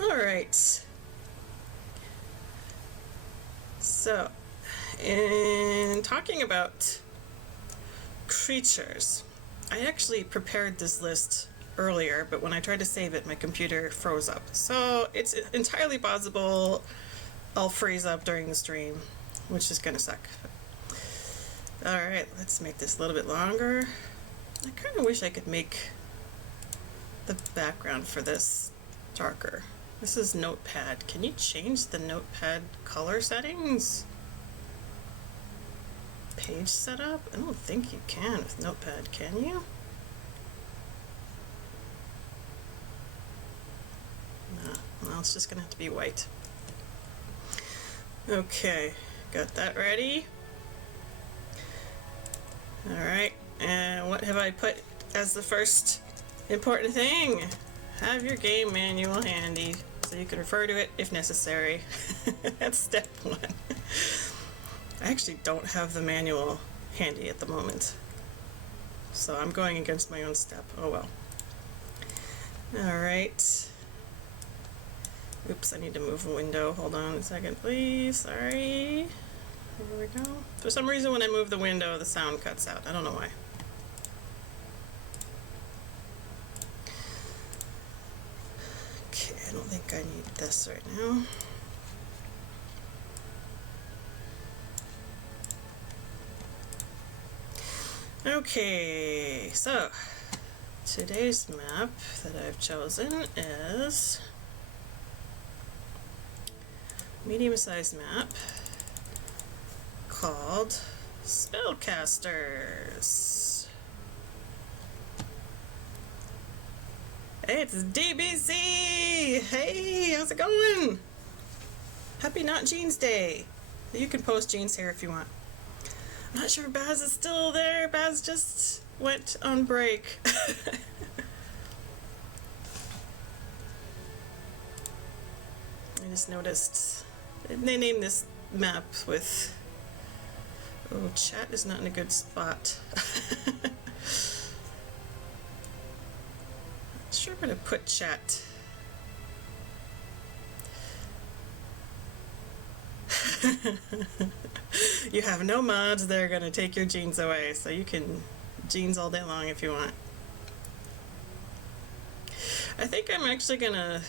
Alright. So, in talking about creatures, I actually prepared this list earlier, but when I tried to save it, my computer froze up. So, it's entirely possible I'll freeze up during the stream, which is gonna suck. Alright, let's make this a little bit longer. I kind of wish I could make the background for this darker. This is Notepad. Can you change the Notepad color settings? Page setup? I don't think you can with Notepad, can you? No, well, it's just gonna have to be white. Okay, got that ready. Alright, and what have I put as the first important thing? Have your game manual handy so you can refer to it if necessary. That's step one. I actually don't have the manual handy at the moment, so I'm going against my own step. Oh well. Alright. Oops, I need to move a window. Hold on a second, please. Sorry. There we go. For some reason, when I move the window, the sound cuts out. I don't know why. Okay, I don't think I need this right now. Okay, so today's map that I've chosen is a medium-sized map called Spellcasters. Hey, it's DBC! Hey, how's it going? Happy Not Jeans Day. You can post jeans here if you want. I'm not sure if Baz is still there. Baz just went on break. I just noticed they named this map with... Oh, chat is not in a good spot. Not sure where to put chat. You have no mods that are gonna take your jeans away, so you can jeans all day long if you want. I think I'm actually gonna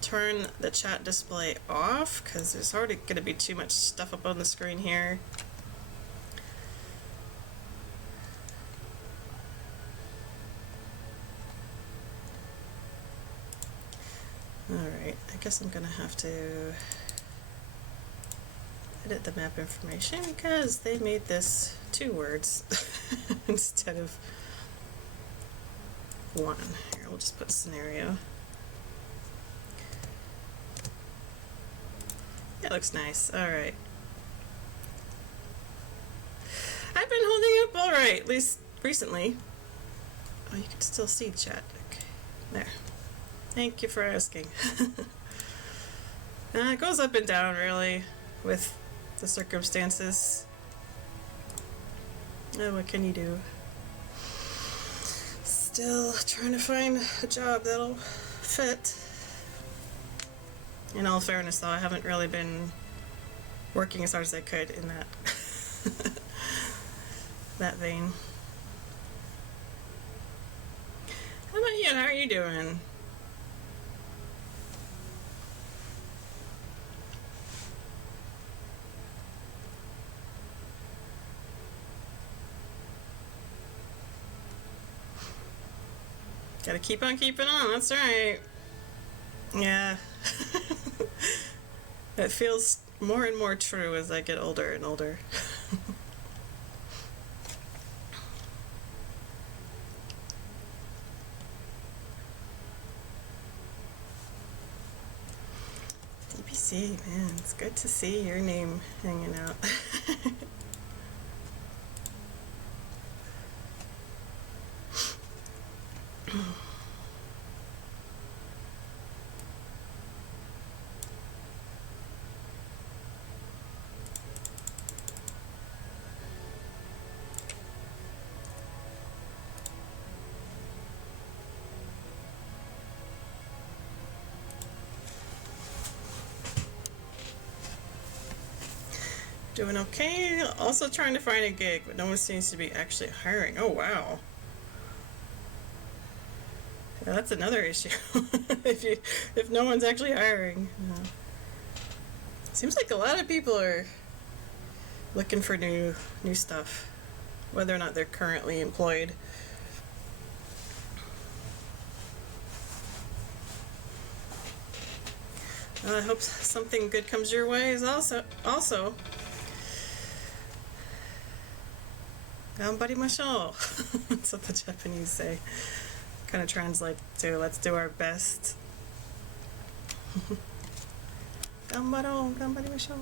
turn the chat display off because there's already gonna be too much stuff up on the screen here. Alright, I guess I'm gonna have to edit the map information because they made this 2 words instead of 1. Here, we'll just put scenario. That looks nice. Alright. I've been holding up alright, at least recently. Oh, you can still see the chat. Okay. There. Thank you for asking. It goes up and down, really, with the circumstances. Oh, what can you do? Still trying to find a job that'll fit. In all fairness, though, I haven't really been working as hard as I could in that that vein. How about you? How are you doing? Gotta keep on keeping on, that's right. Yeah. It feels more and more true as I get older and older. DBC, man, it's good to see your name hanging out. Doing okay. Also trying to find a gig, but no one seems to be actually hiring. Oh, wow. Yeah, that's another issue. if no one's actually hiring. Seems like a lot of people are looking for new stuff, whether or not they're currently employed. I hope something good comes your way is also. Ganbarimashou. That's what the Japanese say. Kind of translate to let's do our best. Ganbarimashou.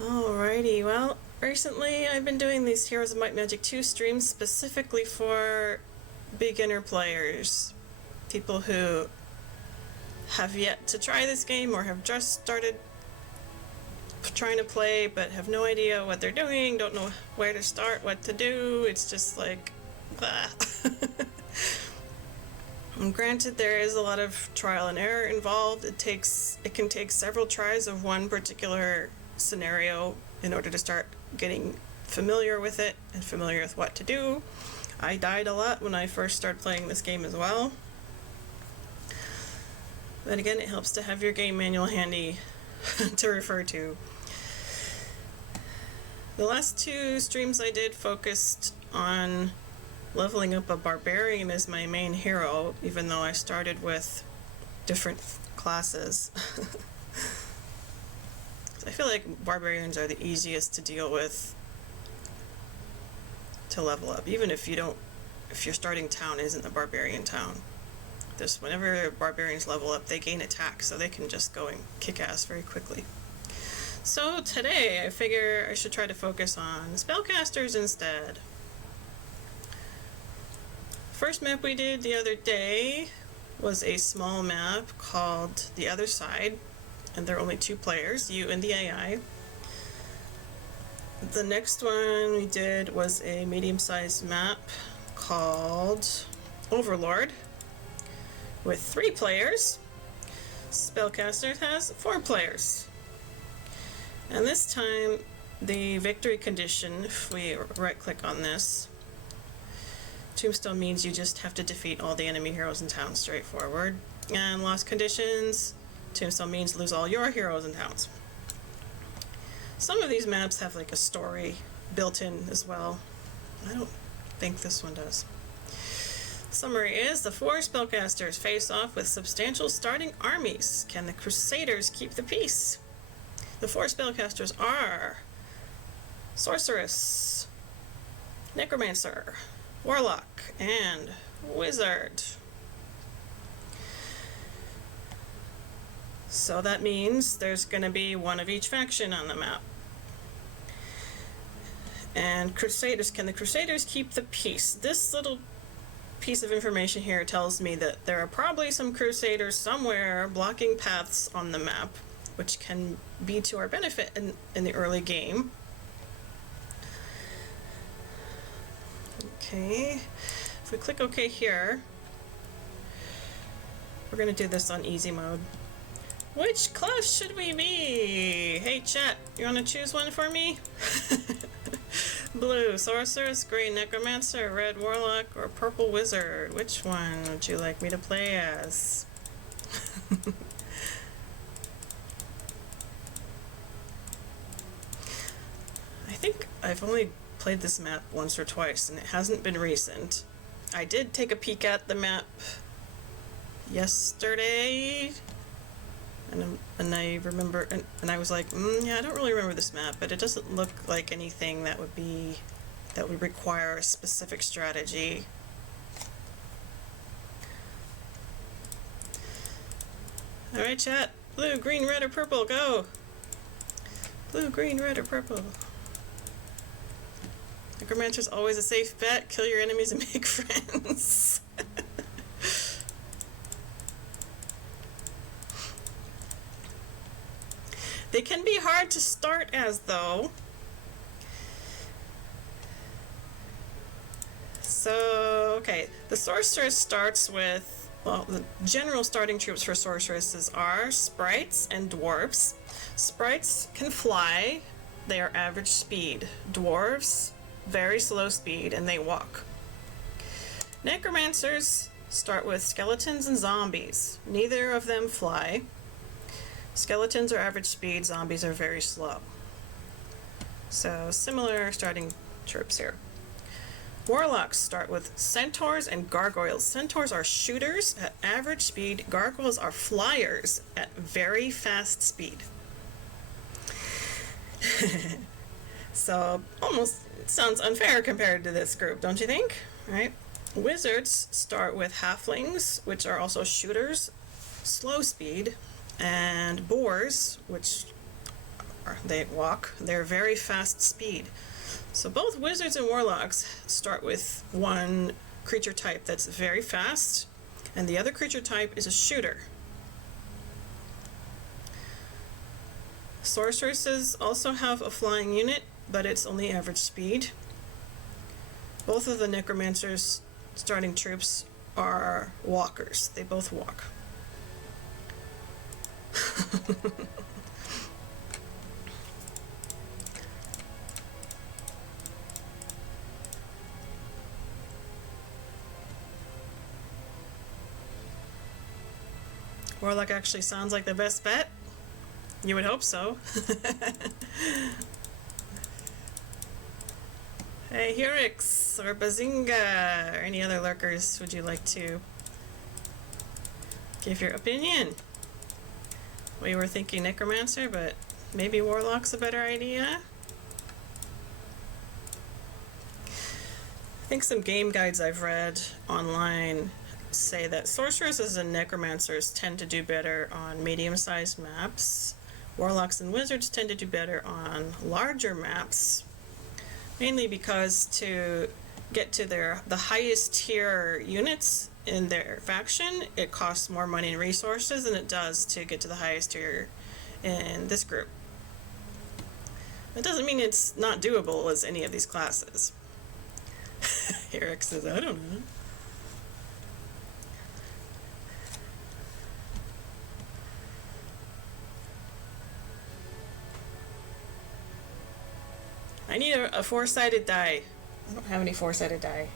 Alrighty, well, recently I've been doing these Heroes of Might and Magic 2 streams specifically for beginner players. People who have yet to try this game or have just started trying to play but have no idea what they're doing, don't know where to start, what to do. It's just like, ah. And granted, there is a lot of trial and error involved. It can take several tries of one particular scenario in order to start getting familiar with it and familiar with what to do. I died a lot when I first started playing this game as well. But again, it helps to have your game manual handy to refer to. The last 2 streams I did focused on leveling up a Barbarian as my main hero, even though I started with different classes. I feel like Barbarians are the easiest to deal with to level up, even if your starting town isn't a Barbarian town. Whenever Barbarians level up, they gain attack, so they can just go and kick ass very quickly. So today, I figure I should try to focus on spellcasters instead. First map we did the other day was a small map called The Other Side, and there are only 2 players, you and the AI. The next one we did was a medium-sized map called Overlord with 3 players. Spellcaster has 4 players. And this time, the victory condition, if we right-click on this, Tombstone means you just have to defeat all the enemy heroes in town, straightforward. And loss conditions, Tombstone means lose all your heroes and towns. Some of these maps have like a story built in as well. I don't think this one does. Summary is, the 4 spellcasters face off with substantial starting armies. Can the Crusaders keep the peace? The 4 spellcasters are Sorceress, Necromancer, Warlock, and Wizard. So that means there's going to be one of each faction on the map. And Crusaders, can the Crusaders keep the peace? This little piece of information here tells me that there are probably some Crusaders somewhere blocking paths on the map, which can be to our benefit in the early game. Okay, if we click OK here, we're going to do this on easy mode. Which class should we be? Hey chat, you want to choose one for me? Blue Sorceress, Green Necromancer, Red Warlock, or Purple Wizard? Which one would you like me to play as? I think I've only played this map once or twice, and it hasn't been recent. I did take a peek at the map yesterday, and I remember, and I was like, yeah, I don't really remember this map, but it doesn't look like anything that would require a specific strategy. Alright chat, blue, green, red, or purple, go! Blue, green, red, or purple. Necromancer's always a safe bet. Kill your enemies and make friends. They can be hard to start as, though. So, okay, the sorceress starts with, well, the general starting troops for sorceresses are sprites and dwarves. Sprites can fly, they are average speed. Dwarves, very slow speed, and they walk. Necromancers start with skeletons and zombies. Neither of them fly. Skeletons are average speed, zombies are very slow. So, similar starting troops here. Warlocks start with centaurs and gargoyles. Centaurs are shooters at average speed. Gargoyles are flyers at very fast speed. So, almost sounds unfair compared to this group, don't you think? Right? Wizards start with halflings, which are also shooters, slow speed, and boars, which they walk. They're very fast speed. So both wizards and warlocks start with one creature type that's very fast, and the other creature type is a shooter. Sorceresses also have a flying unit, but it's only average speed. Both of the necromancers' starting troops are walkers. They both walk. Warlock actually sounds like the best bet. You would hope so. Hey, Hurix or Bazinga or any other lurkers, would you like to give your opinion? We were thinking Necromancer, but maybe Warlock's a better idea? I think some game guides I've read online say that sorceresses and necromancers tend to do better on medium-sized maps. Warlocks and wizards tend to do better on larger maps, mainly because to get to the highest tier units in their faction, it costs more money and resources than it does to get to the highest tier in this group. That doesn't mean it's not doable as any of these classes. Eric says, I don't know. I need a four-sided die. I don't have any four-sided die.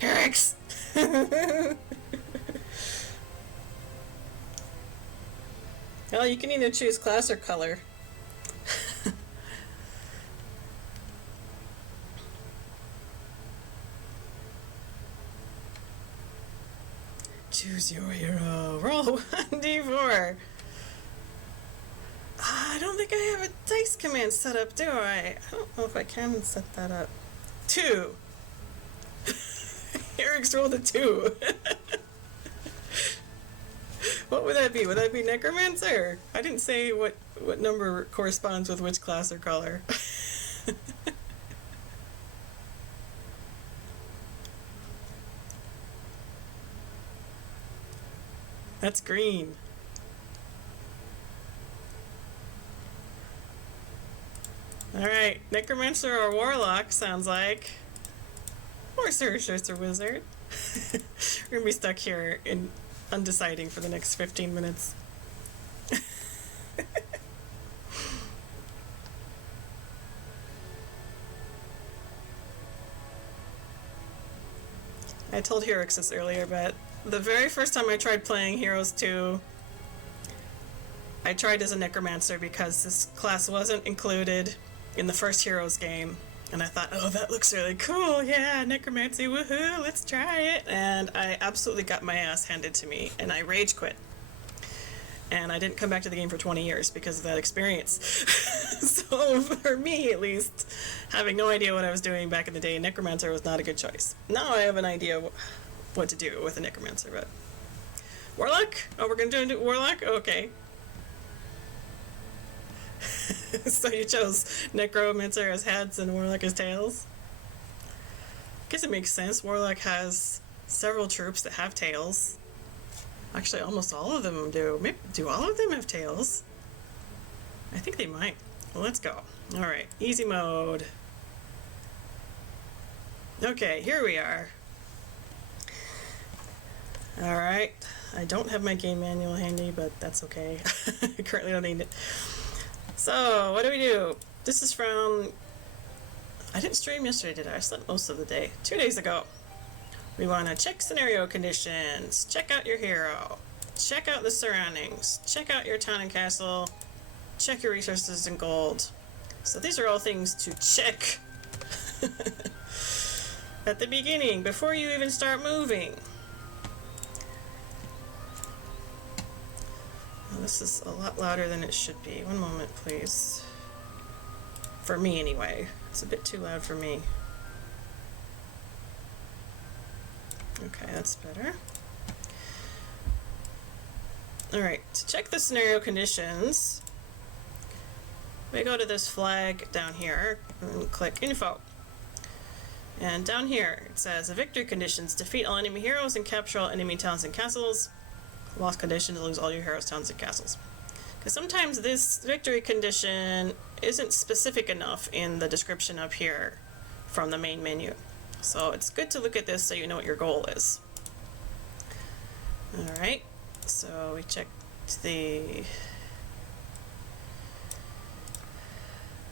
Eric's! Well, you can either choose class or color. Choose your hero. Roll 1d4. I don't think I have a dice command set up, do I? I don't know if I can set that up. 2. Eric's rolled a 2. What would that be? Would that be Necromancer? I didn't say what number corresponds with which class or color. That's green. Alright, Necromancer or Warlock sounds like. Or Sorceress or Wizard. We're gonna be stuck here in undeciding for the next 15 minutes. I told Herix this earlier, but the very first time I tried playing Heroes 2, I tried as a Necromancer because this class wasn't included in the first Heroes game. And I thought, oh, that looks really cool. Yeah, Necromancy, woohoo, let's try it. And I absolutely got my ass handed to me, and I rage quit. And I didn't come back to the game for 20 years because of that experience. So for me, at least, having no idea what I was doing back in the day, Necromancer was not a good choice. Now I have an idea what to do with a Necromancer, but... Warlock? Oh, we're gonna do Warlock? Okay. So you chose Necromancer as heads and Warlock as tails? I guess it makes sense. Warlock has several troops that have tails. Actually, almost all of them do. Maybe, do all of them have tails? I think they might. Well, let's go. Alright, easy mode. Okay, here we are. Alright, I don't have my game manual handy, but that's okay. I currently don't need it. So, what do? This is from... I didn't stream yesterday, did I? I slept most of the day. 2 days ago. We want to check scenario conditions, check out your hero, check out the surroundings, check out your town and castle, check your resources and gold. So these are all things to check at the beginning, before you even start moving. Well, this is a lot louder than it should be. One moment, please. For me, anyway. It's a bit too loud for me. Okay, that's better. Alright, to check the scenario conditions, we go to this flag down here and click Info. And down here it says, victory conditions: defeat all enemy heroes and capture all enemy towns and castles. Loss conditions: lose all your heroes, towns, and castles. Because sometimes this victory condition isn't specific enough in the description up here from the main menu. So it's good to look at this so you know what your goal is. Alright, so we checked the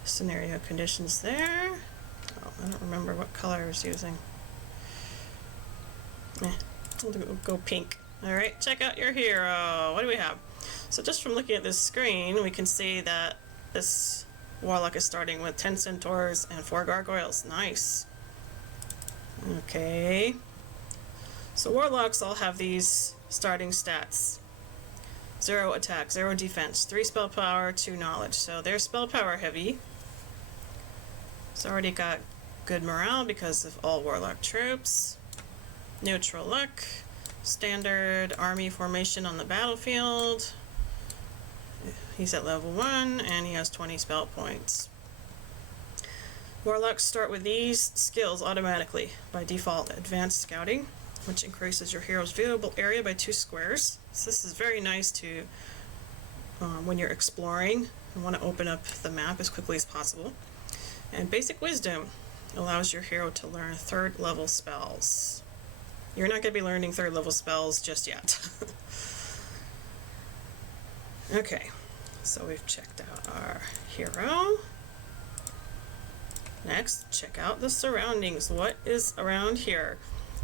scenario conditions there. Oh, I don't remember what color I was using. We'll go pink. Alright, check out your hero. What do we have? So just from looking at this screen, we can see that this warlock is starting with 10 centaurs and 4 gargoyles. Nice. Okay. So warlocks all have these starting stats. 0 attack, 0 defense, 3 spell power, 2 knowledge. So they're spell power heavy. It's already got good morale because of all warlock troops. Neutral luck. Standard army formation on the battlefield. He's at level 1 and he has 20 spell points. Warlocks start with these skills automatically by default: advanced scouting, which increases your hero's viewable area by 2 squares. So this is very nice to when you're exploring and want to open up the map as quickly as possible. And basic wisdom allows your hero to learn 3rd level spells. You're not going to be learning 3rd level spells just yet. Okay, so we've checked out our hero. Next, check out the surroundings. What is around here?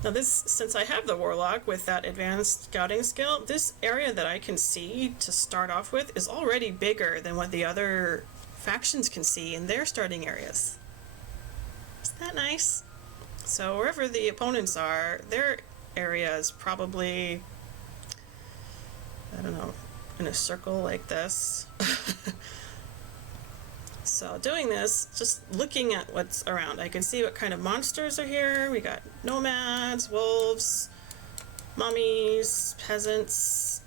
Now this, since I have the warlock with that advanced scouting skill, this area that I can see to start off with is already bigger than what the other factions can see in their starting areas. Isn't that nice? So wherever the opponents are, their area is probably, I don't know, in a circle like this. So doing this, just looking at what's around, I can see what kind of monsters are here. We got nomads, wolves, mummies, peasants,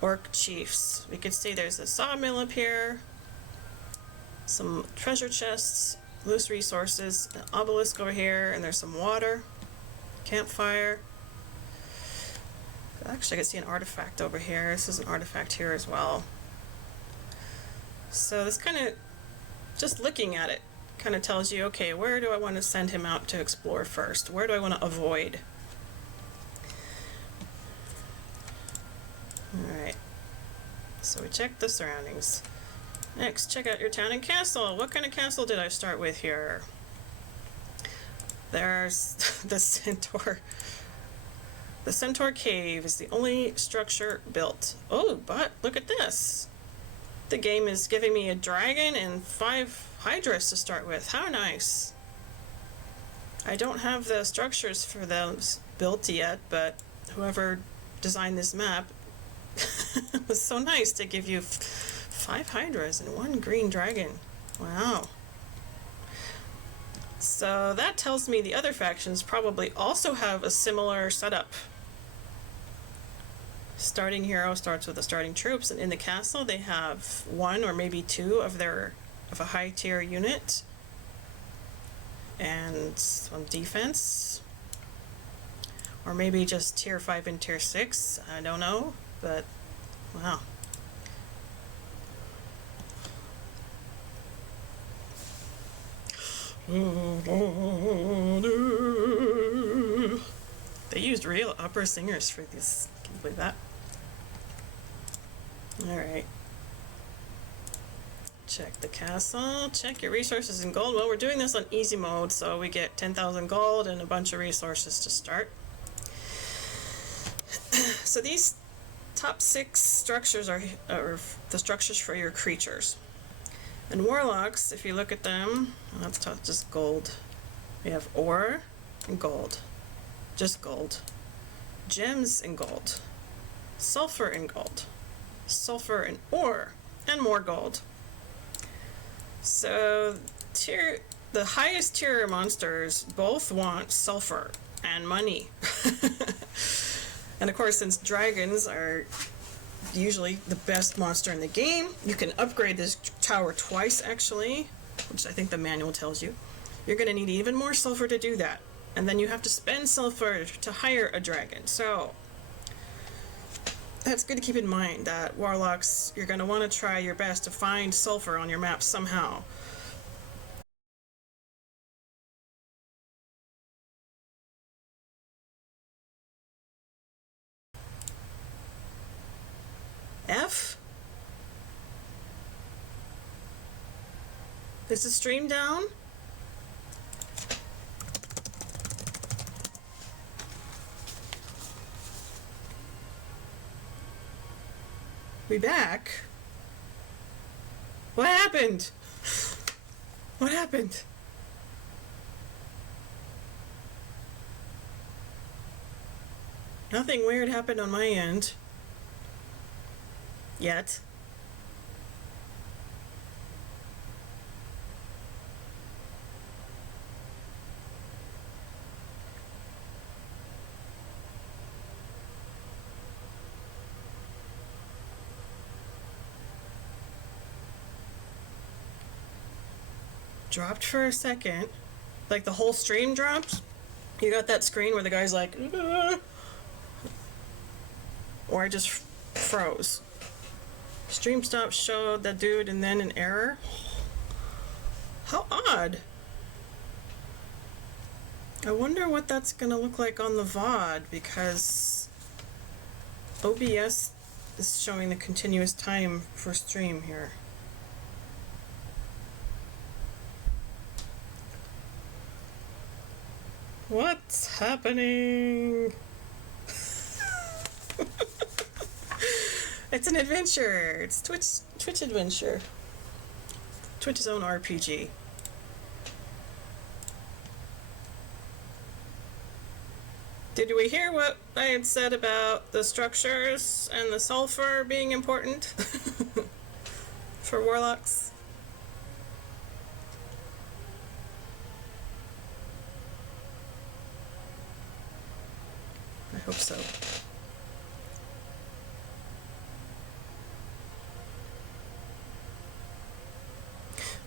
orc chiefs. We can see there's a sawmill up here, some treasure chests, loose resources, an obelisk over here, and there's some water, campfire. Actually, I can see an artifact over here. This is an artifact here as well. So this kind of, just looking at it, kind of tells you, okay, where do I want to send him out to explore first? Where do I want to avoid? Alright, so we checked the surroundings. Next, check out your town and castle. What kind of castle did I start with here? There's the Centaur. The Centaur Cave is the only structure built. Oh, but look at this. The game is giving me a dragon and 5 hydras to start with. How nice. I don't have the structures for those built yet, but whoever designed this map was so nice to give you 5 hydras and 1 green dragon. Wow. So that tells me the other factions probably also have a similar setup. Starting hero starts with the starting troops, and in the castle they have 1 or maybe 2 of a high tier unit and some defense, or maybe just tier 5 and tier 6. I don't know, but wow. used real opera singers for this. Can you believe that? Alright. Check the castle. Check your resources in gold. Well, we're doing this on easy mode, so we get 10,000 gold and a bunch of resources to start. So these top 6 structures are the structures for your creatures. And warlocks, if you look at them, let's talk just gold. We have ore and gold. Just gold. Gems and gold. Sulfur and gold. Sulfur and ore. And more gold. So the highest tier monsters both want sulfur and money. And of course, since dragons are usually the best monster in the game, you can upgrade this tower twice actually, which I think the manual tells you. You're going to need even more sulfur to do that. And then you have to spend sulfur to hire a dragon. So that's good to keep in mind that warlocks, you're going to want to try your best to find sulfur on your map somehow. F? Is the stream down? We back? What happened? What happened? Nothing weird happened on my end. Yet. Dropped for a second. Like the whole stream dropped. You got that screen where the guy's like, or I just froze. Stream stop showed that dude and then an error. How odd. I wonder what that's gonna look like on the VOD, because OBS is showing the continuous time for stream here. What's happening? It's an adventure. It's Twitch adventure. Twitch's own RPG. Did we hear what I had said about the structures and the sulfur being important for warlocks? I hope so.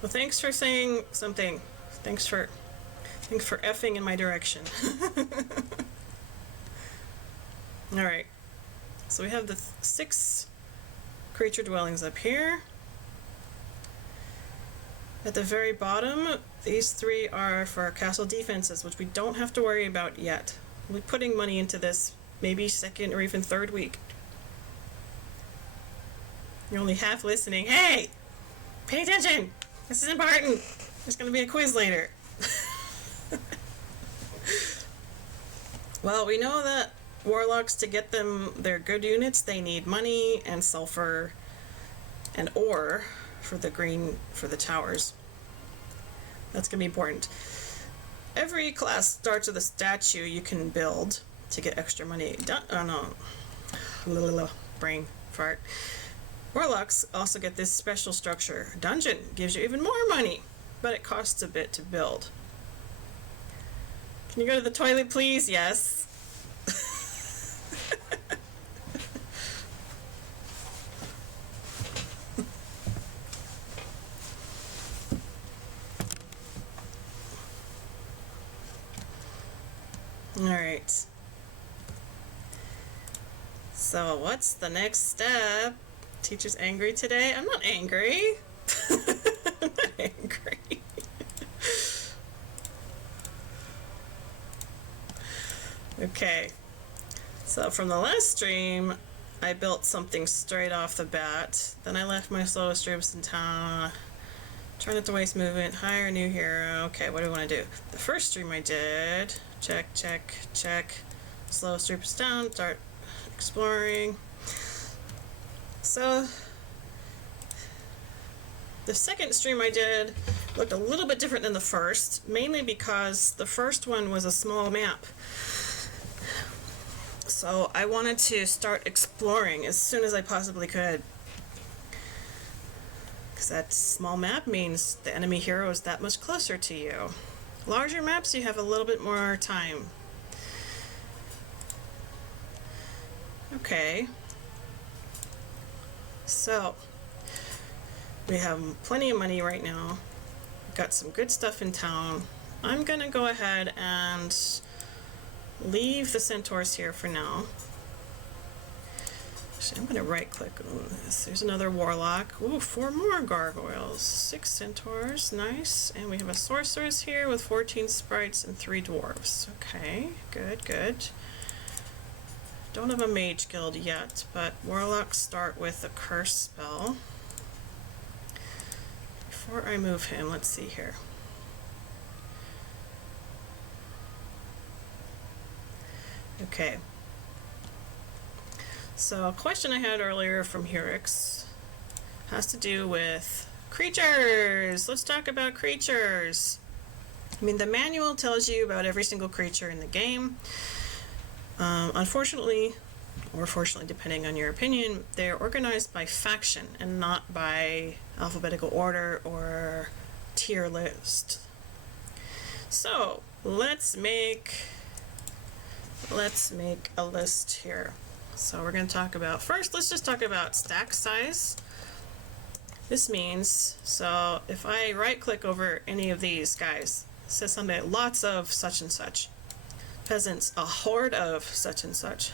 Well, thanks for saying something. Thanks for effing in my direction. All right. So we have the 6 creature dwellings up here. At the very bottom, these 3 are for our castle defenses, which we don't have to worry about yet. We'll be putting money into this maybe second or even third week. You're only half listening. Hey! Pay attention! This is important. There's going to be a quiz later. Well, we know that warlocks, to get them their good units, they need money and sulfur and ore for the green, for the towers. That's going to be important. Every class starts with a statue you can build to get extra money. Oh no. Brain fart. Warlocks also get this special structure. Dungeon gives you even more money, but it costs a bit to build. Can you go to the toilet, please? Yes. All right. So what's the next step? Teacher's angry today? I'm not angry. I'm not angry. Okay. So from the last stream, I built something straight off the bat. Then I left my slowest troops in town. Try not to waste movement. Hire a new hero. Okay, what do I want to do? The first stream I did. Check, check, check. Slowest troops down. Start exploring. So the second stream I did looked a little bit different than the first, mainly because the first one was a small map. So I wanted to start exploring as soon as I possibly could. Because that small map means the enemy hero is that much closer to you. Larger maps, you have a little bit more time. Okay. So, we have plenty of money right now. Got some good stuff in town. I'm gonna go ahead and leave the centaurs here for now. Actually, I'm gonna right click on this. There's another warlock. Ooh, 4 more gargoyles. 6 centaurs, nice. And we have a sorceress here with 14 sprites and 3 dwarves. Okay, good, good. Don't have a mage guild yet, but warlocks start with a curse spell. Before I move him, let's see here. Okay. So a question I had earlier from Hurix has to do with creatures. Let's talk about creatures. I mean, the manual tells you about every single creature in the game. Unfortunately, or fortunately, depending on your opinion, they're organized by faction and not by alphabetical order or tier list. So let's make a list here. So we're going to talk about, first let's just talk about stack size. This means, so if I right click over any of these guys, it says something like lots of such and such. Peasants, a horde of such and such.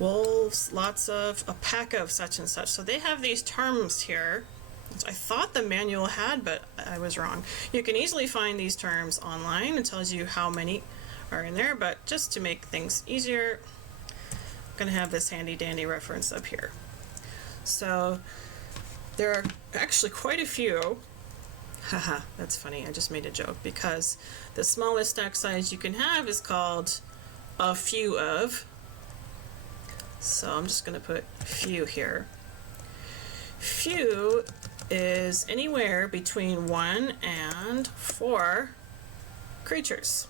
Wolves, lots of, a pack of such and such. So they have these terms here, which I thought the manual had, but I was wrong. You can easily find these terms online. It tells you how many are in there, but just to make things easier, I'm going to have this handy dandy reference up here. So there are actually quite a few. Haha, that's funny. I just made a joke because the smallest stack size you can have is called a few of. So I'm just going to put few here. Few is anywhere between 1 and 4 creatures.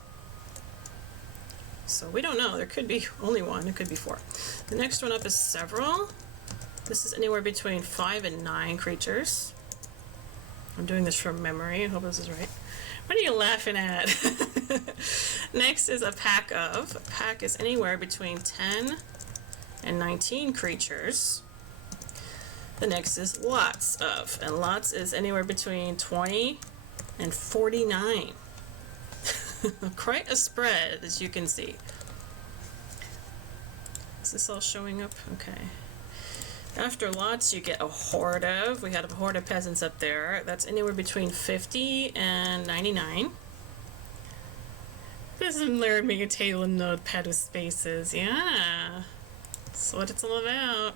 So we don't know. There could be only 1. It could be 4. The next one up is several. This is anywhere between 5 and 9 creatures. I'm doing this from memory. I hope this is right. What are you laughing at? Next is a pack of. A pack is anywhere between 10 and 19 creatures. The next is lots of. And lots is anywhere between 20 and 49. Quite a spread, as you can see. Is this all showing up? Okay. After lots, you get a horde of. We had a horde of peasants up there. That's anywhere between 50 and 99. This is learning a table and notepad with spaces. Yeah. That's what it's all about.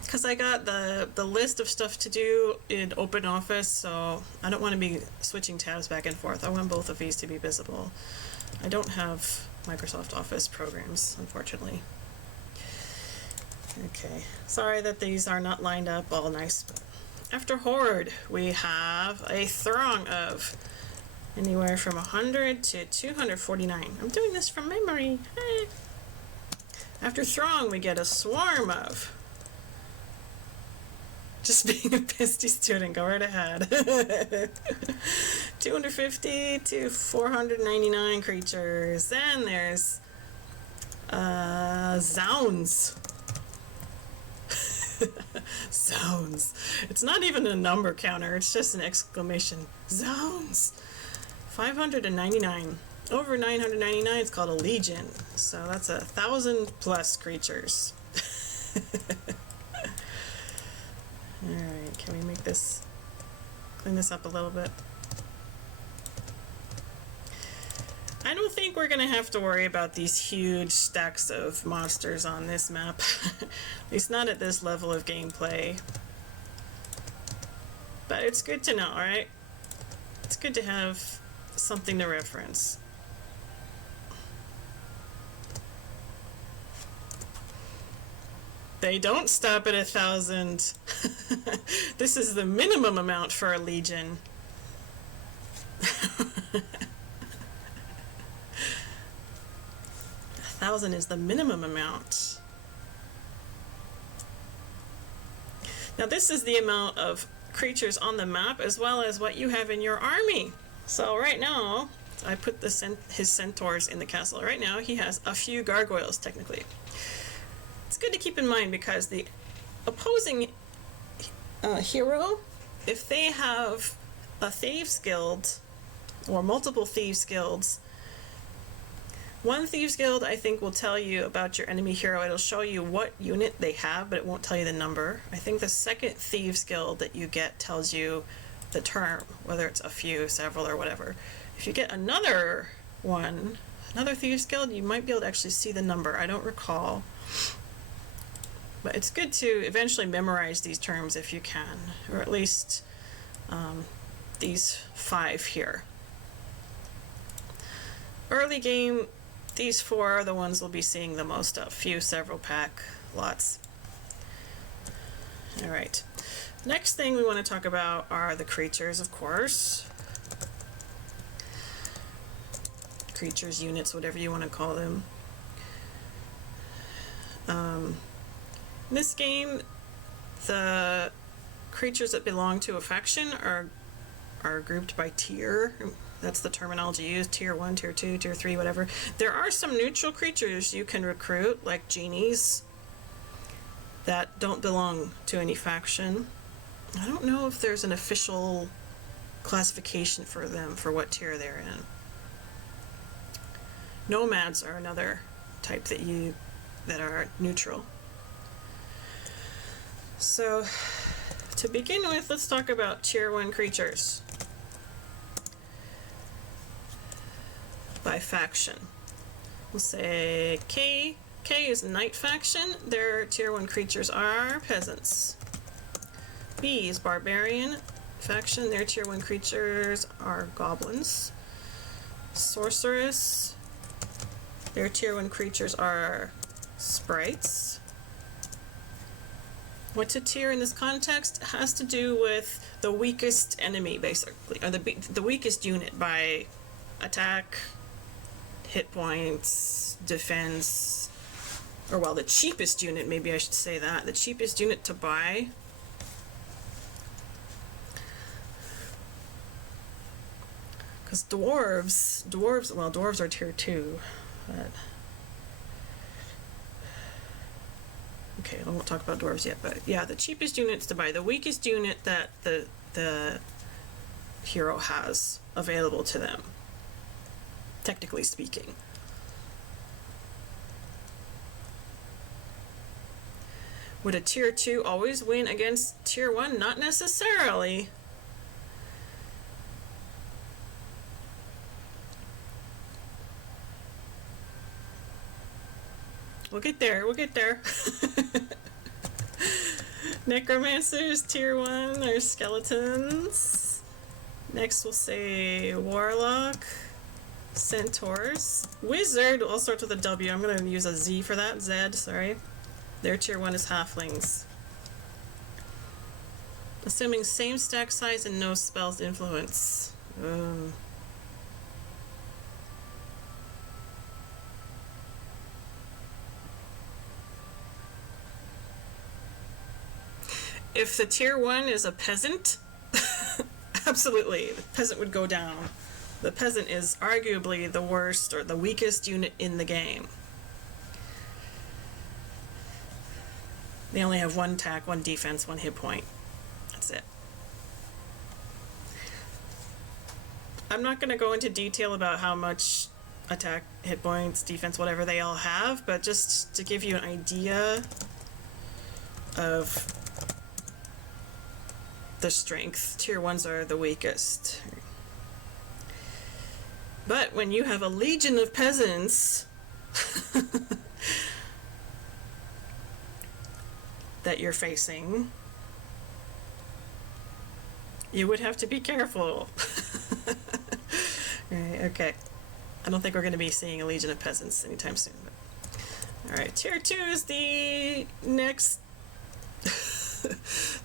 Because I got the list of stuff to do in OpenOffice, so I don't want to be switching tabs back and forth. I want both of these to be visible. I don't have Microsoft Office programs, unfortunately. Okay, sorry that these are not lined up all nice. But after horde, we have a throng of anywhere from 100 to 249. I'm doing this from memory. Hey. After throng, we get a swarm of. Just being a pisty student, go right ahead. 250 to 499 creatures. Then there's zounds. Zounds. It's not even a number counter, it's just an exclamation. Zounds. 599. Over 999 it's called a legion. So that's 1,000 plus creatures. Alright, can we make this, clean this up a little bit? I I don't think we're gonna have to worry about these huge stacks of monsters on this map. At least not at this level of gameplay. But it's good to know, right? It's good to have something to reference. They don't stop at 1,000. This is the minimum amount for a legion. 1,000 is the minimum amount. Now this is the amount of creatures on the map as well as what you have in your army. So right now, I put his centaurs in the castle. Right now he has a few gargoyles technically. It's good to keep in mind because the opposing hero, if they have a thieves guild or multiple thieves guilds, one thieves guild I think will tell you about your enemy hero. It'll show you what unit they have, but it won't tell you the number. I think the second thieves guild that you get tells you the term, whether it's a few, several, or whatever. If you get another one, another thieves guild, you might be able to actually see the number. I don't recall. But it's good to eventually memorize these terms if you can, or at least these 5 here. Early game, these 4 are the ones we'll be seeing the most of. Few, several, pack, lots. Alright. Next thing we want to talk about are the creatures, of course. Creatures, units, whatever you want to call them. In this game, the creatures that belong to a faction are grouped by tier. That's the terminology used, tier 1, tier 2, tier 3, whatever. There are some neutral creatures you can recruit, like genies, that don't belong to any faction. I don't know if there's an official classification for them, for what tier they're in. Nomads are another type that are neutral. So, to begin with, let's talk about tier 1 creatures. By faction. We'll say K. K is Knight faction. Their tier 1 creatures are peasants. B is Barbarian faction. Their tier 1 creatures are goblins. Sorceress. Their tier 1 creatures are sprites. What's a tier in this context has to do with the weakest enemy, basically, or the weakest unit by attack, hit points, defense, or well, the cheapest unit, maybe I should say that. The cheapest unit to buy. Because dwarves are tier 2, but okay, I won't talk about dwarves yet, but yeah, the cheapest units to buy, the weakest unit that the hero has available to them, technically speaking. Would a tier 2 always win against tier 1? Not necessarily. We'll get there, we'll get there. Necromancers, tier 1, are skeletons. Next we'll say Warlock, Centaurs. Wizard all starts with a W. I'm going to use a Z for that. Zed, sorry. Their tier 1 is Halflings. Assuming same stack size and no spells influence. If the tier 1 is a peasant, absolutely, the peasant would go down. The peasant is arguably the worst or the weakest unit in the game. They only have 1 attack, 1 defense, 1 hit point. That's it. I'm not going to go into detail about how much attack, hit points, defense, whatever they all have, but just to give you an idea of the strength. Tier 1s are the weakest. But when you have a legion of peasants that you're facing, you would have to be careful. Right, okay. I don't think we're going to be seeing a legion of peasants anytime soon. But... Alright, tier 2 is the next...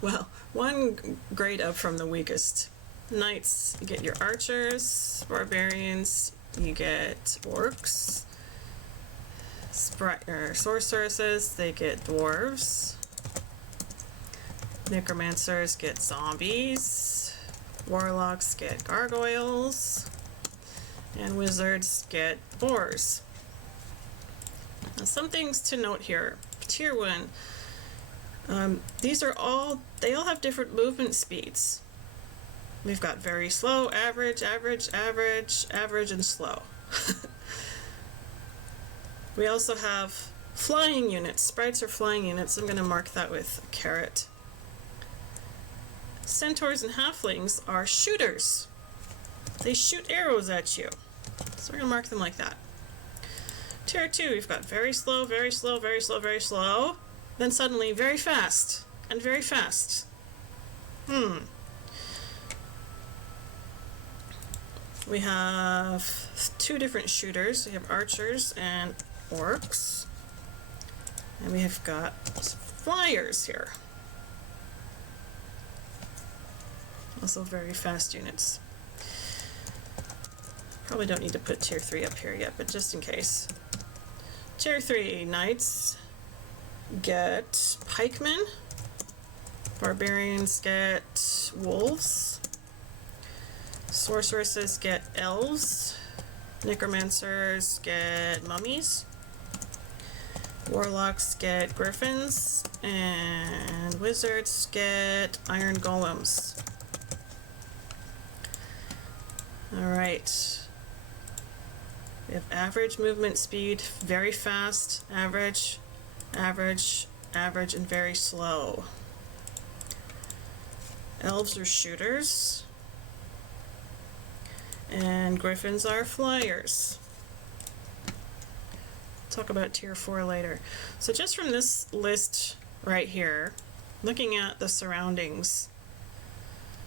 well, one grade up from the weakest. Knights, you get your archers. Barbarians, you get orcs. Sorceresses, they get dwarves. Necromancers get zombies. Warlocks get gargoyles. And wizards get boars. Now, some things to note here. Tier 1. These are all, they all have different movement speeds. We've got very slow, average, average, average, average, and slow. We also have flying units. Sprites are flying units. I'm going to mark that with a caret. Centaurs and halflings are shooters. They shoot arrows at you. So we're going to mark them like that. Tier 2, we've got very slow, very slow, very slow, very slow. Then suddenly very fast, and very fast. We have 2 different shooters. We have archers and orcs. And we have got flyers here. Also very fast units. Probably don't need to put tier 3 up here yet, but just in case. Tier 3 knights get pikemen. Barbarians get wolves. Sorceresses get elves. Necromancers get mummies. Warlocks get griffins. And wizards get iron golems. Alright. We have average movement speed, very fast, average, average, average, and very slow. Elves are shooters. And griffins are flyers. Talk about tier 4 later. So just from this list right here, looking at the surroundings,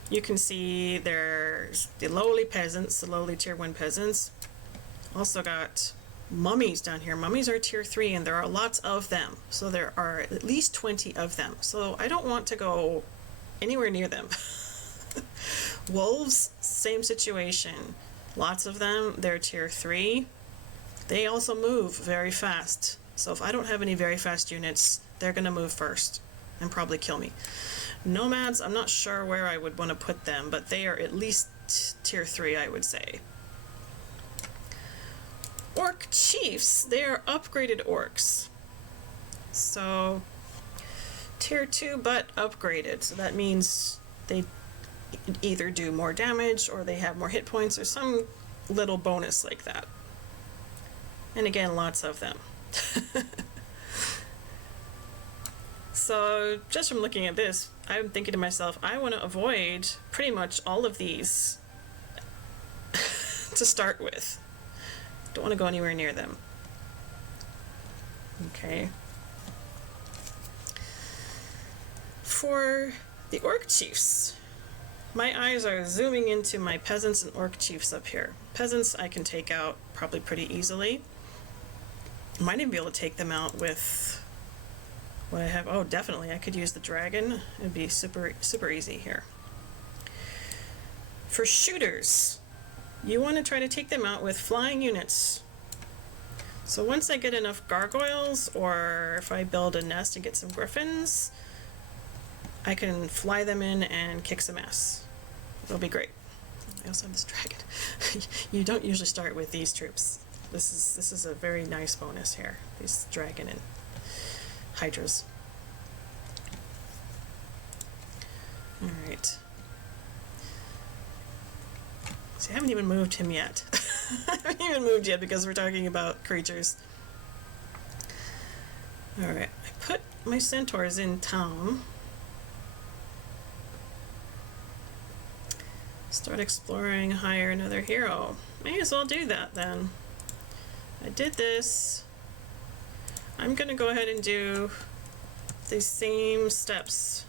you can see there's the lowly peasants, the lowly tier 1 peasants. Also got mummies down here. Mummies are tier 3 and there are lots of them. So there are at least 20 of them. So I don't want to go anywhere near them. Wolves, same situation. Lots of them. They're tier 3. They also move very fast. So if I don't have any very fast units, they're going to move first and probably kill me. Nomads, I'm not sure where I would want to put them, but they are at least tier 3, I would say. Orc chiefs, they are upgraded orcs. So, tier 2 but upgraded. So that means they either do more damage or they have more hit points or some little bonus like that. And again, lots of them. So, just from looking at this, I'm thinking to myself, I want to avoid pretty much all of these to start with. Don't want to go anywhere near them. Okay. For the orc chiefs, my eyes are zooming into my peasants and orc chiefs up here. Peasants I can take out probably pretty easily. I might even be able to take them out with what I have. Oh, definitely. I could use the dragon. It'd be super, super easy here. For shooters, you want to try to take them out with flying units. So once I get enough gargoyles, or if I build a nest and get some griffins, I can fly them in and kick some ass. It'll be great. I also have this dragon. You don't usually start with these troops. This is a very nice bonus here. These dragon and hydras. Alright. See, I haven't even moved him yet. I haven't even moved yet because we're talking about creatures. Alright, I put my centaurs in town. Start exploring, hire another hero. May as well do that then. I did this. I'm gonna go ahead and do these same steps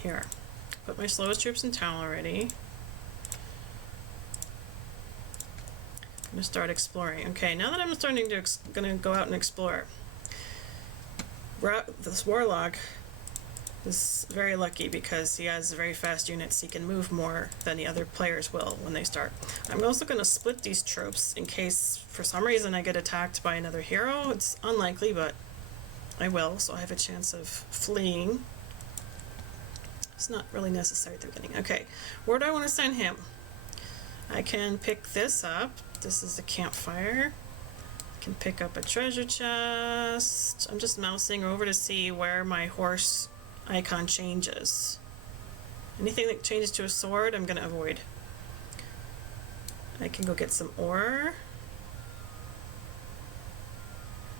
here. Put my slowest troops in town already. I'm gonna start exploring. Okay, now that I'm starting to gonna go out and explore. This warlock is very lucky because he has very fast units. He can move more than the other players will when they start. I'm also going to split these tropes in case for some reason I get attacked by another hero. It's unlikely, but I will, so I have a chance of fleeing. It's not really necessary at the beginning. Okay, where do I want to send him? I can pick this up. This is a campfire. I can pick up a treasure chest. I'm just mousing over to see where my horse icon changes. Anything that changes to a sword, I'm gonna avoid. I can go get some ore.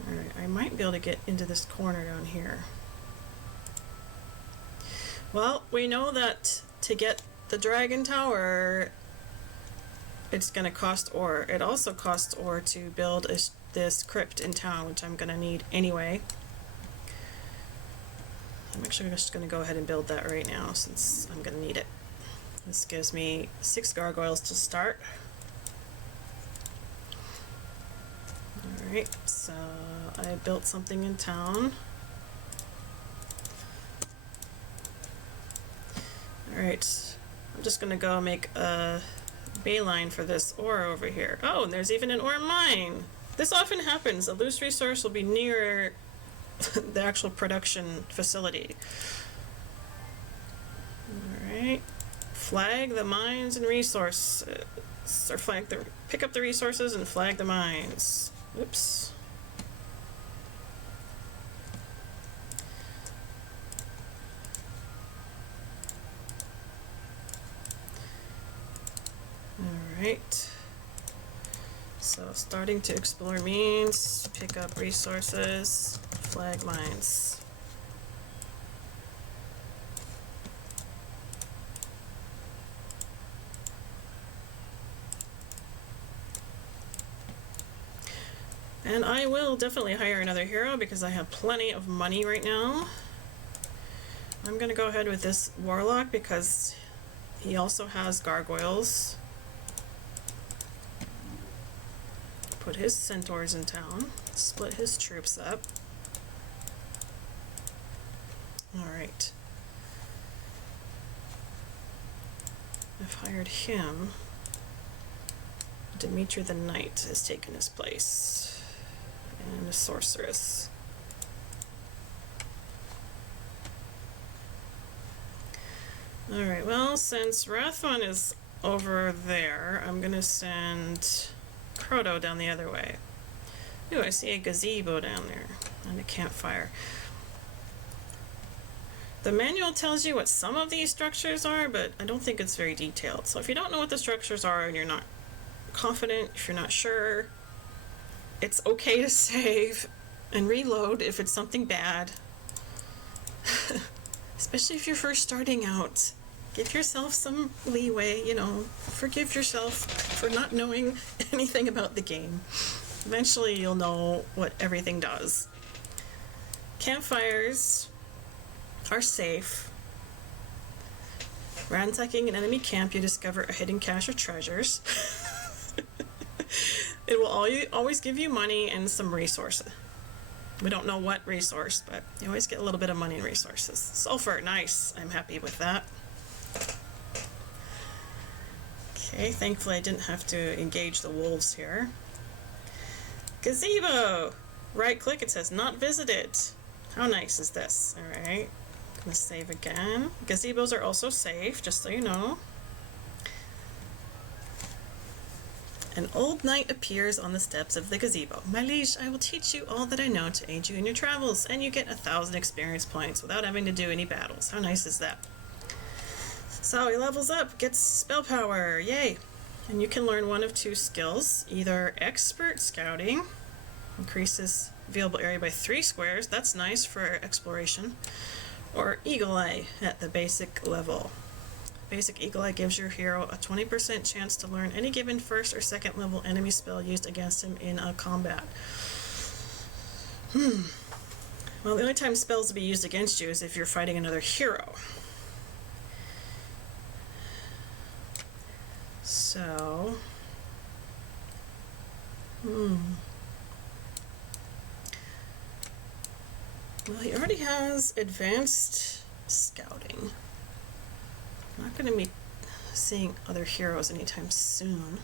Alright, I might be able to get into this corner down here. Well, we know that to get the dragon tower, it's gonna cost ore. It also costs ore to build this crypt in town, which I'm gonna need anyway. I'm actually just going to go ahead and build that right now since I'm going to need it. This gives me 6 gargoyles to start. Alright, so I built something in town. Alright, I'm just going to go make a bayline for this ore over here. Oh, and there's even an ore mine! This often happens. A loose resource will be near the actual production facility. Alright. Flag the mines and resources. Or pick up the resources and flag the mines. Oops. Alright. So starting to explore means pick up resources, flag mines. And I will definitely hire another hero because I have plenty of money right now. I'm gonna go ahead with this warlock because he also has gargoyles. Put his centaurs in town, split his troops up. Alright. I've hired him. Dimitri the Knight has taken his place. And a sorceress. Alright, well, since Rathon is over there, I'm gonna send Croto down the other way. Ooh, I see a gazebo down there and a campfire. The manual tells you what some of these structures are, but I don't think it's very detailed. So if you don't know what the structures are and you're not confident, if you're not sure, it's okay to save and reload if it's something bad. Especially if you're first starting out. Give yourself some leeway, you know, forgive yourself for not knowing anything about the game. Eventually you'll know what everything does. Campfires are safe. Ransacking an enemy camp, you discover a hidden cache of treasures. It will always give you money and some resources. We don't know what resource, but you always get a little bit of money and resources. Sulfur, nice. I'm happy with that. Okay, thankfully I didn't have to engage the wolves here. Gazebo! Right click, it says not visited. How nice is this? Alright, I'm gonna save again. Gazebos are also safe, just so you know. An old knight appears on the steps of the gazebo. My liege, I will teach you all that I know to aid you in your travels, and you get 1,000 experience points without having to do any battles. How nice is that? So he levels up, gets spell power, yay! And you can learn one of 2 skills, either expert scouting, increases available area by 3 squares, that's nice for exploration, or Eagle Eye at the basic level. Basic Eagle Eye gives your hero a 20% chance to learn any given first or second level enemy spell used against him in a combat. Well, the only time spells will be used against you is if you're fighting another hero. So... Well, he already has advanced scouting. I'm not going to be seeing other heroes anytime soon.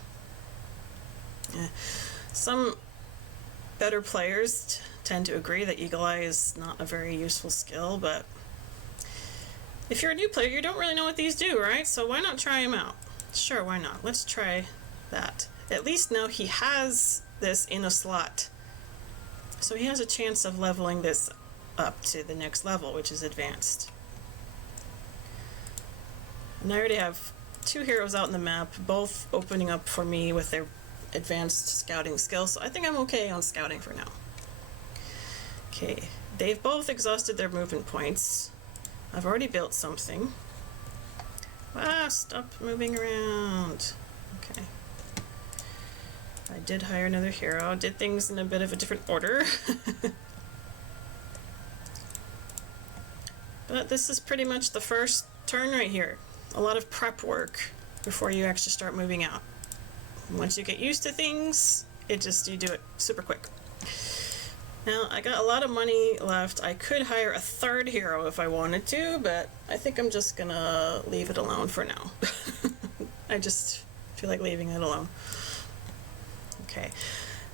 Some better players tend to agree that Eagle Eye is not a very useful skill, but if you're a new player, you don't really know what these do, right? So why not try them out? Sure, why not? Let's try that. At least now he has this in a slot. So he has a chance of leveling this up to the next level, which is advanced. And I already have 2 heroes out in the map, both opening up for me with their advanced scouting skills, so I think I'm okay on scouting for now. Okay, they've both exhausted their movement points. I've already built something. Ah, stop moving around. Okay. I did hire another hero, did things in a bit of a different order. But this is pretty much the first turn right here. A lot of prep work before you actually start moving out. Once you get used to things, you do it super quick. Now, I got a lot of money left. I could hire a 3rd hero if I wanted to, but I think I'm just gonna leave it alone for now. I just feel like leaving it alone. Okay,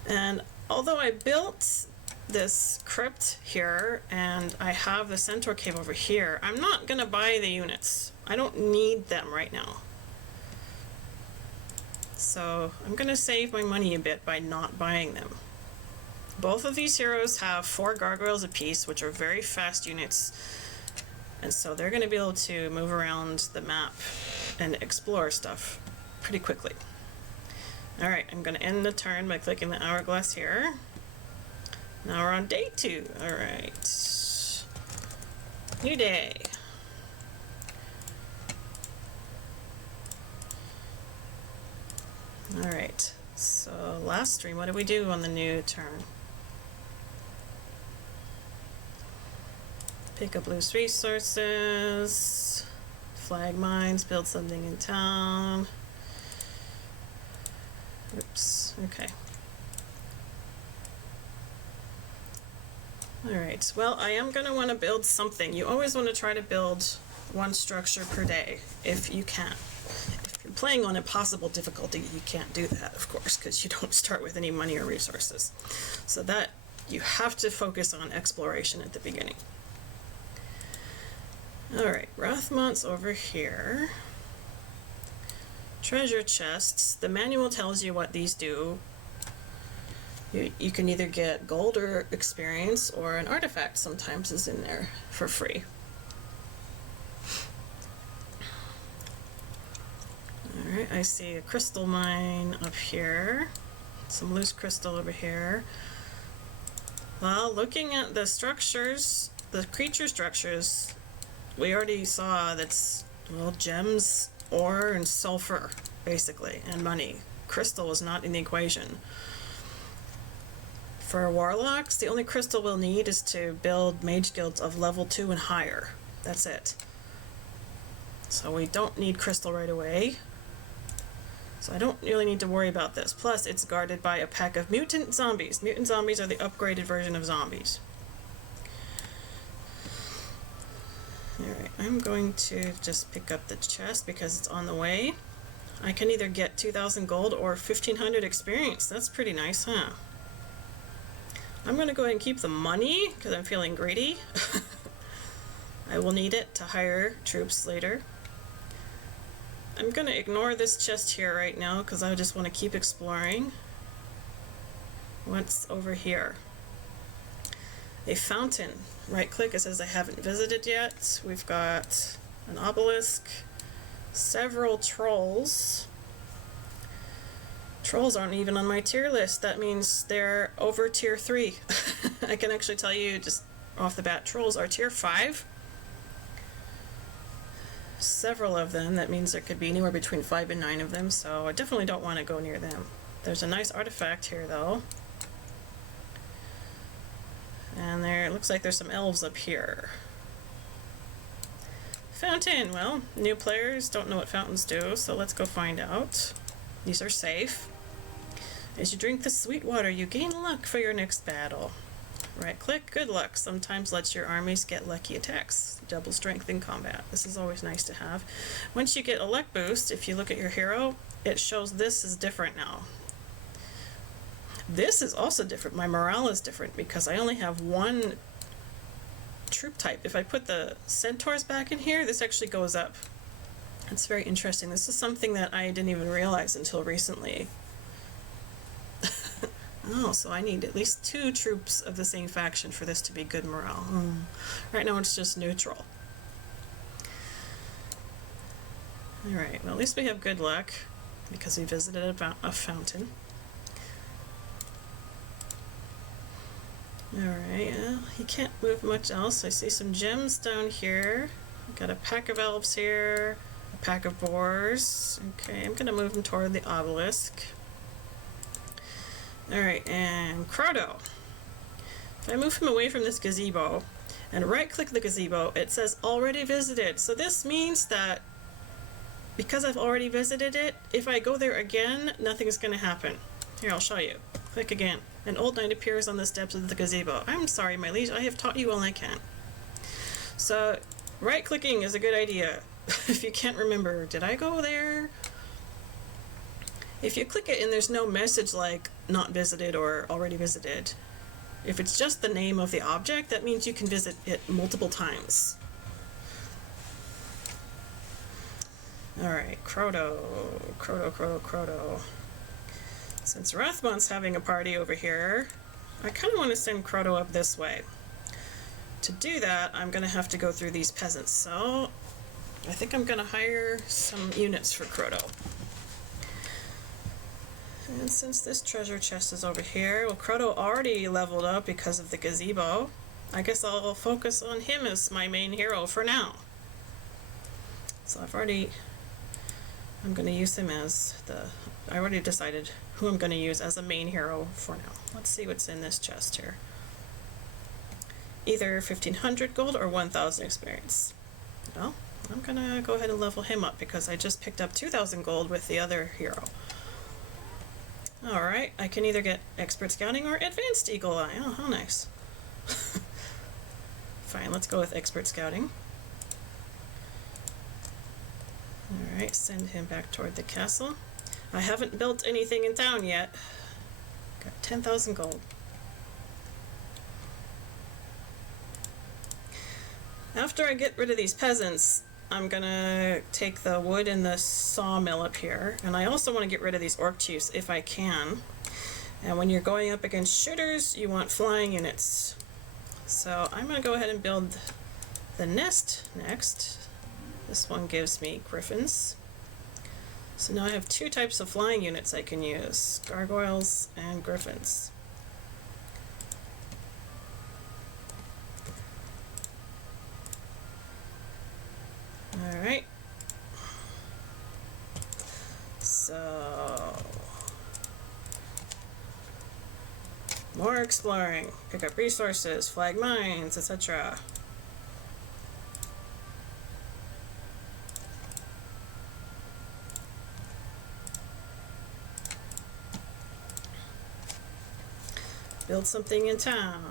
and although I built this crypt here and I have the centaur cave over here, I'm not gonna buy the units. I don't need them right now. So I'm gonna save my money a bit by not buying them. Both of these heroes have 4 gargoyles apiece, which are very fast units, and so they're gonna be able to move around the map and explore stuff pretty quickly. Alright, I'm gonna end the turn by clicking the hourglass here. Now we're on day 2. Alright. New day. Alright, so last stream, what did we do on the new turn? Pick up loose resources, flag mines, build something in town. Oops, okay. Alright, well, I am going to want to build something. You always want to try to build 1 structure per day, if you can. If you're playing on impossible difficulty, you can't do that, of course, because you don't start with any money or resources. So that, you have to focus on exploration at the beginning. Alright, Rothmont's over here. Treasure chests. The manual tells you what these do. You can either get gold or experience, or an artifact sometimes is in there for free. Alright, I see a crystal mine up here. Some loose crystal over here. Well, looking at the structures, the creature structures, we already saw that's, well, gems, ore, and sulfur, basically, and money. Crystal is not in the equation. For warlocks, the only crystal we'll need is to build mage guilds of level 2 and higher. That's it. So we don't need crystal right away. So I don't really need to worry about this. Plus, it's guarded by a pack of mutant zombies. Mutant zombies are the upgraded version of zombies. Alright, I'm going to just pick up the chest because it's on the way. I can either get 2,000 gold or 1,500 experience. That's pretty nice, huh? I'm going to go ahead and keep the money because I'm feeling greedy. I will need it to hire troops later. I'm going to ignore this chest here right now because I just want to keep exploring. What's over here? A fountain. Right click, it says I haven't visited yet. We've got an obelisk, several trolls. Trolls aren't even on my tier list. That means they're over tier 3. I can actually tell you just off the bat, trolls are tier 5. several of them. That means there could be anywhere between 5 and 9 of them, so I definitely don't want to go near them. There's a nice artifact here, though. And there, it looks like there's some elves up here. Fountain! Well, new players don't know what fountains do, so let's go find out. These are safe. As you drink the sweet water, you gain luck for your next battle. Right click, good luck. Sometimes lets your armies get lucky attacks. Double strength in combat. This is always nice to have. Once you get a luck boost, if you look at your hero, it shows this is different now. This is also different. My morale is different because I only have one troop type. If I put the centaurs back in here, this actually goes up. It's very interesting. This is something that I didn't even realize until recently. Oh, so I need at least 2 troops of the same faction for this to be good morale. Right now it's just neutral. Alright, well at least we have good luck because we visited a fountain. Alright, he can't move much else. I see some gems down here. Got a pack of elves here, a pack of boars. Okay, I'm gonna move him toward the obelisk. Alright, and Crowdo. If I move him away from this gazebo and right click the gazebo, it says already visited. So this means that because I've already visited it, if I go there again, nothing's gonna happen. Here, I'll show you. Click again. An old knight appears on the steps of the gazebo. I'm sorry, my liege, I have taught you all I can. So, right clicking is a good idea. If you can't remember, did I go there? If you click it and there's no message like not visited or already visited, if it's just the name of the object, that means you can visit it multiple times. Alright, Crowdo. Since Rathmon's having a party over here, I kind of want to send Crowdo up this way. To do that, I'm going to have to go through these peasants, so I think I'm going to hire some units for Crowdo. And since this treasure chest is over here, well, Crowdo already leveled up because of the gazebo. I guess I'll focus on him as my main hero for now. So I'm going to use him as I already decided who I'm going to use as a main hero for now. Let's see what's in this chest here. Either 1500 gold or 1000 experience. Well, I'm going to go ahead and level him up because I just picked up 2000 gold with the other hero. Alright, I can either get expert scouting or advanced eagle eye. Oh, how nice. Fine, let's go with expert scouting. Alright, send him back toward the castle. I haven't built anything in town yet. Got 10,000 gold. After I get rid of these peasants, I'm gonna take the wood in the sawmill up here, and I also want to get rid of these orc chiefs if I can. And when you're going up against shooters, you want flying units. So I'm gonna go ahead and build the nest next. This one gives me griffins. So now I have 2 types of flying units I can use, gargoyles and griffins. Alright. So more exploring, pick up resources, flag mines, etc. Build something in town.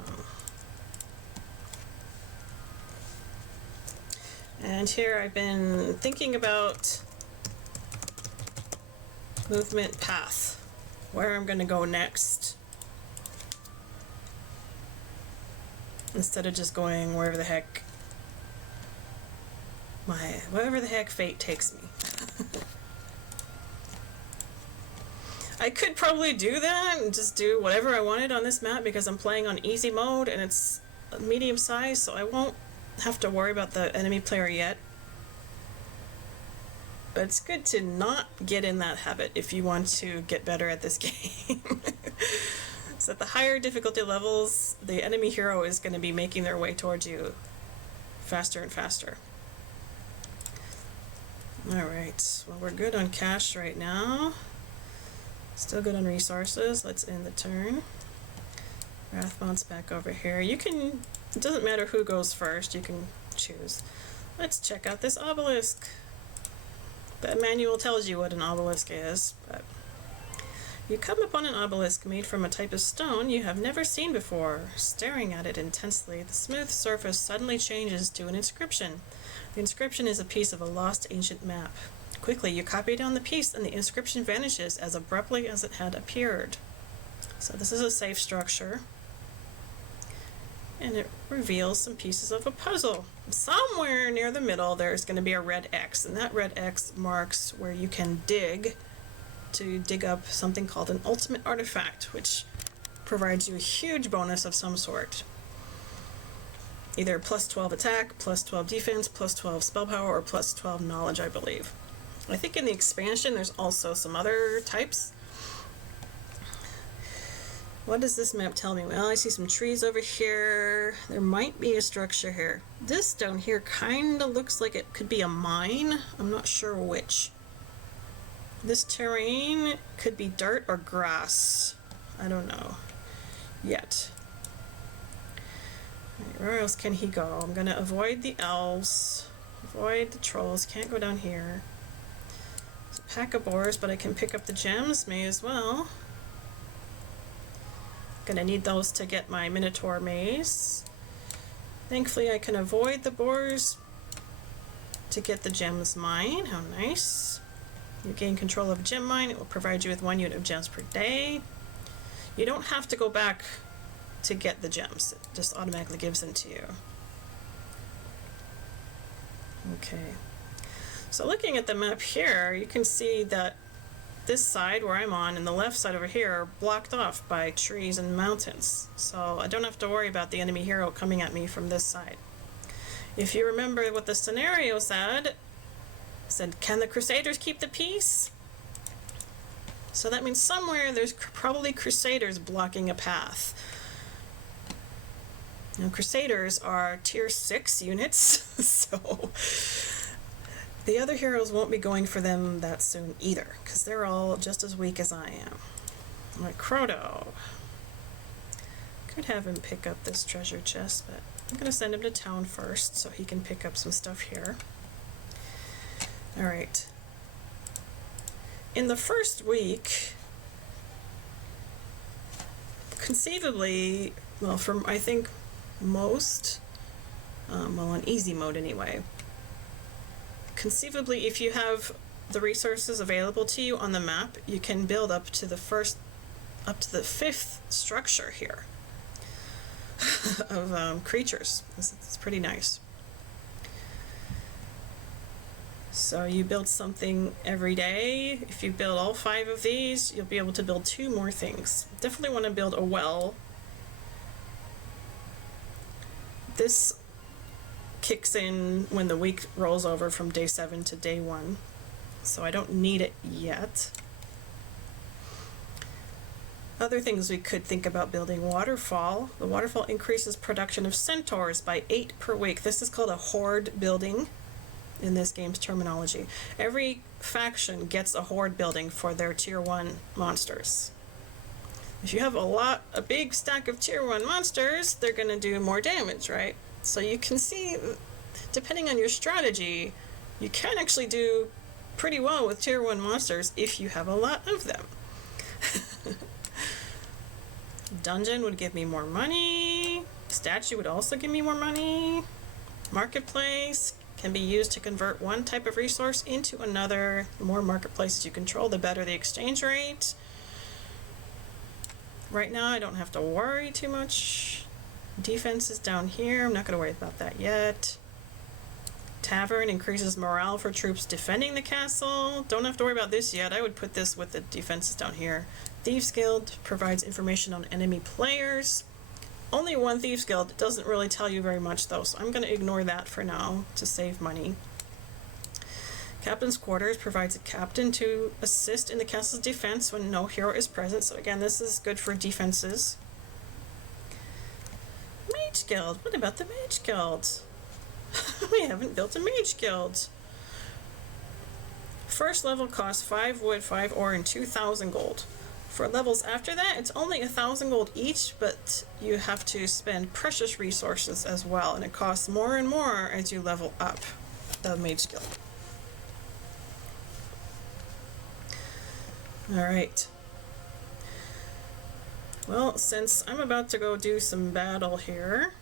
And here I've been thinking about movement path, where I'm going to go next, instead of just going wherever the heck fate takes me. I could probably do that and just do whatever I wanted on this map because I'm playing on easy mode and it's medium size, so I won't have to worry about the enemy player yet. But it's good to not get in that habit if you want to get better at this game. So at the higher difficulty levels, the enemy hero is going to be making their way towards you faster and faster. Alright, well we're good on cash right now. Still good on resources. Let's end the turn. Rathmond's back over here. You can, it doesn't matter who goes first, you can choose. Let's check out this obelisk. The manual tells you what an obelisk is, but you come upon an obelisk made from a type of stone you have never seen before. Staring at it intensely, the smooth surface suddenly changes to an inscription. The inscription is a piece of a lost ancient map. Quickly, you copy down the piece and the inscription vanishes as abruptly as it had appeared. So this is a safe structure. And it reveals some pieces of a puzzle. Somewhere near the middle there's going to be a red X, and that red X marks where you can dig to dig up something called an ultimate artifact, which provides you a huge bonus of some sort. Either plus 12 attack, plus 12 defense, plus 12 spell power, or plus 12 knowledge, I believe. I think in the expansion there's also some other types. What does this map tell me? Well, I see some trees over here. There might be a structure here. This down here kind of looks like it could be a mine. I'm not sure which. This terrain could be dirt or grass. I don't know yet. Where else can he go? I'm gonna avoid the elves, avoid the trolls. Can't go down here. There's a pack of boars, but I can pick up the gems. May as well. Gonna need those to get my Minotaur maze. Thankfully I can avoid the boars to get the gems mine. How nice. You gain control of a gem mine. It will provide you with 1 unit of gems per day. You don't have to go back to get the gems. It just automatically gives them to you. Okay. So looking at the map here, you can see that this side where I'm on and the left side over here are blocked off by trees and mountains. So I don't have to worry about the enemy hero coming at me from this side. If you remember what the scenario said, can the Crusaders keep the peace? So that means somewhere there's probably Crusaders blocking a path. Now Crusaders are tier 6 units, so the other heroes won't be going for them that soon either, because they're all just as weak as I am. Like Croto. Could have him pick up this treasure chest, but I'm going to send him to town first so he can pick up some stuff here. Alright. In the first week, conceivably, well, from I think most, well, on easy mode anyway, conceivably, if you have the resources available to you on the map, you can build up to the 5th structure here of creatures. It's pretty nice. So you build something every day. If you build all 5 of these, you'll be able to build 2 more things. Definitely want to build a well. This kicks in when the week rolls over from day 7 to day 1, so I don't need it yet. Other things we could think about building: waterfall. The waterfall increases production of centaurs by 8 per week. This is called a horde building in this game's terminology. Every faction gets a horde building for their tier 1 monsters. If you have a big stack of tier 1 monsters, they're going to do more damage, right? So you can see, depending on your strategy, you can actually do pretty well with tier 1 monsters if you have a lot of them. Dungeon would give me more money. Statue would also give me more money. Marketplace can be used to convert one type of resource into another. The more marketplaces you control, the better the exchange rate. Right now I don't have to worry too much. Defense is down here. I'm not going to worry about that yet. Tavern increases morale for troops defending the castle. Don't have to worry about this yet. I would put this with the defenses down here. Thieves Guild provides information on enemy players. Only one Thieves Guild. It doesn't really tell you very much though, so I'm going to ignore that for now to save money. Captain's Quarters provides a captain to assist in the castle's defense when no hero is present. So again, this is good for defenses. Mage Guild. What about the Mage Guild? We haven't built a Mage Guild. First level costs 5 wood, 5 ore, and 2,000 gold. For levels after that, it's only 1,000 gold each, but you have to spend precious resources as well, and it costs more and more as you level up the Mage Guild. Alright. Well, since I'm about to go do some battle here,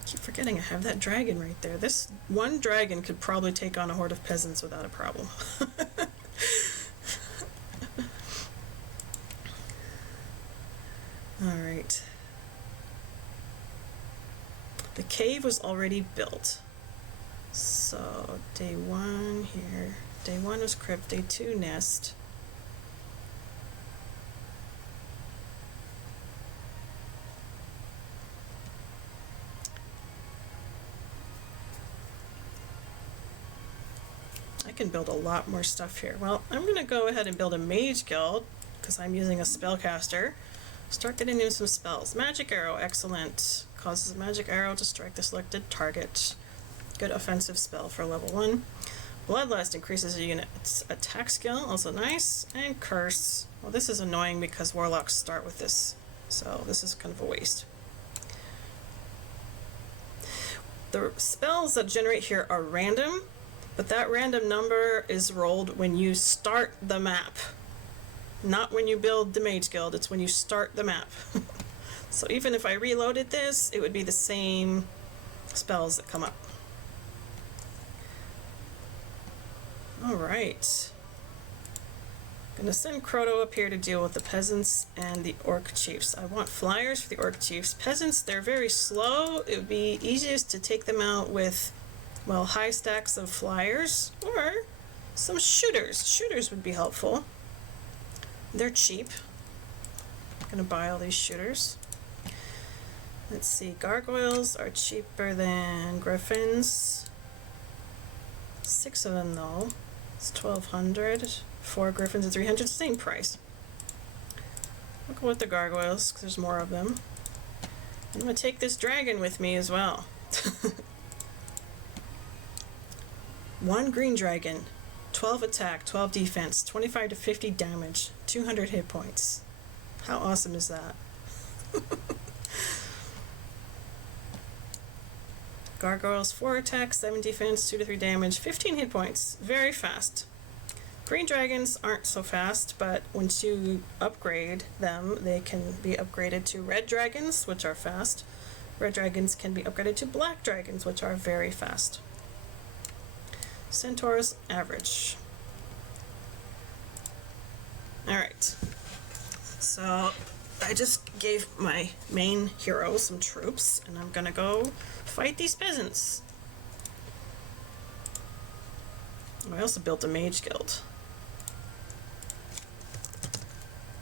I keep forgetting I have that dragon right there. This one dragon could probably take on a horde of peasants without a problem. Alright. The cave was already built. So, day 1 here. Day 1 was crypt, day 2 nest. I can build a lot more stuff here. Well, I'm going to go ahead and build a mage guild because I'm using a spellcaster. Start getting into some spells. Magic arrow, excellent. Causes a magic arrow to strike the selected target. Good offensive spell for level 1. Bloodlust increases a unit's attack skill, also nice. And curse. Well, this is annoying because warlocks start with this, so this is kind of a waste. The spells that generate here are random, but that random number is rolled when you start the map. Not when you build the Mage Guild, it's when you start the map. So even if I reloaded this, it would be the same spells that come up. Alright. Gonna send Croto up here to deal with the peasants and the orc chiefs. I want flyers for the orc chiefs. Peasants, they're very slow. It would be easiest to take them out with, well, high stacks of flyers or some shooters. Shooters would be helpful. They're cheap. I'm gonna buy all these shooters. Let's see, gargoyles are cheaper than griffins. 6 of them though. It's 1,200. 4 griffins at 300, same price. I'll go with the gargoyles because there's more of them. I'm gonna take this dragon with me as well. 1 green dragon. 12 attack, 12 defense, 25 to 50 damage, 200 hit points. How awesome is that? Gargoyles, 4 attack, 7 defense, 2 to 3 damage, 15 hit points. Very fast. Green dragons aren't so fast, but once you upgrade them, they can be upgraded to red dragons, which are fast. Red dragons can be upgraded to black dragons, which are very fast. Centaurs, average. Alright. So, I just gave my main hero some troops, and I'm gonna go fight these peasants. I also built a mage guild.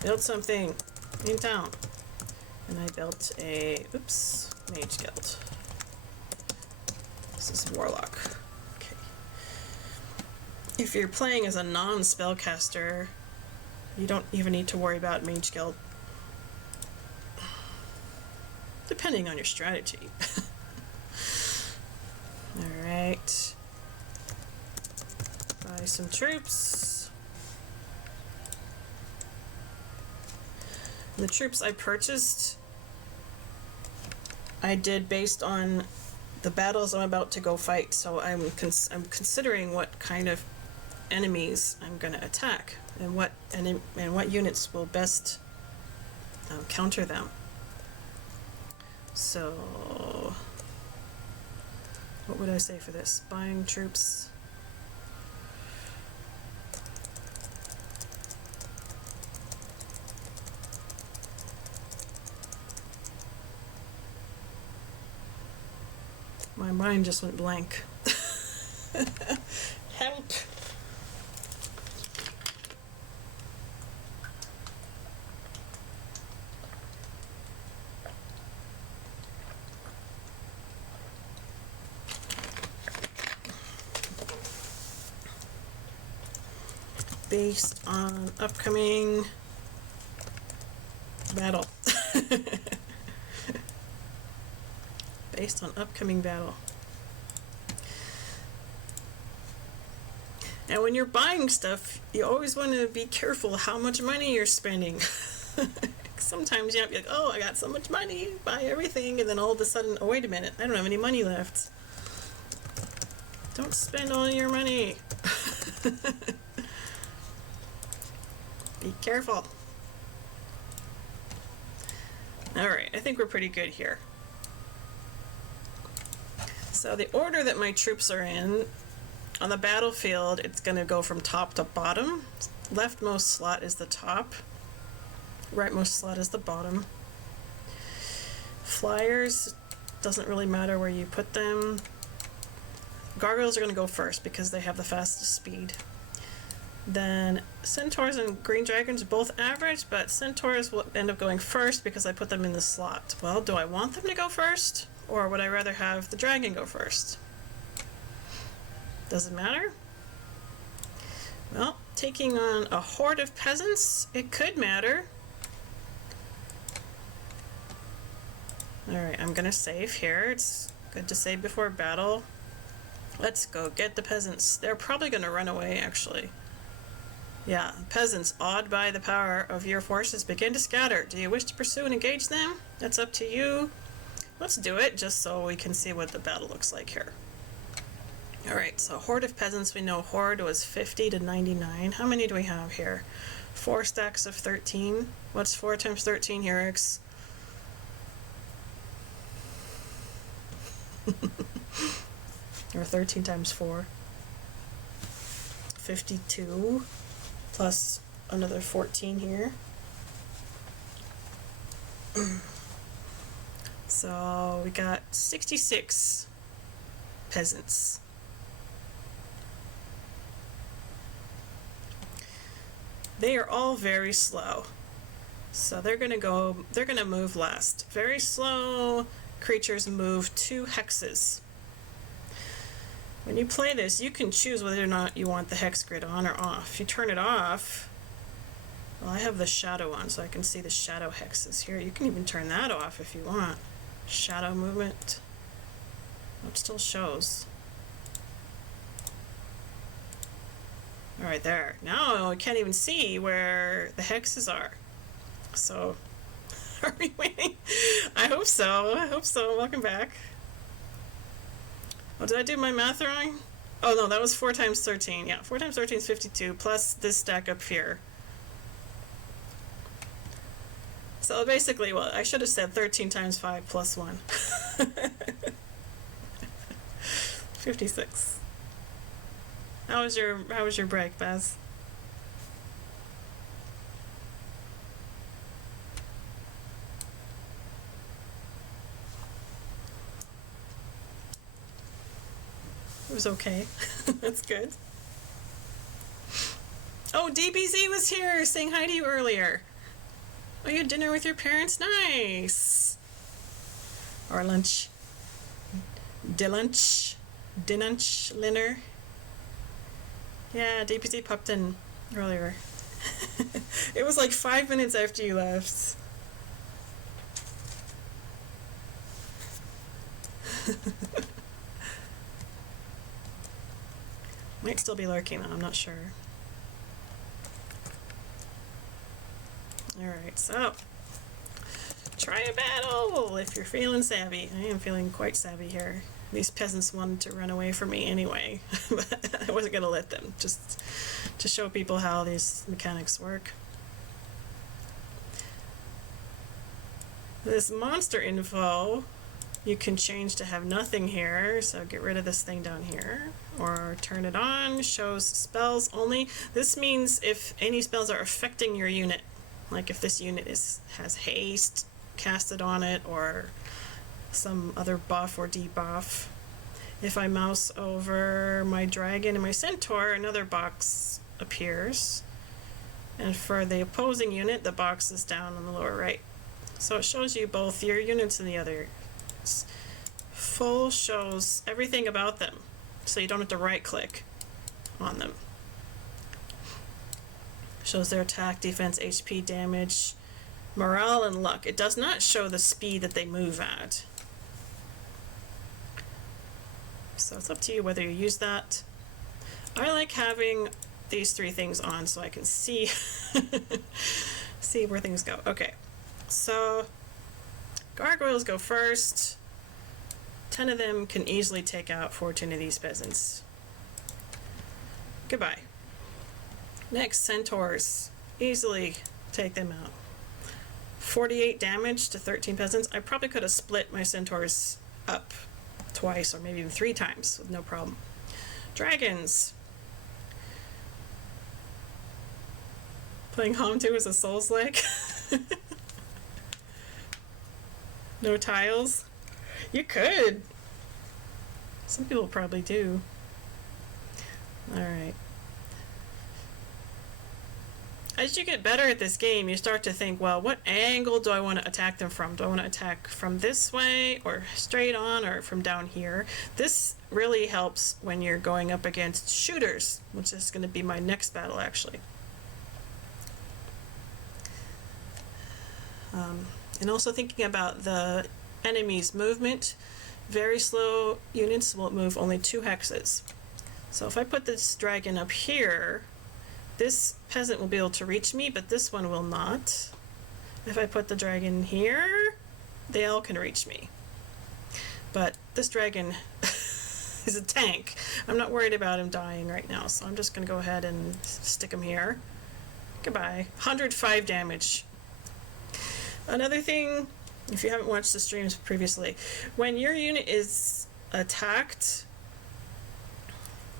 Build something in town. And I built a, oops, mage guild. This is warlock. If you're playing as a non-spellcaster, you don't even need to worry about Mage Guild. Depending on your strategy. Alright. Buy some troops. The troops I purchased, I did based on the battles I'm about to go fight, so I'm considering what kind of enemies I'm going to attack and what units will best counter them. So what would I say for this? Buying troops. My mind just went blank. Help! Based on upcoming battle. Based on upcoming battle. And when you're buying stuff, you always want to be careful how much money you're spending. Sometimes you have to be like, oh, I got so much money, buy everything, and then all of a sudden, oh, wait a minute, I don't have any money left. Don't spend all your money. Be careful. Alright, I think we're pretty good here. So the order that my troops are in, on the battlefield, it's going to go from top to bottom. Leftmost slot is the top. Rightmost slot is the bottom. Flyers, doesn't really matter where you put them. Gargoyles are going to go first because they have the fastest speed. Then Centaurs and Green Dragons are both average, but Centaurs will end up going first because I put them in the slot. Well, do I want them to go first? Or would I rather have the dragon go first? Doesn't matter. Well, taking on a horde of peasants, it could matter. Alright, I'm gonna save here. It's good to save before battle. Let's go get the peasants. They're probably gonna run away, actually. Yeah, peasants, awed by the power of your forces, begin to scatter. Do you wish to pursue and engage them? That's up to you. Let's do it, just so we can see what the battle looks like here. Alright, so horde of peasants, we know horde was 50 to 99. How many do we have here? 4 stacks of 13. What's 4 times 13 here, X? Or 13 times 4. 52. Plus another 14 here. So we got 66 peasants. They are all very slow. So they're gonna move last. Very slow creatures move 2 hexes. When you play this, you can choose whether or not you want the hex grid on or off. If you turn it off, well, I have the shadow on, so I can see the shadow hexes here. You can even turn that off if you want. Shadow movement. It still shows. Alright, there. Now I can't even see where the hexes are. So, are we waiting? I hope so. I hope so. Welcome back. Oh, did I do my math wrong? Oh no, that was 4 times 13. Yeah, 4 times 13 is 52, plus this stack up here. So basically, well, I should have said 13 times 5 plus 1. 56. How was your break, Baz? It was okay. That's good. Oh, DBZ was here saying hi to you earlier. Oh, you had dinner with your parents? Nice. Or lunch. Dinner. Yeah, DBZ popped in earlier. It was like 5 minutes after you left. Might still be lurking though, I'm not sure. Alright, so try a battle if you're feeling savvy. I am feeling quite savvy here. These peasants wanted to run away from me anyway, but I wasn't going to let them, just to show people how these mechanics work. This monster info you can change to have nothing here, so get rid of this thing down here, or turn it on, shows spells only. This means if any spells are affecting your unit, like if this unit has haste casted on it, or some other buff or debuff. If I mouse over my dragon and my centaur, another box appears, and for the opposing unit, the box is down on the lower right. So it shows you both your units and the other. Full shows everything about them, so you don't have to right click on them. Shows their attack, defense, HP, damage, morale, and luck. It does not show the speed that they move at. So it's up to you whether you use that. I like having these three things on so I can see see where things go. Okay, so gargoyles go first. 10 of them can easily take out 14 of these peasants. Goodbye. Next, centaurs. Easily take them out. 48 damage to 13 peasants. I probably could have split my centaurs up twice or maybe even 3 times with no problem. Dragons. Playing Home2 as a Souls-like. No tiles. You could. Some people probably do. Alright. As you get better at this game, you start to think, well, what angle do I want to attack them from? Do I want to attack from this way, or straight on, or from down here? This really helps when you're going up against shooters, which is going to be my next battle, actually. And also thinking about the enemy's movement, very slow units will move only 2 hexes. So if I put this dragon up here, this peasant will be able to reach me, but this one will not. If I put the dragon here, they all can reach me. But this dragon is a tank. I'm not worried about him dying right now, so I'm just going to go ahead and stick him here. Goodbye. 105 damage. Another thing, if you haven't watched the streams previously, when your unit is attacked,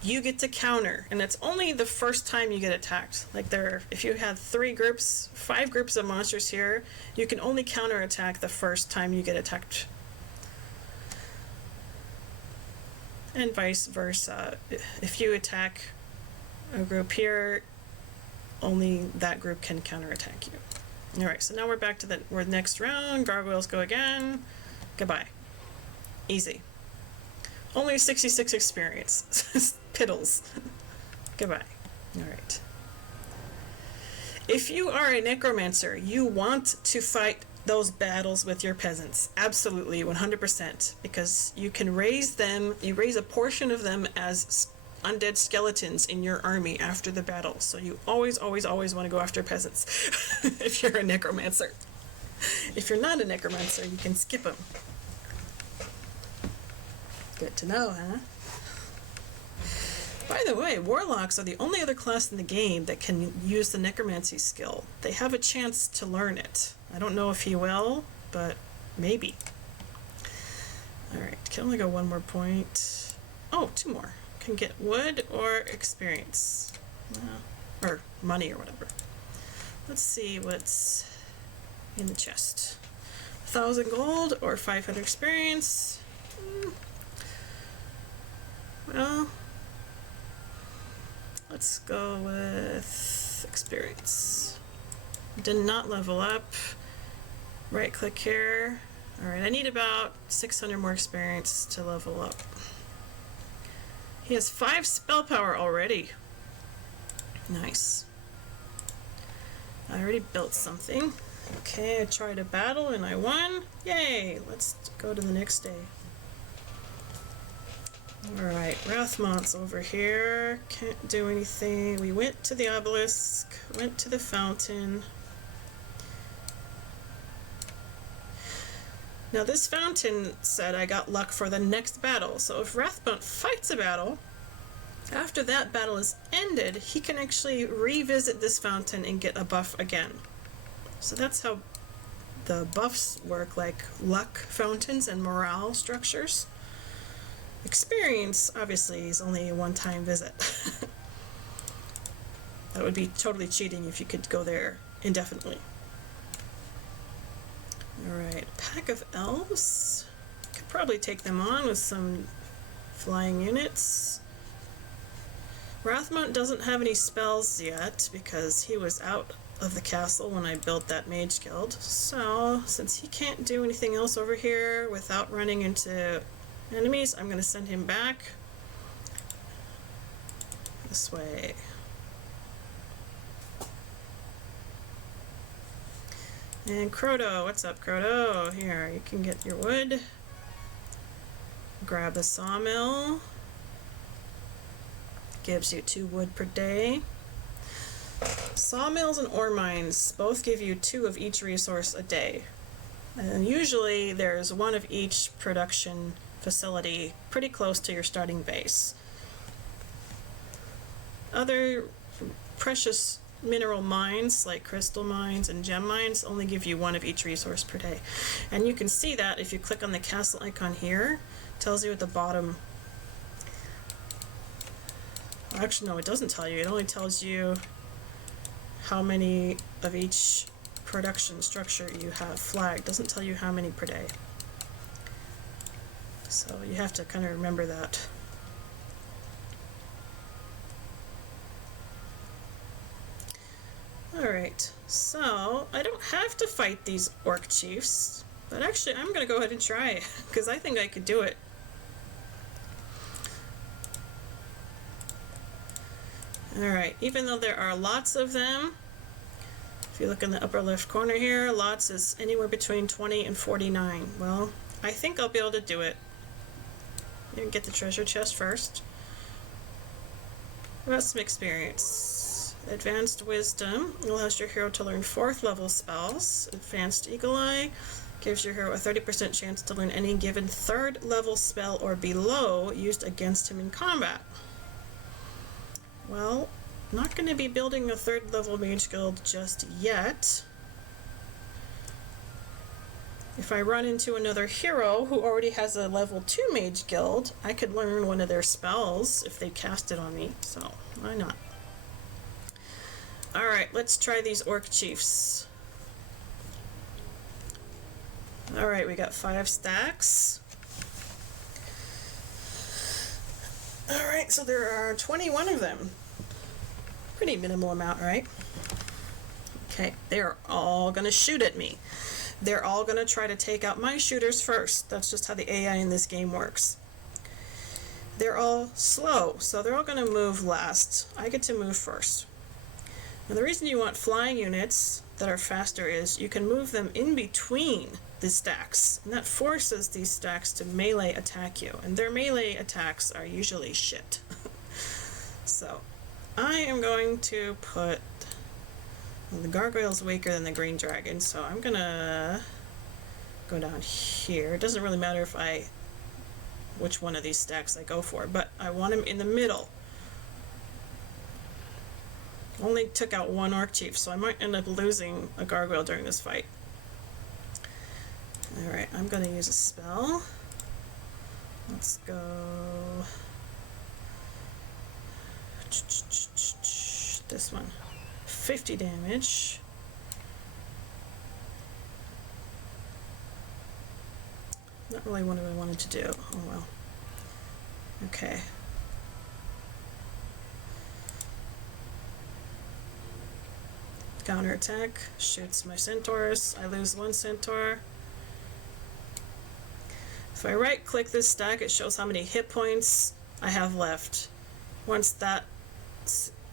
you get to counter, and it's only the first time you get attacked. Like if you have 5 groups of monsters here, you can only counter attack the first time you get attacked. And vice versa. If you attack a group here, only that group can counter attack you. Alright, so now we're back to the next round. Gargoyles go again. Goodbye. Easy. Only 66 experience. Piddles. Goodbye. Alright. If you are a necromancer, you want to fight those battles with your peasants. Absolutely, 100%. Because you can raise them, you raise a portion of them as undead skeletons in your army after the battle. So you always, always, always want to go after peasants if you're a necromancer. If you're not a necromancer, you can skip them. Good to know, huh? By the way, warlocks are the only other class in the game that can use the necromancy skill. They have a chance to learn it. I don't know if he will, but maybe. Alright, can only go 1 more point. Oh, 2 more. Can get wood or experience. Or money or whatever. Let's see what's in the chest. 1,000 gold or 500 experience. Well, let's go with experience. Did not level up. Right click here. Alright, I need about 600 more experience to level up. He has 5 spell power already. Nice. I already built something. Okay, I tried a battle and I won. Yay! Let's go to the next day. Alright, Wrathmont's over here. Can't do anything. We went to the obelisk, went to the fountain. Now this fountain said I got luck for the next battle, so if Wrathmont fights a battle, after that battle is ended, he can actually revisit this fountain and get a buff again. So that's how the buffs work, like luck fountains and morale structures. Experience, obviously, is only a one-time visit. That would be totally cheating if you could go there indefinitely. Alright, pack of elves. Could probably take them on with some flying units. Wrathmont doesn't have any spells yet because he was out of the castle when I built that mage guild. So, since he can't do anything else over here without running into enemies, I'm going to send him back this way. And Croto, what's up, Croto? Here, you can get your wood. Grab the sawmill. gives you 2 wood per day. Sawmills and ore mines both give you 2 of each resource a day. And usually there's 1 of each production facility pretty close to your starting base. Other precious mineral mines like crystal mines and gem mines only give you 1 of each resource per day. And you can see that if you click on the castle icon here. It tells you at the bottom. Actually, no, it doesn't tell you. It only tells you how many of each production structure you have flagged. It doesn't tell you how many per day. So you have to kind of remember that. Alright, so I don't have to fight these orc chiefs, but actually I'm going to go ahead and try it, because I think I could do it. Alright, even though there are lots of them, if you look in the upper left corner here, lots is anywhere between 20 and 49. Well, I think I'll be able to do it. You can get the treasure chest first. About some experience. Advanced Wisdom allows your hero to learn 4th level spells. Advanced Eagle Eye gives your hero a 30% chance to learn any given 3rd level spell or below used against him in combat. Well, not going to be building a 3rd level mage guild just yet. If I run into another hero who already has a level 2 mage guild, I could learn one of their spells if they cast it on me, so why not? Alright, let's try these orc chiefs. Alright, we got 5 stacks. Alright, so there are 21 of them. Pretty minimal amount, right? Okay, they're all gonna shoot at me. They're all gonna try to take out my shooters first. That's just how the AI in this game works. They're all slow, so they're all gonna move last. I get to move first. Now the reason you want flying units that are faster is you can move them in between the stacks, and that forces these stacks to melee attack you, and their melee attacks are usually shit. So I am going to put, well, the gargoyle's weaker than the green dragon, so I'm gonna go down here. It doesn't really matter which one of these stacks I go for, but I want him in the middle. Only took out 1 orc chief, so I might end up losing a gargoyle during this fight. Alright, I'm going to use a spell. Let's go... this one. 50 damage. Not really what I wanted to do. Oh well. Okay. Counterattack, shoots my centaurs. I lose 1 centaur. If I right click this stack, it shows how many hit points I have left. Once that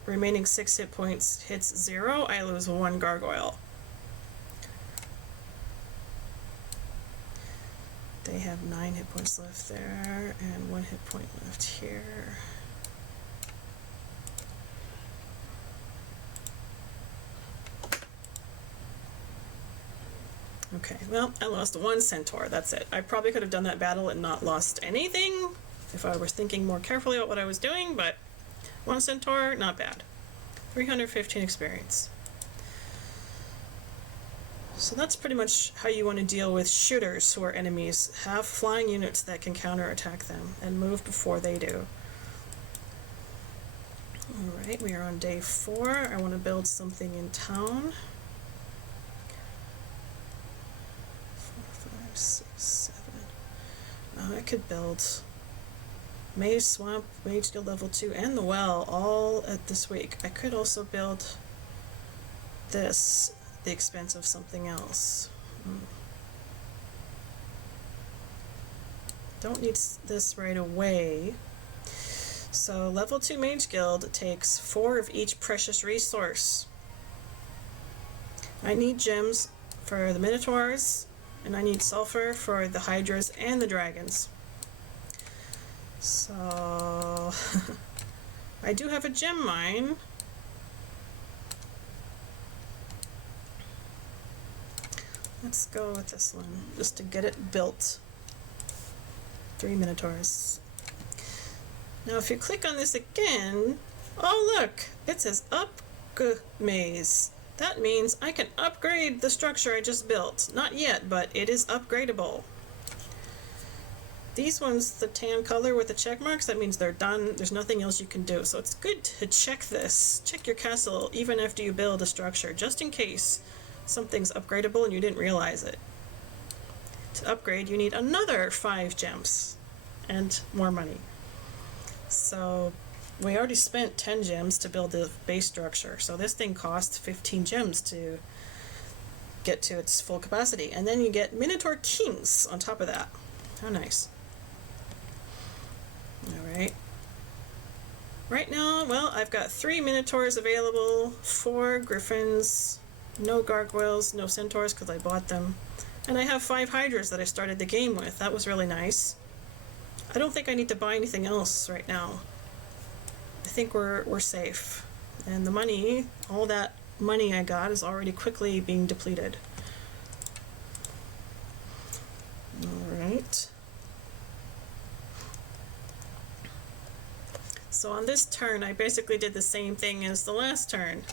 remaining 6 hit points hits 0, I lose 1 gargoyle. They have 9 hit points left there, and 1 hit point left here. Okay, well, I lost 1 centaur, that's it. I probably could have done that battle and not lost anything if I was thinking more carefully about what I was doing, but 1 centaur, not bad. 315 experience. So that's pretty much how you want to deal with shooters who are enemies. Have flying units that can counterattack them and move before they do. Alright, we are on day 4. I want to build something in town. 4, 5, 6, 7. I could build Mage Swamp, Mage Guild level 2, and the Well all at this week. I could also build this at the expense of something else. Don't need this right away. So level 2 Mage Guild takes 4 of each precious resource. I need gems for the Minotaurs, and I need sulfur for the Hydras and the Dragons. So I do have a gem mine. Let's go with this one, just to get it built. 3 Minotaurs. Now if you click on this again, oh look, it says maze. That means I can upgrade the structure I just built. Not yet, but it is upgradable. These ones, the tan color with the check marks, that means they're done. There's nothing else you can do. So it's good to check this. Check your castle even after you build a structure, just in case something's upgradable and you didn't realize it. To upgrade, you need another 5 gems and more money. So we already spent 10 gems to build the base structure. So this thing costs 15 gems to get to its full capacity. And then you get Minotaur Kings on top of that. How nice. Alright. Right now, well, I've got 3 Minotaurs available, 4 Griffins, no Gargoyles, no Centaurs because I bought them. And I have 5 Hydras that I started the game with. That was really nice. I don't think I need to buy anything else right now. I think we're safe. And the money, all that money I got is already quickly being depleted. Alright. So on this turn, I basically did the same thing as the last turn.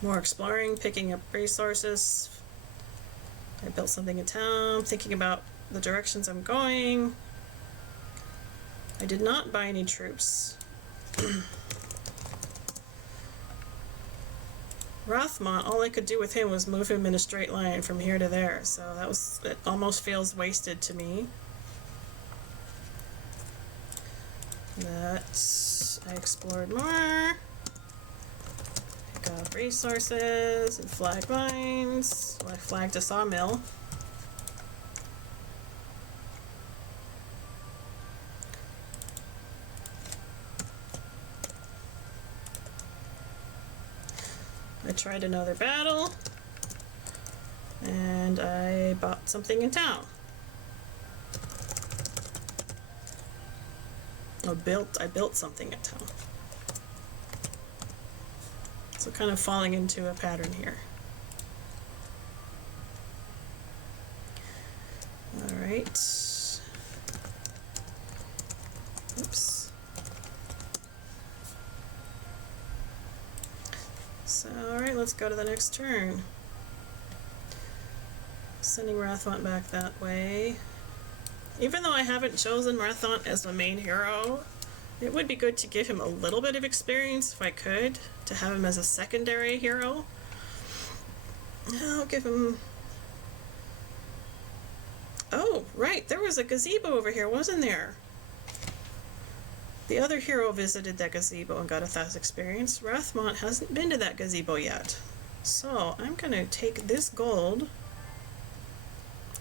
More exploring, picking up resources. I built something in town, thinking about the directions I'm going. I did not buy any troops. Rothmont, all I could do with him was move him in a straight line from here to there, so it almost feels wasted to me. But I explored more. Pick up resources and flag mines. Well, I flagged a sawmill. I tried another battle, and I bought something in town. I built something in town. So kind of falling into a pattern here. All right. Oops. So, alright, let's go to the next turn. Sending Rathont back that way. Even though I haven't chosen Rathont as the main hero, it would be good to give him a little bit of experience if I could, to have him as a secondary hero. I'll give him... Oh, right, there was a gazebo over here, wasn't there? The other hero visited that gazebo and got 1,000 experience. Rathmont hasn't been to that gazebo yet. So, I'm gonna take this gold.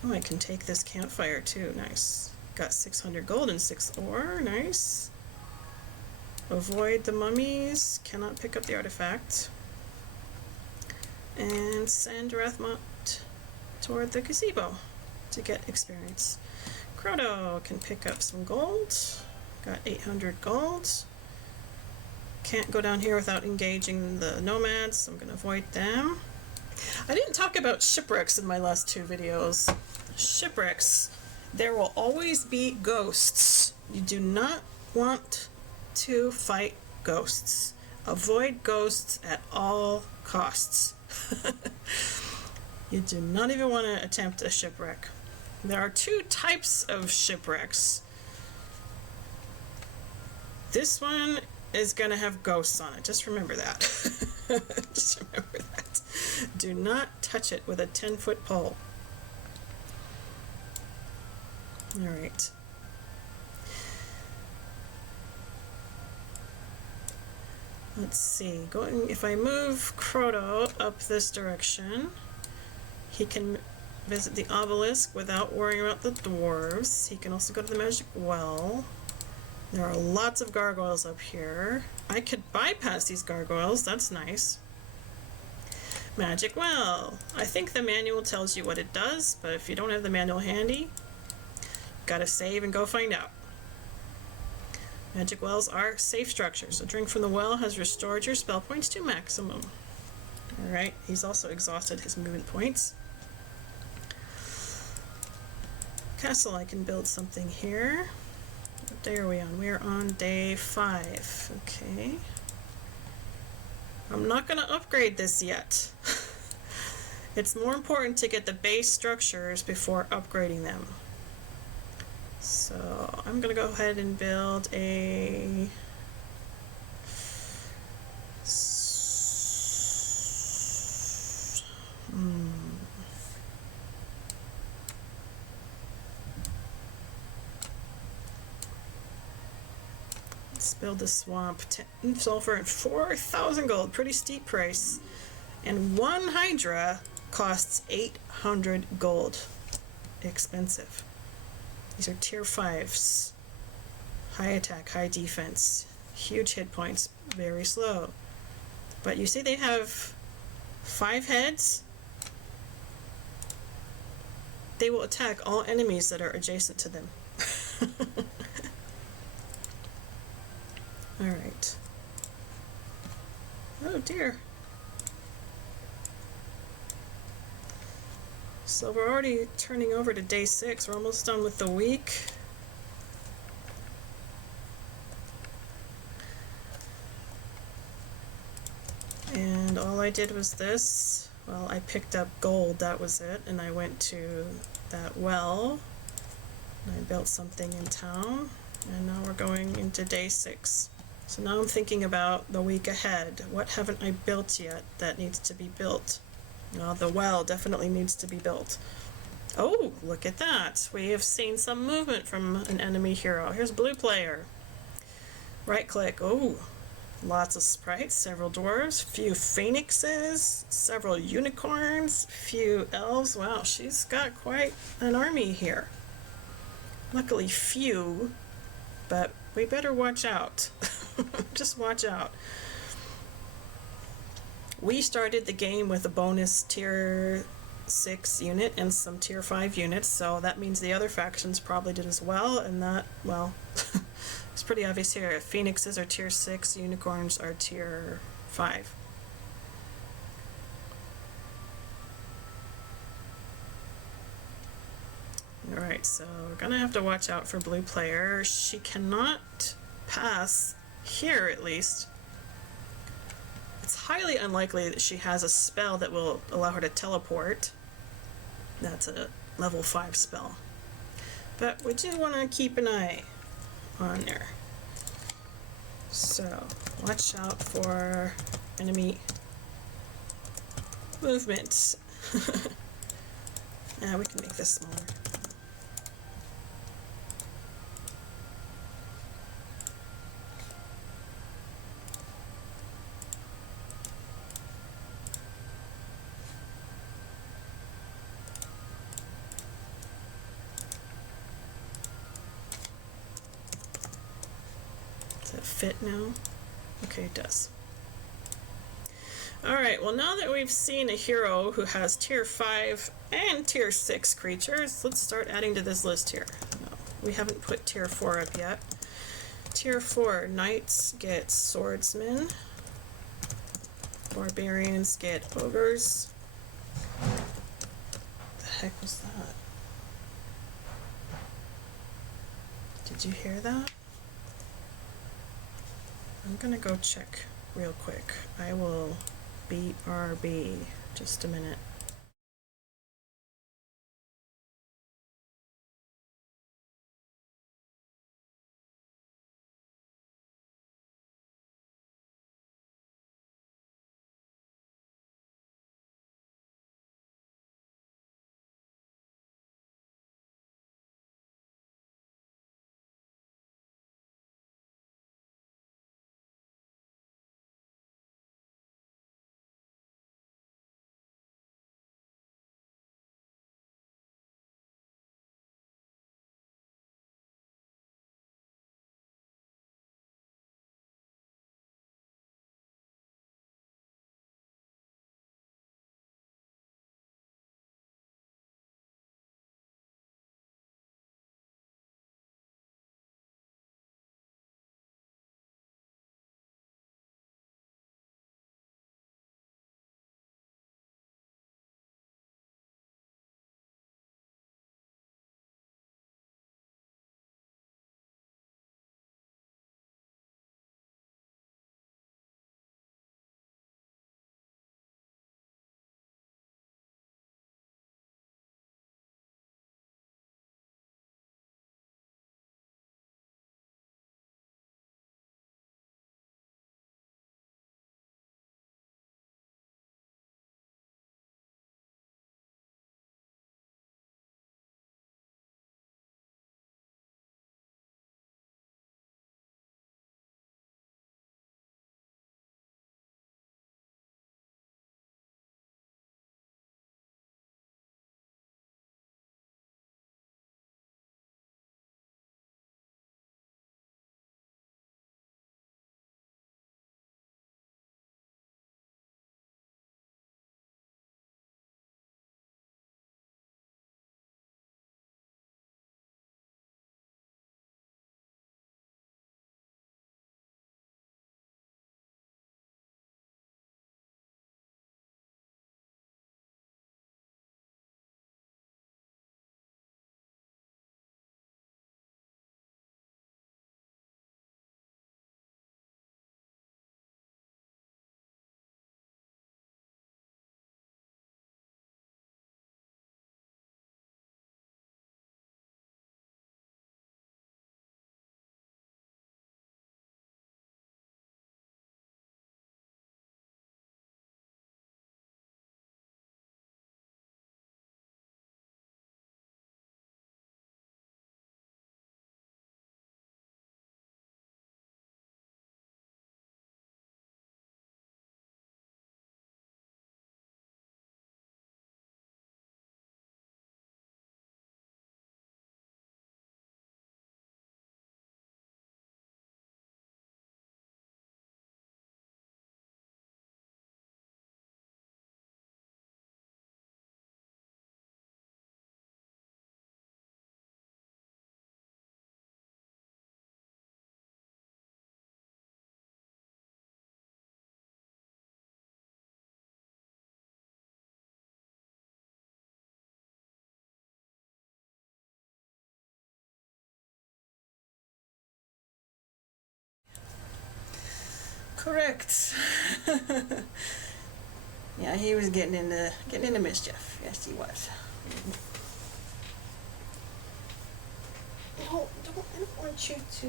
Oh, I can take this campfire too, nice. Got 600 gold and 6 ore, nice. Avoid the mummies, cannot pick up the artifact. And send Rathmont toward the gazebo to get experience. Croto can pick up some gold. Got 800 gold. Can't go down here without engaging the nomads, so I'm going to avoid them. I didn't talk about shipwrecks in my last 2 videos. Shipwrecks. There will always be ghosts. You do not want to fight ghosts. Avoid ghosts at all costs. You do not even want to attempt a shipwreck. There are 2 types of shipwrecks. This one is going to have ghosts on it. Just remember that. Just remember that. Do not touch it with a 10-foot pole. Alright. Let's see. If I move Croto up this direction, he can visit the obelisk without worrying about the dwarves. He can also go to the magic well. There are lots of gargoyles up here. I could bypass these gargoyles, that's nice. Magic well. I think the manual tells you what it does, but if you don't have the manual handy, Gotta save and go find out. Magic wells are safe structures. A drink from the well has restored your spell points to maximum. Alright, he's also exhausted his movement points. Castle, I can build something here. What day are we on? We're on day 5. Okay. I'm not going to upgrade this yet. It's more important to get the base structures before upgrading them. So I'm going to go ahead and build a Let's build the swamp. 10 sulfur and 4,000 gold. Pretty steep price. And one Hydra costs 800 gold. Expensive. These are tier 5s. High attack, high defense. Huge hit points. Very slow. But you see they have 5 heads. They will attack all enemies that are adjacent to them. Alright. Oh dear. So we're already turning over to day 6. We're almost done with the week. And all I did was this. Well, I picked up gold, that was it. And I went to that well. And I built something in town. And now we're going into day 6. So now I'm thinking about the week ahead. What haven't I built yet that needs to be built? Well, the well definitely needs to be built. Oh, look at that. We have seen some movement from an enemy hero. Here's blue player. Right click. Oh, lots of sprites, several dwarves, few phoenixes, several unicorns, few elves. Wow, she's got quite an army here. Luckily few, but we better watch out. Just watch out. We started the game with a bonus tier 6 unit and some tier 5 units, so that means the other factions probably did as well, and that, well, it's pretty obvious here. Phoenixes are tier 6, unicorns are tier 5. Alright, so we're gonna have to watch out for blue player. She cannot pass here, at least. It's highly unlikely that she has a spell that will allow her to teleport. That's a level 5 spell. But we do want to keep an eye on her. So, watch out for enemy movements. Yeah, we can make this smaller. Does it fit now? Okay, it does. Alright, well now that we've seen a hero who has tier 5 and tier 6 creatures, let's start adding to this list here. No, we haven't put tier 4 up yet. Tier 4 knights get swordsmen. Barbarians get ogres. What the heck was that? Did you hear that? I'm gonna go check real quick. I will BRB. Just a minute. Correct. Yeah, he was getting into mischief. Yes, he was. No, I don't want you to.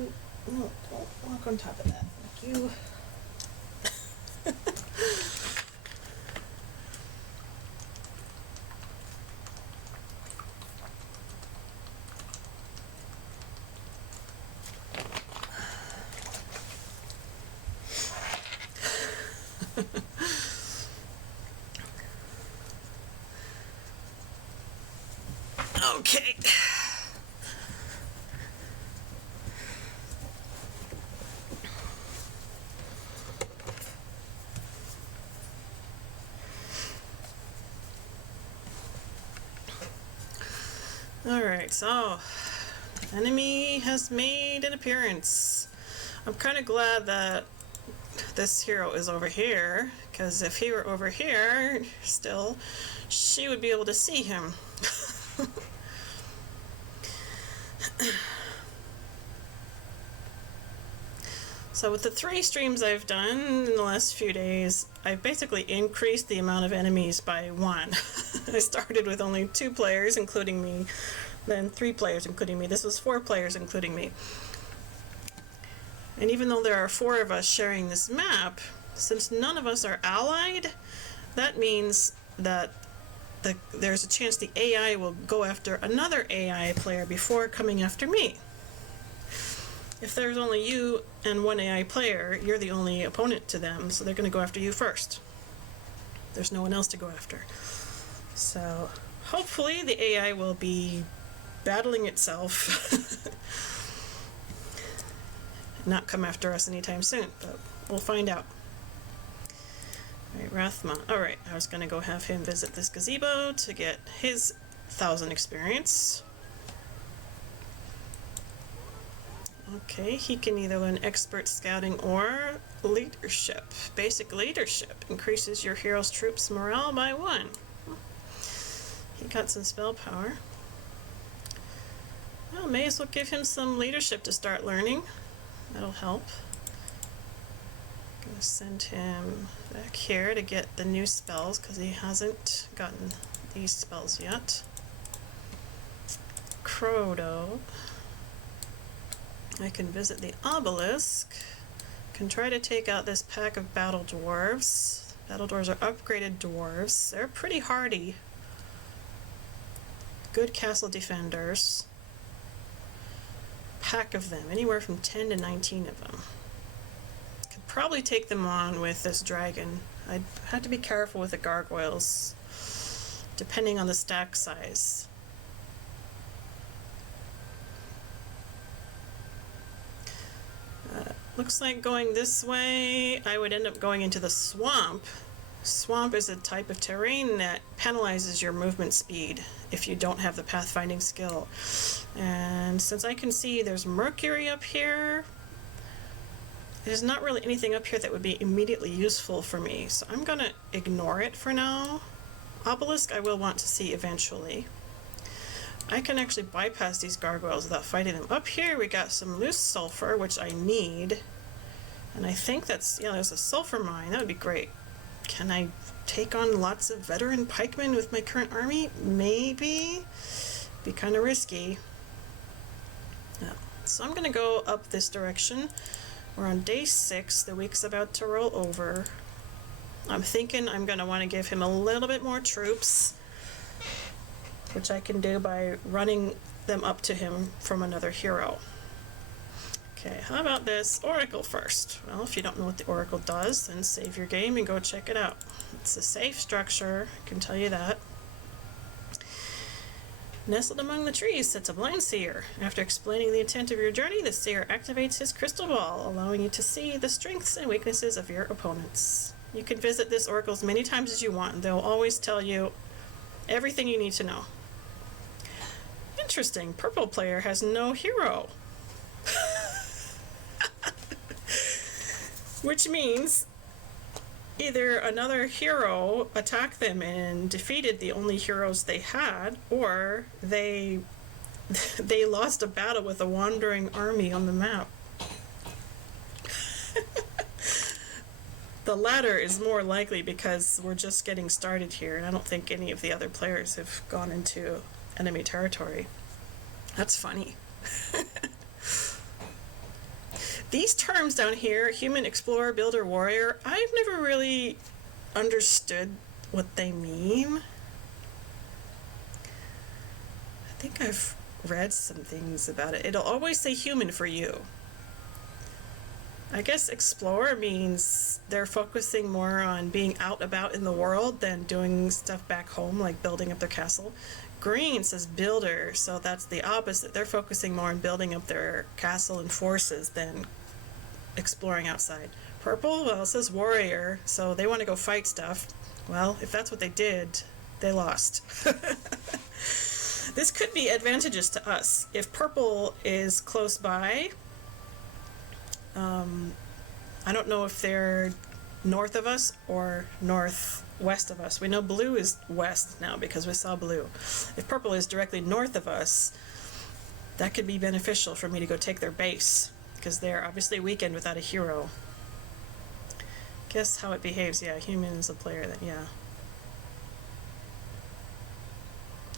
No, don't walk on top of that. Thank you. Okay. Alright, so enemy has made an appearance. I'm kind of glad that this hero is over here, because if he were over here still, she would be able to see him. So with the 3 streams I've done in the last few days, I've basically increased the amount of enemies by 1. I started with only 2 players, including me, then 3 players, including me. This was 4 players, including me. And even though there are 4 of us sharing this map, since none of us are allied, that means that there's a chance the AI will go after another AI player before coming after me. If there's only you and 1 AI player, you're the only opponent to them, so they're going to go after you first. There's no one else to go after. So hopefully the AI will be battling itself. Not come after us anytime soon, but we'll find out. Alright, Rathma. Alright, I was going to go have him visit this gazebo to get his 1,000 experience. Okay, he can either learn expert scouting or leadership. Basic leadership increases your hero's troops' morale by 1. He got some spell power. Well, may as well give him some leadership to start learning. That'll help. I'm gonna send him back here to get the new spells because he hasn't gotten these spells yet. Crodo. I can visit the obelisk. Can try to take out this pack of battle dwarves. Battle dwarves are upgraded dwarves. They're pretty hardy. Good castle defenders. Pack of them, anywhere from 10 to 19 of them. Could probably take them on with this dragon. I'd have to be careful with the gargoyles, depending on the stack size. Looks like going this way, I would end up going into the swamp. Swamp is a type of terrain that penalizes your movement speed if you don't have the pathfinding skill. And since I can see there's mercury up here, there's not really anything up here that would be immediately useful for me, so I'm gonna ignore it for now. Obelisk I will want to see eventually. I can actually bypass these gargoyles without fighting them. Up here we got some loose sulfur, which I need. And I think that's, yeah, there's a sulfur mine. That would be great. Can I take on lots of veteran pikemen with my current army? Maybe. Be kind of risky. Yeah. So I'm going to go up this direction. We're on day 6. The week's about to roll over. I'm thinking I'm going to want to give him a little bit more troops, which I can do by running them up to him from another hero. Okay, how about this Oracle first? Well, if you don't know what the Oracle does, then save your game and go check it out. It's a safe structure, I can tell you that. Nestled among the trees sits a blind seer. After explaining the intent of your journey, the seer activates his crystal ball, allowing you to see the strengths and weaknesses of your opponents. You can visit this Oracle as many times as you want, and they'll always tell you everything you need to know. Interesting, purple player has no hero. Which means either another hero attacked them and defeated the only heroes they had, or they lost a battle with a wandering army on the map. the latter is more likely because we're just getting started here, and I don't think any of the other players have gone into enemy territory. That's funny. These terms down here, human, explorer, builder, warrior, I've never really understood what they mean. I think I've read some things about it. It'll always say human for you. I guess explorer means they're focusing more on being out about in the world than doing stuff back home, like building up their castle. Green says builder, so that's the opposite. They're focusing more on building up their castle and forces than exploring outside. Purple, well, it says warrior, so they want to go fight stuff. Well, if that's what they did, they lost. This could be advantageous to us. If purple is close by, I don't know if they're north of us or northwest of us. We know blue is west now because we saw blue. If purple is directly north of us, that could be beneficial for me to go take their base because they're obviously weakened without a hero. Guess how it behaves. Yeah, human is a player that, yeah.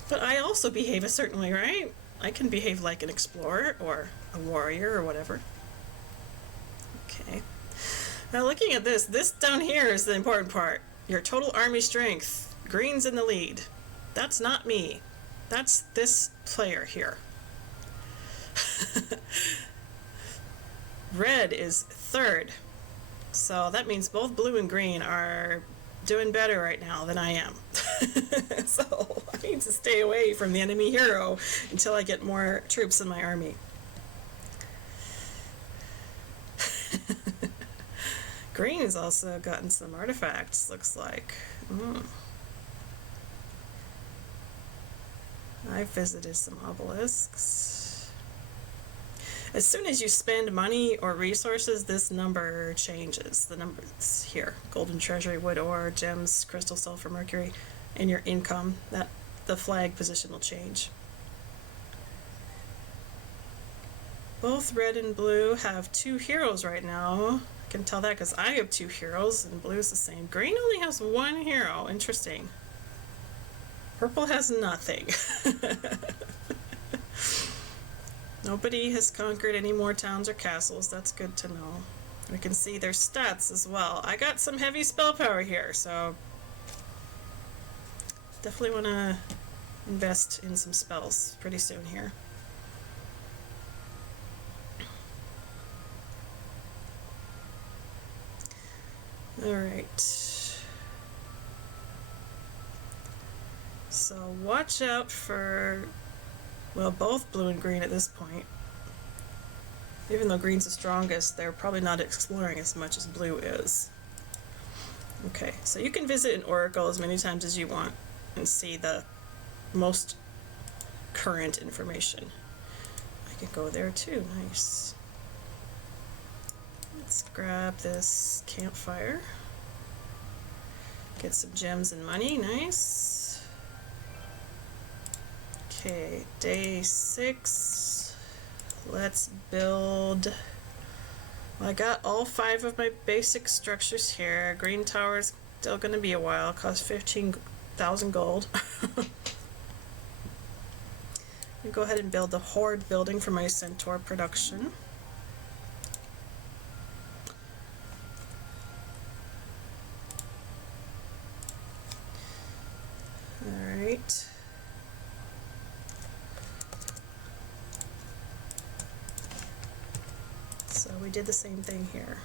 But I also behave a certain way, right? I can behave like an explorer or a warrior or whatever. Okay. Now looking at this down here is the important part. Your total army strength. Green's in the lead. That's not me. That's this player here. Red is third. So that means both blue and green are doing better right now than I am. So I need to stay away from the enemy hero until I get more troops in my army. Green has also gotten some artifacts, looks like. I've visited some obelisks. As soon as you spend money or resources, this number changes. The numbers here: golden treasury, wood ore, gems, crystal, sulfur, mercury, and your income. That the flag position will change. Both red and blue have 2 heroes right now. I can tell that because I have 2 heroes and blue is the same. Green only has 1 hero. Interesting. Purple has nothing. Nobody has conquered any more towns or castles. That's good to know. We can see their stats as well. I got some heavy spell power here, so definitely want to invest in some spells pretty soon here. Alright. So watch out for, well, both blue and green at this point. Even though green's the strongest, they're probably not exploring as much as blue is. Okay, so you can visit an oracle as many times as you want and see the most current information. I can go there too, nice. Let's grab this campfire. Get some gems and money, nice. Okay, day 6. Let's build. Well, I got all 5 of my basic structures here. Green tower's still gonna be a while, cost 15,000 gold. Go ahead and build the horde building for my centaur production. Alright. So we did the same thing here.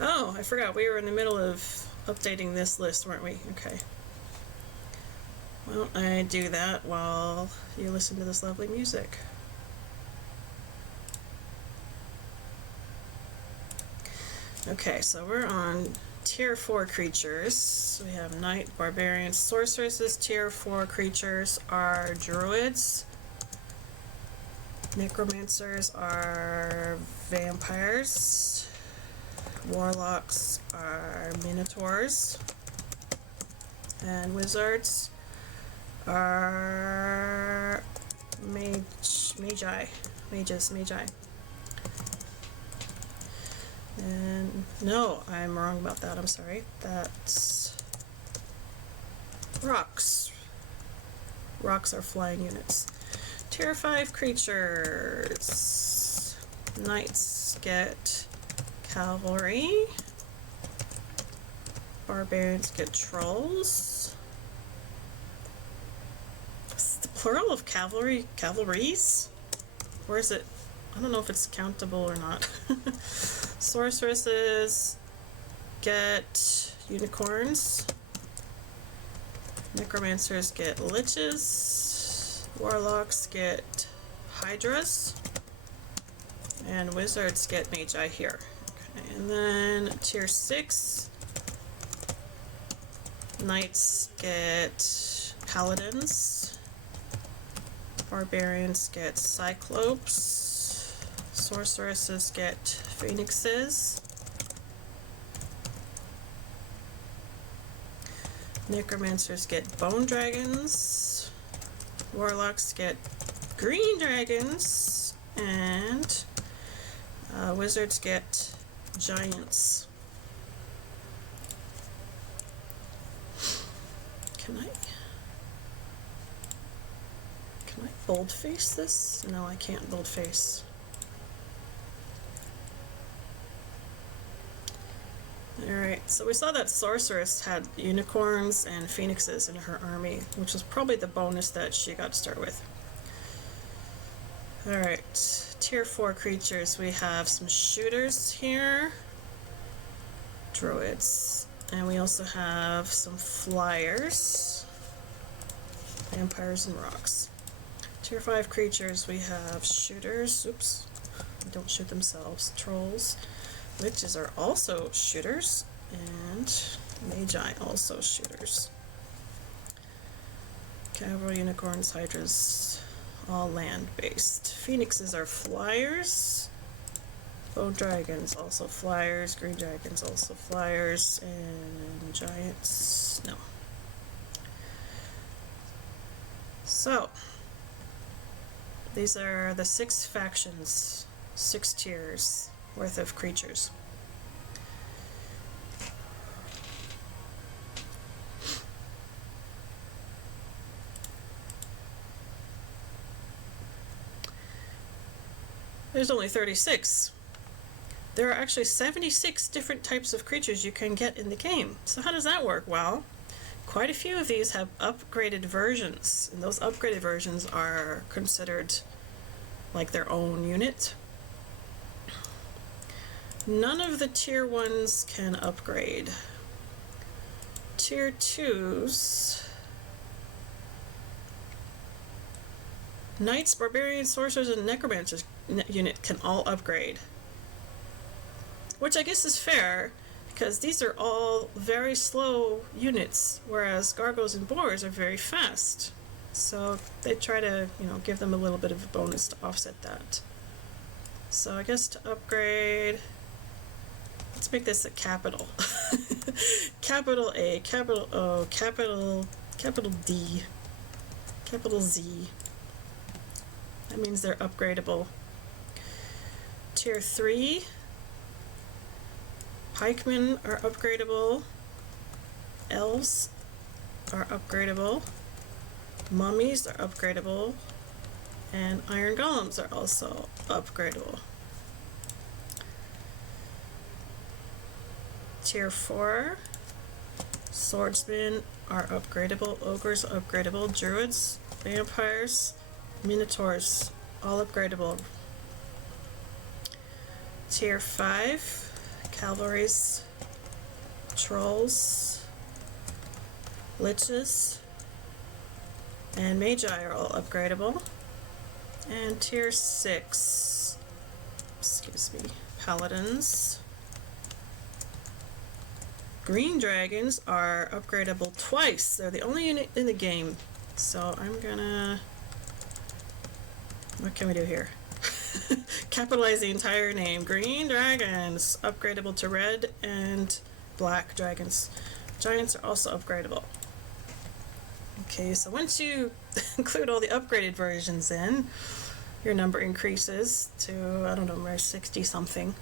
Oh, I forgot, we were in the middle of updating this list, weren't we? Okay. Well, I do that while you listen to this lovely music. Okay, so we're on tier 4 creatures. We have knight, barbarians, sorceresses. Tier 4 creatures are druids. Necromancers are vampires. Warlocks are minotaurs. And wizards are magi. And no, I'm wrong about that. I'm sorry. That's rocks. Rocks are flying units. Tier 5 creatures. Knights get cavalry. Barbarians get trolls. Is the plural of cavalry cavalries? Or is it? I don't know if it's countable or not. Sorceresses get unicorns. Necromancers get liches. Warlocks get hydras. And wizards get magi here. Okay, and then tier 6. Knights get paladins. Barbarians get cyclopes. Sorceresses get phoenixes. Necromancers get bone dragons. Warlocks get green dragons. And wizards get giants. Can I boldface this? No, I can't boldface. Alright, so we saw that Sorceress had unicorns and phoenixes in her army, which was probably the bonus that she got to start with. Alright, tier 4 creatures. We have some shooters here. Druids. And we also have some flyers. Vampires and rocks. Tier 5 creatures, we have shooters. Oops. They don't shoot themselves. Trolls. Witches are also shooters. And magi also shooters. Cavalry, unicorns, hydras, all land-based. Phoenixes are flyers. Bone dragons also flyers. Green dragons also flyers. And giants, no. So, these are the 6 factions, 6 tiers worth of creatures. There's only 36. There are actually 76 different types of creatures you can get in the game. So how does that work? Well, quite a few of these have upgraded versions, and those upgraded versions are considered like their own unit. None of the tier 1s can upgrade. Tier 2s, Knights, Barbarians, Sorcerers, and Necromancers unit can all upgrade. Which I guess is fair, because these are all very slow units, whereas Gargoyles and Boars are very fast. So they try to, give them a little bit of a bonus to offset that. So I guess to upgrade, let's make this a capital. Capital A, capital O, capital D, capital Z. That means they're upgradable. Tier 3, pikemen are upgradable. Elves are upgradable. Mummies are upgradable. And iron golems are also upgradable. Tier 4, swordsmen are upgradable. Ogres are upgradable. Druids, vampires, minotaurs, all upgradable. Tier 5, cavalries, trolls, liches, and magi are all upgradable. And tier 6, paladins. Green dragons are upgradable twice. They're the only unit in the game. So I'm gonna... what can we do here? Capitalize the entire name. Green dragons, upgradable to red, and black dragons. Giants are also upgradable. Okay, so once you include all the upgraded versions in, your number increases to, I don't know, 60 something.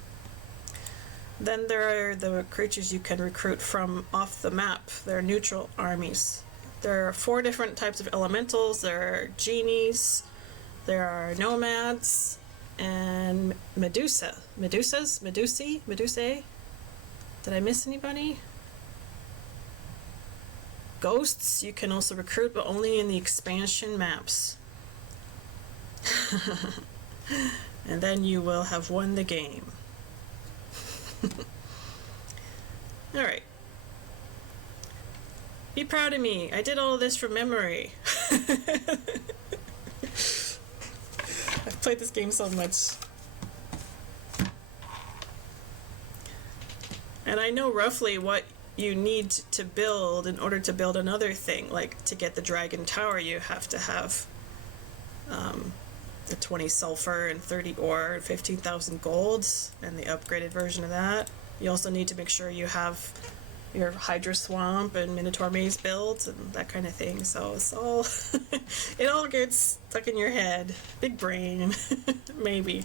Then there are the creatures you can recruit from off the map. They're neutral armies. There are 4 different types of elementals. There are genies, there are nomads, and Medusae? Did I miss anybody? Ghosts you can also recruit, but only in the expansion maps. And then you will have won the game. Alright. Be proud of me. I did all of this from memory. I've played this game so much. And I know roughly what you need to build in order to build another thing. Like, to get the dragon tower, you have to have the 20 sulfur and 30 ore, 15,000 gold, and the upgraded version of that. You also need to make sure you have your Hydra Swamp and Minotaur Maze built and that kind of thing. So it's all, it all gets stuck in your head. Big brain, maybe.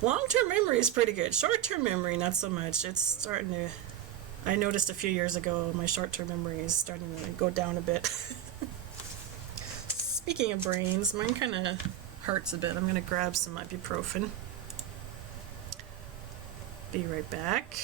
Long-term memory is pretty good. Short-term memory, not so much. It's starting to, I noticed a few years ago, my short-term memory is starting to go down a bit. Speaking of brains, mine kind of hurts a bit. I'm going to grab some ibuprofen. Be right back.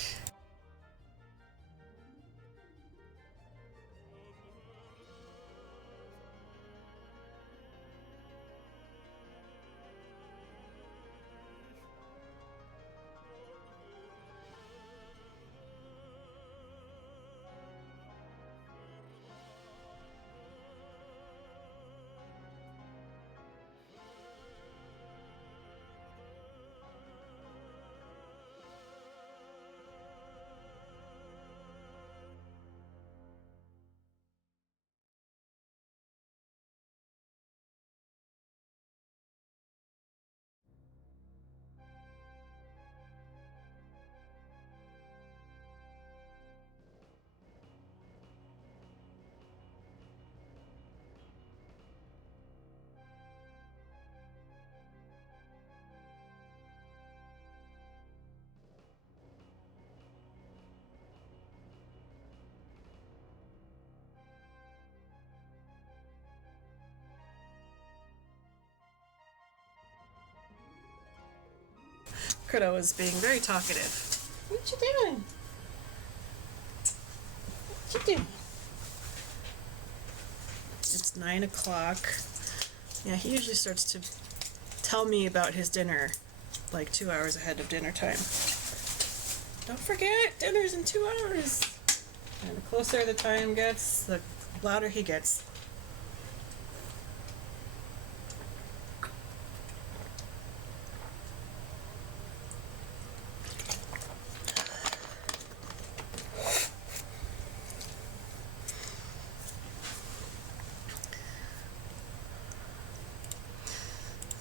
Kudo is being very talkative. What you doing? What you doing? It's 9 o'clock. Yeah, he usually starts to tell me about his dinner like 2 hours ahead of dinner time. Don't forget, dinner's in 2 hours. And the closer the time gets, the louder he gets.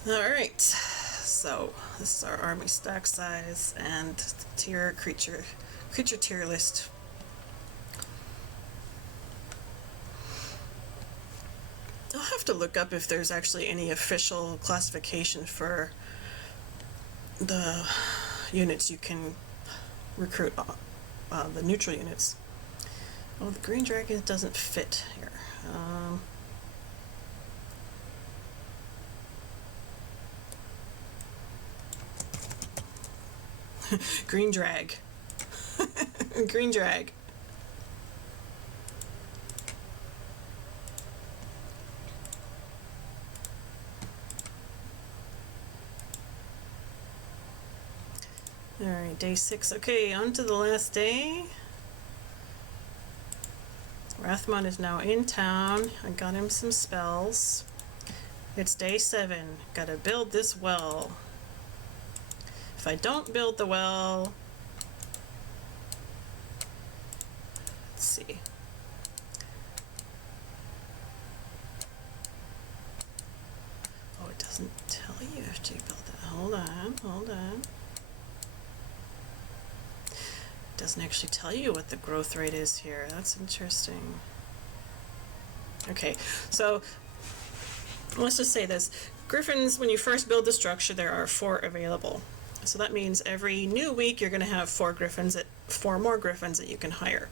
Alright, so this is our army stack size and tier creature tier list. I'll have to look up if there's actually any official classification for the units you can recruit, the neutral units. Oh, the green dragon doesn't fit here. Green drag. Green drag. Alright, day 6. Okay, on to the last day. Rathmon is now in town. I got him some spells. It's day 7. Gotta build this well. If I don't build the well, let's see. Oh, it doesn't tell you if you build that. Hold on. It doesn't actually tell you what the growth rate is here. That's interesting. Okay, so let's just say this. Griffins, when you first build the structure, there are 4 available. So that means every new week you're going to have 4 more griffins that you can hire.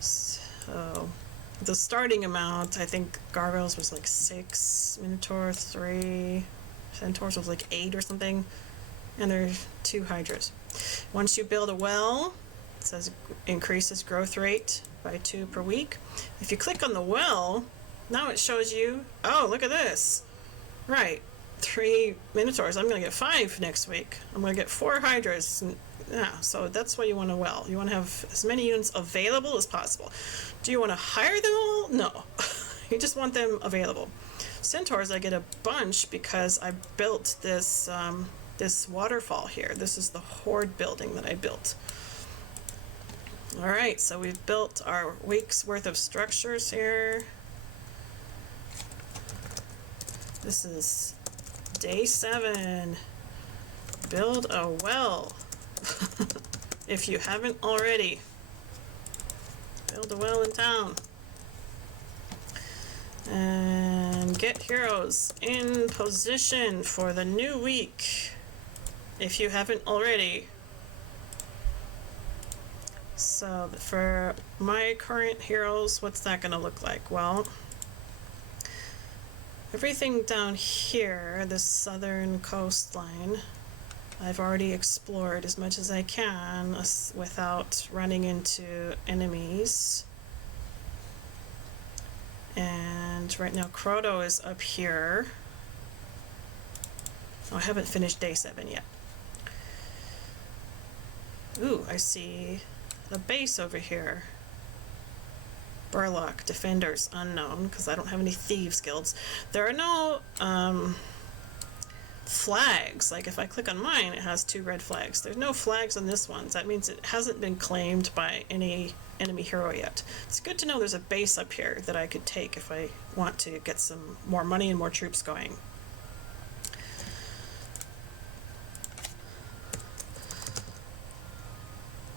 So the starting amount, I think gargoyles was like 6, minotaur 3, centaurs was like 8 or something, and there's 2 hydras. Once you build a well, it says increases growth rate by 2 per week. If you click on the well, now it shows you, oh, look at this. Right, 3 minotaurs. I'm going to get 5 next week. I'm going to get 4 hydras. And, yeah, so that's why you want a well. You want to have as many units available as possible. Do you want to hire them all? No. You just want them available. Centaurs, I get a bunch because I built this this waterfall here. This is the horde building that I built. All right, so we've built our week's worth of structures here. This is day 7. Build a well. If you haven't already, build a well in town. And get heroes in position for the new week. If you haven't already. So for my current heroes, what's that going to look like? Well, everything down here, this southern coastline, I've already explored as much as I can without running into enemies. And right now Croto is up here. Oh, I haven't finished day 7 yet. Ooh, I see a base over here. Burlock, Defenders, unknown, because I don't have any Thieves guilds. There are no flags. Like if I click on mine, it has 2 red flags. There's no flags on this one. So that means it hasn't been claimed by any enemy hero yet. It's good to know there's a base up here that I could take if I want to get some more money and more troops going.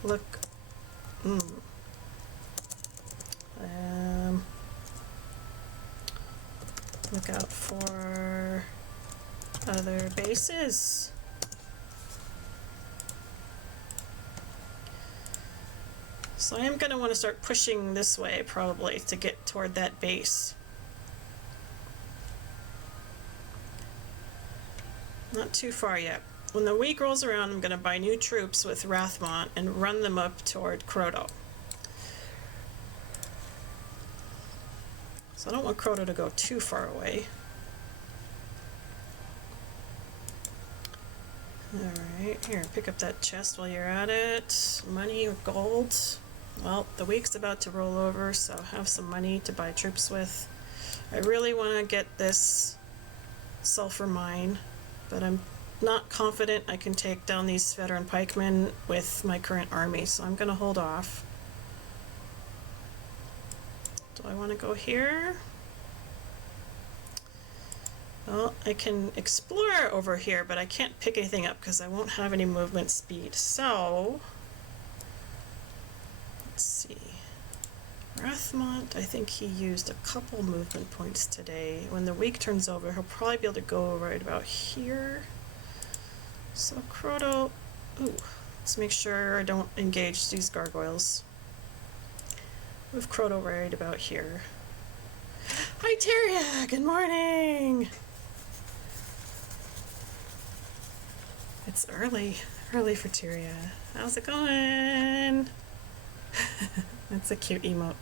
Look. Look out for other bases. So I am going to want to start pushing this way probably to get toward that base. Not too far yet. When the week rolls around, I'm going to buy new troops with Rathmont and run them up toward Croto. So I don't want Croto to go too far away. Alright, here, pick up that chest while you're at it. Money or gold. Well, the week's about to roll over, so have some money to buy troops with. I really want to get this sulfur mine, but I'm not confident I can take down these veteran pikemen with my current army, so I'm going to hold off. Do I want to go here? Well, I can explore over here, but I can't pick anything up because I won't have any movement speed. So, let's see. Rathmont, I think he used a couple movement points today. When the week turns over, he'll probably be able to go right about here. So Croto, ooh, let's make sure I don't engage these gargoyles. Move Croto right about here. Hi Teria, good morning! It's early for Tyria. How's it going? That's a cute emote.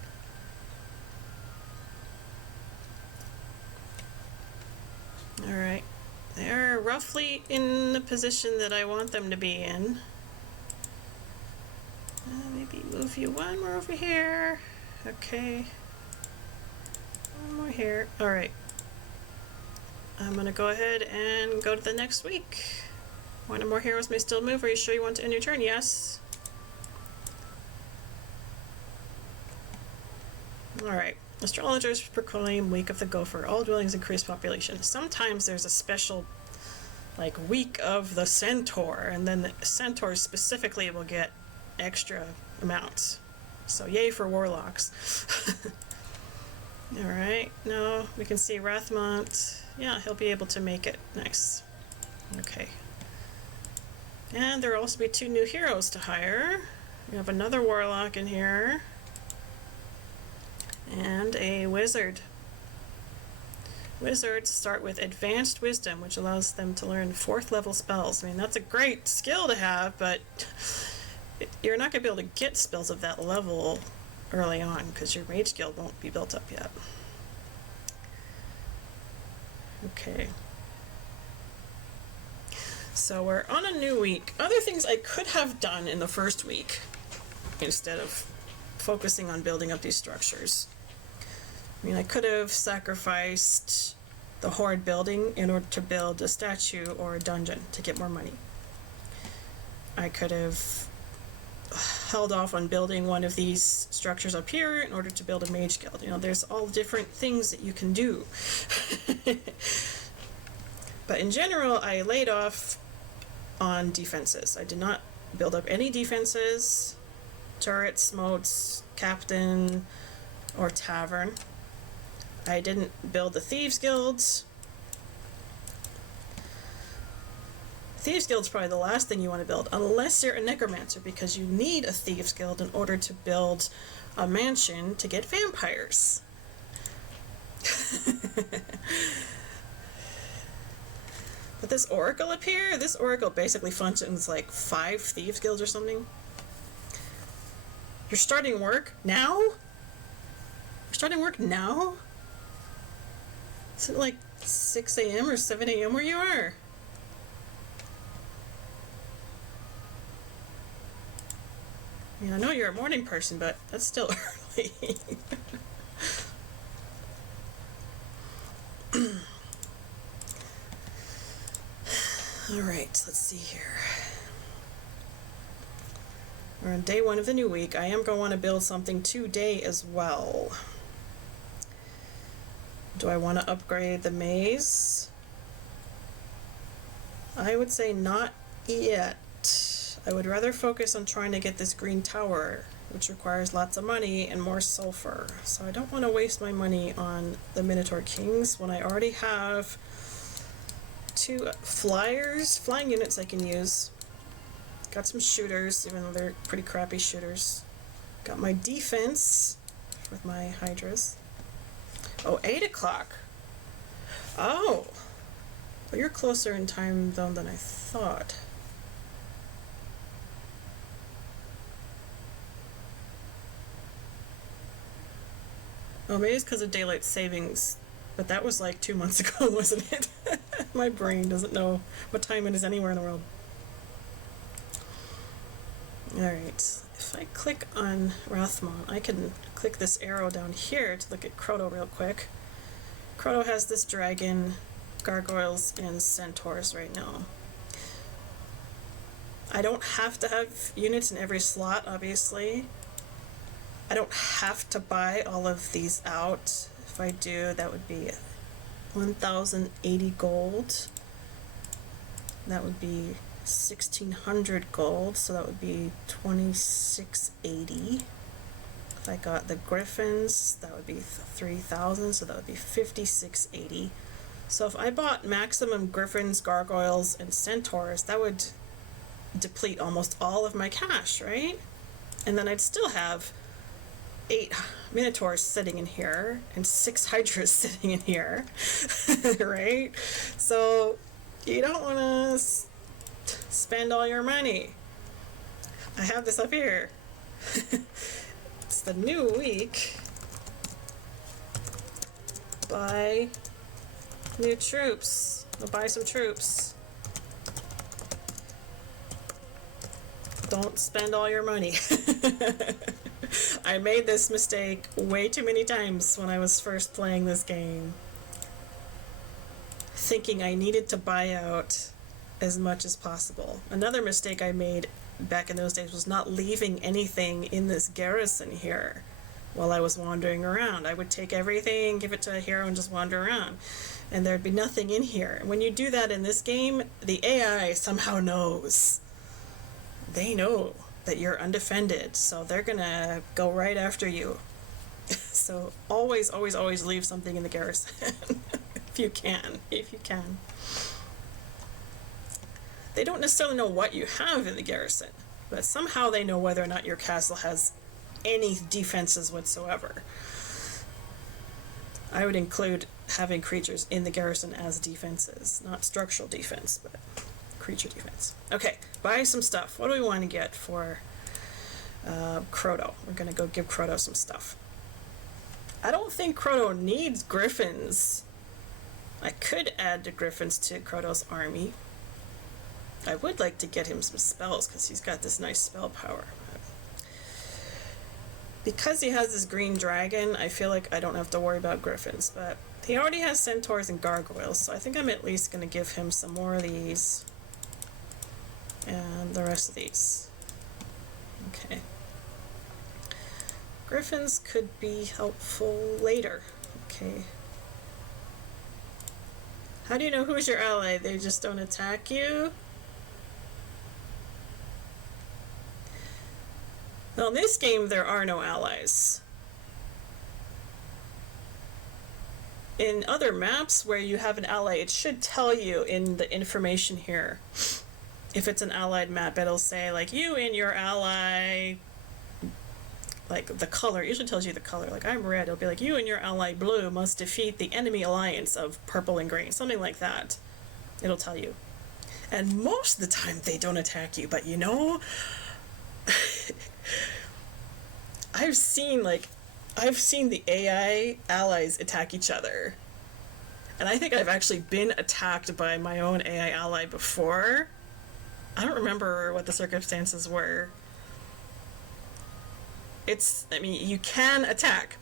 Alright, they're roughly in the position that I want them to be in. Maybe move you one more over here. Okay. One more here. Alright. I'm gonna go ahead and go to the next week. One or more heroes may still move. Are you sure you want to end your turn? Yes. Alright. Astrologers proclaim Week of the Gopher. All dwellings increase population. Sometimes there's a special, like, Week of the Centaur, and then the Centaurs specifically will get extra amounts. So yay for warlocks. Alright, now we can see Rathmont. Yeah, he'll be able to make it. Nice. Okay. And there will also be 2 new heroes to hire. We have another warlock in here. And a wizard. Wizards start with advanced wisdom, which allows them to learn 4th level spells. I mean, that's a great skill to have, but you're not going to be able to get spells of that level early on because your mage guild won't be built up yet. Okay. So we're on a new week. Other things I could have done in the first week instead of focusing on building up these structures. I mean, I could have sacrificed the horde building in order to build a statue or a dungeon to get more money. I could have held off on building one of these structures up here in order to build a mage guild. You know, there's all different things that you can do. But in general, I laid off on defenses. I did not build up any defenses, turrets, moats, captain, or tavern. I didn't build the Thieves Guilds. Thieves Guild's probably the last thing you want to build, unless you're a necromancer, because you need a Thieves Guild in order to build a mansion to get vampires. But this oracle up here, this oracle basically functions like 5 Thieves Guilds or something. You're starting work now? You're starting work now? Is it like 6 a.m. or 7 a.m. where you are? I mean, I know you're a morning person, but that's still early. Alright, let's see here. We're on day 1 of the new week. I am going to want to build something today as well. Do I want to upgrade the maze? I would say not yet. I would rather focus on trying to get this green tower, which requires lots of money and more sulfur. So I don't want to waste my money on the Minotaur Kings when I already have 2 flying units I can use. Got some shooters, even though they're pretty crappy shooters. Got my defense with my hydras. Oh, 8 o'clock. Oh. Well, you're closer in time zone than I thought. Oh, maybe it's because of daylight savings, but that was like 2 months ago, wasn't it? My brain doesn't know what time it is anywhere in the world. Alright, if I click on Rathmon, I can click this arrow down here to look at Croto real quick. Croto has this dragon, gargoyles, and centaurs right now. I don't have to have units in every slot, obviously. I don't have to buy all of these out. If I do, that would be 1,080 gold. That would be 1,600 gold, so that would be 2,680. If I got the griffins, that would be 3,000, so that would be 5,680. So if I bought maximum griffins, gargoyles, and centaurs, that would deplete almost all of my cash, right? And then I'd still have 8 minotaurs sitting in here and 6 hydras sitting in here, right? So you don't want to spend all your money. I have this up here. It's the new week. Buy new troops. I'll buy some troops. Don't spend all your money. I made this mistake way too many times when I was first playing this game, thinking I needed to buy out as much as possible. Another mistake I made back in those days was not leaving anything in this garrison here while I was wandering around. I would take everything, give it to a hero, and just wander around, and there'd be nothing in here. And when you do that in this game, the AI somehow knows. They know that you're undefended, so they're gonna go right after you. So always, always, always leave something in the garrison. If you can. They don't necessarily know what you have in the garrison, but somehow they know whether or not your castle has any defenses whatsoever. I would include having creatures in the garrison as defenses, not structural defense, but creature defense. Okay, buy some stuff. What do we want to get for Croto? We're going to go give Croto some stuff. I don't think Croto needs griffins. I could add the griffins to Croto's army. I would like to get him some spells because he's got this nice spell power. Because he has this green dragon, I feel like I don't have to worry about griffins, but he already has centaurs and gargoyles, so I think I'm at least going to give him some more of these and the rest of these. Okay. Griffins could be helpful later. Okay. How do you know who's your ally? They just don't attack you? Well, in this game, there are no allies. In other maps where you have an ally, it should tell you in the information here. If it's an allied map, it'll say, like, you and your ally, like, the color. It usually tells you the color. Like, I'm red. It'll be like, you and your ally blue must defeat the enemy alliance of purple and green. Something like that. It'll tell you. And most of the time, they don't attack you. But, you know... I've seen the AI allies attack each other. And I think I've actually been attacked by my own AI ally before. I don't remember what the circumstances were. You can attack.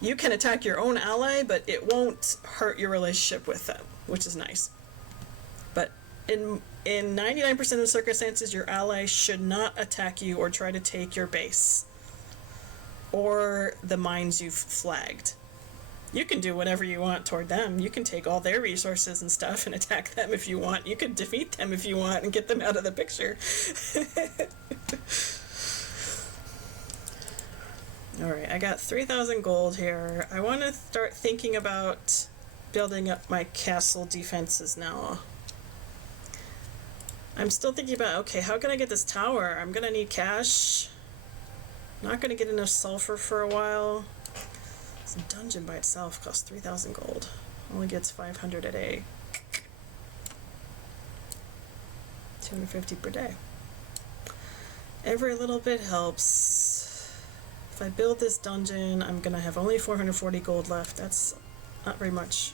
You can attack your own ally, but it won't hurt your relationship with them, which is nice. But in 99% of the circumstances, your ally should not attack you or try to take your base or the mines you've flagged. You can do whatever you want toward them. You can take all their resources and stuff and attack them if you want. You can defeat them if you want and get them out of the picture. Alright, I got 3,000 gold here. I want to start thinking about building up my castle defenses now. I'm still thinking about, okay, how can I get this tower? I'm gonna need cash. Not gonna get enough sulfur for a while. This dungeon by itself costs 3,000 gold. Only gets 500 a day. 250 per day. Every little bit helps. If I build this dungeon, I'm gonna have only 440 gold left. That's not very much.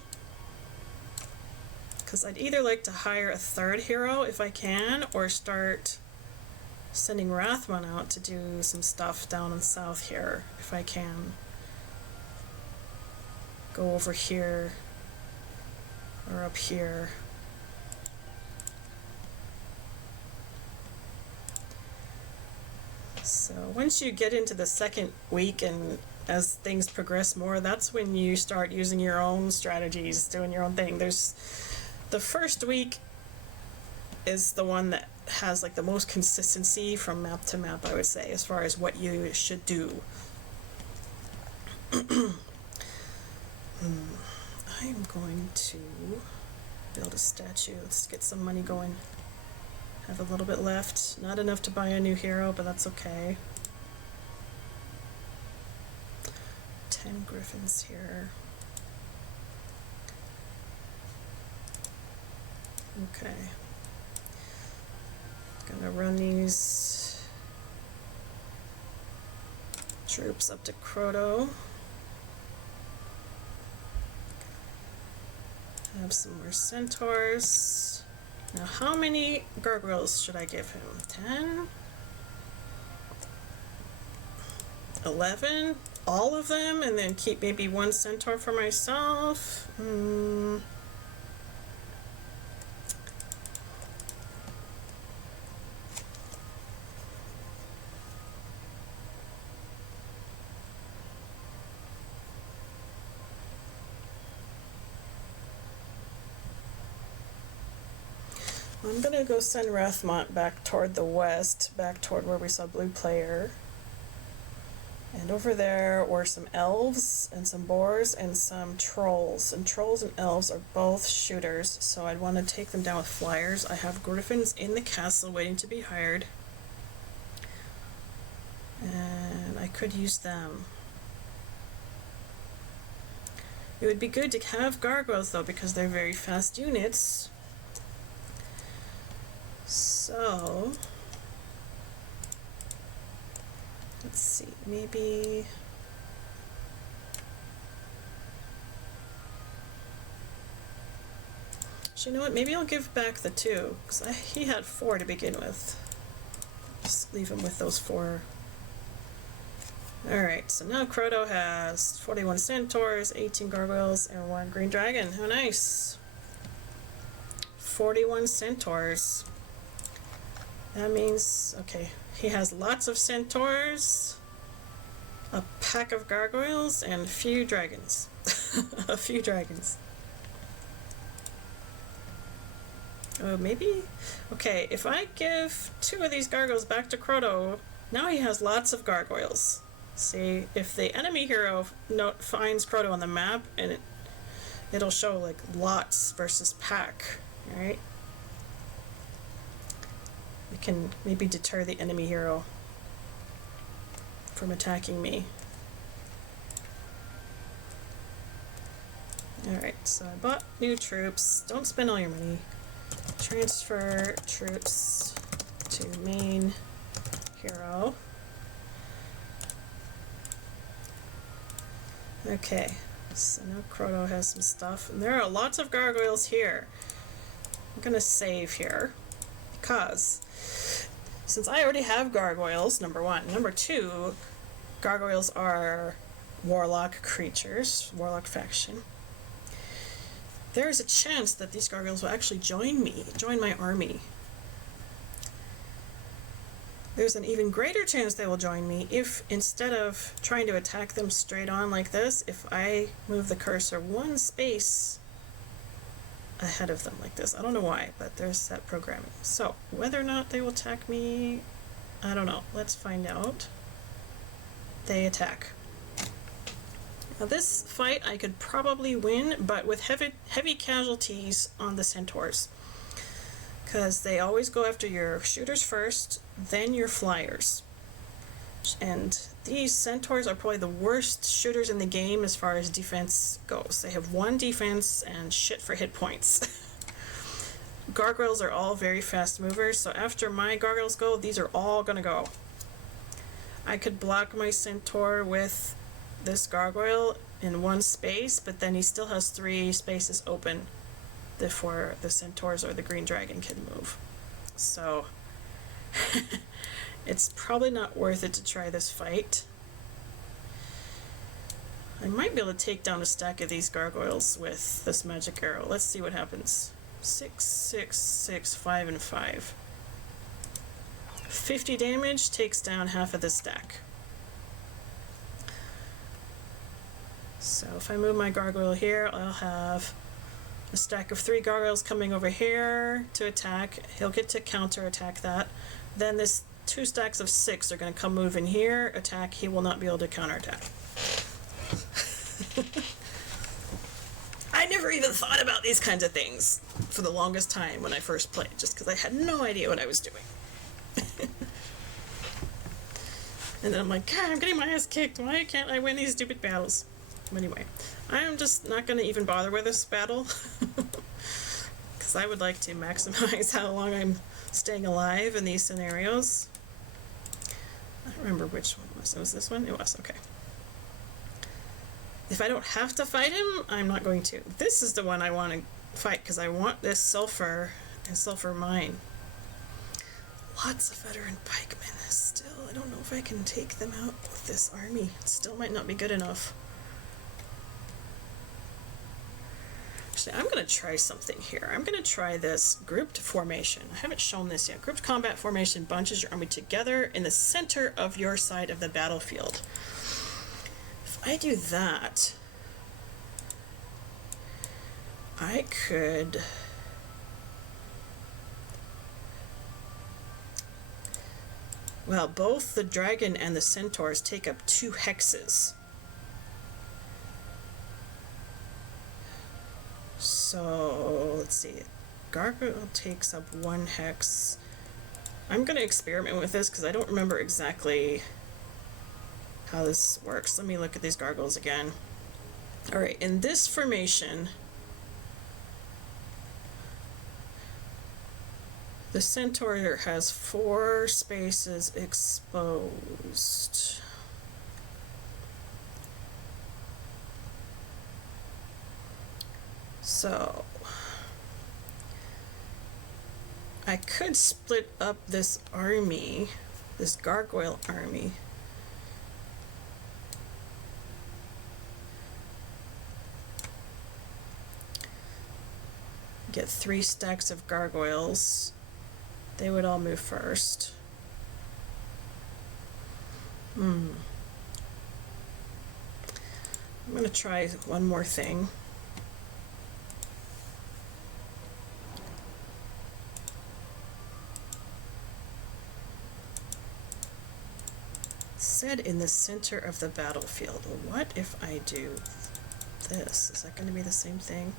Because I'd either like to hire a third hero if I can, or start sending Rathmon out to do some stuff down in south here if I can. Go over here or up here. So once you get into the second week and as things progress more, that's when you start using your own strategies, doing your own thing. The first week is the one that has like the most consistency from map to map, I would say, as far as what you should do. I'm going to build a statue. Let's get some money going. Have a little bit left. Not enough to buy a new hero, but that's okay. 10 griffins here. Okay. Gonna run these troops up to Croto. Have some more centaurs. Now, how many gargoyles should I give him? 10? 11? All of them? And then keep maybe one centaur for myself? I'm gonna go send Rathmont back toward the west, back toward where we saw blue player. And over there were some elves and some boars and some trolls. And trolls and elves are both shooters, so I'd want to take them down with flyers. I have griffins in the castle waiting to be hired. And I could use them. It would be good to have gargoyles though, because they're very fast units. So let's see, maybe so you know what, maybe I'll give back the 2, because he had 4 to begin with. Just leave him with those 4. Alright, so now Crotto has 41 centaurs, 18 gargoyles, and 1 green dragon. How nice! 41 centaurs. That means, okay, he has lots of centaurs, a pack of gargoyles, and a few dragons. A few dragons. Oh, maybe? Okay, if I give 2 of these gargoyles back to Crotto, now he has lots of gargoyles. See, if the enemy hero finds Crotto on the map, and it'll show like lots versus pack, right? We can maybe deter the enemy hero from attacking me. Alright, so I bought new troops. Don't spend all your money. Transfer troops to main hero. Okay, so now Crotto has some stuff. And there are lots of gargoyles here. I'm gonna save here, because since I already have gargoyles, number 1. Number 2, gargoyles are warlock creatures, warlock faction. There is a chance that these gargoyles will actually join me, join my army. There's an even greater chance they will join me if, instead of trying to attack them straight on like this, if I move the cursor 1 space ahead of them like this. I don't know why, but there's that programming. So, whether or not they will attack me, I don't know. Let's find out. They attack. Now this fight I could probably win, but with heavy casualties on the centaurs. Because they always go after your shooters first, then your flyers. And these centaurs are probably the worst shooters in the game as far as defense goes. They have 1 defense and shit for hit points. Gargoyles are all very fast movers, so after my gargoyles go, these are all gonna go. I could block my centaur with this gargoyle in 1 space, but then he still has 3 spaces open before the centaurs or the green dragon can move. So it's probably not worth it to try this fight. I might be able to take down a stack of these gargoyles with this magic arrow. Let's see what happens. 6, 6, 6, 5, and 5. 50 damage takes down half of the stack. So if I move my gargoyle here, I'll have a stack of 3 gargoyles coming over here to attack. He'll get to counter attack that. Then this 2 stacks of 6 are going to come move in here, attack. He will not be able to counter attack. I never even thought about these kinds of things for the longest time when I first played, just because I had no idea what I was doing. And then I'm like, God, I'm getting my ass kicked. Why can't I win these stupid battles? Anyway, I'm just not going to even bother with this battle. Because I would like to maximize how long I'm staying alive in these scenarios. I don't remember which one it was. Was this one? It was, okay. If I don't have to fight him, I'm not going to. This is the one I want to fight, because I want this sulfur and sulfur mine. Lots of veteran pikemen. Still, I don't know if I can take them out with this army. It still might not be good enough. Actually, I'm going to try something here. I'm going to try this grouped formation. I haven't shown this yet. Grouped combat formation bunches your army together in the center of your side of the battlefield. If I do that, I could... Well, both the dragon and the centaurs take up 2 hexes. So, let's see. Gargoyle takes up 1 hex. I'm going to experiment with this because I don't remember exactly how this works. Let me look at these gargoyles again. Alright, in this formation, the centaur has 4 spaces exposed. So, I could split up this army, this gargoyle army. Get 3 stacks of gargoyles. They would all move first. I'm gonna try one more thing. Said in the center of the battlefield. What if I do this? Is that going to be the same thing?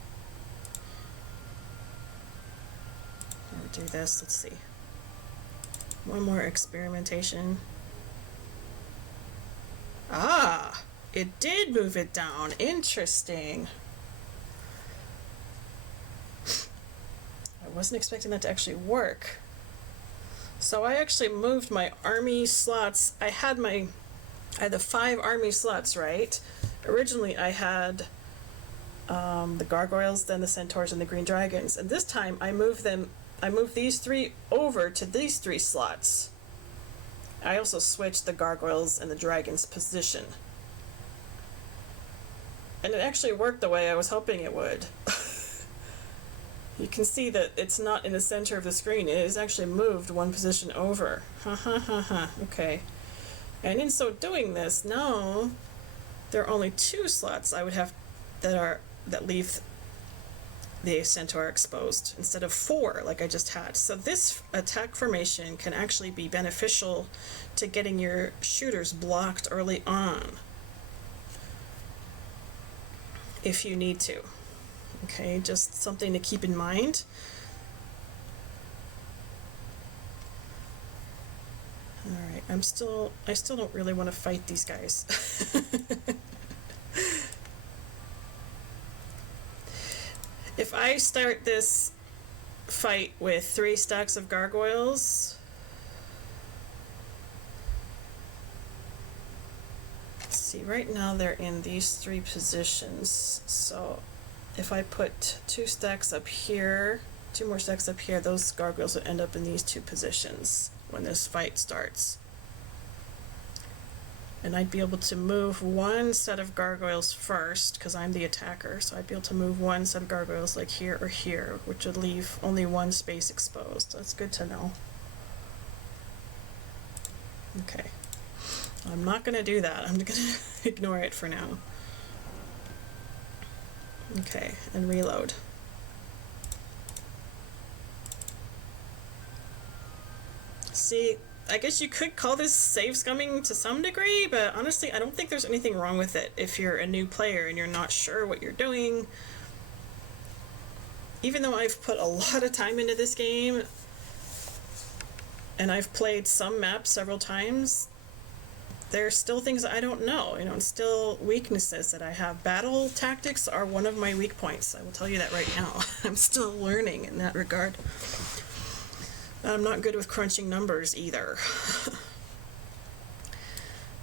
Or do this? Let's see. One more experimentation. Ah! It did move it down. Interesting. I wasn't expecting that to actually work. So I actually moved my army slots. I had the 5 army slots, right? Originally I had the gargoyles, then the centaurs, and the green dragons. And this time I moved these 3 over to these 3 slots. I also switched the gargoyles and the dragons position. And it actually worked the way I was hoping it would. You can see that it's not in the center of the screen. It is actually moved 1 position over. Okay. And in so doing this, now there are only 2 slots I would have that leave the centaur exposed instead of 4 like I just had. So this attack formation can actually be beneficial to getting your shooters blocked early on if you need to. Okay, just something to keep in mind. Alright, I still don't really want to fight these guys. If I start this fight with 3 stacks of gargoyles, let's see, right now they're in these 3 positions, so if I put 2 stacks up here, 2 more stacks up here, those gargoyles will end up in these 2 positions when this fight starts. And I'd be able to move 1 set of gargoyles first, because I'm the attacker, so I'd be able to move 1 set of gargoyles like here or here, which would leave only 1 space exposed. That's good to know. Okay. I'm not going to do that. I'm going to ignore it for now. Okay, and reload. See, I guess you could call this save scumming to some degree, but honestly, I don't think there's anything wrong with it if you're a new player and you're not sure what you're doing. Even though I've put a lot of time into this game, and I've played some maps several times, there are still things that I don't know, and still weaknesses that I have. Battle tactics are one of my weak points. I will tell you that right now. I'm still learning in that regard. I'm not good with crunching numbers either.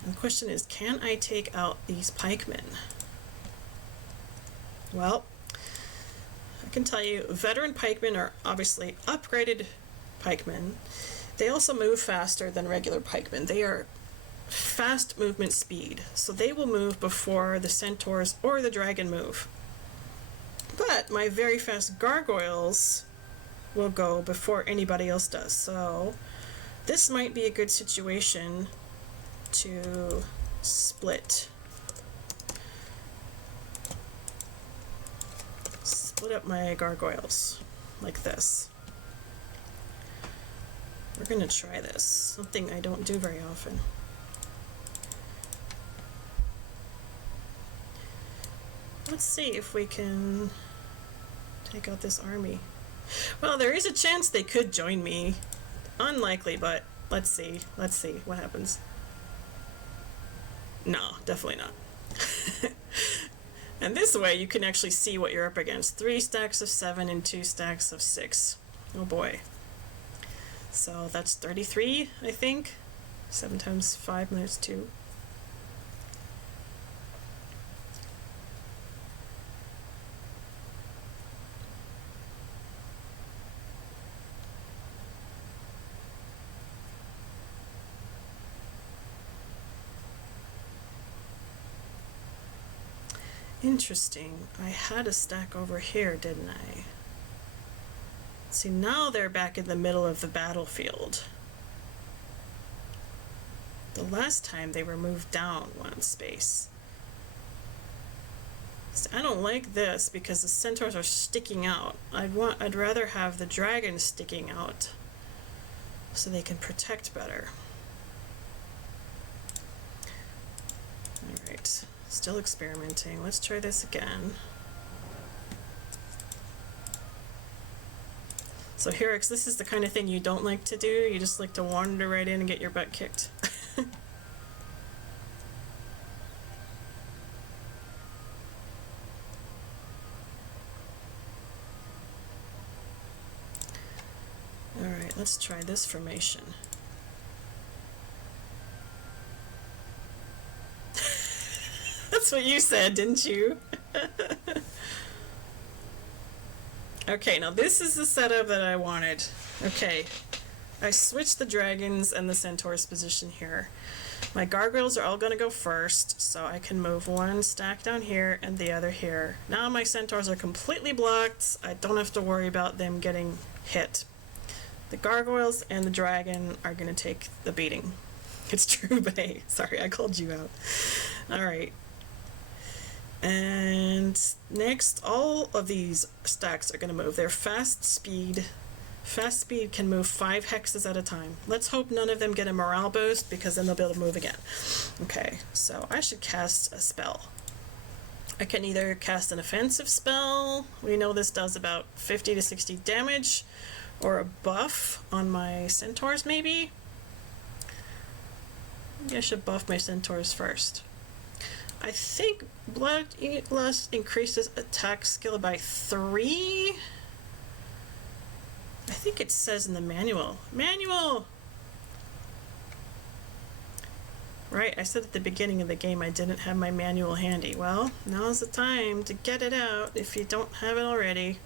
And the question is, can I take out these pikemen? Well, I can tell you, veteran pikemen are obviously upgraded pikemen. They also move faster than regular pikemen. They are fast movement speed, so they will move before the centaurs or the dragon move. But my very fast gargoyles will go before anybody else does, so this might be a good situation to split up my gargoyles like this. We're gonna try this, something I don't do very often. Let's see if we can take out this army. Well, there is a chance they could join me. Unlikely, but let's see. Let's see what happens. No, definitely not. And this way you can actually see what you're up against. 3 stacks of 7 and 2 stacks of 6. Oh boy. So that's 33, I think. 7 times 5 minus 2. Interesting. I had a stack over here, didn't I? See, now they're back in the middle of the battlefield. The last time they were moved down 1 space. See, I don't like this because the centaurs are sticking out. I'd rather have the dragons sticking out so they can protect better. Alright. Still experimenting. Let's try this again. So Hirix, this is the kind of thing you don't like to do. You just like to wander right in and get your butt kicked. Alright, let's try this formation. That's what you said, didn't you? Okay, now this is the setup that I wanted. Okay, I switched the dragons and the centaurs position here. My gargoyles are all going to go first, so I can move 1 stack down here and the other here. Now my centaurs are completely blocked. I don't have to worry about them getting hit. The gargoyles and the dragon are going to take the beating. It's true, but hey, sorry, I called you out. Alright. And next, all of these stacks are going to move. They're fast speed. Fast speed can move 5 hexes at a time. Let's hope none of them get a morale boost, because then they'll be able to move again. Okay, so I should cast a spell. I can either cast an offensive spell. We know this does about 50 to 60 damage. Or a buff on my centaurs, maybe? Maybe I should buff my centaurs first. I think Bloodlust increases attack skill by 3. I think it says in the manual. Manual! Right, I said at the beginning of the game I didn't have my manual handy. Well, now's the time to get it out if you don't have it already.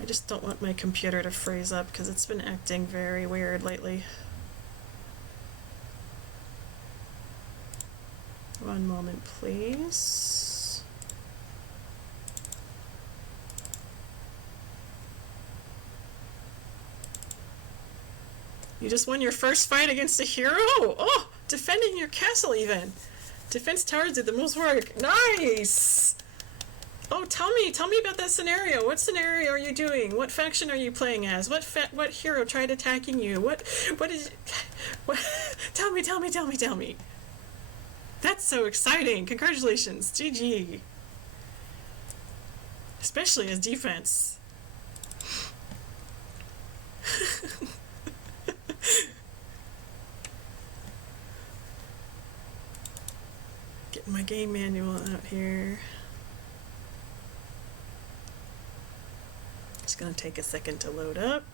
I just don't want my computer to freeze up because it's been acting very weird lately. One moment, please. You just won your first fight against a hero? Oh, defending your castle even. Defense towers did the most work. Nice! Oh, tell me about that scenario. What scenario are you doing? What faction are you playing as? What hero tried attacking you? What tell me. That's so exciting. Congratulations. GG. Especially as defense. Getting my game manual out here. It's gonna take a second to load up.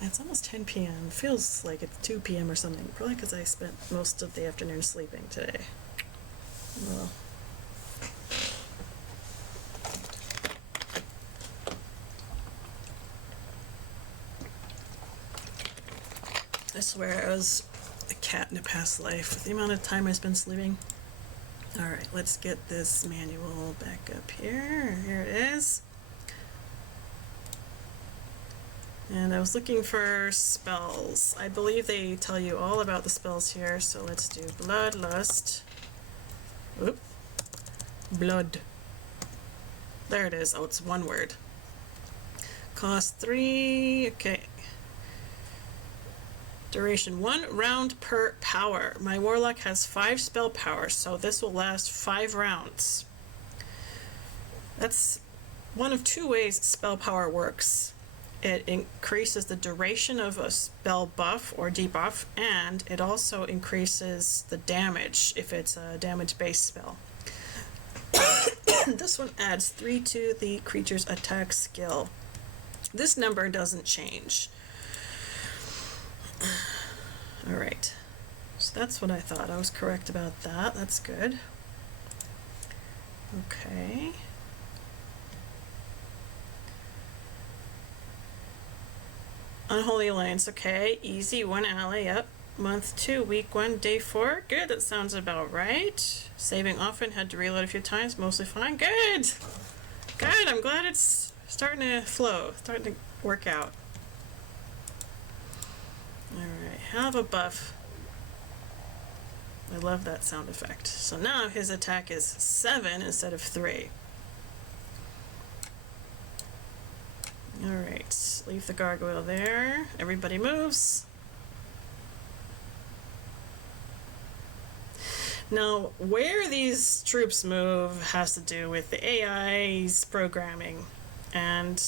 It's almost 10 p.m. Feels like it's 2 p.m. or something. Probably because I spent most of the afternoon sleeping today. Well. I swear I was a cat in a past life with the amount of time I spent sleeping. Alright, let's get this manual back up here. Here it is. And I was looking for spells. I believe they tell you all about the spells here, so let's do Bloodlust. Oop. Blood. There it is. Oh, it's one word. Cost 3. Okay. Duration 1 round per power. My Warlock has 5 spell power, so this will last 5 rounds. That's one of 2 ways spell power works. It increases the duration of a spell buff or debuff, and it also increases the damage if it's a damage-based spell. This one adds 3 to the creature's attack skill. This number doesn't change. Alright, so that's what I thought. I was correct about that. That's good. Okay. Unholy Alliance, okay. Easy, 1 ally, yep. Month 2, week 1, day 4. Good, that sounds about right. Saving often, had to reload a few times, mostly fine. Good! Good, I'm glad it's starting to flow, starting to work out. Alright, have a buff. I love that sound effect. So now his attack is 7 instead of 3. Alright, leave the gargoyle there. Everybody moves. Now, where these troops move has to do with the AI's programming. And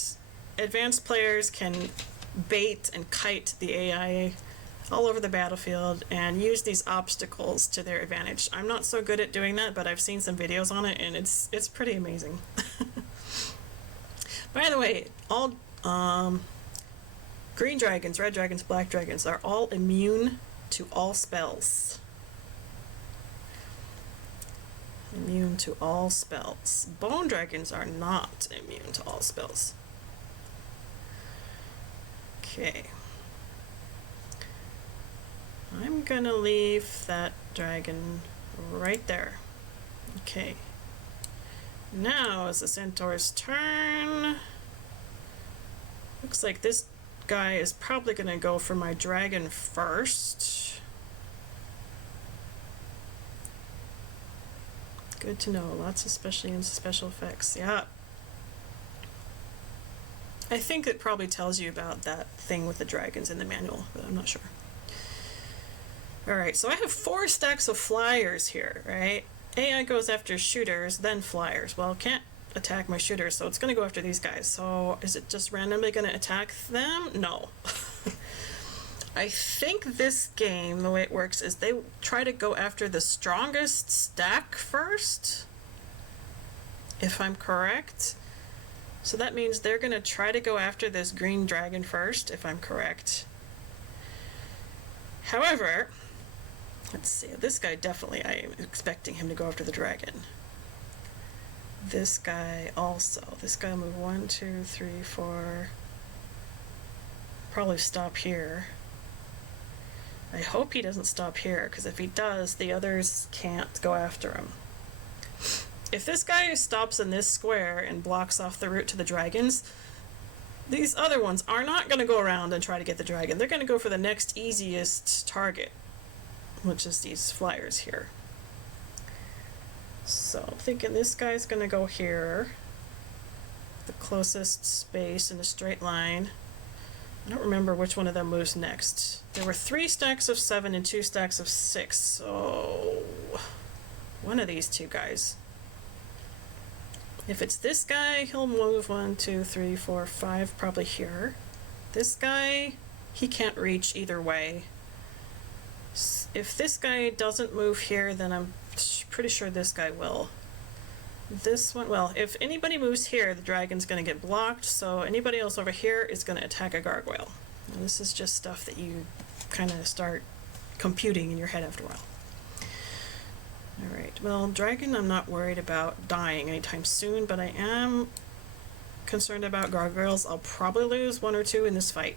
advanced players can bait and kite the AI all over the battlefield and use these obstacles to their advantage. I'm not so good at doing that, but I've seen some videos on it and it's pretty amazing. By the way, all green dragons, red dragons, black dragons are all immune to all spells. Immune to all spells. Bone dragons are not immune to all spells. Okay. I'm gonna leave that dragon right there. Okay. Now is the centaur's turn. Looks like this guy is probably gonna go for my dragon first. Good to know. Lots of special effects. Yeah. I think it probably tells you about that thing with the dragons in the manual, but I'm not sure. Alright, so I have 4 stacks of flyers here, right? AI goes after shooters, then flyers. Well, can't attack my shooters, so it's going to go after these guys. So is it just randomly going to attack them? No. I think this game, the way it works, is they try to go after the strongest stack first, if I'm correct. So that means they're going to try to go after this green dragon first, if I'm correct. However, let's see, this guy definitely, I am expecting him to go after the dragon. This guy also. This guy will move 1, 2, 3, 4. Probably stop here. I hope he doesn't stop here, because if he does, the others can't go after him. If this guy stops in this square and blocks off the route to the dragons, these other ones are not going to go around and try to get the dragon. They're going to go for the next easiest target, which is these flyers here. So I'm thinking this guy's going to go here, the closest space in a straight line. I don't remember which one of them moves next. There were 3 stacks of 7 and 2 stacks of 6, so one of these 2 guys. If it's this guy, he'll move 1, 2, 3, 4, 5, probably here. This guy, he can't reach either way. If this guy doesn't move here, then I'm pretty sure this guy will. This one, well, if anybody moves here, the dragon's going to get blocked, so anybody else over here is going to attack a gargoyle. Now, this is just stuff that you kind of start computing in your head after a while. Alright, well, dragon I'm not worried about dying anytime soon, but I am concerned about gargoyles. I'll probably lose 1 or 2 in this fight.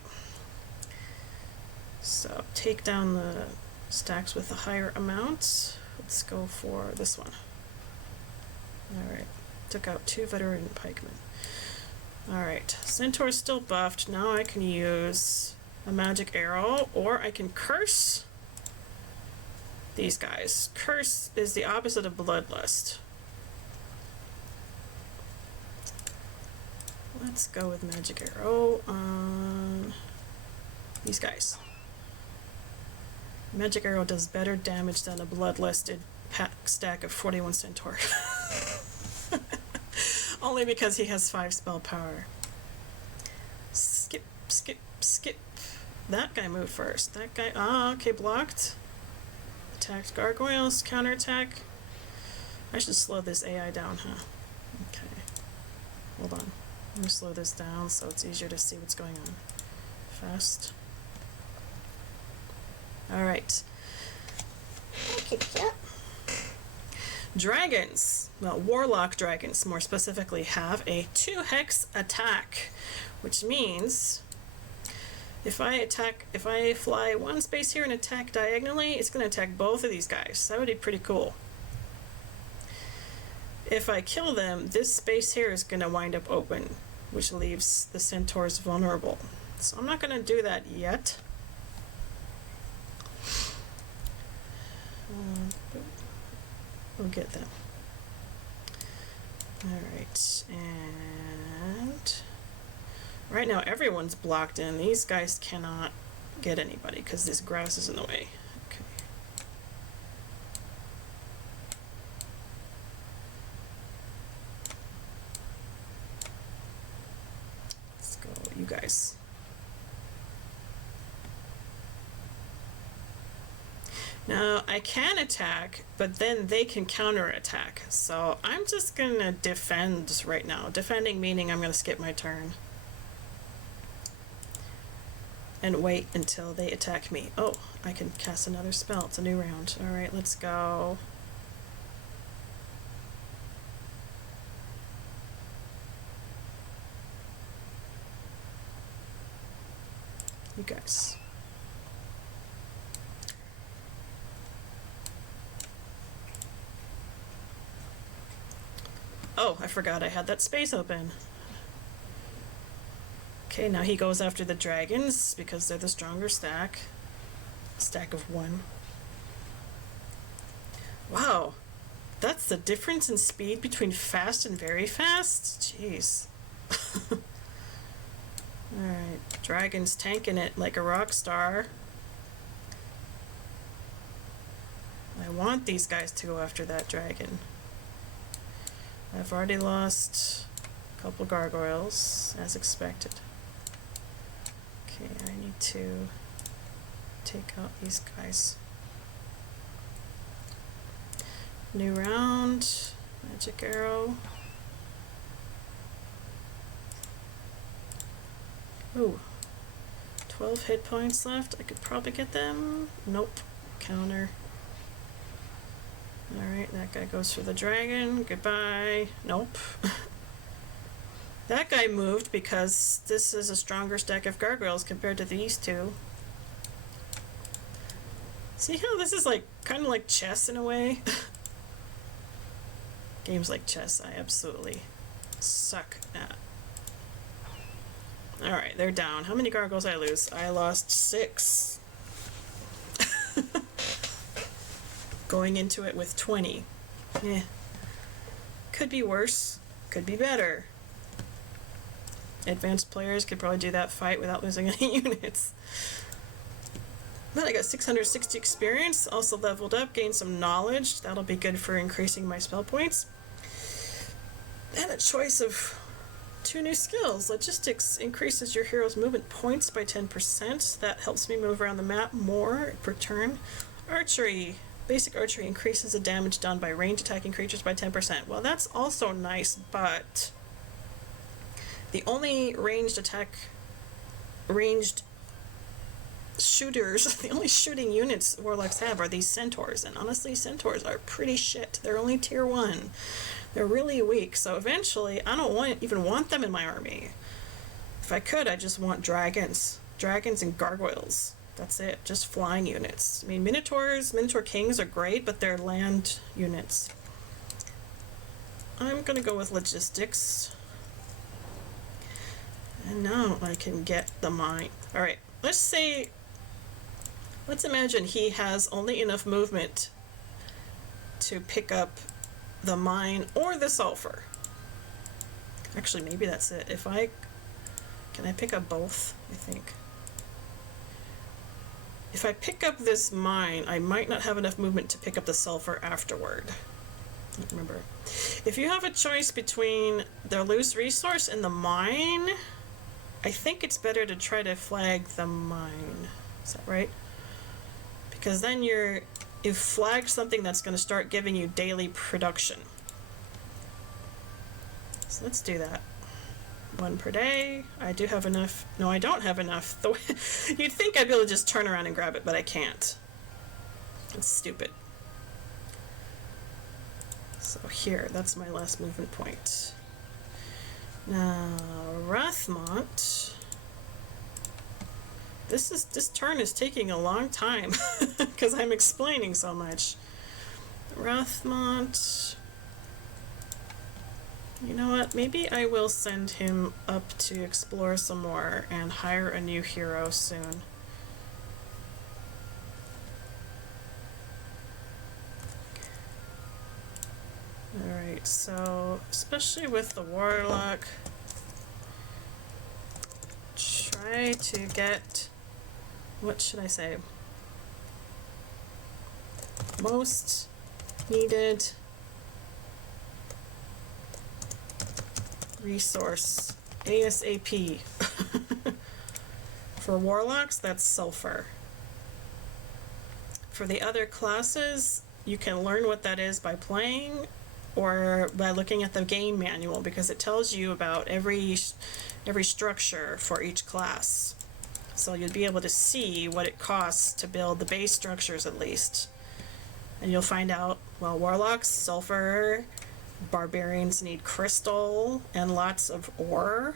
So, take down the stacks with a higher amount. Let's go for this one. Alright, took out 2 veteran pikemen. Alright, Centaur's still buffed. Now I can use a magic arrow, or I can curse these guys. Curse is the opposite of bloodlust. Let's go with magic arrow on these guys. Magic arrow does better damage than a bloodlusted stack of 41 centaur. Only because he has 5 spell power. Skip, skip, skip. That guy moved first. That guy, okay, blocked. Attacked gargoyles, counterattack. I should slow this AI down, huh? Okay. Hold on. I'm gonna slow this down so it's easier to see what's going on. Fast. Alright. Okay, yeah. Dragons, well, warlock dragons more specifically, have a 2-hex attack, which means if I fly one space here and attack diagonally, it's going to attack both of these guys. That would be pretty cool. If I kill them, this space here is going to wind up open, which leaves the centaurs vulnerable. So I'm not going to do that yet. We'll get them. Alright, and right now everyone's blocked in. These guys cannot get anybody because this grass is in the way. Okay. Let's go, you guys. Now, I can attack, but then they can counterattack. So I'm just gonna defend right now. Defending meaning I'm gonna skip my turn. And wait until they attack me. Oh, I can cast another spell. It's a new round. Alright, let's go. You guys. Oh, I forgot I had that space open. Okay, now he goes after the dragons because they're the stronger stack. Stack of 1. Wow. That's the difference in speed between fast and very fast? Jeez. Alright, dragon's tanking it like a rock star. I want these guys to go after that dragon. I've already lost a couple gargoyles, as expected. Okay, I need to take out these guys. New round, magic arrow. Ooh, 12 hit points left. I could probably get them. Nope, counter. Alright, that guy goes for the dragon. Goodbye. Nope. That guy moved because this is a stronger stack of gargoyles compared to these two. See how this is like kind of like chess in a way? Games like chess I absolutely suck at. Alright, they're down. How many gargoyles did I lose? I lost 6. Going into it with 20. Eh. Could be worse. Could be better. Advanced players could probably do that fight without losing any units. Then I got 660 experience. Also leveled up, gained some knowledge. That'll be good for increasing my spell points. And a choice of 2 new skills. Logistics increases your hero's movement points by 10%. That helps me move around the map more per turn. Archery. Basic archery increases the damage done by range attacking creatures by 10%. Well, that's also nice, but the only ranged shooters, the only shooting units warlocks have are these centaurs, and honestly, centaurs are pretty shit. They're only tier 1. They're really weak, so eventually I don't even want them in my army. If I could, I just want dragons. Dragons and gargoyles. That's it, just flying units. I mean, Minotaur Kings are great, but they're land units. I'm gonna go with logistics. And now I can get the mine. Alright, let's imagine he has only enough movement to pick up the mine or the sulfur. Actually, maybe that's it. Can I pick up both? I think. If I pick up this mine, I might not have enough movement to pick up the sulfur afterward. Remember, if you have a choice between the loose resource and the mine, I think it's better to try to flag the mine. Is that right? Because then you've flagged something that's going to start giving you daily production. So let's do that. 1 per day. I do have enough. No, I don't have enough. You'd think I'd be able to just turn around and grab it, but I can't. It's stupid. So here, that's my last movement point. Now, Rathmont. This turn is taking a long time because I'm explaining so much. Rathmont. You know what? Maybe I will send him up to explore some more and hire a new hero soon. Alright, so especially with the warlock, try to get, what should I say? Most needed resource ASAP. For warlocks, that's sulfur. For the other classes, you can learn what that is by playing or by looking at the game manual, because it tells you about every structure for each class. So you'll be able to see what it costs to build the base structures at least. And you'll find out, well, warlocks, sulfur, barbarians need crystal and lots of ore.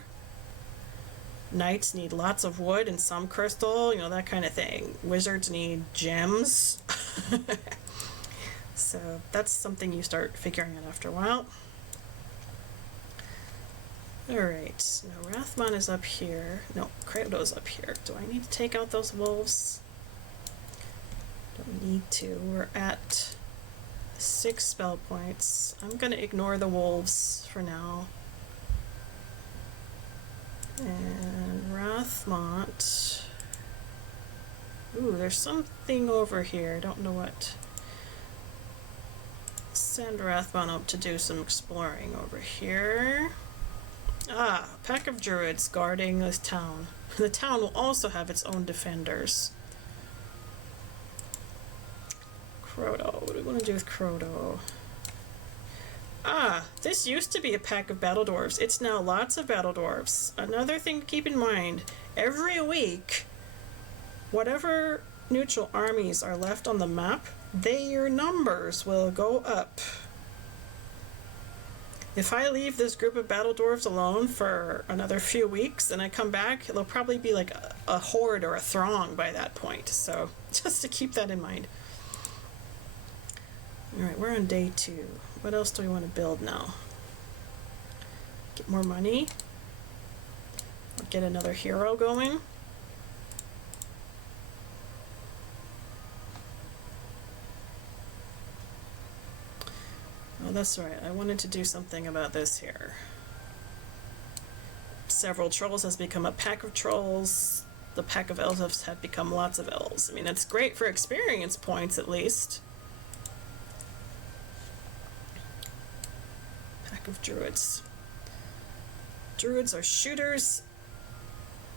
Knights need lots of wood and some crystal, you know, that kind of thing. Wizards need gems. So that's something you start figuring out after a while. Alright, now Rathmon is up here. No, Kratos up here. Do I need to take out those wolves? Don't need to. We're at 6 spell points. I'm going to ignore the wolves for now. And Rathmont. Ooh, there's something over here. I don't know what. Send Rathmon up to do some exploring over here. Ah, a pack of druids guarding this town. The town will also have its own defenders. Croto. What do we want to do with Croto? Ah, this used to be a pack of battle dwarves. It's now lots of battle dwarves. Another thing to keep in mind, every week, whatever neutral armies are left on the map, their numbers will go up. If I leave this group of battle dwarves alone for another few weeks and I come back, it'll probably be like a horde or a throng by that point. So just to keep that in mind. Alright, we're on day 2. What else do we want to build now? Get more money. Get another hero going. Oh, that's right. I wanted to do something about this here. Several trolls has become a pack of trolls. The pack of elves have become lots of elves. I mean, that's great for experience points, at least. Pack of druids. Druids are shooters.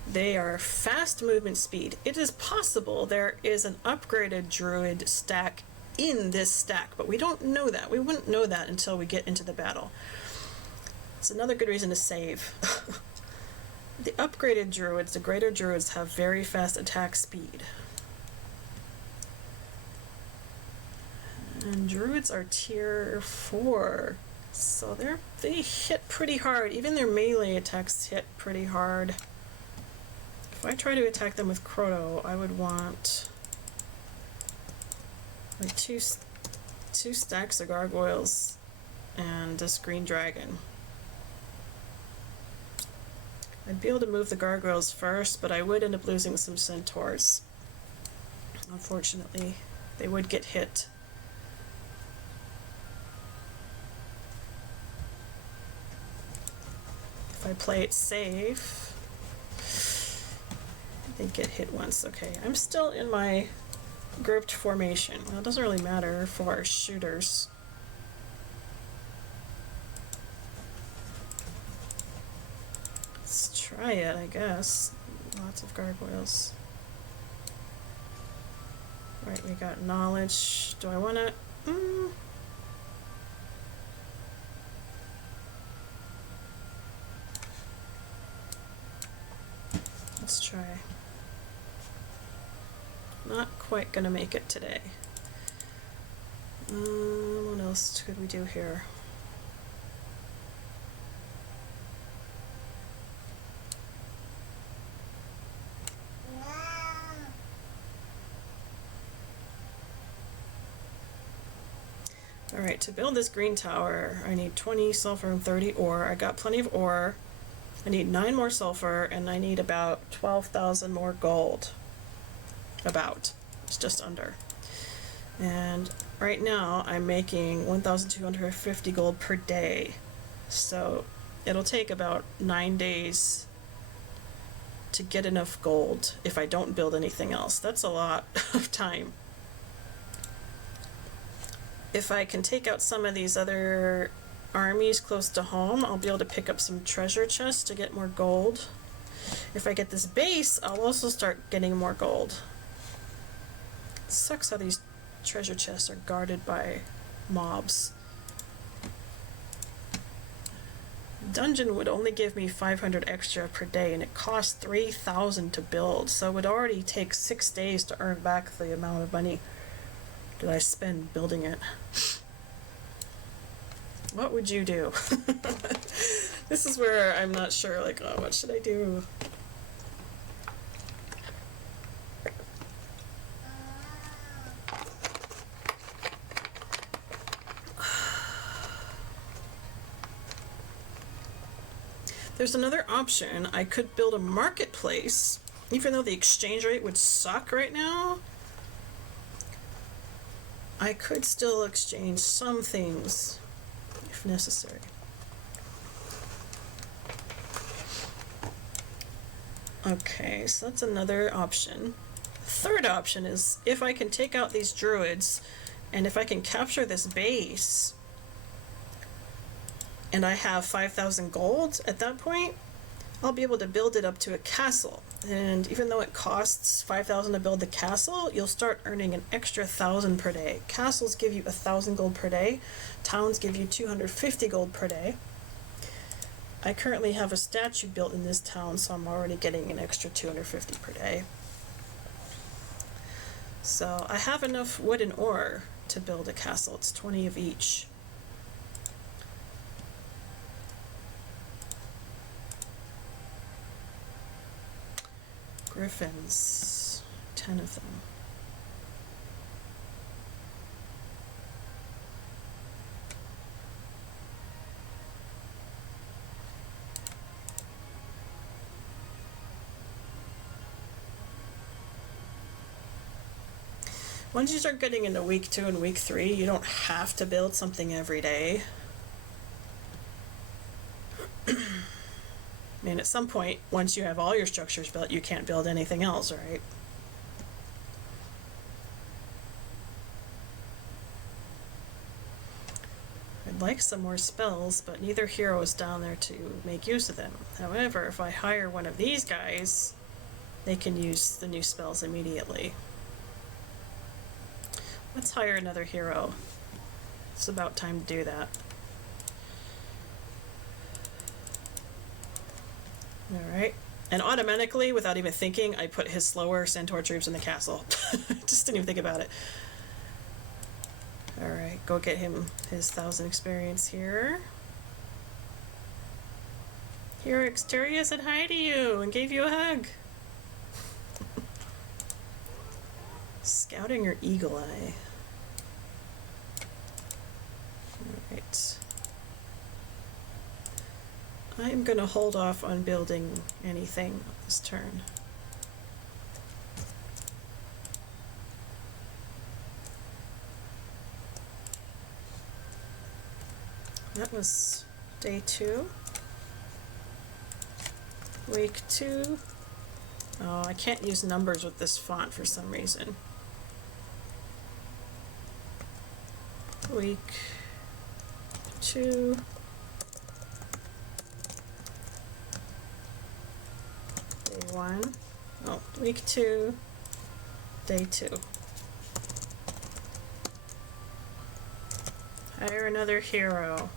They are fast movement speed. It is possible there is an upgraded druid stack in this stack, but we don't know that. We wouldn't know that until we get into the battle. It's another good reason to save. The upgraded druids, the greater druids, have very fast attack speed. And druids are tier 4. So they hit pretty hard. Even their melee attacks hit pretty hard. If I try to attack them with Croto, I would want like two stacks of gargoyles and this green dragon. I'd be able to move the gargoyles first, but I would end up losing some centaurs. Unfortunately, they would get hit. If I play it safe, they get hit once. Okay, I'm still in my grouped formation. Well, it doesn't really matter for our shooters. Let's try it, I guess. Lots of gargoyles. Right, we got knowledge. Do I want to... Let's try. Not quite gonna make it today. What else could we do here? Alright, to build this green tower, I need 20 sulfur and 30 ore. I got plenty of ore. I need 9 more sulfur, and I need about 12,000 more gold. About. It's just under. And right now, I'm making 1,250 gold per day. So it'll take about 9 days to get enough gold if I don't build anything else. That's a lot of time. If I can take out some of these other armies close to home, I'll be able to pick up some treasure chests to get more gold. If I get this base, I'll also start getting more gold. It sucks how these treasure chests are guarded by mobs. Dungeon would only give me 500 extra per day, and it costs 3,000 to build, so it would already take 6 days to earn back the amount of money that I spend building it. What would you do? This is where I'm not sure, like, oh, what should I do? There's another option. I could build a marketplace, even though the exchange rate would suck right now. I could still exchange some things if necessary. Okay, so that's another option. Third option is if I can take out these druids, and if I can capture this base, and I have 5,000 gold at that point, I'll be able to build it up to a castle. And even though it costs 5,000 to build the castle, you'll start earning an extra 1,000 per day. Castles give you 1,000 gold per day. Towns give you 250 gold per day. I currently have a statue built in this town, so I'm already getting an extra 250 per day. So I have enough wood and ore to build a castle. It's 20 of each. Griffins, 10 of them. Once you start getting into week 2 and week 3, you don't have to build something every day. I mean, at some point, once you have all your structures built, you can't build anything else, right? I'd like some more spells, but neither hero is down there to make use of them. However, if I hire one of these guys, they can use the new spells immediately. Let's hire another hero. It's about time to do that. Alright. And automatically, without even thinking, I put his slower centaur troops in the castle. Just didn't even think about it. Alright, go get him his 1,000 experience here. Here, Exteria said hi to you and gave you a hug. Scouting or Eagle Eye? Alright. I'm gonna hold off on building anything this turn. That was day 2. Week 2. Oh, I can't use numbers with this font for some reason. Week 2. Day 1. Oh, week 2. Day 2. Hire another hero.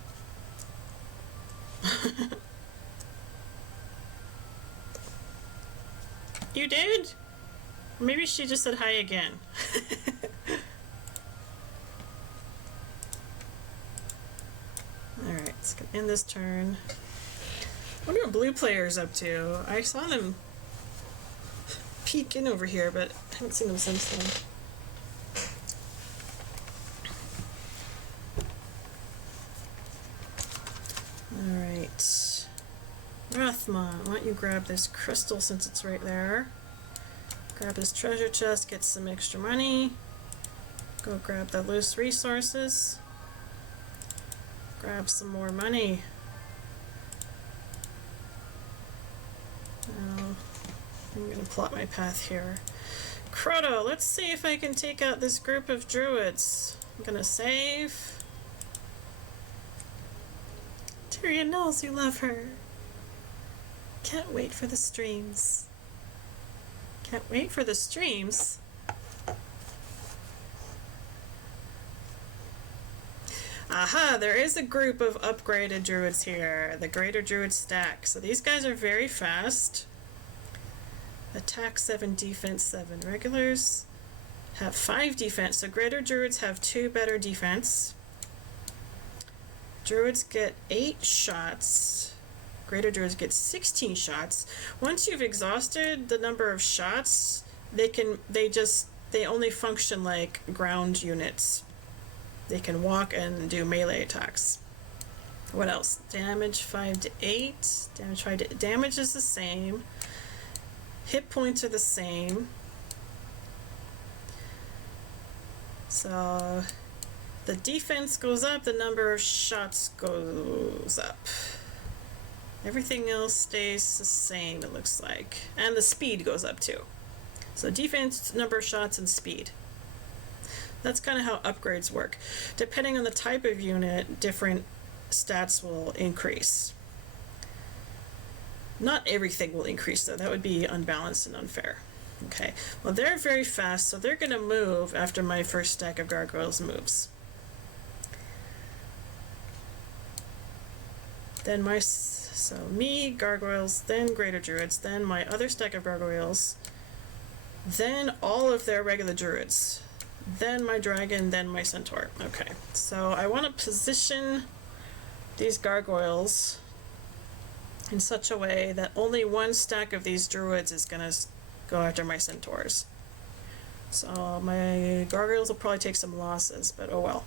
You did? Maybe she just said hi again. Alright, let's end this turn. I wonder what blue player's up to. I saw them peek in over here, but I haven't seen them since then. Alright. Rathmon, why don't you grab this crystal since it's right there? Grab this treasure chest, get some extra money. Go grab the loose resources. Grab some more money. Now, I'm gonna plot my path here. Crotto, let's see if I can take out this group of druids. I'm gonna save. Tyrion knows you love her. Can't wait for the streams. Can't wait for the streams. Aha, there is a group of upgraded druids here. The Greater Druid stack. So these guys are very fast. Attack 7, defense 7. Regulars have 5 defense. So Greater Druids have 2 better defense. Druids get 8 shots. Greater Druids get 16 shots. Once you've exhausted the number of shots, they only function like ground units. They can walk and do melee attacks. What else? Damage 5 to 8. Damage 5 to damage is the same. Hit points are the same. So the defense goes up, the number of shots goes up. Everything else stays the same, it looks like. And the speed goes up too. So defense, number of shots, and speed. That's kind of how upgrades work. Depending on the type of unit, different stats will increase. Not everything will increase though, that would be unbalanced and unfair. Okay, well they're very fast, so they're gonna move after my first stack of gargoyles moves. Then me, gargoyles, then greater druids, then my other stack of gargoyles, then all of their regular druids, then my dragon, then my centaur. Okay, so I want to position these gargoyles in such a way that only one stack of these druids is going to go after my centaurs. So my gargoyles will probably take some losses, but oh well.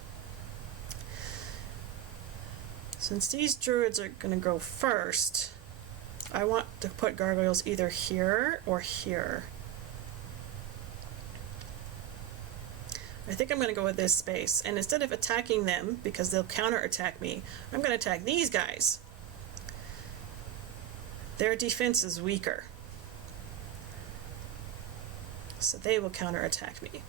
Since these druids are going to go first, I want to put gargoyles either here or here. I think I'm going to go with this space, and instead of attacking them, because they'll counterattack me, I'm going to attack these guys. Their defense is weaker, so they will counterattack me.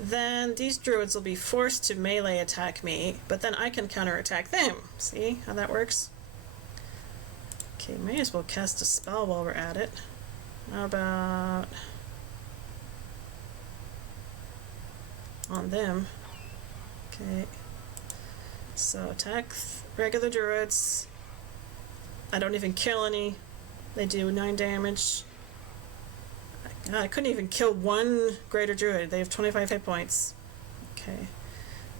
Then these druids will be forced to melee attack me, but then I can counterattack them. See how that works? Okay, may as well cast a spell while we're at it. How about on them? Okay, so attack regular druids. I don't even kill any. They do 9 damage. I couldn't even kill one greater druid. They have 25 hit points. Okay.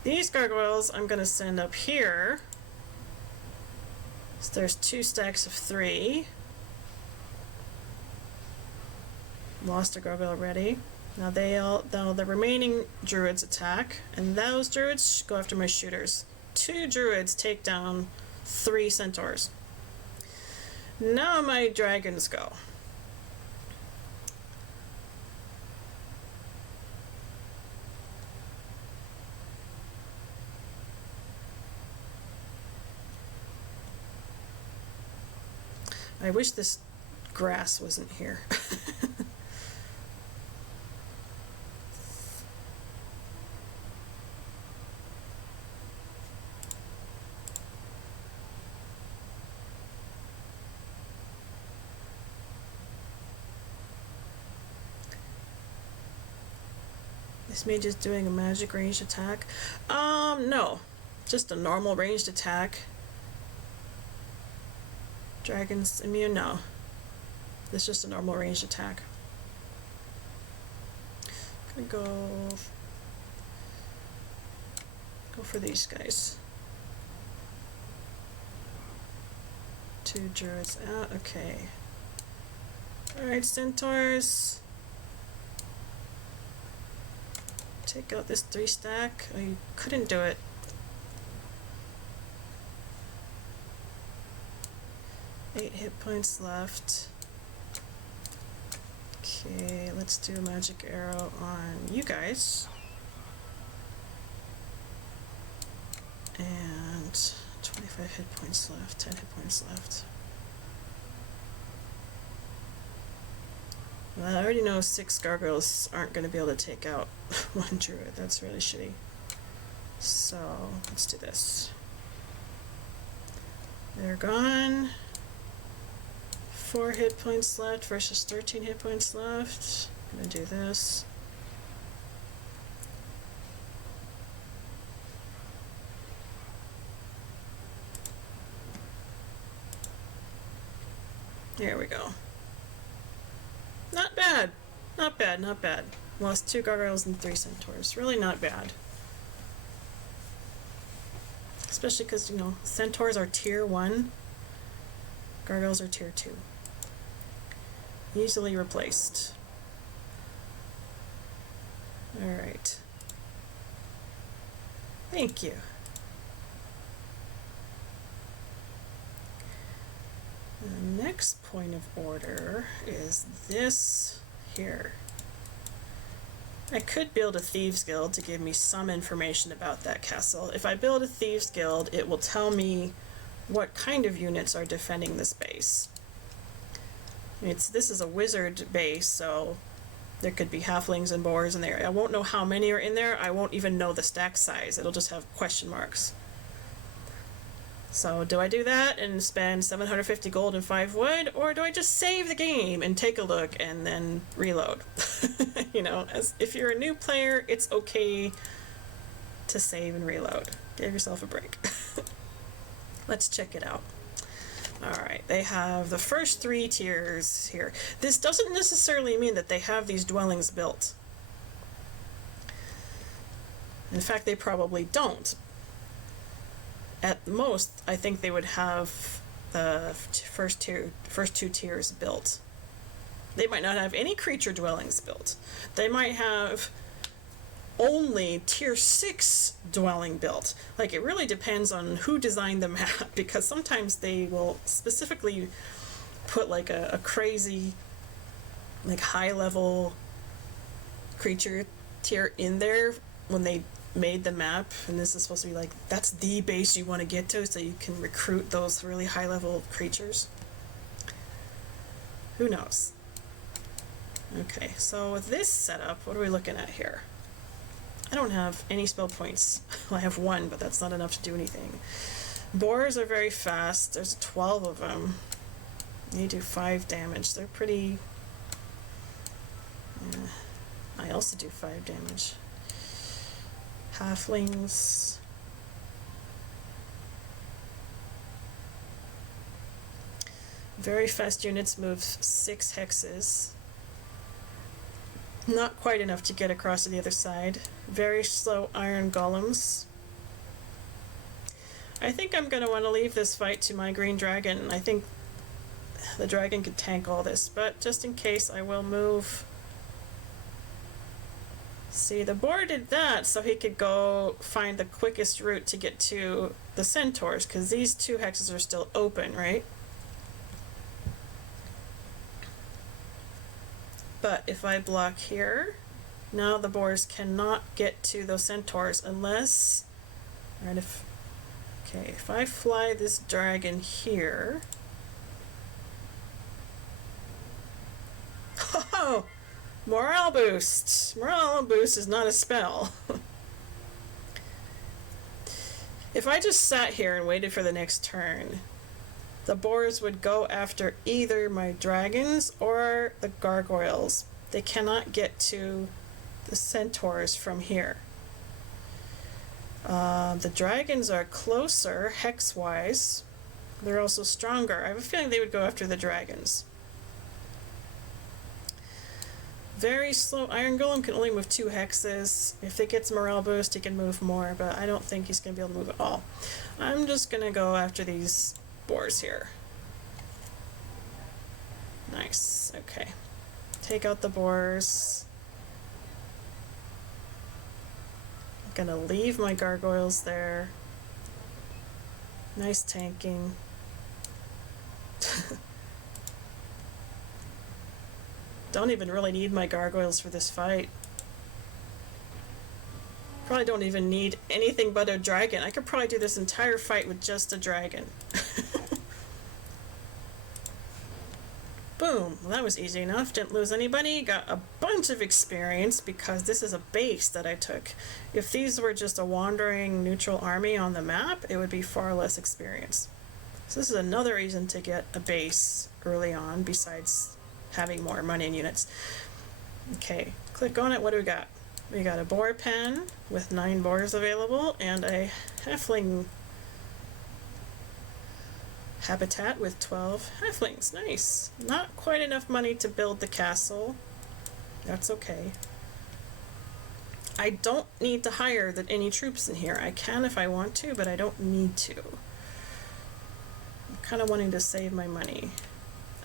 These gargoyles I'm going to send up here. So there's 2 stacks of 3. Lost a gargoyle already. Now the remaining druids attack, and those druids go after my shooters. 2 druids take down 3 centaurs. Now my dragons go. I wish this grass wasn't here. This mage is doing a magic ranged attack. No. Just a normal ranged attack. Dragon's immune? No. This is just a normal ranged attack. I'm gonna go for these guys. 2 druids out, okay. Alright, centaurs. Take out this 3 stack. Oh, you couldn't do it. Eight hit points left. Okay, let's do a magic arrow on you guys. And 25 hit points left, 10 hit points left. Well, I already know 6 gargoyles aren't going to be able to take out 1 druid. That's really shitty. So, let's do this. They're gone. 4 hit points left versus 13 hit points left. I'm going to do this. There we go. Not bad. Not bad, not bad. Lost 2 gargoyles and 3 centaurs. Really not bad. Especially because, you know, centaurs are tier 1. Gargoyles are tier 2. Easily replaced. Alright. Thank you. The next point of order is this here. I could build a Thieves Guild to give me some information about that castle. If I build a Thieves Guild, it will tell me what kind of units are defending this base. This is a wizard base, so there could be halflings and boars in there. I won't know how many are in there. I won't even know the stack size. It'll just have question marks. So do I do that and spend 750 gold and 5 wood, or do I just save the game and take a look and then reload? You know, if you're a new player, it's okay to save and reload. Give yourself a break. Let's check it out. Alright, they have the first 3 tiers here. This doesn't necessarily mean that they have these dwellings built. In fact, they probably don't. At most, I think they would have the first 2 tiers built. They might not have any creature dwellings built. They might have only tier 6 dwelling built. Like, it really depends on who designed the map, because sometimes they will specifically put like a crazy, like, high level creature tier in there when they made the map, and this is supposed to be like, that's the base you want to get to so you can recruit those really high level creatures. Who knows? Okay, so with this setup, what are we looking at here? I don't have any spell points. Well, I have 1, but that's not enough to do anything. Boars are very fast. There's 12 of them. They do 5 damage. They're pretty... Yeah. I also do 5 damage. Halflings. Very fast units move 6 hexes. Not quite enough to get across to the other side. Very slow iron golems. I think I'm going to want to leave this fight to my green dragon. I think the dragon could tank all this, but just in case, I will move. See, the boar did that so he could go find the quickest route to get to the centaurs, because these 2 hexes are still open, right? But if I block here, now the boars cannot get to those centaurs unless, right, if I fly this dragon here, oh, morale boost. Morale boost is not a spell. If I just sat here and waited for the next turn, the boars would go after either my dragons or the gargoyles. They cannot get to the centaurs from here. The dragons are closer, hex-wise. They're also stronger. I have a feeling they would go after the dragons. Very slow. Iron Golem can only move 2 hexes. If it gets morale boost, he can move more, but I don't think he's going to be able to move at all. I'm just going to go after these boars here. Nice. Okay. Take out the boars. I'm going to leave my gargoyles there. Nice tanking. Don't even really need my gargoyles for this fight. Probably don't even need anything but a dragon. I could probably do this entire fight with just a dragon. Boom. Well, that was easy enough. Didn't lose anybody. Got a bunch of experience because this is a base that I took. If these were just a wandering neutral army on the map, it would be far less experience. So this is another reason to get a base early on besides having more money and units. Okay, click on it. What do we got? We got a boar pen with 9 boars available and a halfling habitat with 12 halflings. Nice. Not quite enough money to build the castle. That's okay. I don't need to hire any troops in here. I can if I want to, but I don't need to. I'm kind of wanting to save my money.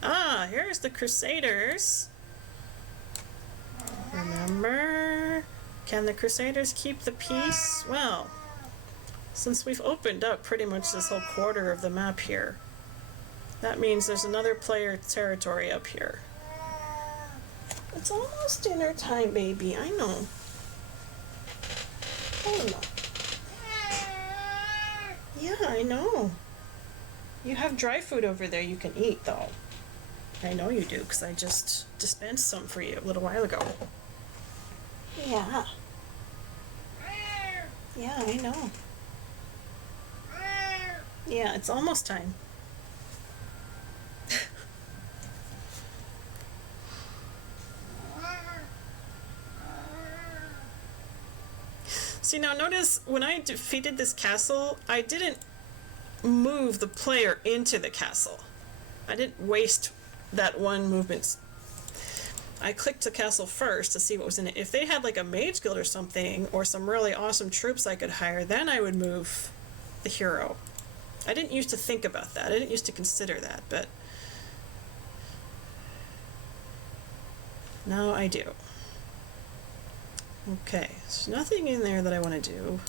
Ah, here's the Crusaders. Remember? Can the Crusaders keep the peace? Well, since we've opened up pretty much this whole quarter of the map here, that means there's another player territory up here. It's almost dinner time, baby. I know. Oh no. Yeah, I know. You have dry food over there you can eat, though. I know you do, because I just dispensed some for you a little while ago. Yeah. Yeah, I know. Yeah, it's almost time. See, now notice when I defeated this castle, I didn't move the player into the castle. I didn't waste that one movement. I clicked the castle first to see what was in it. If they had like a mage guild or something, or some really awesome troops I could hire, then I would move the hero. I didn't used to think about that. I didn't used to consider that, but now I do. Okay, there's nothing in there that I want to do.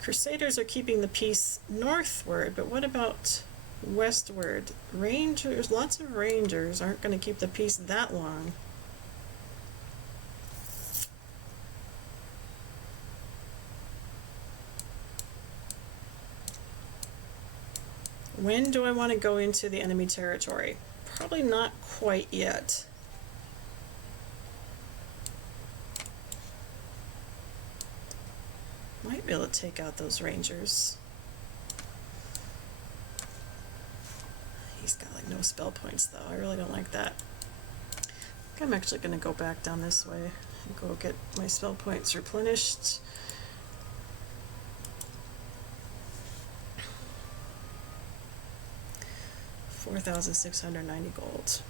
Crusaders are keeping the peace northward, but what about westward? Rangers, lots of rangers aren't going to keep the peace that long. When do I want to go into the enemy territory? Probably not quite yet. Might be able to take out those rangers. He's got like no spell points though. I really don't like that. I think I'm actually going to go back down this way and go get my spell points replenished. $4,690 gold.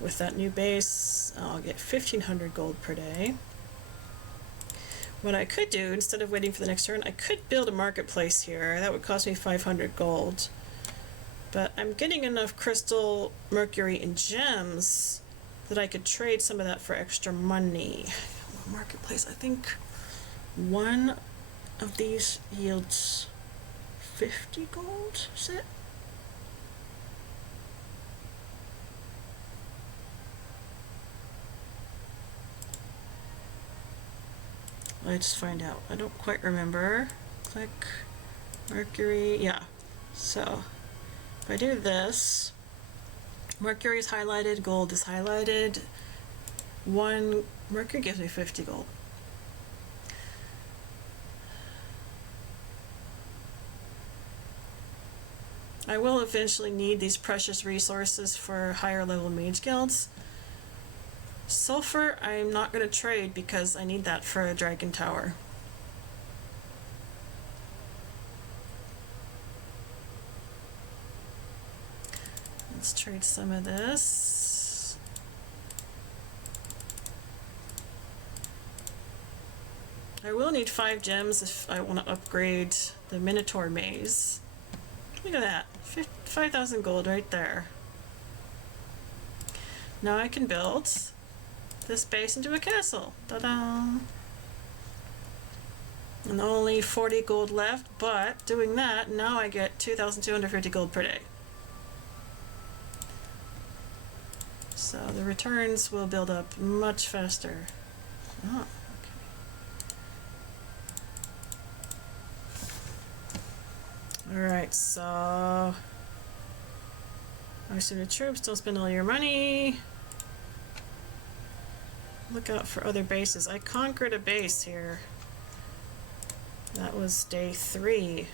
With that new base, I'll get 1,500 gold per day. What I could do, instead of waiting for the next turn, I could build a marketplace here. That would cost me 500 gold. But I'm getting enough crystal, mercury, and gems that I could trade some of that for extra money. Marketplace, I think one of these yields 50 gold, is it? Let's find out. I don't quite remember. Click Mercury. Yeah. So if I do this, Mercury is highlighted, gold is highlighted. One Mercury gives me 50 gold. I will eventually need these precious resources for higher level mage guilds. Sulfur I'm not going to trade because I need that for a dragon tower. Let's trade some of this. I will need 5 gems if I want to upgrade the Minotaur maze. Look at that, 5,000 gold right there. Now I can build this base into a castle. Ta-da! And only 40 gold left, but doing that, now I get 2,250 gold per day. So the returns will build up much faster. Oh, okay. Alright, so I the troops, don't spend all your money. Look out for other bases. I conquered a base here. That was day 3.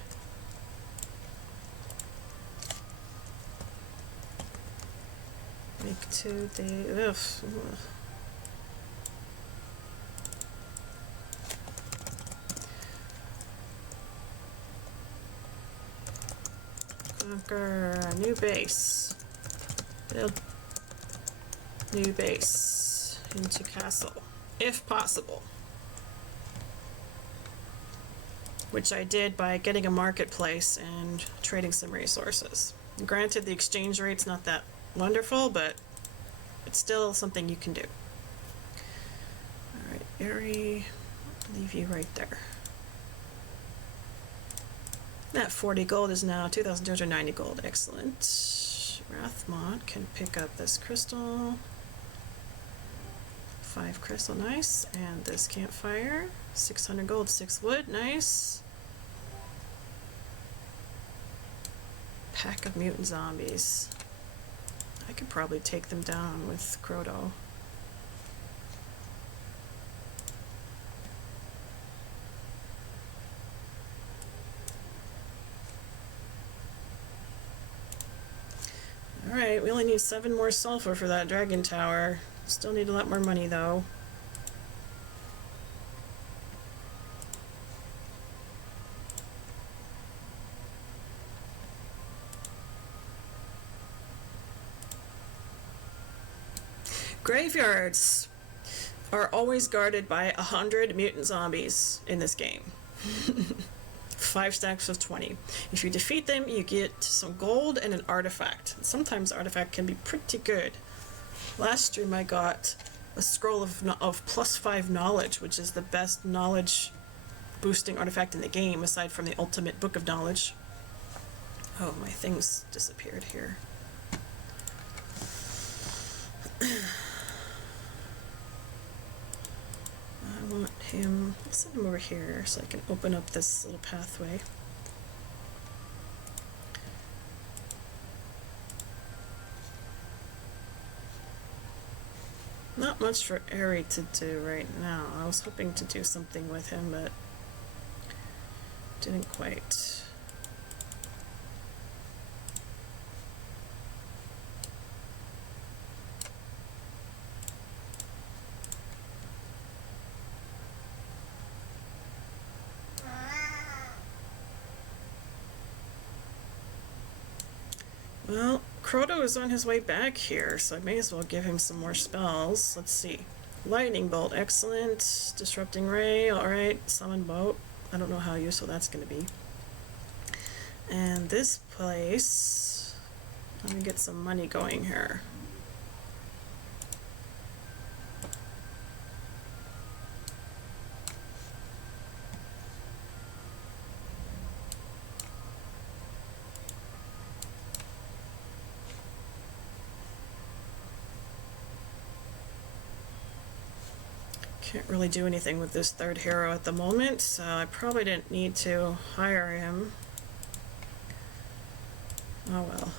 Make 2 days. Conquer a new base. Build new base into castle, if possible. Which I did by getting a marketplace and trading some resources. Granted, the exchange rate's not that wonderful, but it's still something you can do. Alright, Aerie, leave you right there. That 40 gold is now 2,290 gold. Excellent. Rathmont can pick up this crystal. 5 crystal, nice. And this campfire. 600 gold, 6 wood, nice. Pack of mutant zombies. I could probably take them down with Croto. Alright, we only need 7 more sulfur for that dragon tower. Still need a lot more money though. Graveyards are always guarded by 100 mutant zombies in this game. 5 stacks of 20. If you defeat them, you get some gold and an artifact. Sometimes the artifact can be pretty good. Last stream I got a scroll of plus 5 knowledge, which is the best knowledge boosting artifact in the game, aside from the ultimate book of knowledge. Oh, my things disappeared here. I want him, I'll send him over here so I can open up this little pathway. Not much for Aerie to do right now. I was hoping to do something with him, but didn't quite. Well, Croto is on his way back here, so I may as well give him some more spells. Let's see. Lightning Bolt, excellent. Disrupting Ray, alright. Summon Boat. I don't know how useful that's going to be. And this place... Let me get some money going here. Can't really do anything with this third hero at the moment, so I probably didn't need to hire him. Oh well.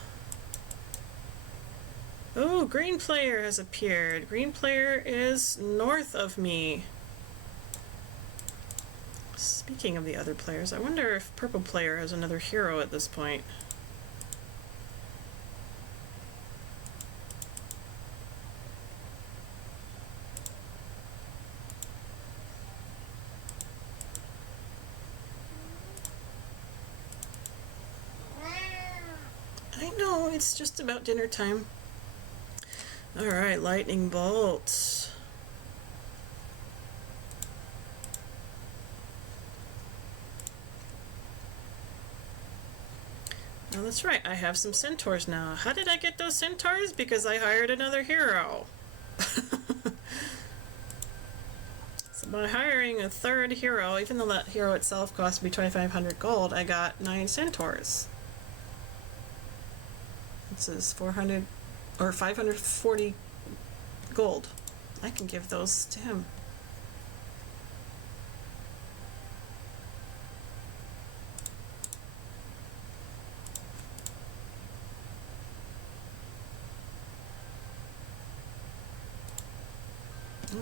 Oh, green player has appeared. Green player is north of me. Speaking of the other players, I wonder if purple player has another hero at this point. I know, it's just about dinner time. Alright, lightning bolt. Oh, that's right, I have some centaurs now. How did I get those centaurs? Because I hired another hero. So by hiring a third hero, even though that hero itself cost me 2,500 gold, I got 9 centaurs. This is 400 or 540 gold. I can give those to him.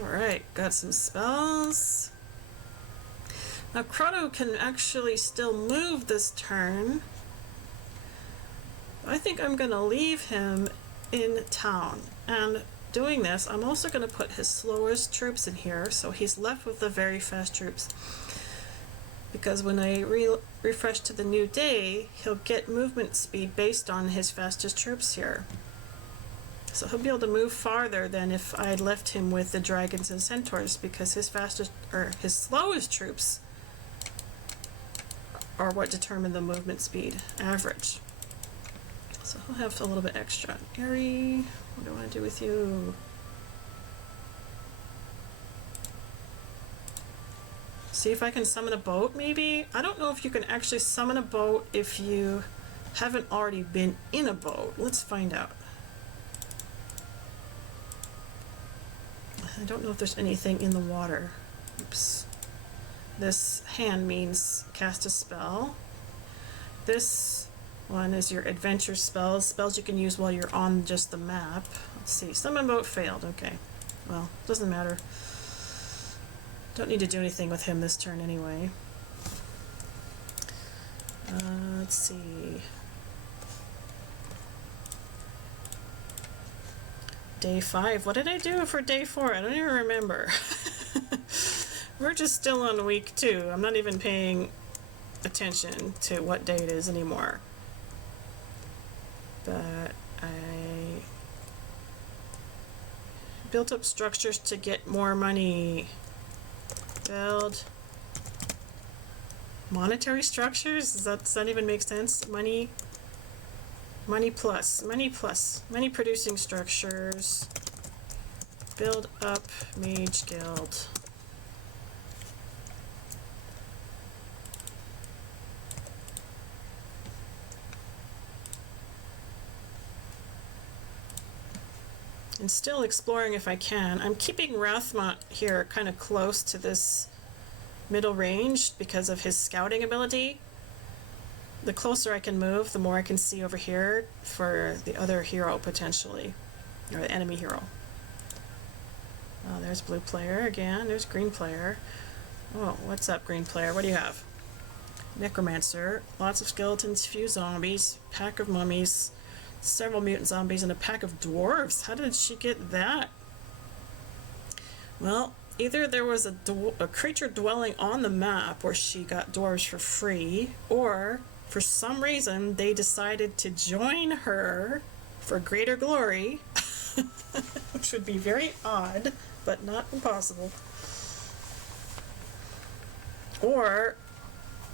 Alright, got some spells. Now Crotto can actually still move this turn. I think I'm going to leave him in town. And doing this, I'm also going to put his slowest troops in here, so he's left with the very fast troops. Because when I refresh to the new day, he'll get movement speed based on his fastest troops here. So he'll be able to move farther than if I had left him with the dragons and centaurs, because his fastest or his slowest troops are what determine the movement speed average. So he'll have a little bit extra. Airy, what do I want to do with you? See if I can summon a boat, maybe? I don't know if you can actually summon a boat if you haven't already been in a boat. Let's find out. I don't know if there's anything in the water. Oops. This hand means cast a spell. This one is your adventure spells. Spells you can use while you're on just the map. Let's see. Summon boat failed. Okay. Well, doesn't matter. Don't need to do anything with him this turn anyway. Let's see. Day 5. What did I do for day 4? I don't even remember. We're just still on week 2. I'm not even paying attention to what day it is anymore. But I built up structures to get more money. Build monetary structures? Does that even make sense? Money plus, money producing structures. Build up Mage Guild. And still exploring if I can. I'm keeping Rathmont here kind of close to this middle range because of his scouting ability. The closer I can move, the more I can see over here for the other hero potentially, or the enemy hero. Oh, there's blue player again. There's green player. Oh, what's up, green player? What do you have? Necromancer, lots of skeletons, few zombies, pack of mummies, several mutant zombies, and a pack of dwarves. How did she get that? Well, either there was a creature dwelling on the map where she got dwarves for free, or for some reason they decided to join her for greater glory, which would be very odd, but not impossible. Or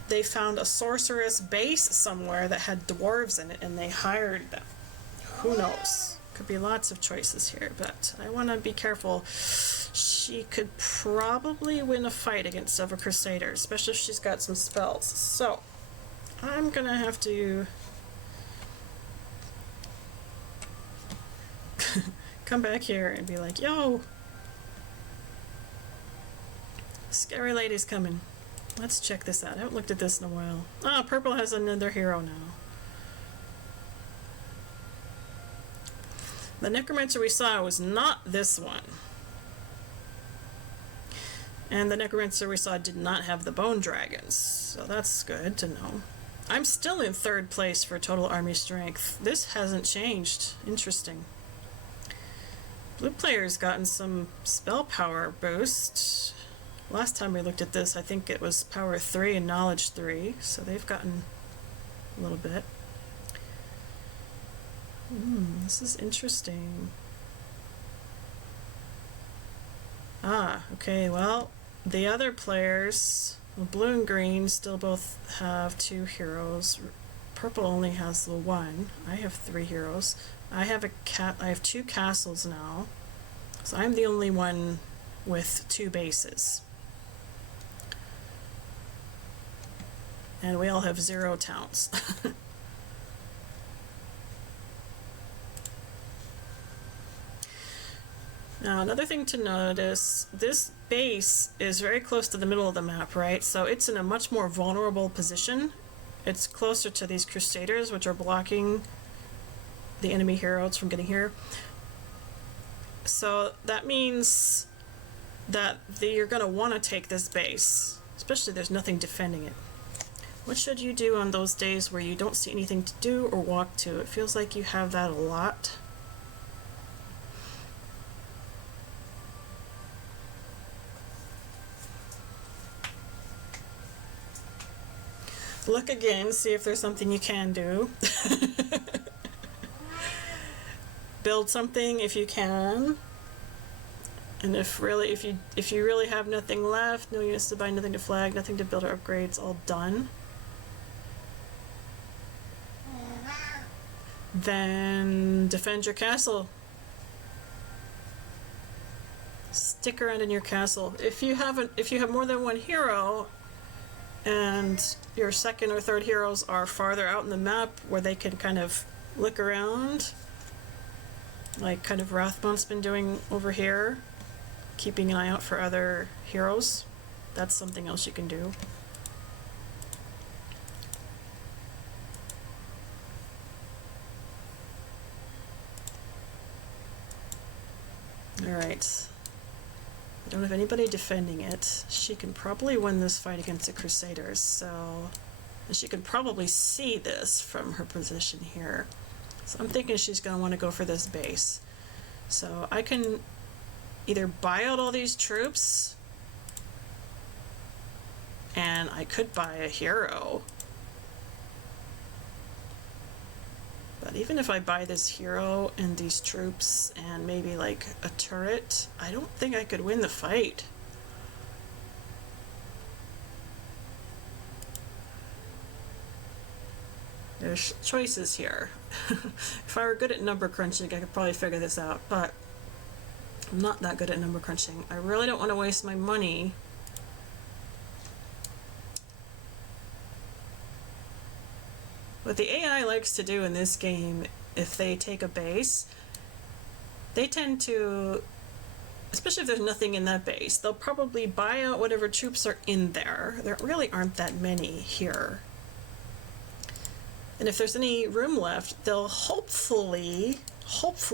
they found a sorceress base somewhere that had dwarves in it and they hired them. Who knows? Could be lots of choices here, but I want to be careful. She could probably win a fight against Silver Crusader, especially if she's got some spells. So, I'm gonna have to come back here and be like, yo, Scary lady's coming. Let's check this out. I haven't looked at this in a while. Ah, purple has another hero now. The necromancer we saw was not this one. And the necromancer we saw did not have the bone dragons. So that's good to know. I'm still in 3rd place for total army strength. This hasn't changed. Interesting. Blue player's gotten some spell power boost. Last time we looked at this, I think it was power 3 and knowledge 3. So they've gotten a little bit. This is interesting. Ah, okay, well, the other players, well, blue and green, still both have 2 heroes. Purple only has the 1. I have 3 heroes. I have I have 2 castles now. So I'm the only one with 2 bases. And we all have 0 towns. Now, another thing to notice, this base is very close to the middle of the map, right? So it's in a much more vulnerable position. It's closer to these crusaders, which are blocking the enemy heroes from getting here. So that means that you're going to want to take this base, especially if there's nothing defending it. What should you do on those days where you don't see anything to do or walk to? It feels like you have that a lot. Look again, see if there's something you can do. Build something if you can. And if you really have nothing left, no units to buy, nothing to flag, nothing to build or upgrade, it's all done. Then defend your castle. Stick around in your castle. If you have more than 1 hero, and your 2nd or 3rd heroes are farther out in the map where they can kind of look around, like kind of Rathbon's been doing over here, keeping an eye out for other heroes, that's something else you can do. Alright. I don't have anybody defending it. She can probably win this fight against the Crusaders, so... And she can probably see this from her position here. So I'm thinking she's going to want to go for this base. So I can either buy out all these troops, and I could buy a hero. But even if I buy this hero and these troops and maybe like a turret, I don't think I could win the fight. There's choices here. If I were good at number crunching, I could probably figure this out, but I'm not that good at number crunching. I really don't want to waste my money. What the AI likes to do in this game, if they take a base, they tend to, especially if there's nothing in that base, they'll probably buy out whatever troops are in there. There really aren't that many here. And if there's any room left, they'll hopefully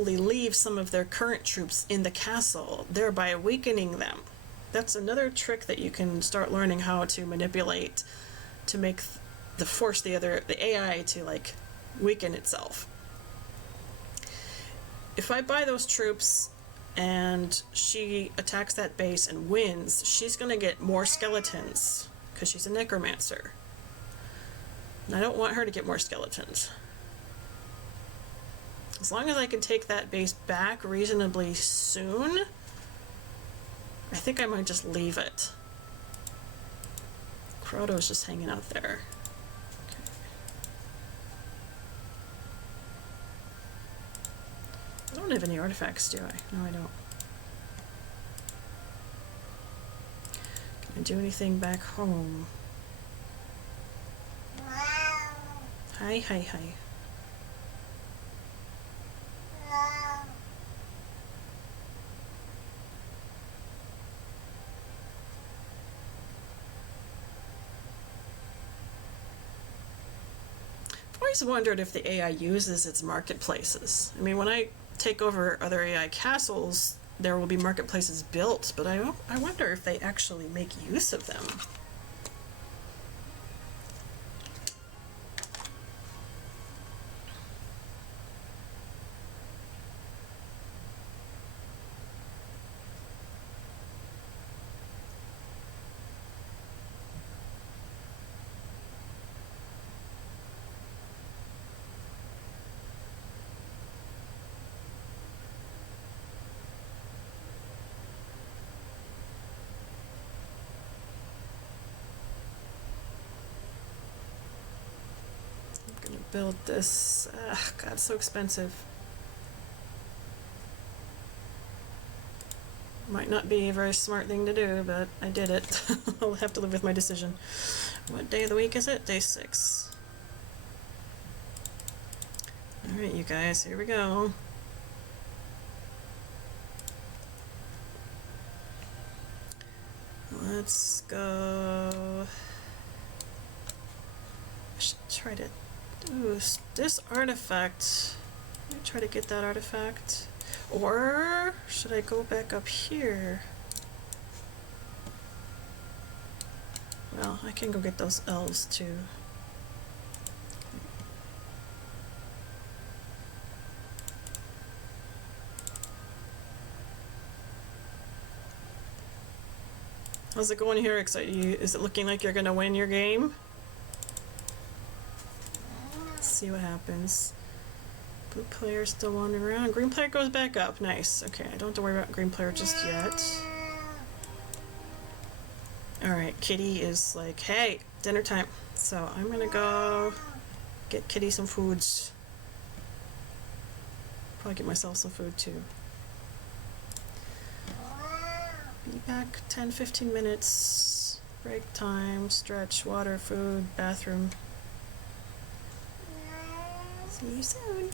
leave some of their current troops in the castle, thereby weakening them. That's another trick that you can start learning how to manipulate to make force the AI to like weaken itself. If I buy those troops and she attacks that base and wins, she's going to get more skeletons because she's a necromancer. And I don't want her to get more skeletons. As long as I can take that base back reasonably soon, I think I might just leave it. Crotto's just hanging out there. I don't have any artifacts, do I? No, I don't. Can I do anything back home? Hi, hi, hi. always wondered if the AI uses its marketplaces. I mean, when I take over other AI castles, there will be marketplaces built, but I wonder if they actually make use of them. I'm gonna build this. God, it's so expensive. Might not be a very smart thing to do, but I did it. I'll have to live with my decision. What day of the week is it? Day 6. Alright, you guys, here we go. Let's go. I should try to do this artifact. Let me try to get that artifact. Or should I go back up here? Well, I can go get those elves too. How's it going here? Is it looking like you're gonna win your game? Let's see what happens. Blue player still wandering around. Green player goes back up. Nice. Okay, I don't have to worry about green player just yet. Alright, Kitty is like, hey, dinner time. So I'm gonna go get Kitty some foods. Probably get myself some food too. Be back 10-15 minutes. Break time, stretch, water, food, bathroom. See you soon.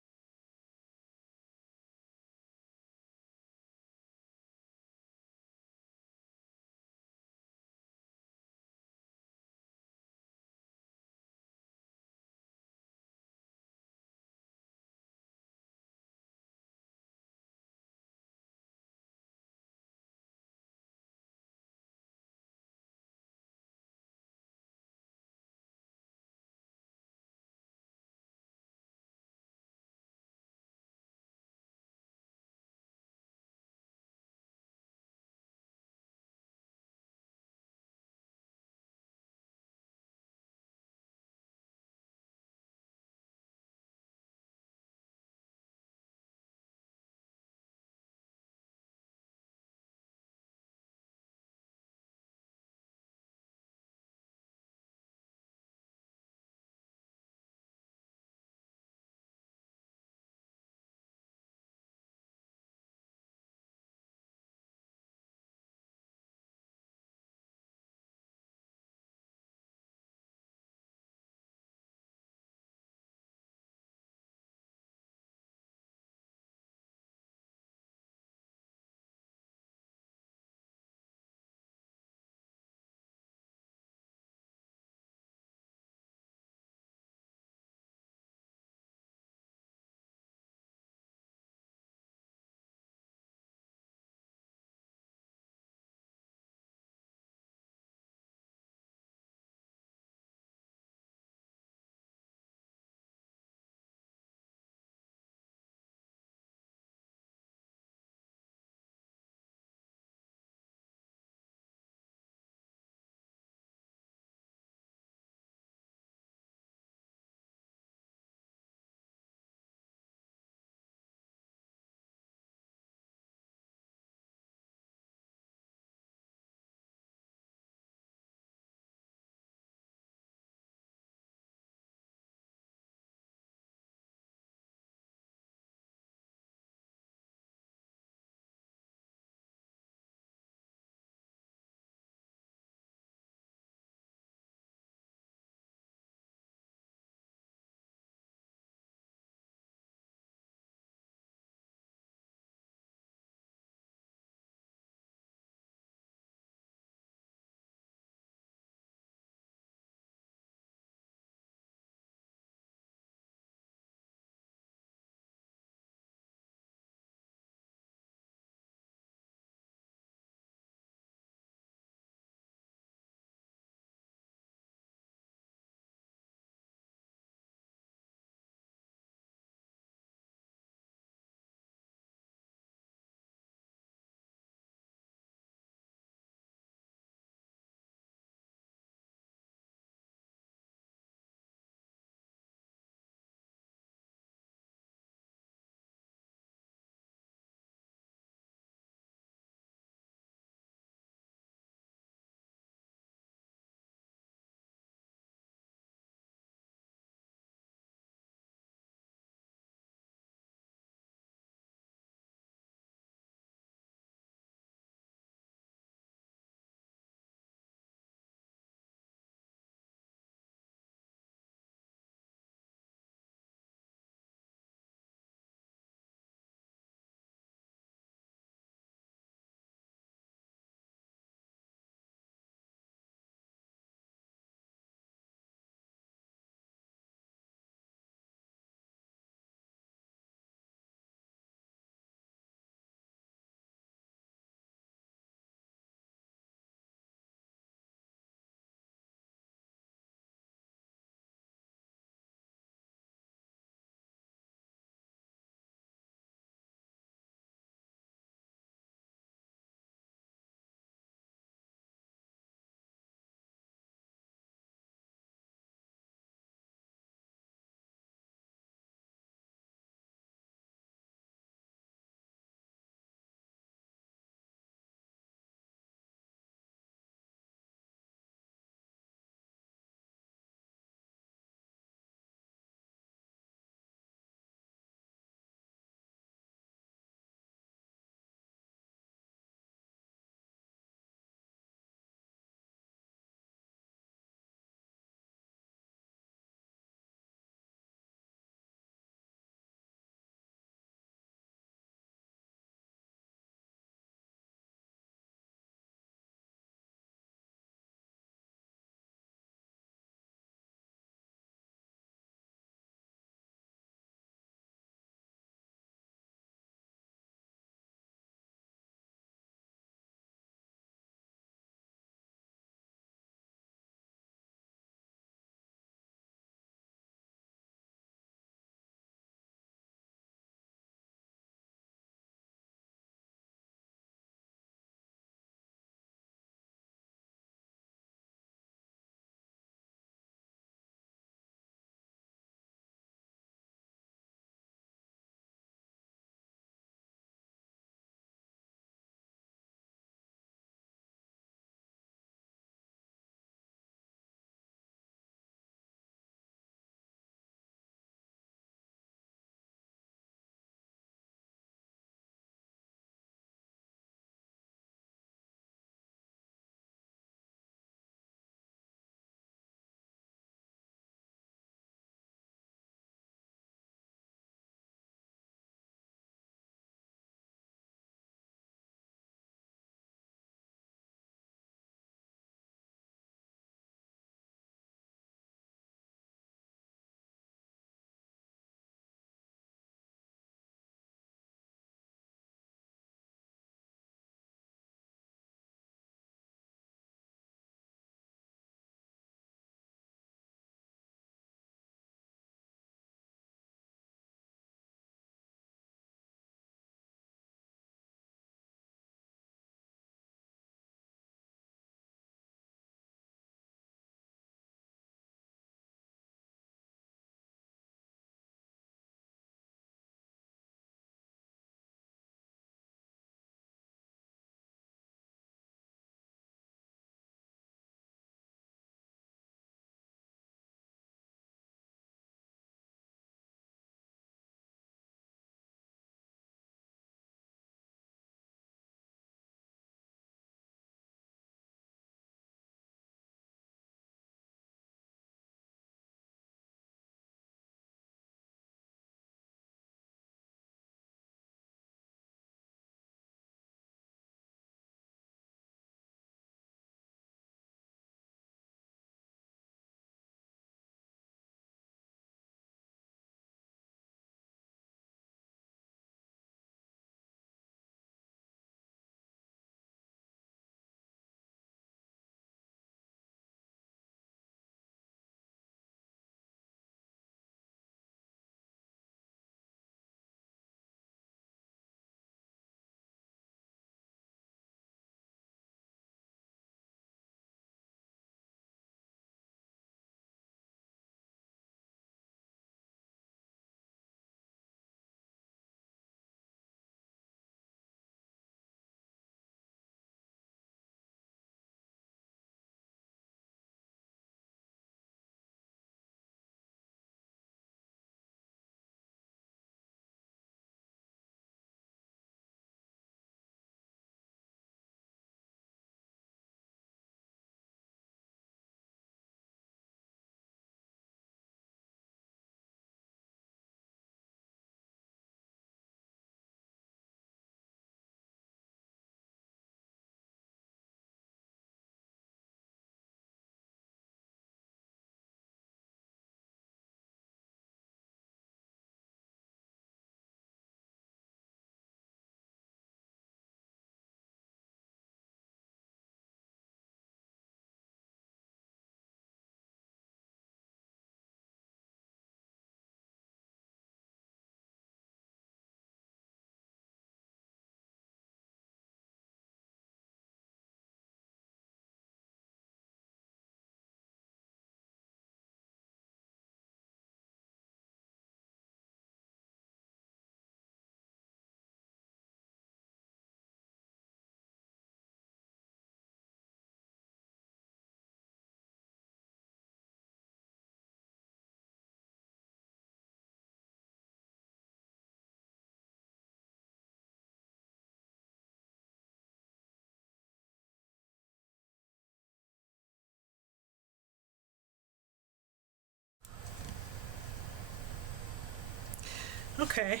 Okay.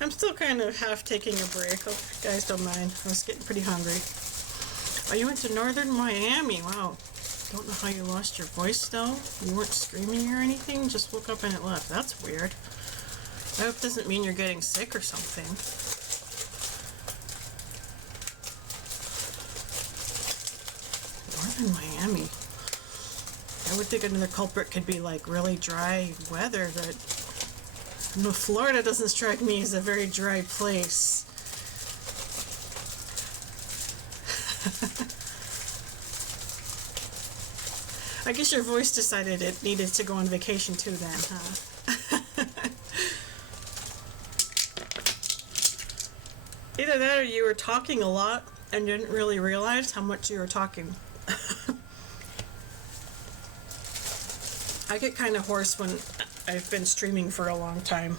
I'm still kind of half taking a break. Hope you guys don't mind. I was getting pretty hungry. Oh, you went to northern Miami. Wow. Don't know how you lost your voice though. You weren't screaming or anything. Just woke up and it left. That's weird. I hope it doesn't mean you're getting sick or something. Northern Miami. I would think another culprit could be like really dry weather, but no, Florida doesn't strike me as a very dry place. I guess your voice decided it needed to go on vacation too then, huh? Either that or you were talking a lot and didn't really realize how much you were talking. I get kind of hoarse when I've been streaming for a long time.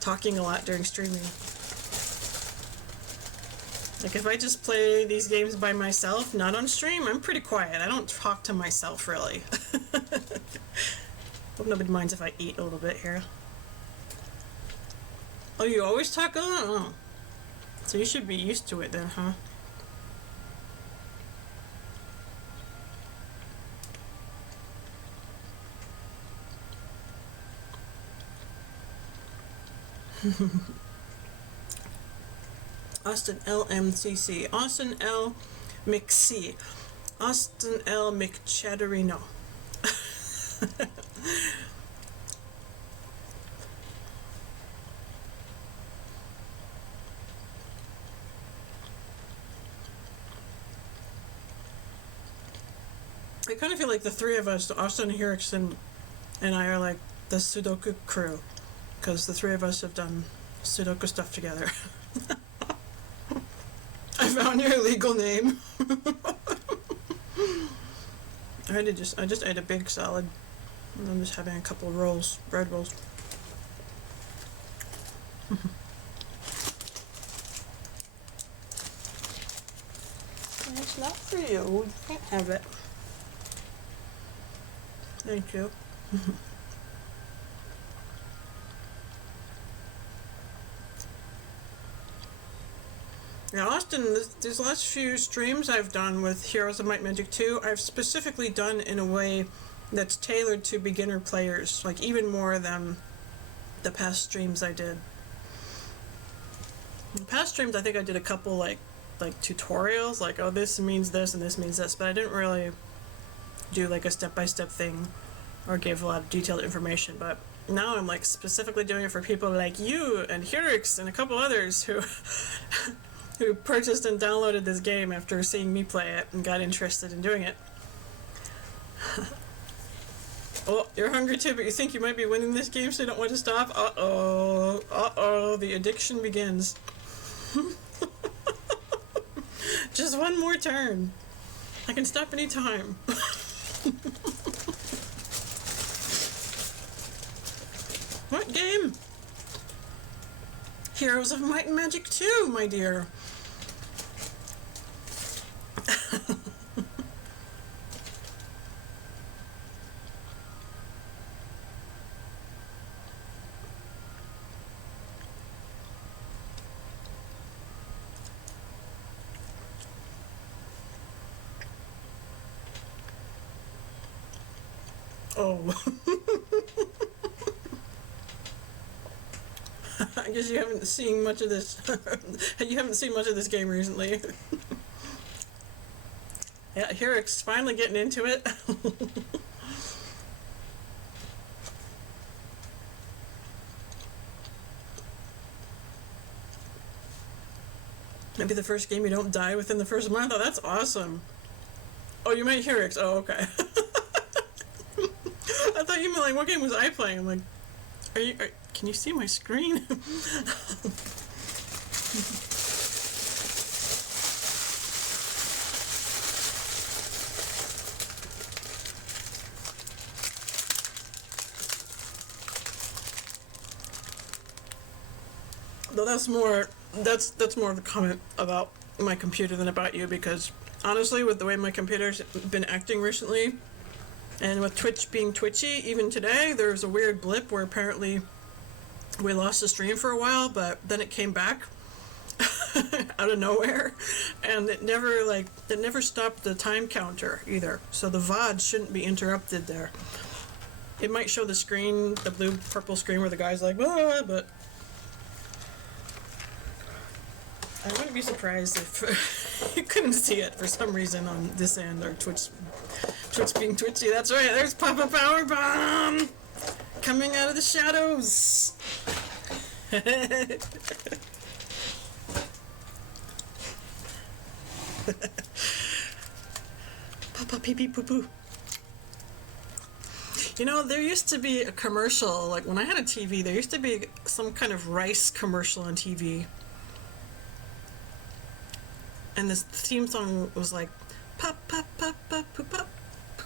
Talking a lot during streaming. Like if I just play these games by myself, not on stream, I'm pretty quiet. I don't talk to myself really. Hope nobody minds if I eat a little bit here. Oh, you always talk a lot? Oh. So you should be used to it then, huh? Austin LMCC. Austin L. McC. Austin L. McChatterino. I kind of feel like the three of us, Austin Erickson and I, are like the Sudoku crew, because the three of us have done Sudoku stuff together. I found your legal name. I just ate a big salad, and I'm just having a couple of rolls, bread rolls. It's not for you. You can't have it. Thank you. Now, Austin, these last few streams I've done with Heroes of Might and Magic 2, I've specifically done in a way that's tailored to beginner players, like even more than the past streams I did. In past streams, I think I did a couple like tutorials, like, oh, this means this and this means this, but I didn't really do like a step-by-step thing or give a lot of detailed information. But now I'm like specifically doing it for people like you and Hirix and a couple others who who purchased and downloaded this game after seeing me play it and got interested in doing it. Oh, you're hungry too, but you think you might be winning this game, so you don't want to stop? Uh-oh. Uh-oh, the addiction begins. Just one more turn. I can stop any time. What game? Heroes of Might and Magic 2, my dear. Oh. I guess you haven't seen much of this. You haven't seen much of this game recently. Yeah, Hirix finally getting into it. Maybe the first game you don't die within the first month. Oh, that's awesome. Oh, you meant Hirix. Oh, okay. I thought you meant like, what game was I playing? I'm like, can you see my screen? Though that's more of a comment about my computer than about you, because honestly, with the way my computer's been acting recently, and with Twitch being twitchy, even today, there's a weird blip where apparently we lost the stream for a while, but then it came back out of nowhere, and it never stopped the time counter either. So the VOD shouldn't be interrupted there. It might show the screen, the blue purple screen where the guy's like, ah, but I wouldn't be surprised if you couldn't see it for some reason on this end, or Twitch being twitchy. That's right, there's Papa Power Bomb coming out of the shadows. Papa pee pee poo poo. You know, there used to be a commercial, like when I had a TV, there used to be some kind of rice commercial on TV. And this theme song was like, pop, pop, pop, pop, pop, pop,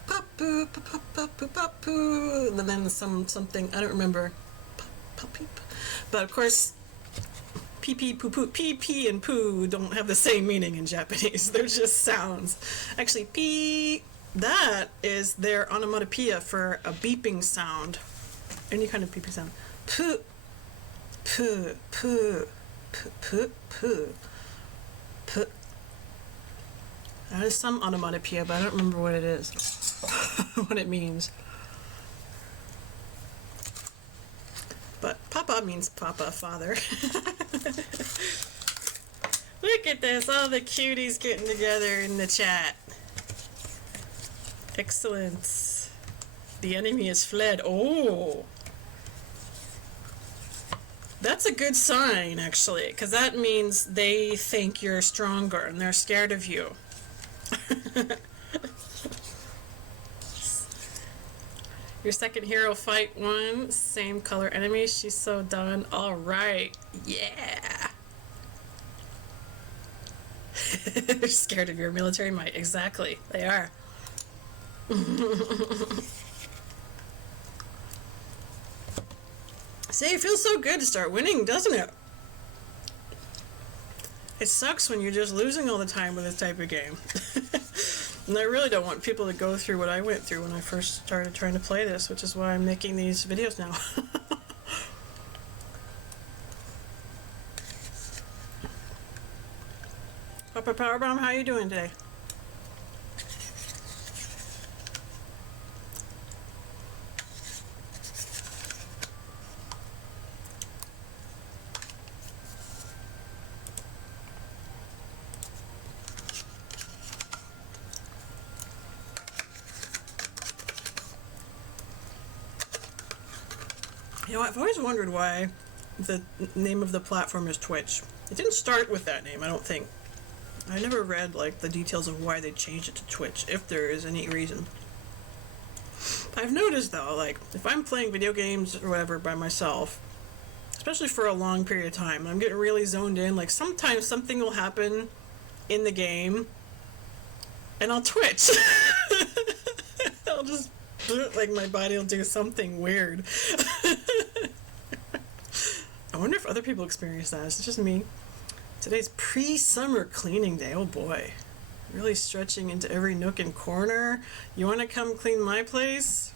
pop, poo, pop, pop, pop, pop, pop, poo, and then something, I don't remember. Pop, pop, pee, pop. But of course, pee pee poo poo, pee pee and poo don't have the same meaning in Japanese. They're just sounds. Actually, pee, that is their onomatopoeia for a beeping sound. Any kind of beeping sound. Poo, poo, poo, poo, poo, poo, poo. That is some onomatopoeia, but I don't remember what it is. What it means. But Papa means Papa, father. Look at this, all the cuties getting together in the chat. Excellent. The enemy has fled. Oh. That's a good sign, actually, because that means they think you're stronger and they're scared of you. Your second hero fight won. Same color enemy. She's so done. Alright. Yeah. They're scared of your military might. Exactly. They are. See, it feels so good to start winning, doesn't it? It sucks when you're just losing all the time with this type of game. And I really don't want people to go through what I went through when I first started trying to play this, which is why I'm making these videos now. Papa Powerbomb, how you doing today? You know, I've always wondered why the name of the platform is Twitch. It didn't start with that name, I don't think. I never read, like, the details of why they changed it to Twitch, if there is any reason. I've noticed, though, like, if I'm playing video games or whatever by myself, especially for a long period of time, and I'm getting really zoned in, like, sometimes something will happen in the game, and I'll twitch. I'll just, like, my body will do something weird. I wonder if other people experience that. It's just me. Today's pre-summer cleaning day. Oh boy. Really stretching into every nook and corner. You want to come clean my place?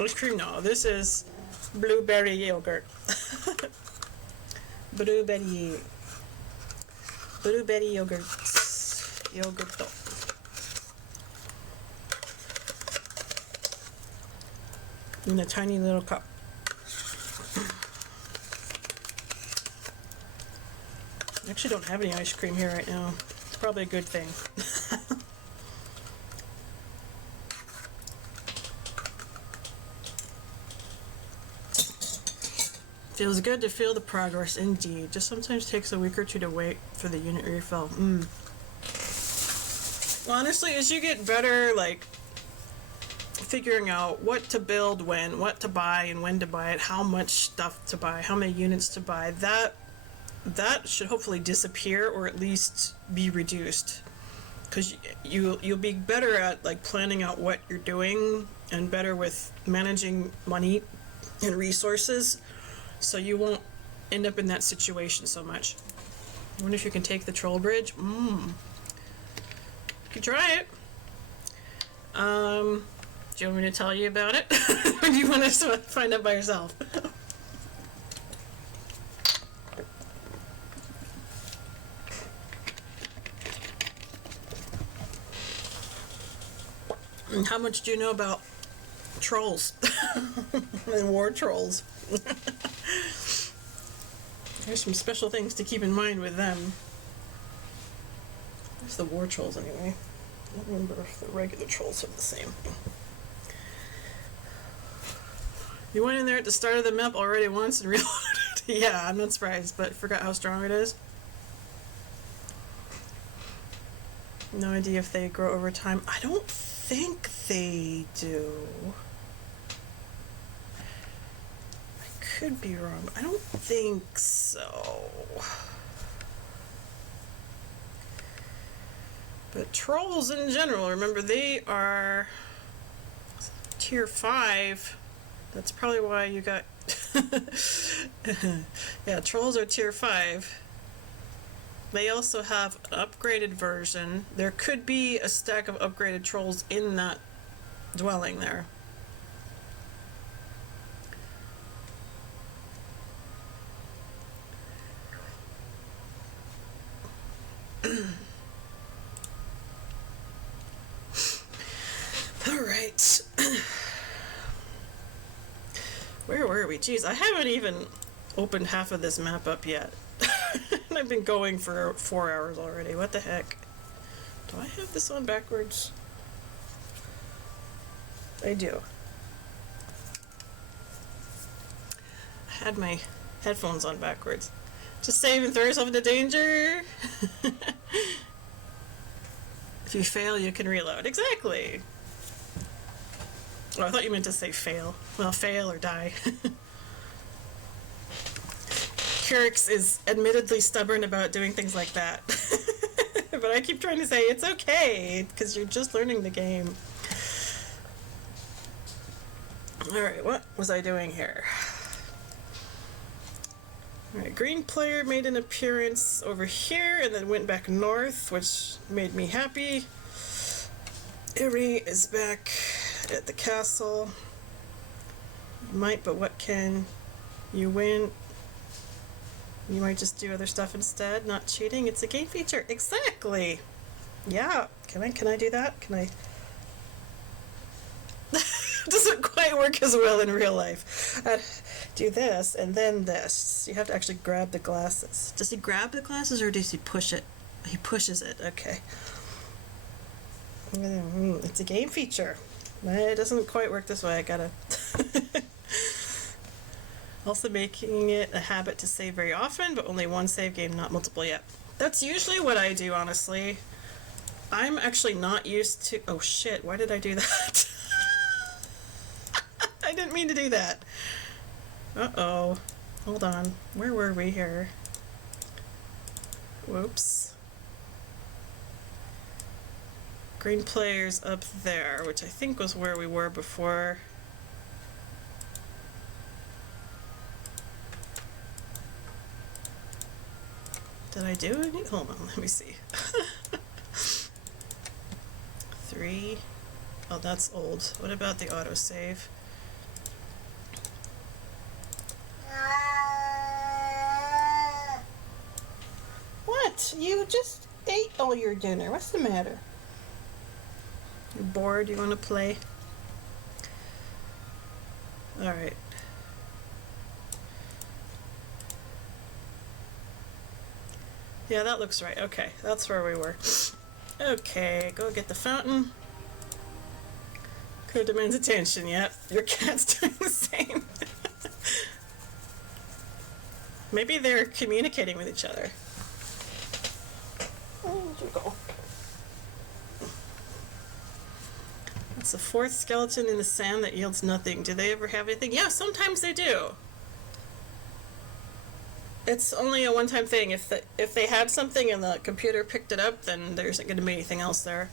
Ice cream? No, this is blueberry yogurt. Blueberry yogurt. Yogurt. In a tiny little cup. I actually don't have any ice cream here right now. It's probably a good thing. Feels good to feel the progress, indeed. Just sometimes takes a week or two to wait for the unit refill. Well, honestly, as you get better, like, figuring out what to build when, what to buy and when to buy it, how much stuff to buy, how many units to buy, that should hopefully disappear or at least be reduced, because you'll be better at, like, planning out what you're doing and better with managing money and resources, so you won't end up in that situation so much. I wonder if you can take the troll bridge. You could try it. Do you want me to tell you about it? Or do you want to find out by yourself? And how much do you know about trolls and war trolls? There's some special things to keep in mind with them. There's the war trolls anyway. I don't remember if the regular trolls have the same thing. You went in there at the start of the map already once and reloaded. Yeah, I'm not surprised, but forgot how strong it is. No idea if they grow over time. I don't think they do. I could be wrong, but I don't think so. But trolls in general, remember, they are tier 5. That's probably why you got... Yeah, trolls are tier 5. They also have an upgraded version. There could be a stack of upgraded trolls in that dwelling there. Alright. Where were we? Jeez, I haven't even opened half of this map up yet. And I've been going for 4 hours already. What the heck? Do I have this on backwards? I do. I had my headphones on backwards. Just save and throw yourself into danger. If you fail, you can reload. Exactly. Oh, I thought you meant to say fail. Well, fail or die. Kyrix is admittedly stubborn about doing things like that. But I keep trying to say it's okay, because you're just learning the game. Alright, what was I doing here? Alright, green player made an appearance over here and then went back north, which made me happy. Iri is back at the castle. You might, but what can you win? You might just do other stuff instead, not cheating. It's a game feature. Exactly. Yeah. Can I do that? Can I? Doesn't quite work as well in real life. Do this and then this. You have to actually grab the glasses. Does he grab the glasses or does he push it? He pushes it. Okay. It's a game feature. It doesn't quite work this way. I gotta... Also making it a habit to save very often, but only one save game, not multiple yet. That's usually what I do, honestly. I'm actually not used to... Oh shit, why did I do that? I didn't mean to do that. Uh-oh. Hold on. Where were we here? Whoops. Green player's up there, which I think was where we were before. Did I do any? Hold on, let me see. 3. Oh, that's old. What about the autosave? What? You just ate all your dinner. What's the matter? You're bored? You want to play? Alright. Yeah, that looks right. Okay, that's where we were. Okay, go get the fountain. Code demands attention. Yep, your cat's doing the same. Maybe they're communicating with each other. Where'd you go? It's the 4th skeleton in the sand that yields nothing. Do they ever have anything? Yeah, sometimes they do. It's only a one-time thing. If they had something and the computer picked it up, then there isn't going to be anything else there.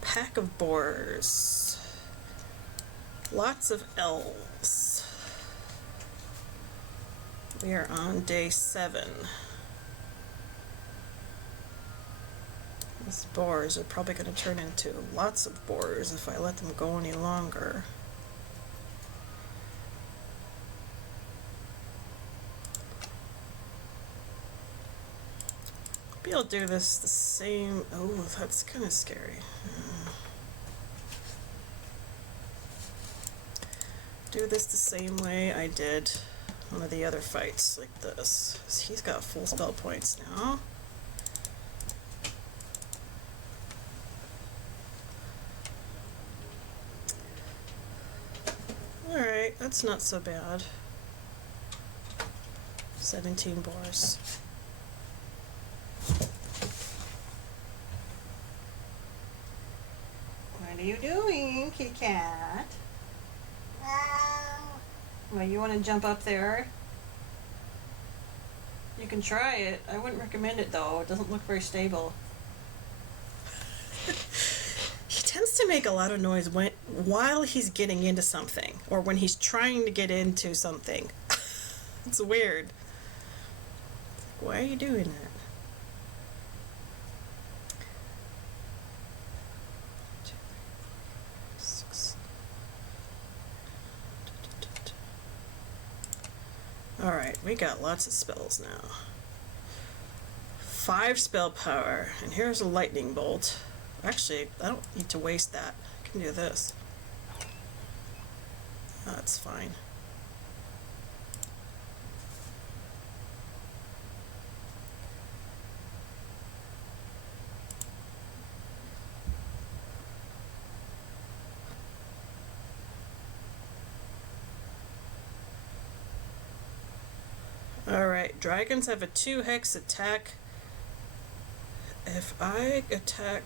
Pack of boars. Lots of elves. We are on day 7. These boars are probably going to turn into lots of boars if I let them go any longer. Be Maybe I'll do this the same. Oh, that's kind of scary. Do this the same way I did one of the other fights, like this. He's got full spell points now. Alright, that's not so bad. 17 boars. What are you doing, kitty cat? Well, you want to jump up there? You can try it. I wouldn't recommend it though. It doesn't look very stable. He tends to make a lot of noise while he's getting into something, or when he's trying to get into something. It's weird. Why are you doing that? Alright, we got lots of spells now. 5 spell power, and here's a lightning bolt. Actually, I don't need to waste that. I can do this. That's fine. Alright, dragons have a 2 hex attack. If I attack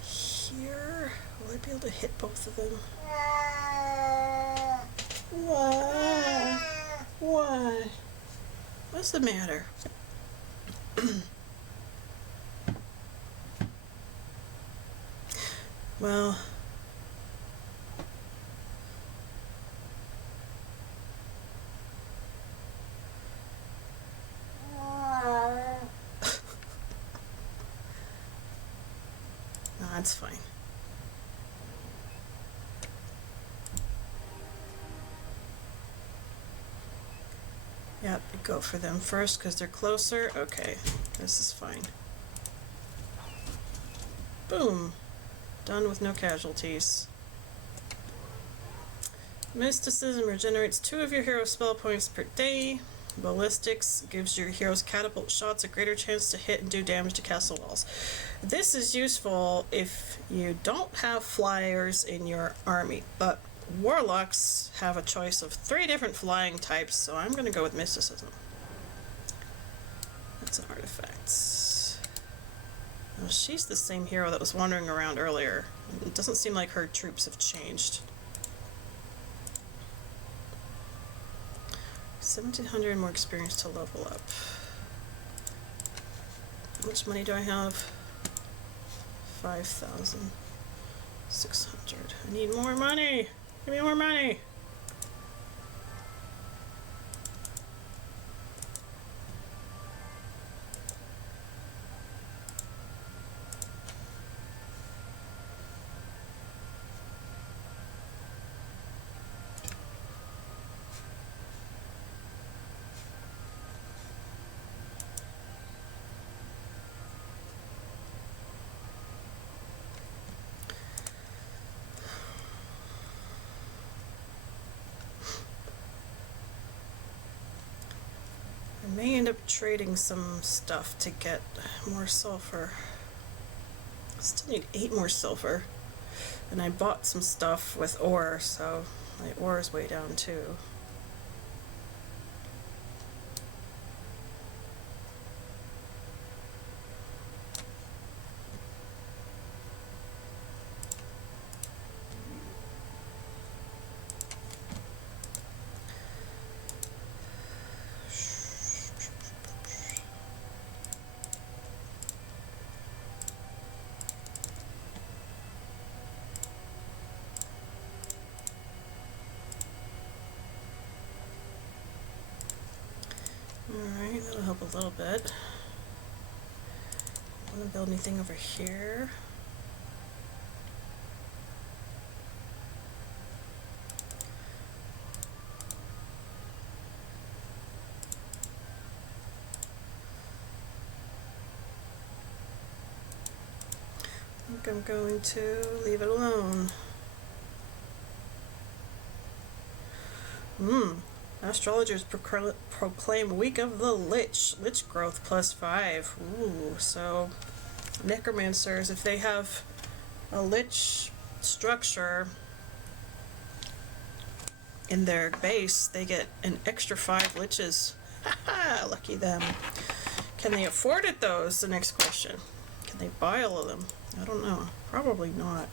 here, will I be able to hit both of them? What? What? What's the matter? Well, that's fine. Yep, go for them first because they're closer. Okay, this is fine. Boom. Done with no casualties. Mysticism regenerates 2 of your hero spell points per day. Ballistics gives your hero's catapult shots a greater chance to hit and do damage to castle walls. This is useful if you don't have flyers in your army, but warlocks have a choice of 3 different flying types, so I'm going to go with mysticism. That's an artifact. Well, she's the same hero that was wandering around earlier. It doesn't seem like her troops have changed. 1700 more experience to level up. How much money do I have? 5,600. I need more money! Give me more money! I may end up trading some stuff to get more sulfur. I still need 8 more silver. And I bought some stuff with ore, so my ore is way down too. Alright, that'll help a little bit. I want to build anything over here. think I'm going to leave it alone. Astrologers proclaim Week of the Lich. Lich growth +5. Ooh, so necromancers, if they have a lich structure in their base, they get an extra 5 liches. Haha, lucky them. Can they afford it though is the next question. Can they buy all of them? I don't know. Probably not.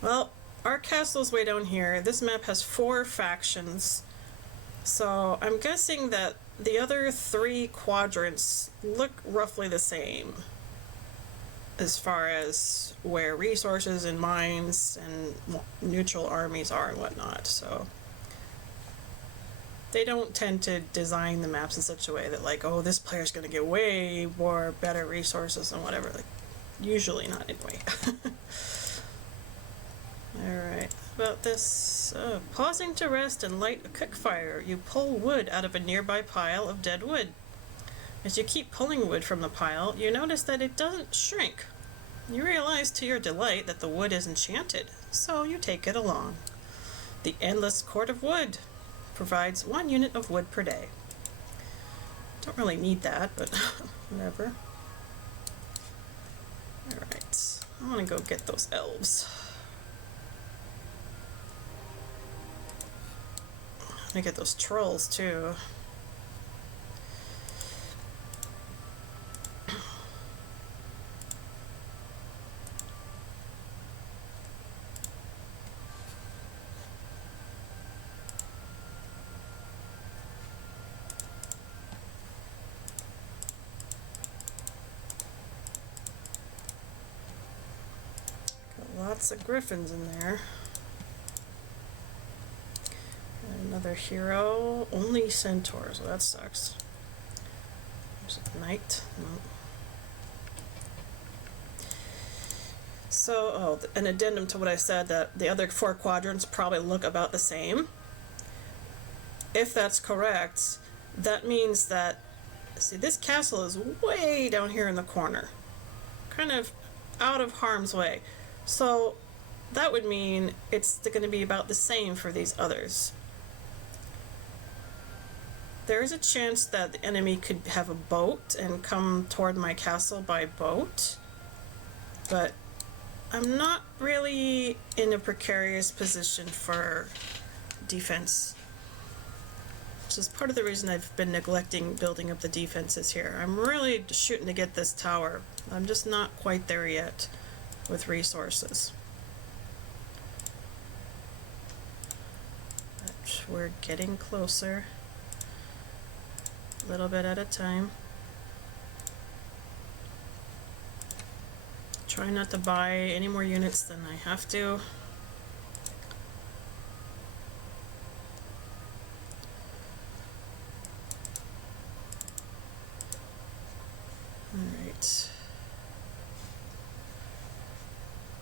Well, our castle's way down here. This map has 4 factions. So I'm guessing that the other 3 quadrants look roughly the same as far as where resources and mines and neutral armies are and whatnot. So they don't tend to design the maps in such a way that like, oh, this player's going to get way more better resources and whatever. Like, usually not anyway. Alright, about this, pausing to rest and light a cook fire, you pull wood out of a nearby pile of dead wood. As you keep pulling wood from the pile, you notice that it doesn't shrink. You realize to your delight that the wood is enchanted, so you take it along. The Endless Court of Wood provides 1 unit of wood per day. Don't really need that, but whatever. Alright, I want to go get those elves. I'm gonna get those trolls too. Got lots of griffins in there. Another hero, only centaurs. Well, that sucks. There's a knight. No. So, an addendum to what I said, that the other 4 quadrants probably look about the same. If that's correct, that means that, see, this castle is way down here in the corner. Kind of out of harm's way. So, that would mean it's going to be about the same for these others. There is a chance that the enemy could have a boat and come toward my castle by boat, but I'm not really in a precarious position for defense, which is part of the reason I've been neglecting building up the defenses here. I'm really shooting to get this tower. I'm just not quite there yet with resources. But we're getting closer. A little bit at a time. Try not to buy any more units than I have to. Alright.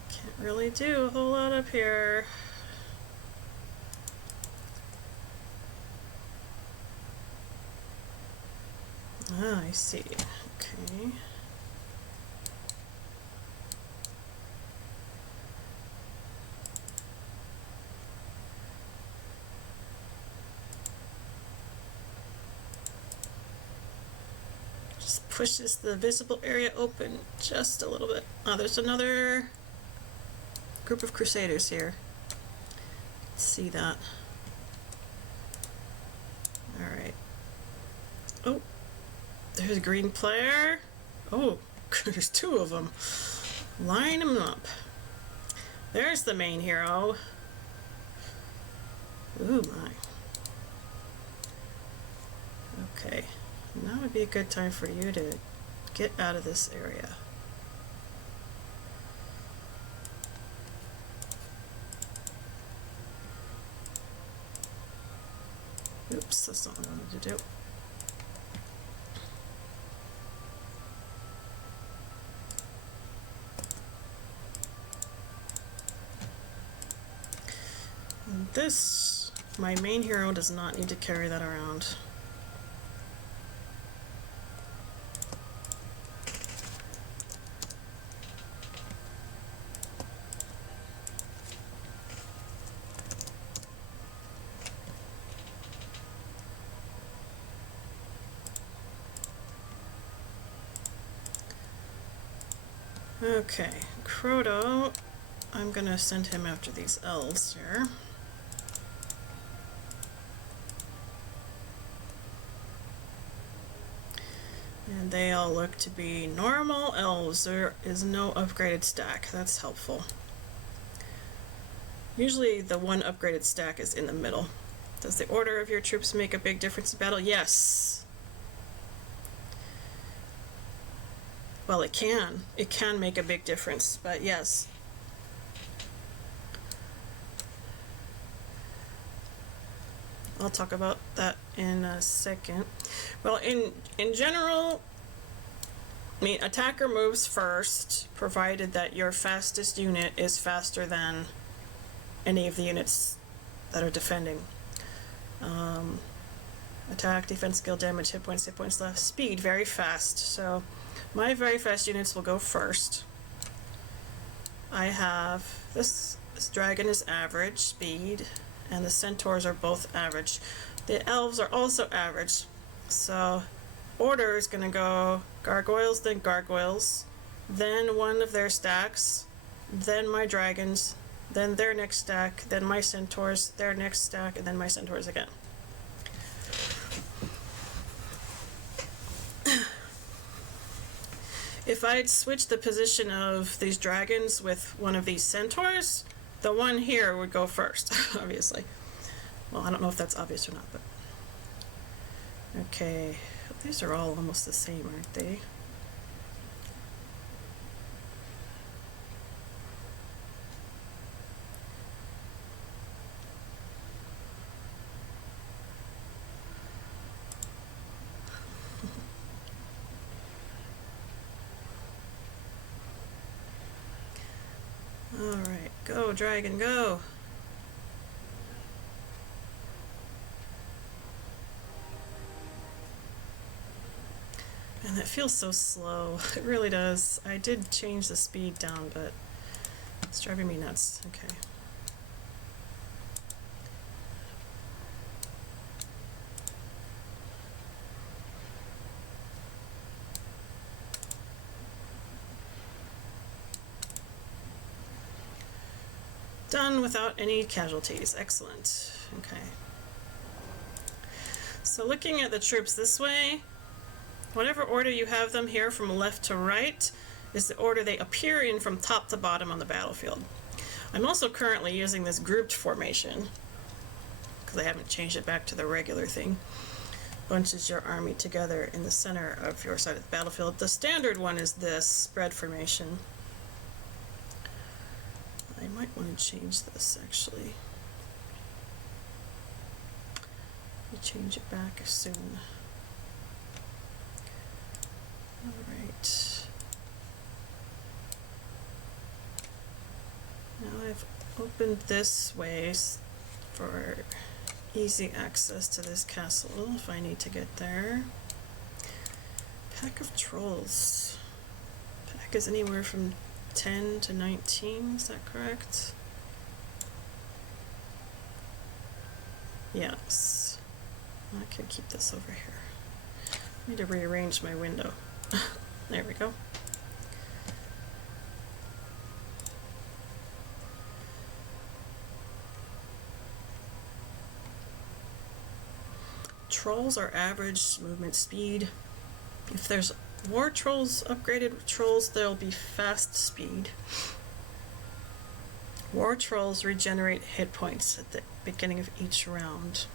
Can't really do a whole lot up here. Ah, I see. Okay. Just pushes the visible area open just a little bit. Oh, there's another group of crusaders here. Let's see that. Alright. Oh. There's a green player. Oh, there's 2 of them. Line them up. There's the main hero. Ooh, my. Okay. Now would be a good time for you to get out of this area. Oops, that's not what I wanted to do. This, my main hero does not need to carry that around. Okay, Croto, I'm gonna send him after these elves here. And they all look to be normal elves. There is no upgraded stack. That's helpful. Usually the one upgraded stack is in the middle. Does the order of your troops make a big difference in battle? Yes. Well, it can. It can make a big difference, but yes. I'll talk about that in a second. Well, in general, I mean, attacker moves first, provided that your fastest unit is faster than any of the units that are defending. Attack, defense, skill, damage, hit points left, speed, very fast. So my very fast units will go first. I have this dragon is average speed, and the centaurs are both average. The elves are also average. So order is going to go gargoyles, then gargoyles, then one of their stacks, then my dragons, then their next stack, then my centaurs, their next stack, and then my centaurs again. If I'd switched the position of these dragons with one of these centaurs, the one here would go first, obviously. Well, I don't know if that's obvious or not, but... Okay, these are all almost the same, aren't they? Alright, go, dragon, go! And it feels so slow. It really does. I did change the speed down, but it's driving me nuts. Okay. Done without any casualties. Excellent. Okay. So looking at the troops this way, whatever order you have them here from left to right is the order they appear in from top to bottom on the battlefield. I'm also currently using this grouped formation because I haven't changed it back to the regular thing. Bunches your army together in the center of your side of the battlefield. The standard one is this spread formation. I might want to change this actually. I'll change it back soon. Alright. Now I've opened this way for easy access to this castle if I need to get there. Pack of trolls. Pack is anywhere from 10 to 19, is that correct? Yes. I can keep this over here. I need to rearrange my window. There we go. Trolls are average movement speed. If there's war trolls, upgraded trolls, they'll be fast speed. War trolls regenerate hit points at the beginning of each round.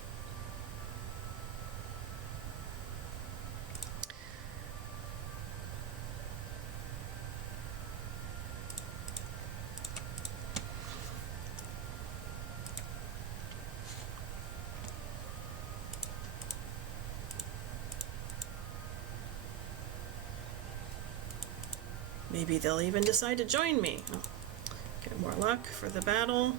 Maybe they'll even decide to join me. Oh, get more luck for the battle.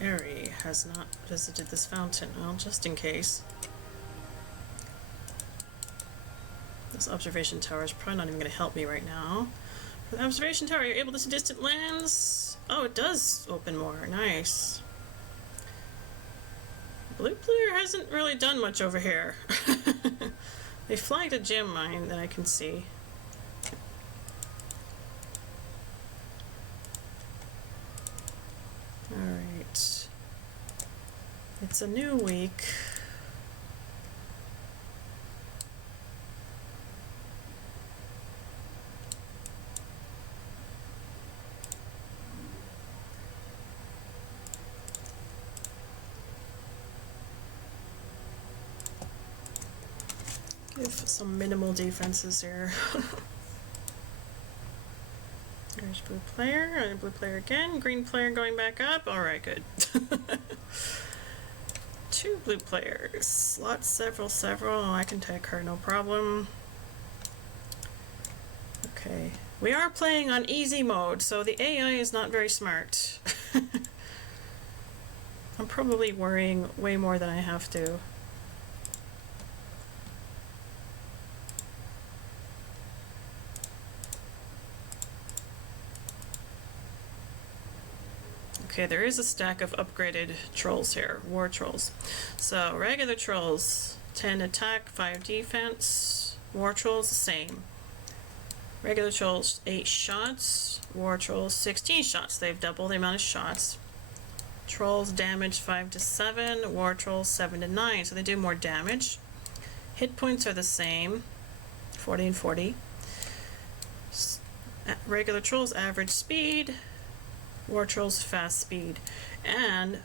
Aerie has not visited this fountain. Well, just in case. This observation tower is probably not even going to help me right now. For the observation tower, you're able to see distant lands. Oh, it does open more. Nice. Blue player hasn't really done much over here. They flagged a gem mine that I can see. Alright. It's a new week. Give some minimal defenses here. There's blue player, and blue player again. Green player going back up. Alright, good. Two blue players. Slot several. Oh, I can take her, no problem. Okay. We are playing on easy mode, so the AI is not very smart. I'm probably worrying way more than I have to. Okay, there is a stack of upgraded trolls here, war trolls. So, regular trolls, 10 attack, 5 defense. War trolls, the same. Regular trolls, 8 shots. War trolls, 16 shots. They've doubled the amount of shots. Trolls damage 5 to 7. War trolls 7 to 9. So they do more damage. Hit points are the same, 40 and 40. Regular trolls, average speed. War trolls fast speed. And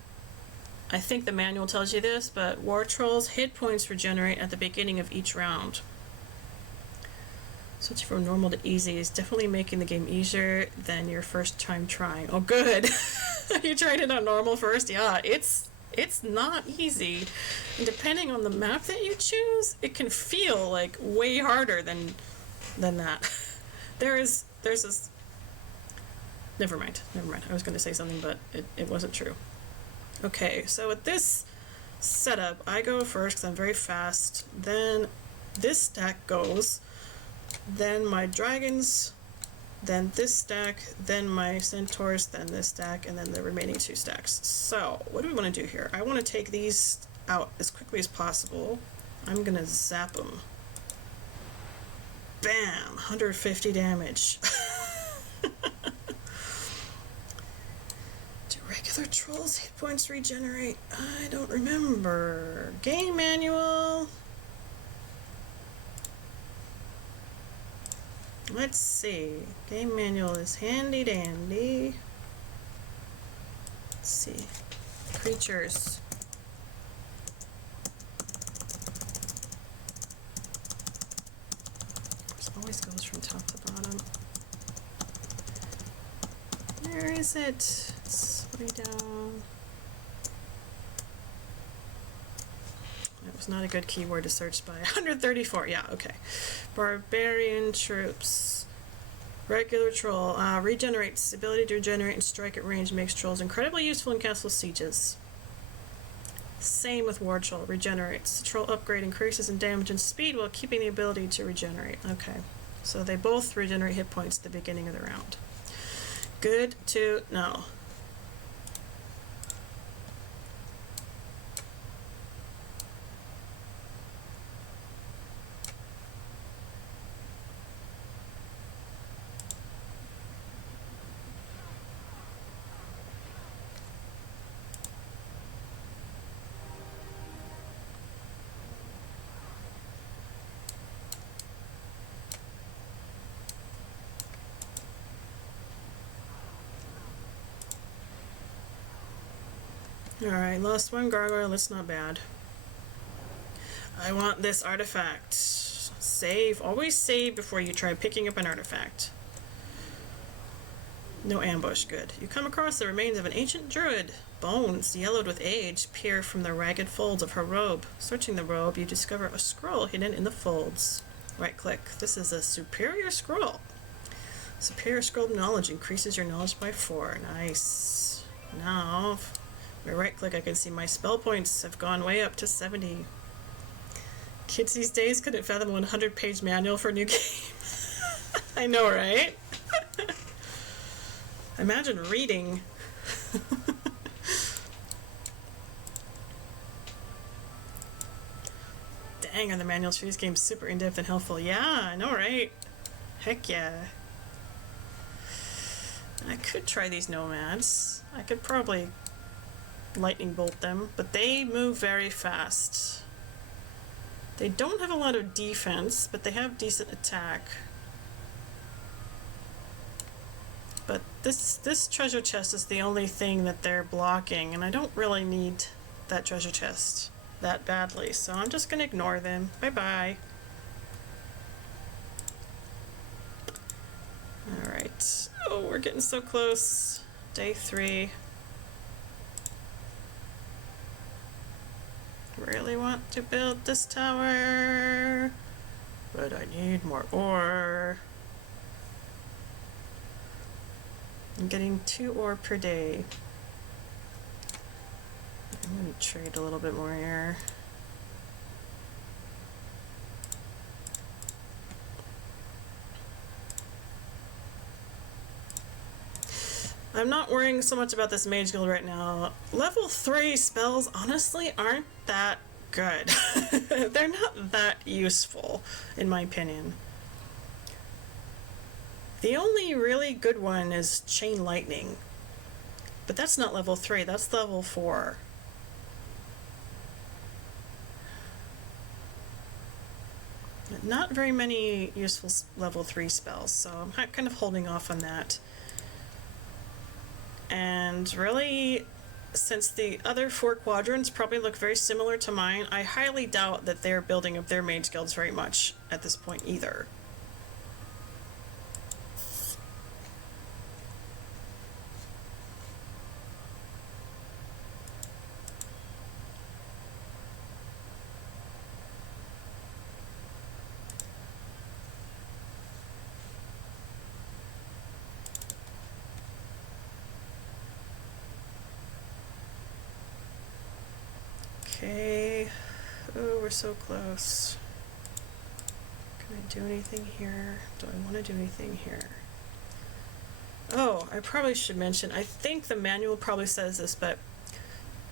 I think the manual tells you this, but war trolls hit points regenerate at the beginning of each round. Switching from normal to easy is definitely making the game easier than your first time trying. Oh good. You tried it on normal first? Yeah, it's not easy. And depending on the map that you choose, it can feel like way harder than that. There's this. Never mind. I was going to say something, but it wasn't true. Okay, so with this setup, I go first because I'm very fast. Then this stack goes. Then my dragons. Then this stack. Then my centaurs. Then this stack. And then the remaining 2 stacks. So, what do we want to do here? I want to take these out as quickly as possible. I'm going to zap them. Bam! 150 damage. Regular trolls hit points regenerate? I don't remember. Game manual. Let's see. Game manual is handy dandy. Let's see. Creatures. It always goes from top to bottom. Where is it? It's way down. That was not a good keyword to search by. 134, yeah, okay. Barbarian troops. Regular troll. Regenerates. Ability to regenerate and strike at range makes trolls incredibly useful in castle sieges. Same with war troll. Regenerates. Troll upgrade increases in damage and speed while keeping the ability to regenerate. Okay. So they both regenerate hit points at the beginning of the round. Good to know. Alright, lost one gargoyle, that's not bad. I want this artifact. Save. Always save before you try picking up an artifact. No ambush, good. You come across the remains of an ancient druid. Bones, yellowed with age, peer from the ragged folds of her robe. Searching the robe, you discover a scroll hidden in the folds. Right-click. This is a superior scroll. Superior scroll knowledge increases your knowledge by 4. Nice. Now, if I right-click, I can see my spell points have gone way up to 70. Kids these days couldn't fathom a 100-page manual for a new game. I know, right? Imagine reading. Dang, are the manuals for these games super in-depth and helpful? Yeah, I know, right? Heck yeah. I could try these nomads. I could probably lightning bolt them, but they move very fast. They don't have a lot of defense, but they have decent attack. But this treasure chest is the only thing that they're blocking, and I don't really need that treasure chest that badly, so I'm just gonna ignore them. Bye-bye. Alright. Oh, we're getting so close. Day 3. Really want to build this tower, but I need more ore. I'm getting 2 ore per day. I'm gonna trade a little bit more here. I'm not worrying so much about this mage guild right now. Level 3 spells honestly aren't that good. They're not that useful, in my opinion. The only really good one is Chain Lightning. But that's not level 3, that's level 4. Not very many useful level 3 spells, so I'm kind of holding off on that. And really, since the other 4 quadrants probably look very similar to mine, I highly doubt that they're building up their mage guilds very much at this point either. Okay. Oh, we're so close. Can I do anything here? Do I want to do anything here? Oh, I probably should mention, I think the manual probably says this, but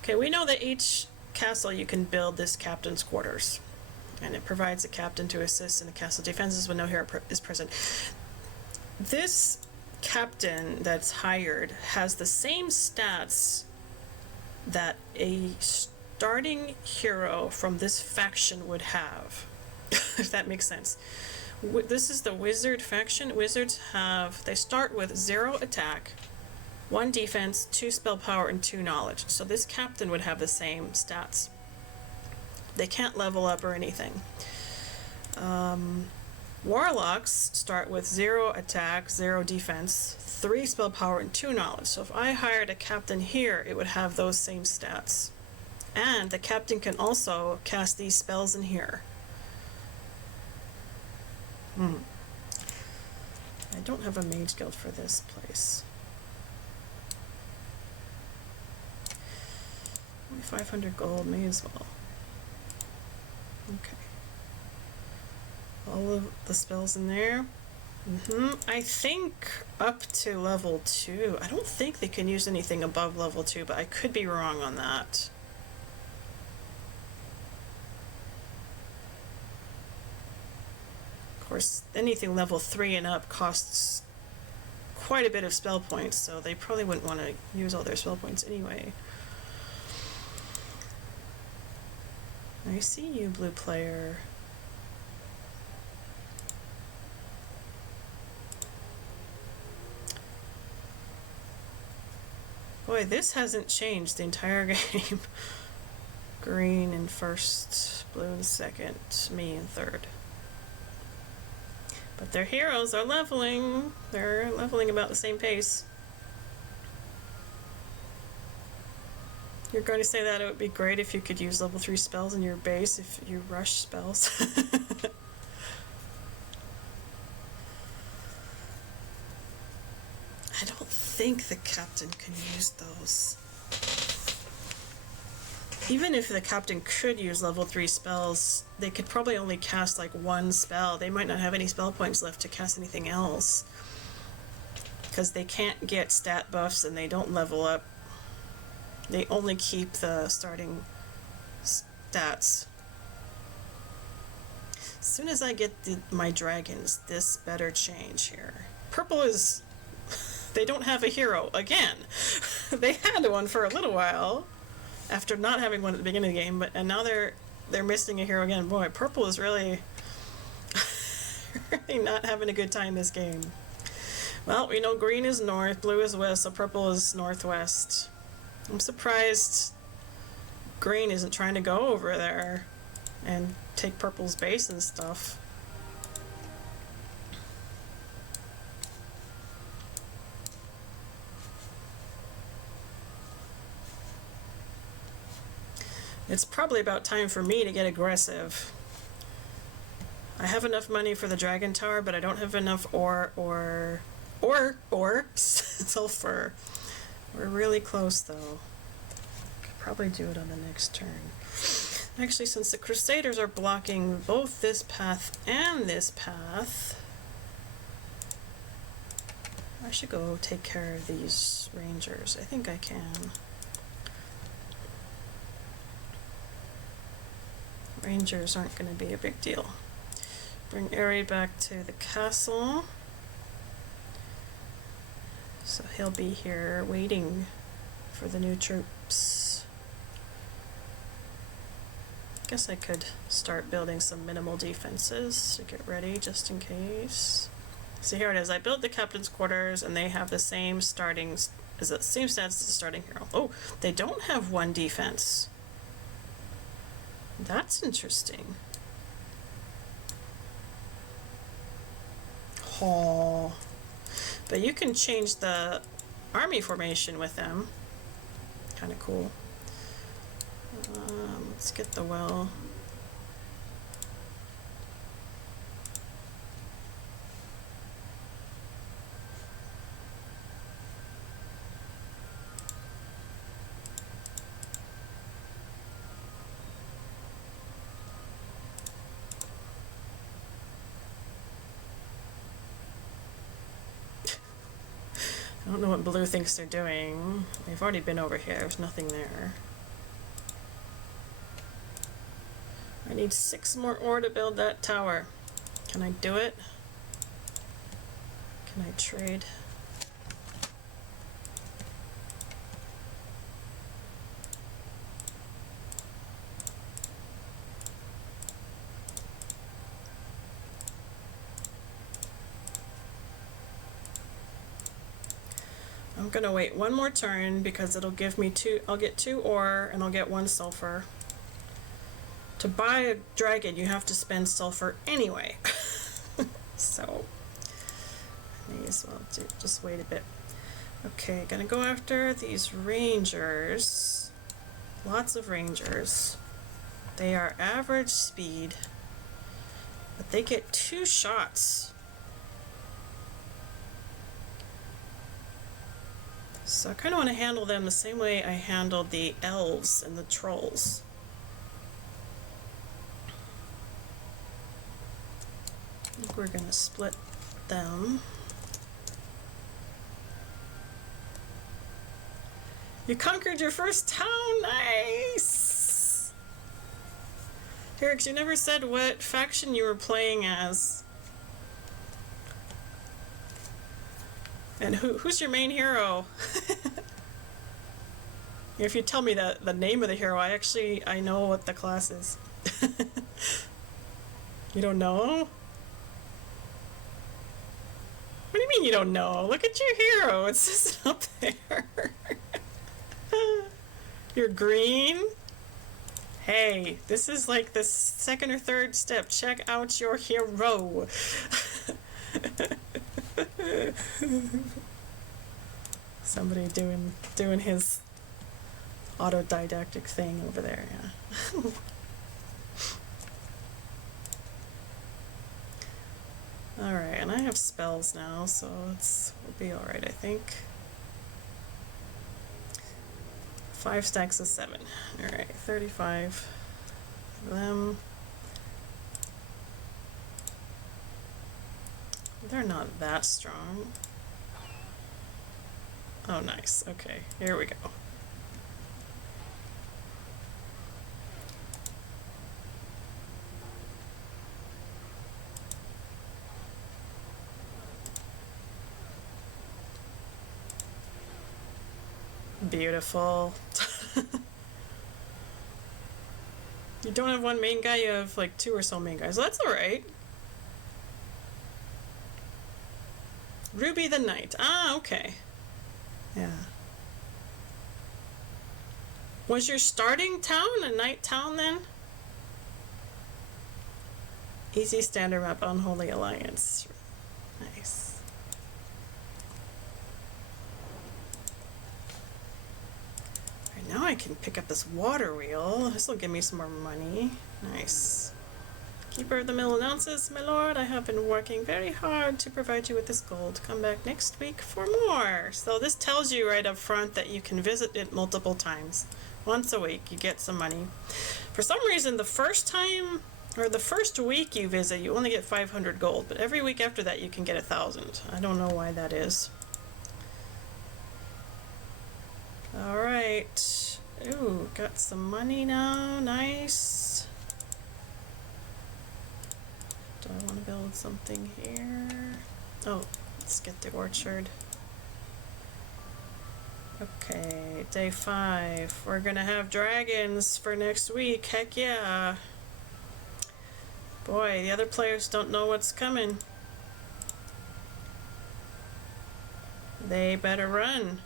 okay, we know that each castle you can build this captain's quarters, and it provides a captain to assist in the castle defenses when no hero is present. This captain that's hired has the same stats that a starting hero from this faction would have, if that makes sense. This is the wizard faction. Wizards they start with 0 attack, 1 defense, 2 spell power, and 2 knowledge. So this captain would have the same stats. They can't level up or anything. Warlocks start with 0 attack, 0 defense, 3 spell power, and 2 knowledge. So if I hired a captain here, it would have those same stats. And the captain can also cast these spells in here. I don't have a mage guild for this place. Only 500 gold, may as well. Okay. All of the spells in there. I think up to level 2. I don't think they can use anything above level 2, but I could be wrong on that. Of course, anything level 3 and up costs quite a bit of spell points, so they probably wouldn't want to use all their spell points anyway. I see you, blue player. Boy, this hasn't changed the entire game. Green in first, blue in second, me in third. But their heroes are leveling. They're leveling about the same pace. You're going to say that it would be great if you could use level 3 spells in your base if you rush spells. I don't think the captain can use those. Even if the captain could use level 3 spells, they could probably only cast like 1 spell. They might not have any spell points left to cast anything else. Because they can't get stat buffs and they don't level up. They only keep the starting stats. As soon as I get my dragons, this better change here. Purple is... They don't have a hero again. They had one for a little while after not having one at the beginning of the game, and now they're missing a hero again. Boy, purple is really really not having a good time this game. Well, we know green is north, blue is west, so purple is northwest. I'm surprised green isn't trying to go over there and take purple's base and stuff. It's probably about time for me to get aggressive. I have enough money for the dragon tower, but I don't have enough ore or sulfur. We're really close though. Could probably do it on the next turn. Actually, since the Crusaders are blocking both this path and this path, I should go take care of these rangers. I think I can. Rangers aren't going to be a big deal. Bring Aerie back to the castle. So he'll be here waiting for the new troops. Guess I could start building some minimal defenses to get ready just in case. So here it is. I built the captain's quarters and they have the same starting, is it same stats as the starting hero. Oh, they don't have one defense. That's interesting. Oh. But you can change the army formation with them. Kind of cool. Let's get the well. I don't know what blue thinks they're doing. They've already been over here. There's nothing there. I need 6 more ore to build that tower. Can I do it? Can I trade? I'm gonna wait one more turn because it'll give me 2, I'll get 2 ore and I'll get 1 sulfur. To buy a dragon, you have to spend sulfur anyway. So, I may as well just wait a bit. Okay, gonna go after these rangers. Lots of rangers. They are average speed, but they get 2 shots. So I kind of want to handle them the same way I handled the elves and the trolls. I think we're going to split them. You conquered your first town! Nice! Herix, you never said what faction you were playing as. And who's your main hero? If you tell me the name of the hero, I know what the class is. You don't know? What do you mean you don't know? Look at your hero. It says it up there. You're green? Hey, this is like the second or third step. Check out your hero. Somebody doing his autodidactic thing over there, yeah. Alright, and I have spells now, so we'll be alright, I think. 5 stacks of 7. Alright, 35 of them. They're not that strong. Oh, nice. Okay, here we go. beautiful. You don't have one main guy, you have like 2 or so main guys. That's alright. Ruby the Knight. Ah, okay. Yeah. Was your starting town a knight town then? Easy standard map, Unholy Alliance. Nice. Alright, now I can pick up this water wheel. This will give me some more money. Nice. Keeper of the Mill announces, "My lord, I have been working very hard to provide you with this gold. Come back next week for more." So this tells you right up front that you can visit it multiple times. Once a week, you get some money. For some reason, the first time, or the first week you visit, you only get 500 gold, but every week after that you can get 1,000. I don't know why that is. Alright. Ooh, got some money now. Nice. Do I want to build something here? Oh, let's get the orchard. Okay, day 5. We're gonna have dragons for next week. Heck yeah. Boy, the other players don't know what's coming. They better run.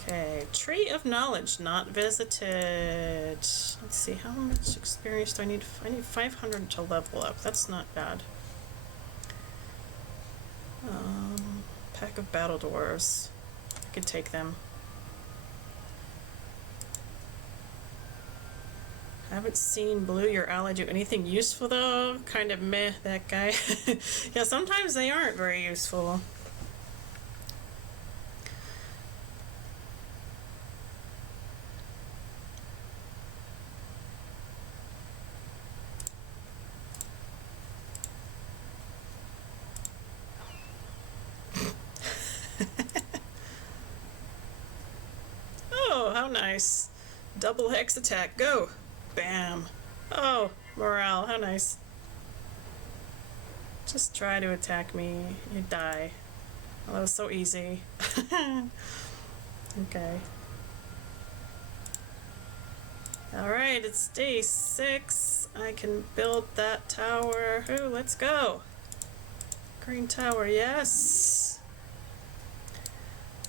Okay, Tree of Knowledge not visited. Let's see, how much experience do I need? I need 500 to level up. That's not bad. Pack of Battle Dwarves. I could take them. Haven't seen Blue, your ally, do anything useful though. Kind of meh, that guy. Yeah, sometimes they aren't very useful. Oh, how nice. Double hex attack, go! Bam. Oh, morale, how nice. Just try to attack me, you die. Oh, that was so easy. Okay. Alright, it's day 6. I can build that tower. Ooh, let's go. Green tower, yes.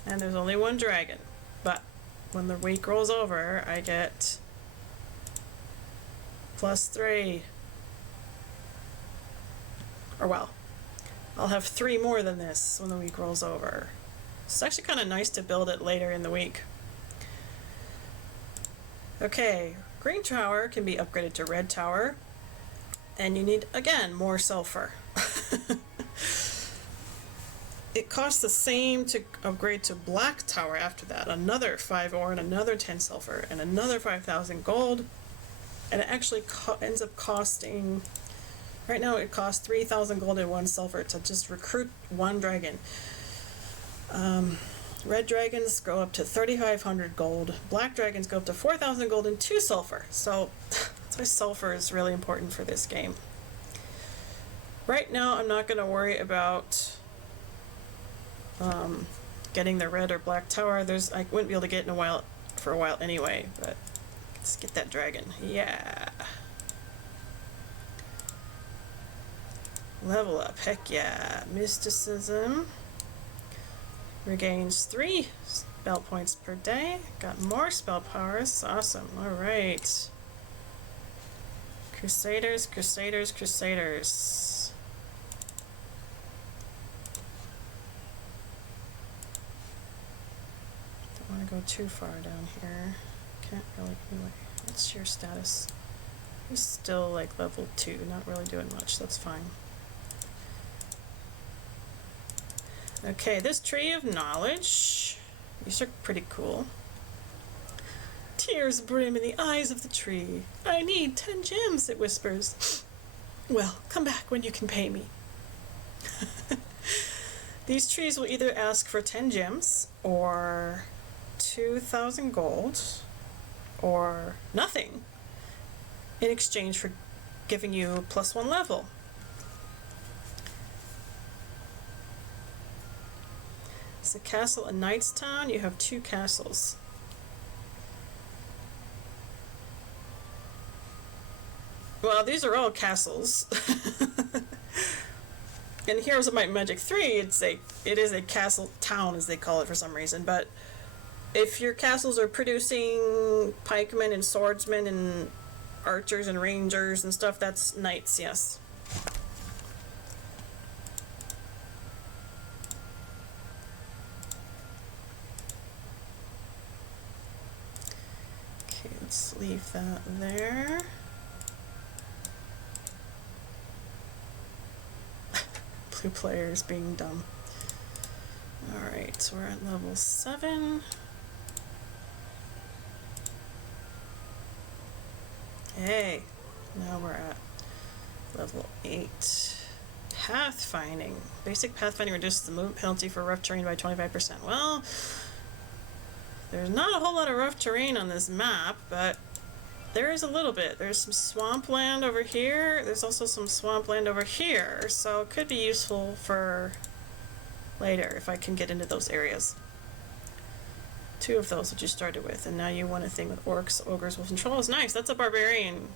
And there's only one dragon. But when the week rolls over, I get +3. Or well, I'll have 3 more than this when the week rolls over. It's actually kind of nice to build it later in the week. Okay, green tower can be upgraded to red tower. And you need, again, more sulfur. It costs the same to upgrade to black tower after that. Another 5 ore and another 10 sulfur and another 5,000 gold. And it actually ends up costing, right now it costs 3,000 gold and 1 sulfur to just recruit 1 dragon. Red dragons go up to 3,500 gold. Black dragons go up to 4,000 gold and 2 sulfur. So that's why sulfur is really important for this game. Right now I'm not going to worry about getting the red or black tower. I wouldn't be able to get in for a while anyway, but let's get that dragon. Yeah. Level up. Heck yeah. Mysticism. Regains 3 spell points per day. Got more spell powers. Awesome. Alright. Crusaders, Crusaders, Crusaders. Don't want to go too far down here. Can't really. Anyway, what's your status? He's still like level 2, not really doing much. That's fine. Okay, this Tree of Knowledge. These are pretty cool. Tears brim in the eyes of the tree. I need 10 gems, it whispers. Well, come back when you can pay me. These trees will either ask for 10 gems, or 2,000 gold, or nothing, in exchange for giving you +1 level. It's a castle in Knightstown. You have 2 castles. Well, these are all castles. In Heroes of Might and Magic 3, it is a castle town, as they call it for some reason, but if your castles are producing pikemen and swordsmen and archers and rangers and stuff, that's knights, yes. Okay, let's leave that there. Blue players being dumb. Alright, so we're at level 7. Hey, now we're at level 8. Pathfinding. Basic pathfinding reduces the movement penalty for rough terrain by 25%. Well, there's not a whole lot of rough terrain on this map, but there is a little bit. There's some swampland over here. There's also some swampland over here, so it could be useful for later if I can get into those areas. 2 of those that you started with, and now you want a thing with orcs, ogres, wolves, and trolls. Nice. That's a barbarian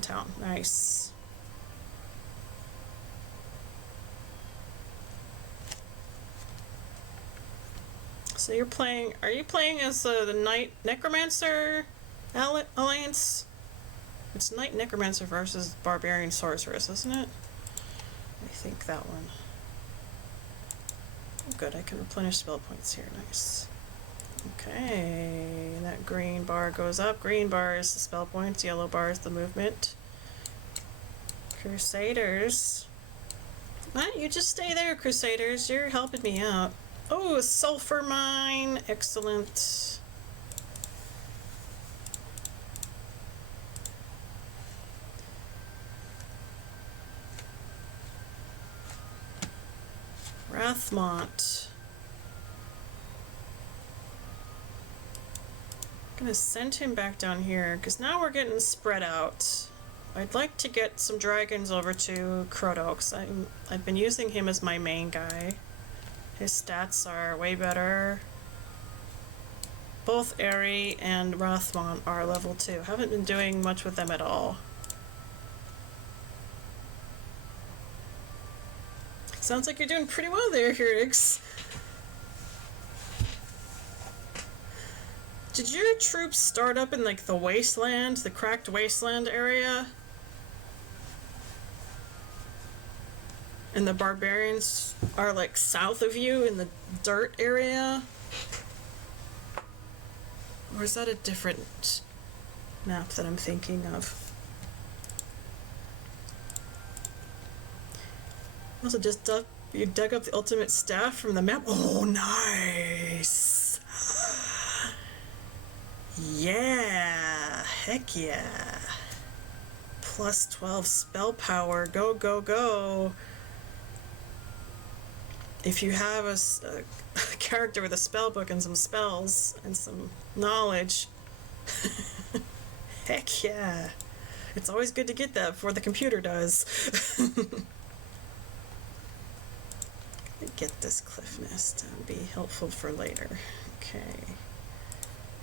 town. Nice. So you're playing. Are you playing as the Knight Necromancer Alliance? It's Knight Necromancer versus Barbarian Sorceress, isn't it? I think that one. Good, I can replenish spell points here. Nice. Okay, that green bar goes up. Green bar is the spell points, yellow bar is the movement. Crusaders. Why don't you just stay there, Crusaders? You're helping me out. Oh, a sulfur mine. Excellent. Rathmont. I'm gonna send him back down here because now we're getting spread out. I'd like to get some dragons over to Crodox. I've been using him as my main guy. His stats are way better. Both Aerie and Rathmont are level 2. Haven't been doing much with them at all. Sounds like you're doing pretty well there, Hirix. Did your troops start up in like the wasteland, the cracked wasteland area? And the barbarians are like south of you in the dirt area? Or is that a different map that I'm thinking of? Also, just you dug up the ultimate staff from the map. Oh, nice! Yeah! Heck yeah! Plus 12 spell power. Go, go, go! If you have a character with a spell book and some spells and some knowledge, heck yeah! It's always good to get that before the computer does. Get this cliff nest. That would be helpful for later. Okay.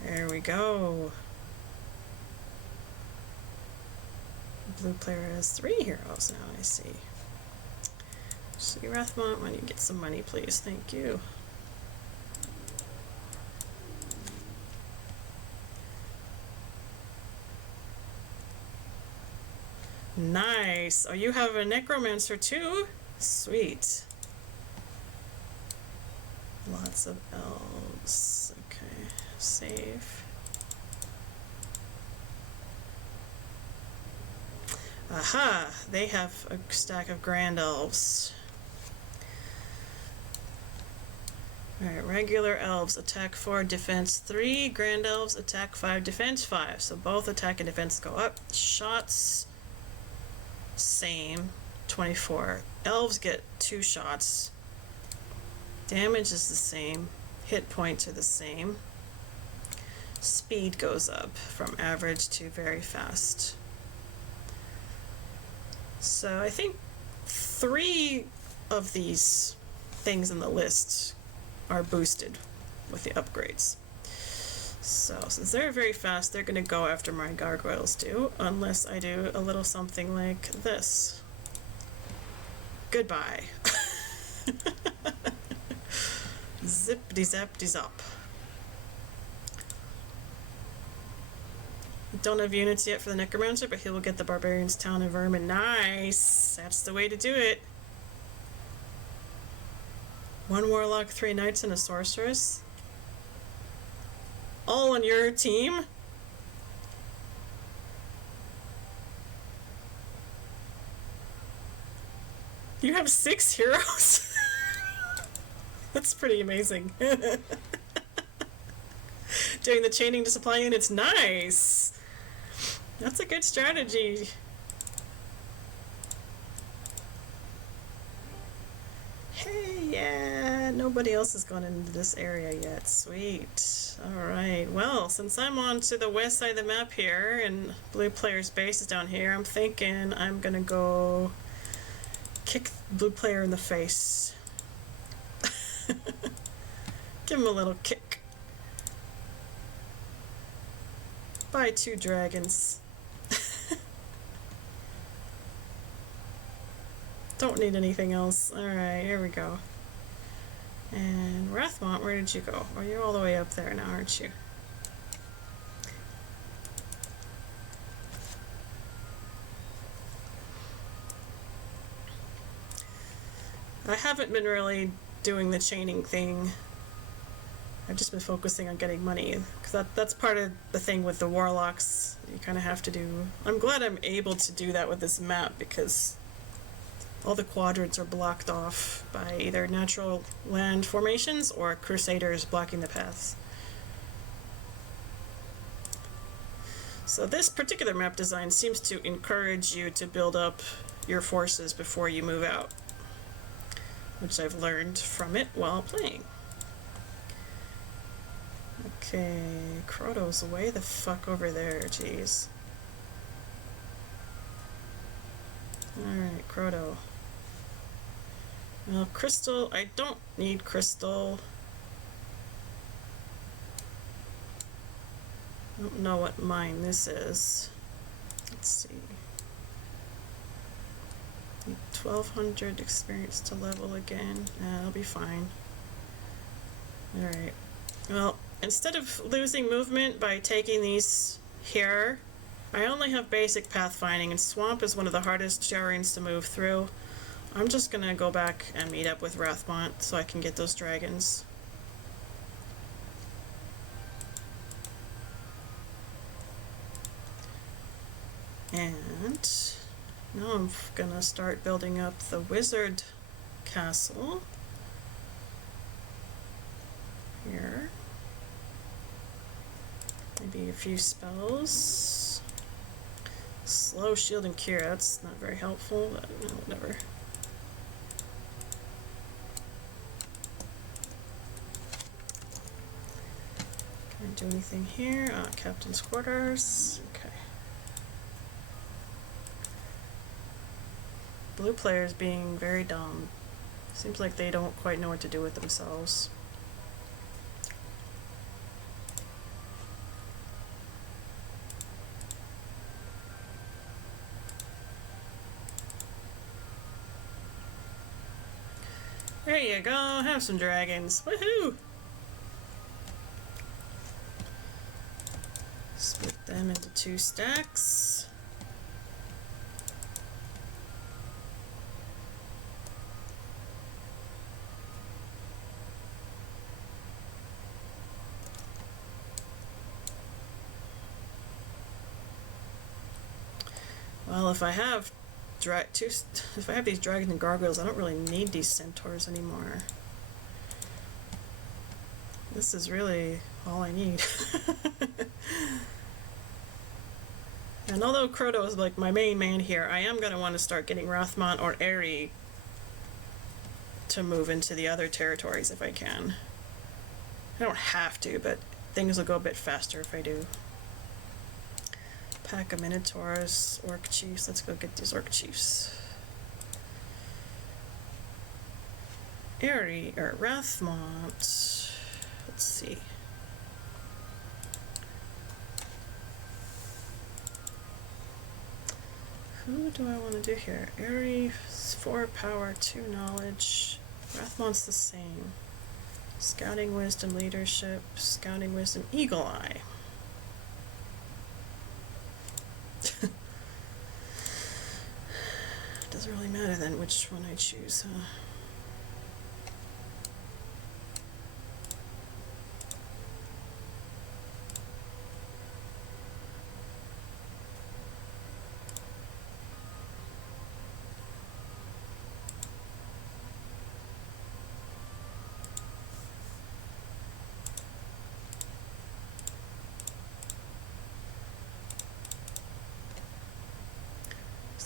There we go. Blue player has 3 heroes now, I see. See, Rathmont, when you get some money, please. Thank you. Nice. Oh, you have a necromancer too? Sweet. Lots of elves. Okay, save. Aha! They have a stack of grand elves. Alright, regular elves, attack 4, defense 3. Grand elves, attack 5, defense 5. So both attack and defense go up. Shots, same, 24. Elves get 2 shots. Damage is the same. Hit points are the same. Speed goes up from average to very fast. So I think 3 of these things in the list are boosted with the upgrades. So since they're very fast, they're going to go after my gargoyles do, unless I do a little something like this. Goodbye. Zippity zappity zop. Don't have units yet for the Necromancer, but he will get the Barbarians, Town, and Vermin. Nice! That's the way to do it. 1 Warlock, 3 Knights, and a Sorceress. All on your team? You have 6 heroes? That's pretty amazing. Doing the chaining to supply units, nice! That's a good strategy. Hey, yeah, nobody else has gone into this area yet. Sweet. Alright, well, since I'm on to the west side of the map here, and blue player's base is down here, I'm thinking I'm gonna go kick blue player in the face. Give him a little kick. Buy 2 dragons. Don't need anything else. Alright, here we go. And Rathmont, where did you go? Oh, you're all the way up there now, aren't you? I haven't been really doing the chaining thing. I've just been focusing on getting money, because that's part of the thing with the warlocks. You kind of have to do. I'm glad I'm able to do that with this map, because all the quadrants are blocked off by either natural land formations or crusaders blocking the paths. So this particular map design seems to encourage you to build up your forces before you move out, which I've learned from it while playing. Okay, Croto's way the fuck over there, jeez. Alright, Croto. Well, crystal, I don't need crystal. I don't know what mine this is. Let's see. Need 1200 experience to level again. That'll be fine. Alright. Well, instead of losing movement by taking these here, I only have basic pathfinding, and Swamp is one of the hardest terrains to move through. I'm just gonna go back and meet up with Rathmont so I can get those dragons. And now I'm gonna start building up the wizard castle here. Maybe a few spells. Slow shield and cure, that's not very helpful, but no, whatever. Can I do anything here? Captain's quarters. Okay. Blue players being very dumb. Seems like they don't quite know what to do with themselves. There you go, have some dragons. Woohoo! Split them into 2 stacks. Well, if I have if I have these dragons and gargoyles, I don't really need these centaurs anymore. This is really all I need. And although Croto is like my main man here, I am going to want to start getting Rathmont or Aerie to move into the other territories if I can. I don't have to, but things will go a bit faster if I do. Pack of Minotaurs, Orc Chiefs. Let's go get these Orc Chiefs. Aerie, or Rathmont. Let's see. Who do I want to do here? Aerie, 4 power, 2 knowledge. Rathmont's the same. Scouting wisdom, leadership, scouting wisdom, eagle eye. Doesn't really matter then which one I choose, huh?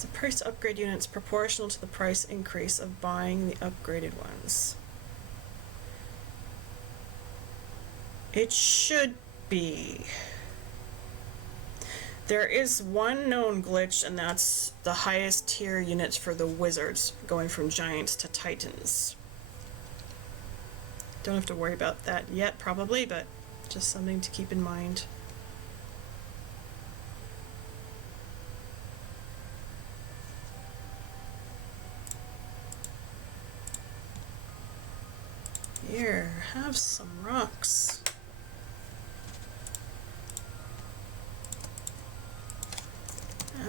The price to upgrade units proportional to the price increase of buying the upgraded ones. It should be. There is one known glitch, and that's the highest tier units for the wizards, going from giants to titans. Don't have to worry about that yet, probably, but just something to keep in mind. Here, have some rocks.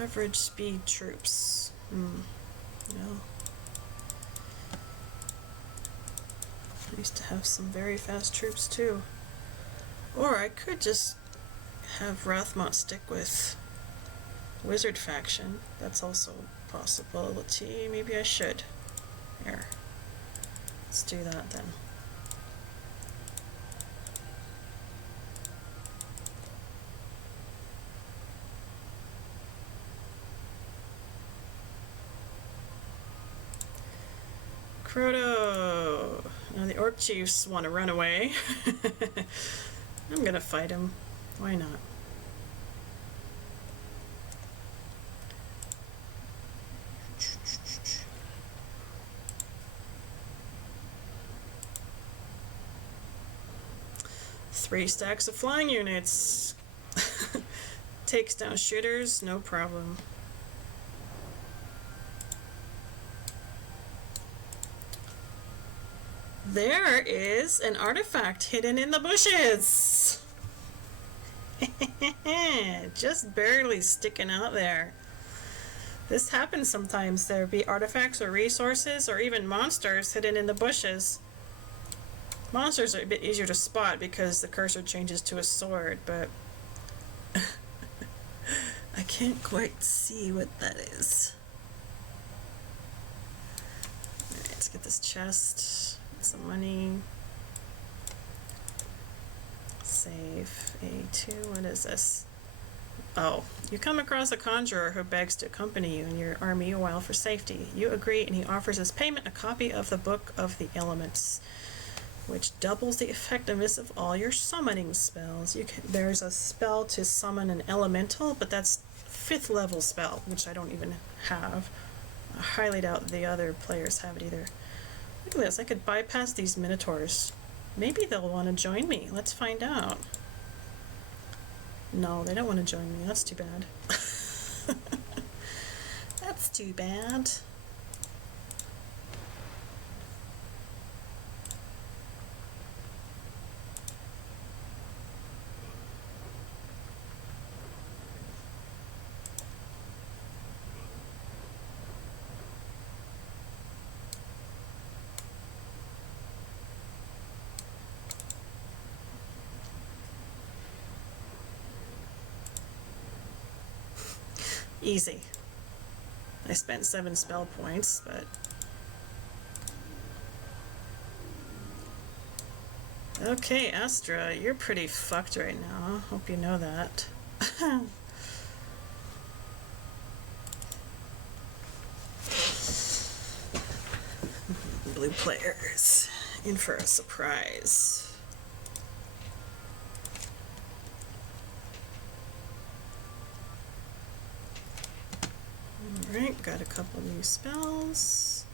Average speed troops. No. I used to have some very fast troops too. Or I could just have Rathmont stick with Wizard faction. That's also a possibility. Maybe I should. Here. Let's do that then. Croto! Now the orc chiefs want to run away. I'm gonna fight him. Why not? Three stacks of flying units. Takes down shooters, no problem. There is an artifact hidden in the bushes. Just barely sticking out there. This happens sometimes. There be artifacts or resources or even monsters hidden in the bushes. Monsters are a bit easier to spot because the cursor changes to a sword, but I can't quite see what that is. Alright, let's get this chest. Some money. Save. A2. What is this? Oh. You come across a conjurer who begs to accompany you in your army a while for safety. You agree, and he offers as payment a copy of the Book of the Elements, which doubles the effectiveness of all your summoning spells. There's a spell to summon an elemental, but that's 5th level spell, which I don't even have. I highly doubt the other players have it either. Look at this, I could bypass these minotaurs. Maybe they'll want to join me. Let's find out. No, they don't want to join me. That's too bad. That's too bad. Easy. I spent 7 spell points, but... Okay, Astra, you're pretty fucked right now. Hope you know that. Blue players in for a surprise. Alright, got a couple new spells.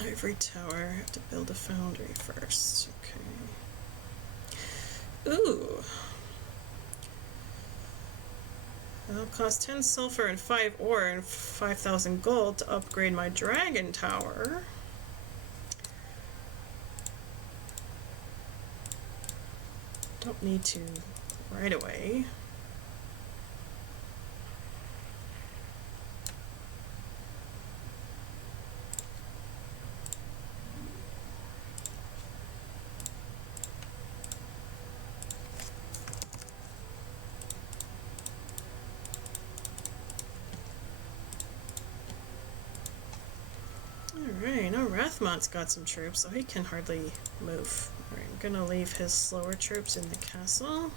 Ivory tower. I have to build a foundry first. Okay. Ooh. It'll cost 10 sulfur and 5 ore and 5,000 gold to upgrade my dragon tower. Don't need to right away. Alright, now Rathmont's got some troops, so he can hardly move. Alright, I'm gonna leave his slower troops in the castle.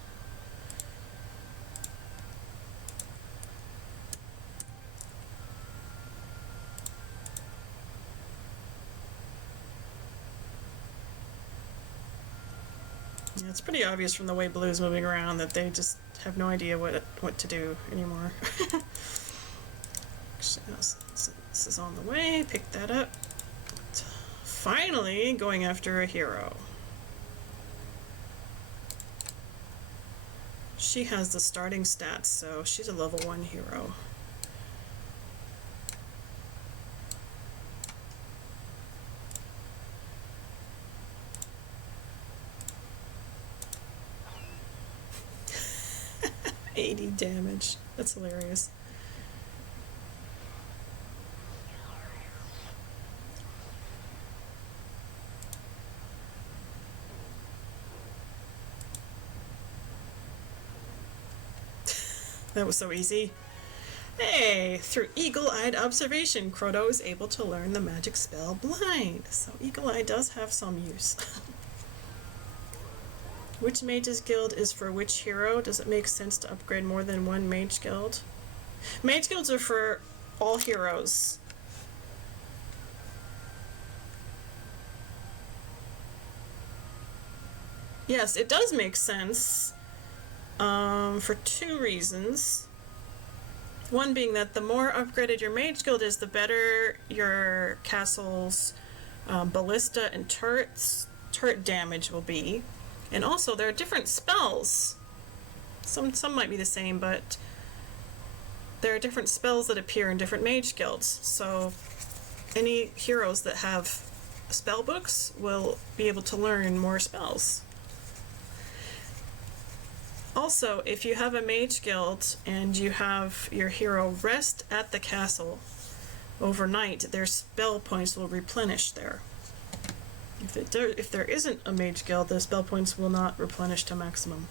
Yeah, it's pretty obvious from the way Blue's moving around that they just have no idea what to do anymore. This is on the way, pick that up. Finally, going after a hero. She has the starting stats, so she's a level 1 hero. $80 damage. That's hilarious. That was so easy. Hey, through eagle-eyed observation, Crota is able to learn the magic spell Blind. So eagle-eye does have some use. Which mage's guild is for which hero? Does it make sense to upgrade more than one mage guild? Mage guilds are for all heroes. Yes, it does make sense. For 2 reasons. One being that the more upgraded your mage guild is, the better your castle's ballista and turret damage will be. And also, there are different spells. Some might be the same, but there are different spells that appear in different mage guilds. So any heroes that have spell books will be able to learn more spells. Also, if you have a mage guild and you have your hero rest at the castle overnight, their spell points will replenish there. If there isn't a mage guild, the spell points will not replenish to maximum.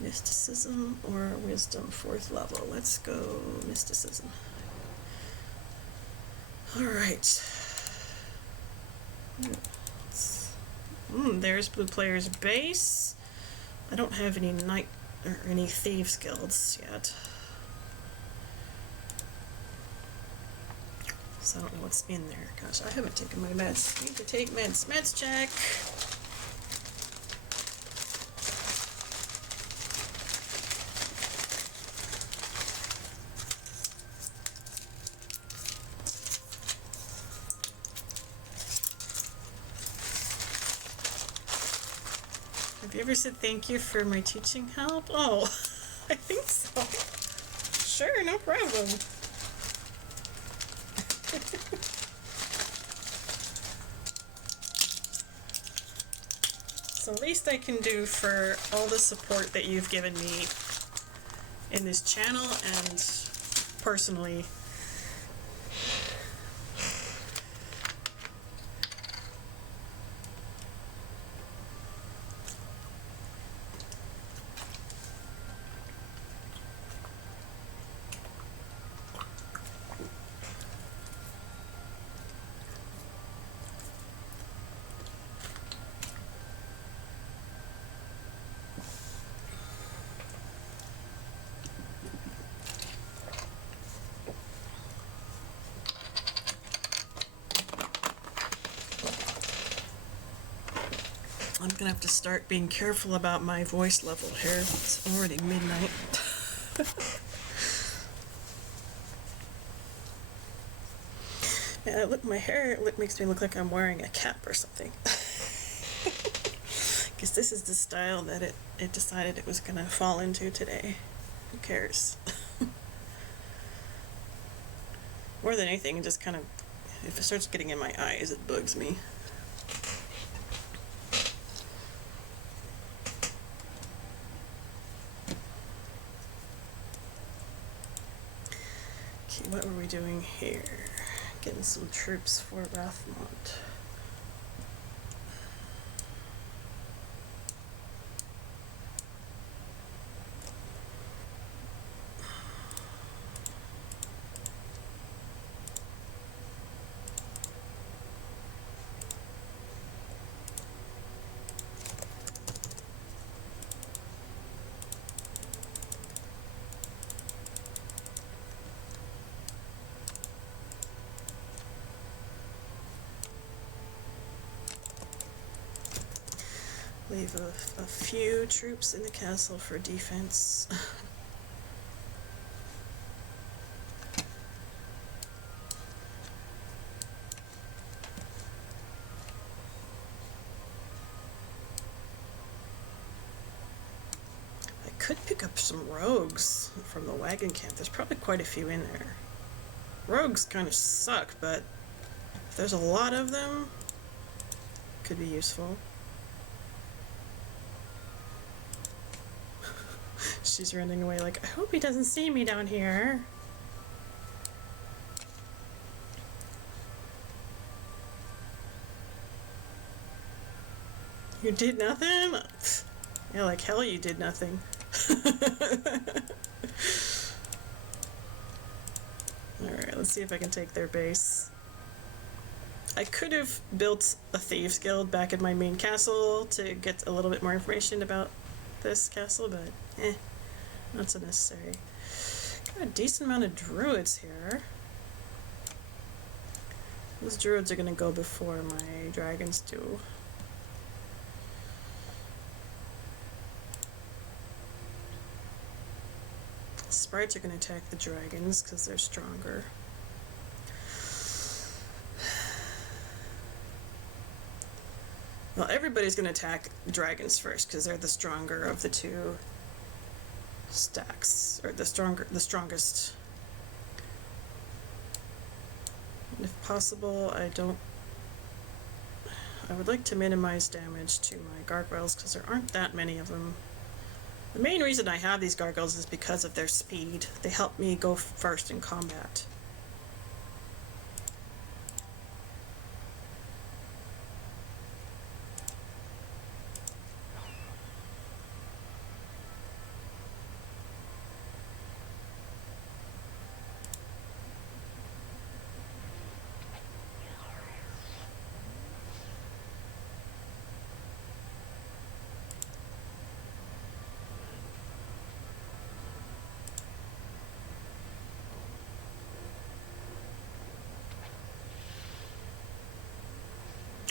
Mysticism or wisdom, 4th level. Let's go mysticism. Alright. There's blue player's base. I don't have any knight or any thieves guilds yet. So I don't know what's in there. Gosh, I haven't taken my meds. Need to take meds. Meds check. Have you ever said thank you for my teaching help? Oh, I think so. Sure, no problem. So least I can do for all the support that you've given me in this channel and personally. I'm gonna have to start being careful about my voice level here. It's already midnight. Yeah, look, my hair makes me look like I'm wearing a cap or something. Because this is the style that it decided it was gonna fall into today. Who cares? More than anything, it just kind of, if it starts getting in my eyes, it bugs me. Okay, what were we doing here? Getting some troops for Rathmont. Leave a few troops in the castle for defense. I could pick up some rogues from the wagon camp. There's probably quite a few in there. Rogues kind of suck, but if there's a lot of them, could be useful. She's running away like, I hope he doesn't see me down here. You did nothing? Yeah, like hell you did nothing. Alright, let's see if I can take their base. I could have built a Thieves Guild back in my main castle to get a little bit more information about this castle, but not so necessary. Got a decent amount of druids here. Those druids are gonna go before my dragons do. Sprites are gonna attack the dragons because they're stronger. Well, everybody's gonna attack dragons first because they're the stronger of the two stacks, or the strongest. And if possible, I would like to minimize damage to my gargoyles because there aren't that many of them. The main reason I have these gargoyles is because of their speed. They help me go first in combat.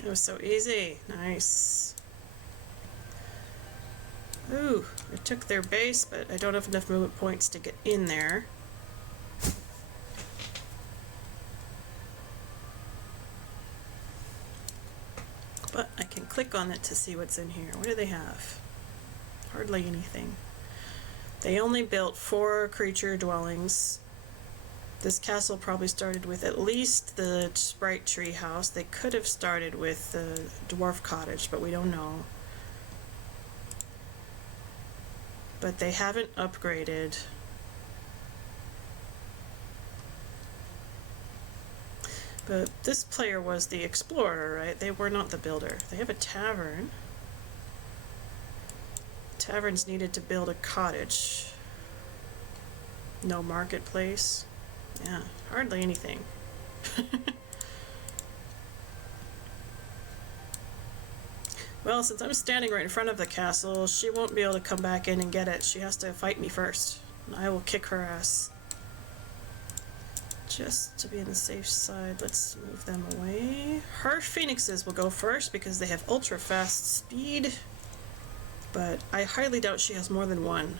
It was so easy. Nice. Ooh, I took their base, but I don't have enough movement points to get in there. But I can click on it to see what's in here. What do they have? Hardly anything. They only built 4 creature dwellings. This castle probably started with at least the Sprite Tree house. They could have started with the Dwarf Cottage, but we don't know. But they haven't upgraded. But this player was the explorer, right? They were not the builder. They have a tavern. Taverns needed to build a cottage. No marketplace. Yeah, hardly anything. Well, since I'm standing right in front of the castle, she won't be able to come back in and get it. She has to fight me first. And I will kick her ass. Just to be on the safe side, let's move them away. Her phoenixes will go first because they have ultra fast speed. But I highly doubt she has more than one.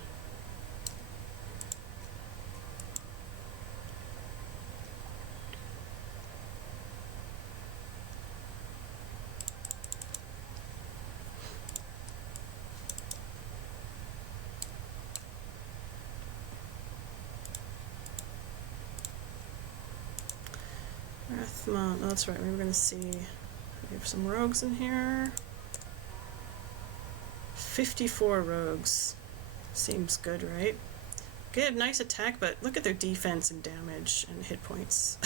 Come on, oh, that's right, we were gonna see. We have some rogues in here. 54 rogues. Seems good, right? Good, nice attack, but look at their defense and damage and hit points.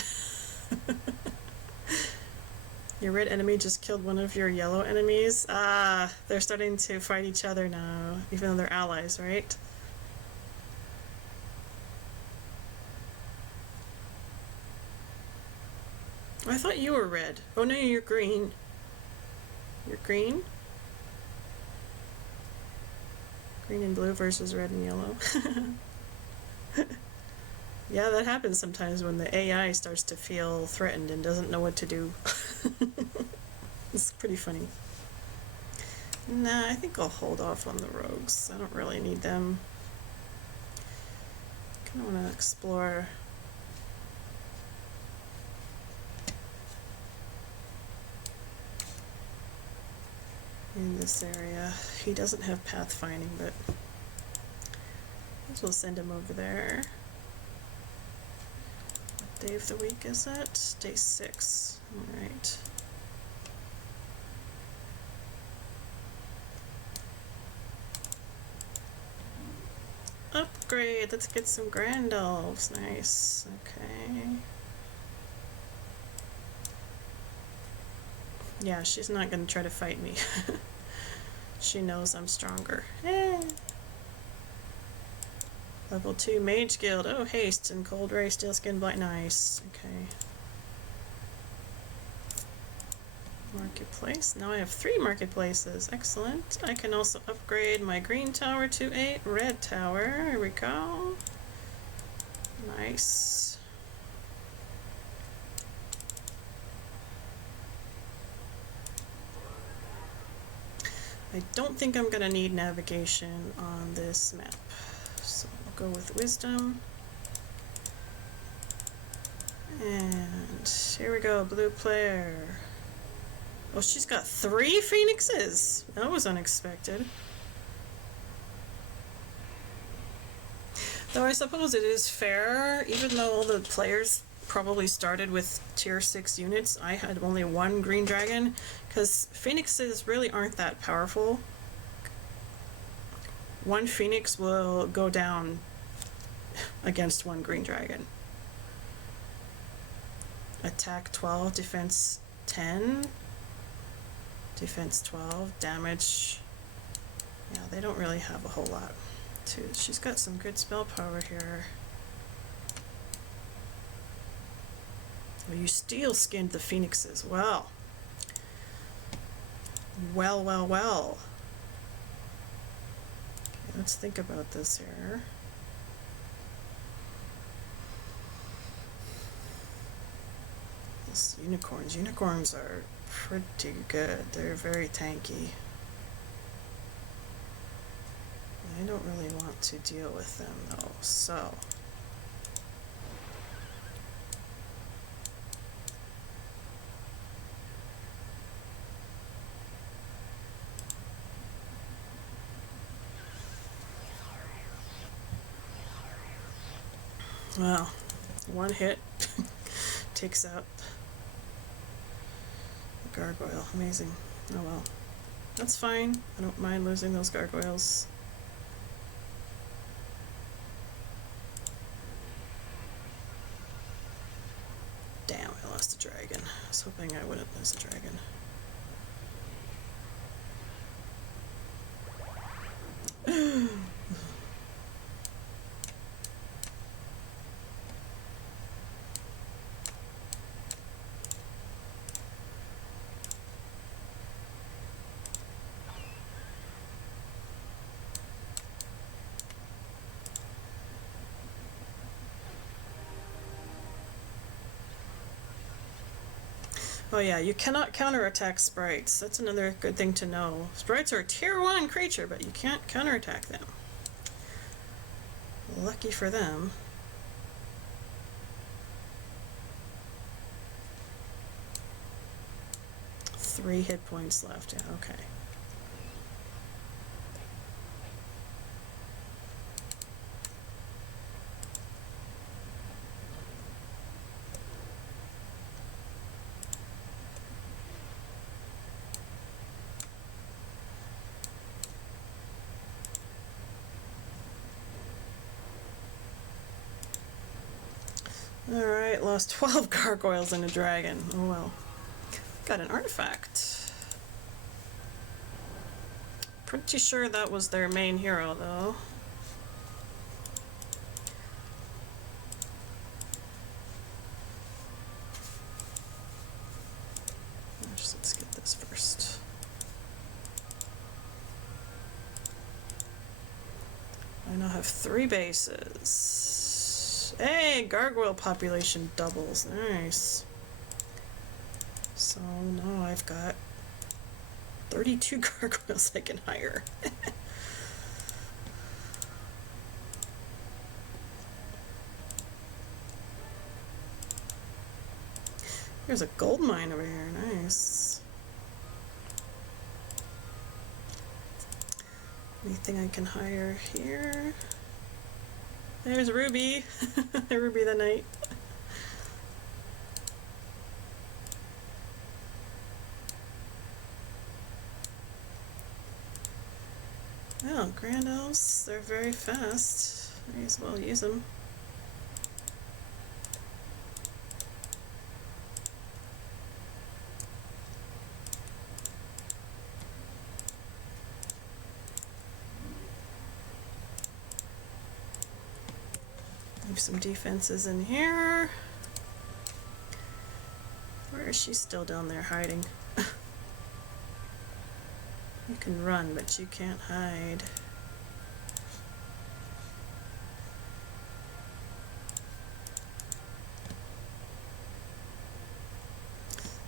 Your red enemy just killed one of your yellow enemies. Ah, they're starting to fight each other now, even though they're allies, right? I thought you were red. Oh no, you're green. You're green? Green and blue versus red and yellow. Yeah, that happens sometimes when the AI starts to feel threatened and doesn't know what to do. It's pretty funny. Nah, I think I'll hold off on the rogues. I don't really need them. I kind of want to explore. In this area. He doesn't have pathfinding, but we'll send him over there. What day of the week is it? Day 6. Alright. Upgrade! Let's get some Grand Elves. Nice. Okay. Yeah, she's not gonna try to fight me. She knows I'm stronger. Eh. Level 2 Mage Guild. Oh, haste and cold ray, steel skin, blight. Nice. Okay. Marketplace. Now I have 3 marketplaces. Excellent. I can also upgrade my green tower to a red tower. Here we go. Nice. I don't think I'm gonna need navigation on this map. So I'll go with wisdom. And here we go, blue player. Oh, she's got 3 phoenixes! That was unexpected. Though I suppose it is fair, even though all the players probably started with tier 6 units, I had only 1 green dragon, because phoenixes really aren't that powerful. 1 phoenix will go down against 1 green dragon. Attack 12, defense 10, defense 12, damage. Yeah, they don't really have a whole lot. Too. She's got some good spell power here. Oh, you steel skinned the phoenixes. Well. Well. Okay, let's think about this here. This unicorns. Unicorns are pretty good. They're very tanky. I don't really want to deal with them though, so. Well, 1 hit takes out the gargoyle. Amazing. Oh well. That's fine. I don't mind losing those gargoyles. Damn, I lost a dragon. I was hoping I wouldn't lose a dragon. Oh yeah, you cannot counterattack sprites. That's another good thing to know. Sprites are a tier 1 creature, but you can't counterattack them. Lucky for them. Three hit points left, yeah, okay. Alright, lost 12 gargoyles and a dragon. Oh well. Got an artifact. Pretty sure that was their main hero, though. Let's get this first. I now have 3 bases. Hey, gargoyle population doubles. Nice. So now I've got 32 gargoyles I can hire. There's a gold mine over here. Nice. Anything I can hire here? There's Ruby. Ruby the Knight. Oh, Grand Elves, they're very fast. May as well use them. Leave some defenses in here. Where is she? Still down there hiding? You can run, but you can't hide.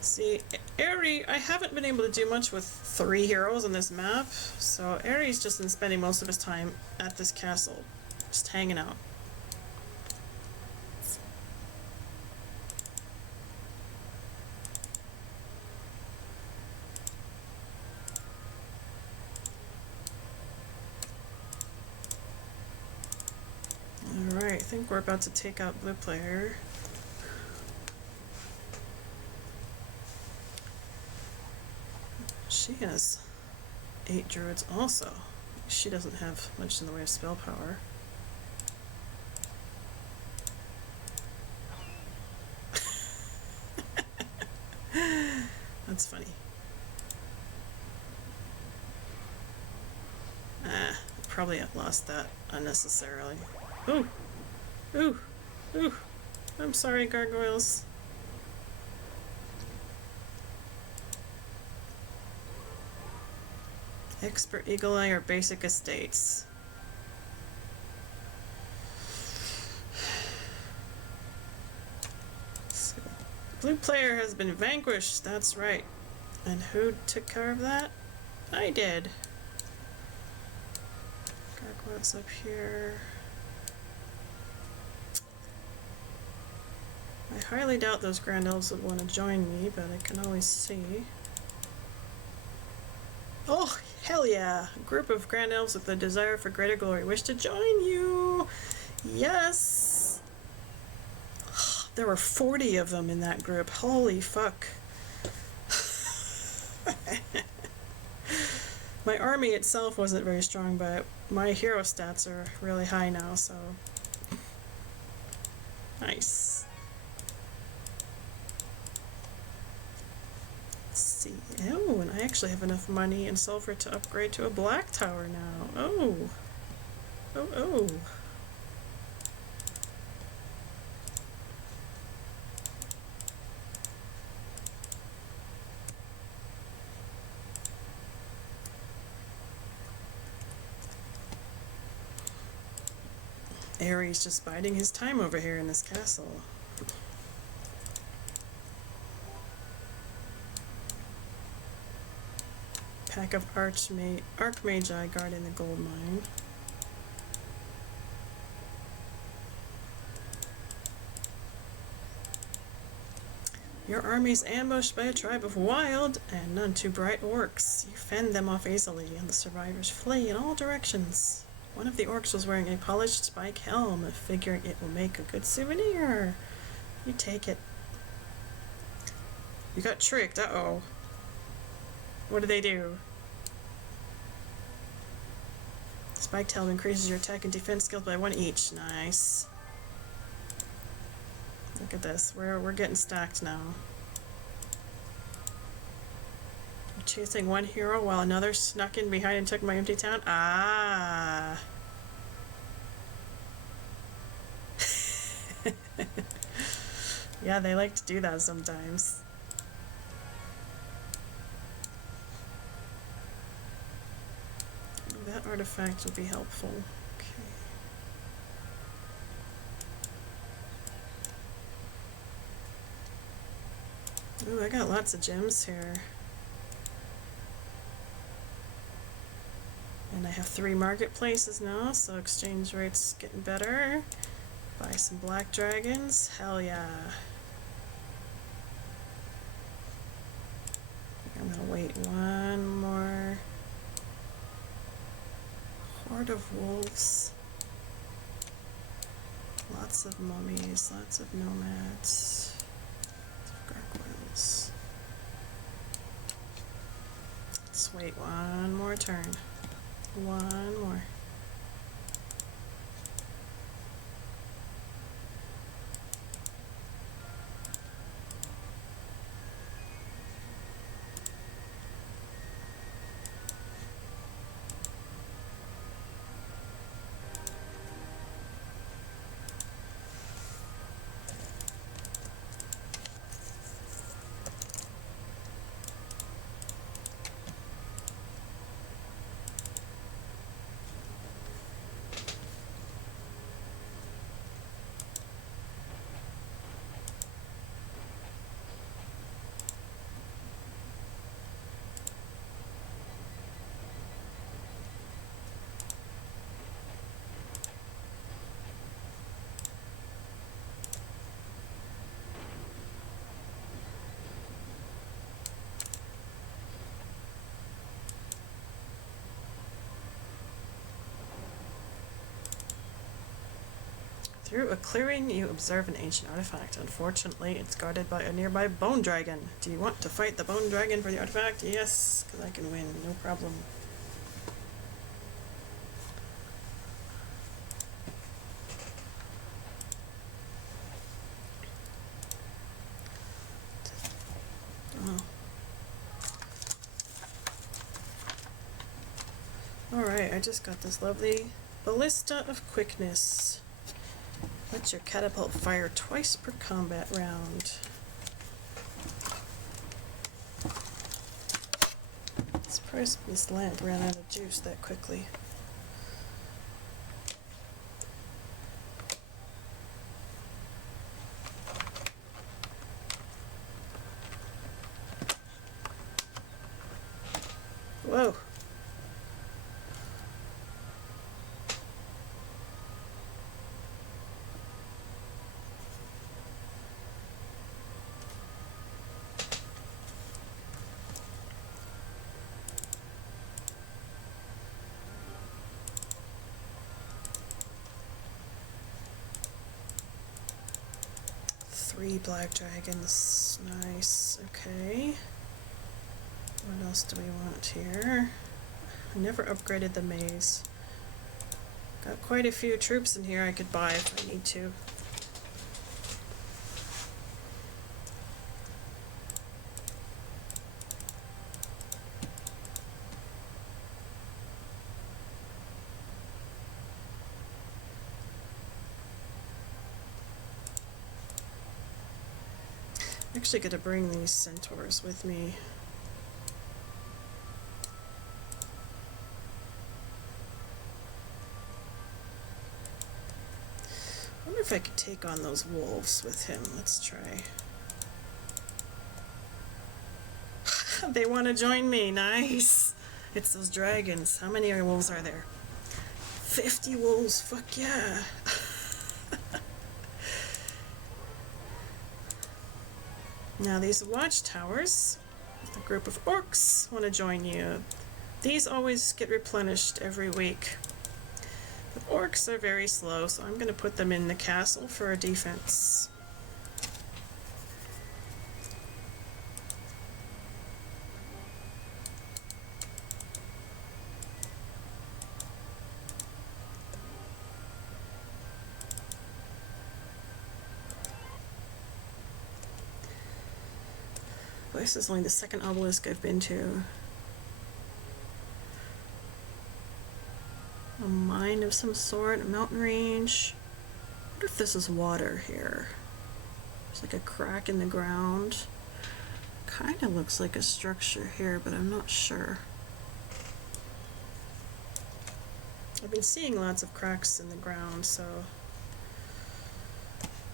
See, Aerie, I haven't been able to do much with 3 heroes on this map, so Aerie's just been spending most of his time at this castle, just hanging out. Alright, I think we're about to take out blue player. She has 8 druids also. She doesn't have much in the way of spell power. That's funny. Probably lost that unnecessarily. Ooh! Ooh! Ooh! I'm sorry, gargoyles. Expert Eagle Eye or basic estates. So, blue player has been vanquished, that's right. And who took care of that? I did. Gargoyles up here. I highly doubt those Grand Elves would want to join me, but I can always see. Oh, hell yeah! A group of Grand Elves with a desire for greater glory wish to join you! Yes! There were 40 of them in that group. Holy fuck. My army itself wasn't very strong, but my hero stats are really high now, so... Nice. Let's see. Oh, and I actually have enough money and sulfur to upgrade to a black tower now. Oh. Oh, oh. Ares just biding his time over here in this castle. Pack of Archmagi guarding the gold mine. Your army is ambushed by a tribe of wild and none too bright orcs. You fend them off easily, and the survivors flee in all directions. One of the orcs was wearing a polished spike helm, figuring it will make a good souvenir. You take it. You got tricked, uh-oh. What do they do? Spiked helm increases your attack and defense skills by 1 each. Nice. Look at this. We're getting stacked now. I'm chasing one hero while another snuck in behind and took my empty town. Ah. Yeah, they like to do that sometimes. That artifact would be helpful. Okay. Ooh, I got lots of gems here. And I have 3 marketplaces now, so exchange rate's getting better. Buy some black dragons. Hell yeah. I'm gonna wait one more. Horde of wolves. Lots of mummies, lots of nomads. Gargoyles. Let's wait one more turn. One more. Through a clearing, you observe an ancient artifact. Unfortunately, it's guarded by a nearby bone dragon. Do you want to fight the bone dragon for the artifact? Yes, because I can win, no problem. Oh. Alright, I just got this lovely Ballista of Quickness. Let your catapult fire twice per combat round. Surprised this lamp ran out of juice that quickly. Whoa. Three black dragons. Nice. Okay. What else do we want here? I never upgraded the maze. Got quite a few troops in here I could buy if I need to. I'm actually gonna bring these centaurs with me. I wonder if I could take on those wolves with him. Let's try. They want to join me. Nice. It's those dragons. How many wolves are there? 50 wolves. Fuck yeah. Now these watchtowers, a group of orcs want to join you. These always get replenished every week. But orcs are very slow, so I'm going to put them in the castle for a defense. This is only the second obelisk I've been to. A mine of some sort, a mountain range. I wonder if this is water here. There's like a crack in the ground. Kind of looks like a structure here, but I'm not sure. I've been seeing lots of cracks in the ground, so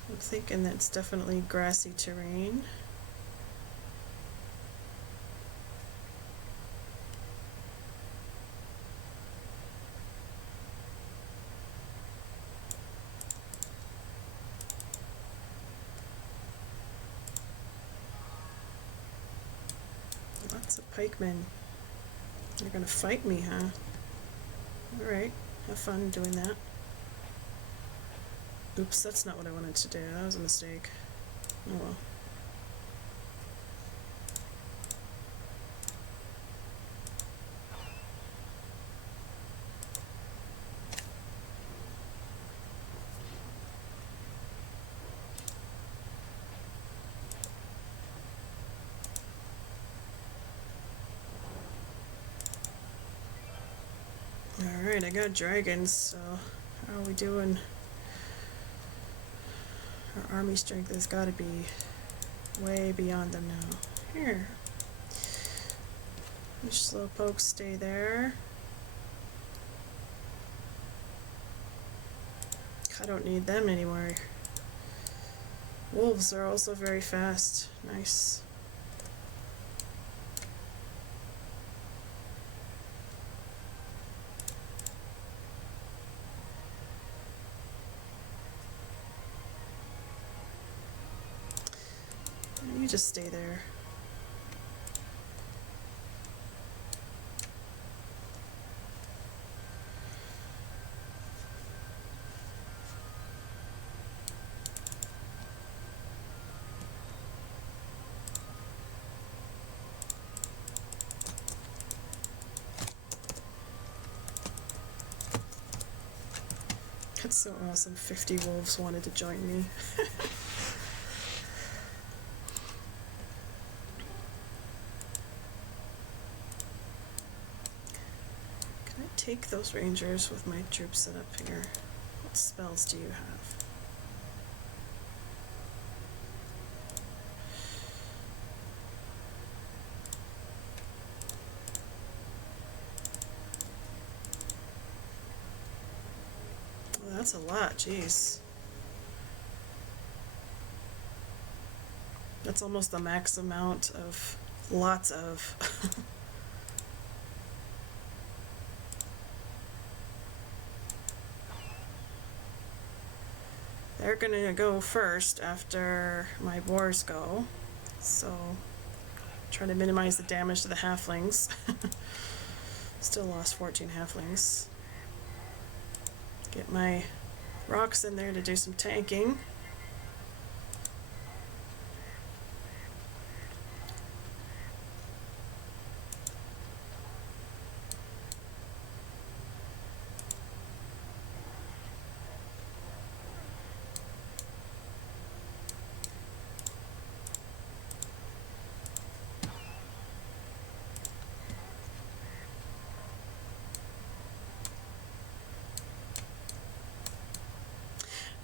I'm thinking that's definitely grassy terrain. Lots of pikemen. They're gonna fight me, huh? Alright, have fun doing that. Oops, that's not what I wanted to do. That was a mistake. Oh well. Alright, I got dragons, so how are we doing? Our army strength has got to be way beyond them now. Here. You slowpokes stay there. I don't need them anymore. Wolves are also very fast. Nice. You just stay there. That's so awesome. 50 wolves wanted to join me. Take those rangers with my troops set up here. What spells do you have? Well, that's a lot, jeez. That's almost the max amount of lots of. They're gonna go first after my boars go, so try to minimize the damage to the halflings. Still lost 14 halflings. Get my rocks in there to do some tanking.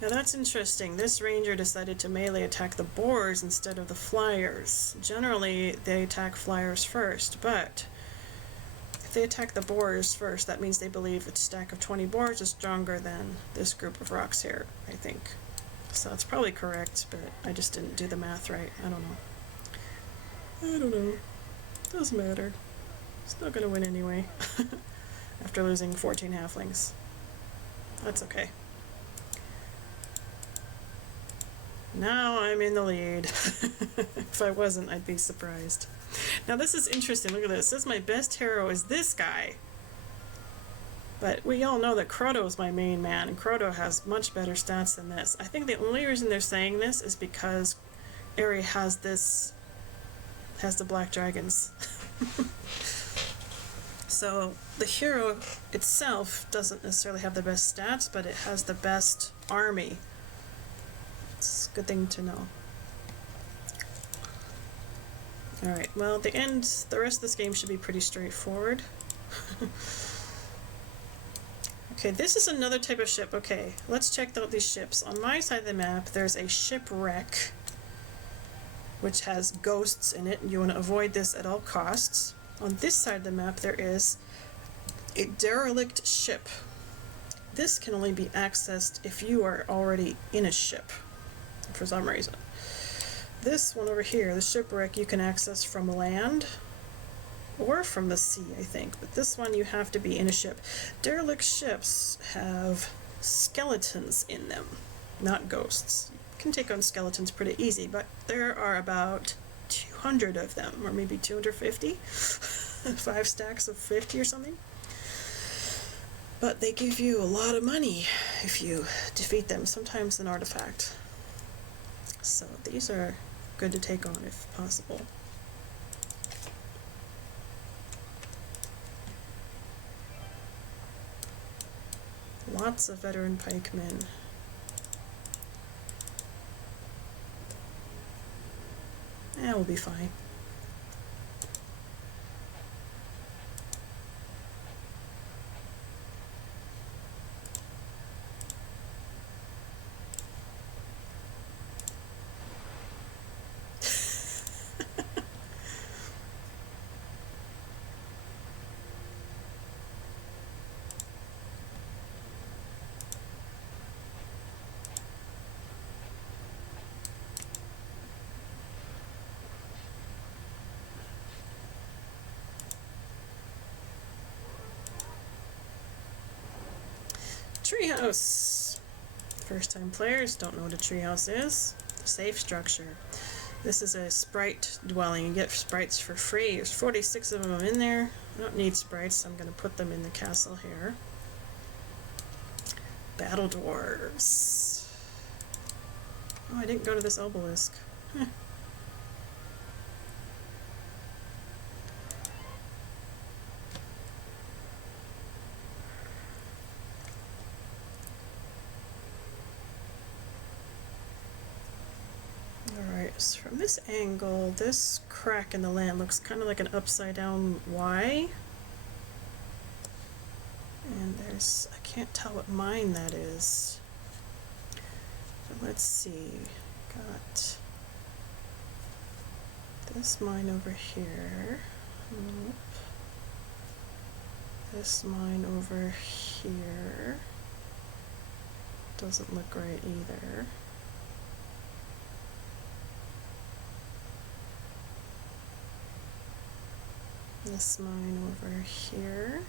Now that's interesting. This ranger decided to melee attack the boars instead of the flyers. Generally, they attack flyers first, but if they attack the boars first, that means they believe a stack of 20 boars is stronger than this group of rocks here, I think. So that's probably correct, but I just didn't do the math right. I don't know. I don't know. Doesn't matter. Still gonna win anyway. After losing 14 halflings. That's okay. Now I'm in the lead. If I wasn't, I'd be surprised. Now this is interesting. Look at this. It says my best hero is this guy. But we all know that Crotto is my main man, and Crotto has much better stats than this. I think the only reason they're saying this is because Aerie has the black dragons. So the hero itself doesn't necessarily have the best stats, but it has the best army. It's a good thing to know. Alright, well, the rest of this game should be pretty straightforward. Okay, this is another type of ship. Okay, let's check out these ships. On my side of the map, there's a shipwreck, which has ghosts in it, and you want to avoid this at all costs. On this side of the map, there is a derelict ship. This can only be accessed if you are already in a ship, for some reason. This one over here, the shipwreck, you can access from land or from the sea, I think. But this one, you have to be in a ship. Derelict ships have skeletons in them, not ghosts. You can take on skeletons pretty easy, but there are about 200 of them, or maybe 250. 5 stacks of 50 or something. But they give you a lot of money if you defeat them, sometimes an artifact. So these are good to take on if possible. Lots of veteran pikemen. We'll be fine. Treehouse. First time players don't know what a treehouse is. Safe structure. This is a sprite dwelling. You get sprites for free. There's 46 of them in there. I don't need sprites, so I'm going to put them in the castle here. Battle dwarves. Oh, I didn't go to this obelisk. Huh. From this angle, this crack in the land looks kind of like an upside down Y. And there's, I can't tell what mine that is. So let's see. Got this mine over here. Nope. This mine over here. Doesn't look right either. This mine over here.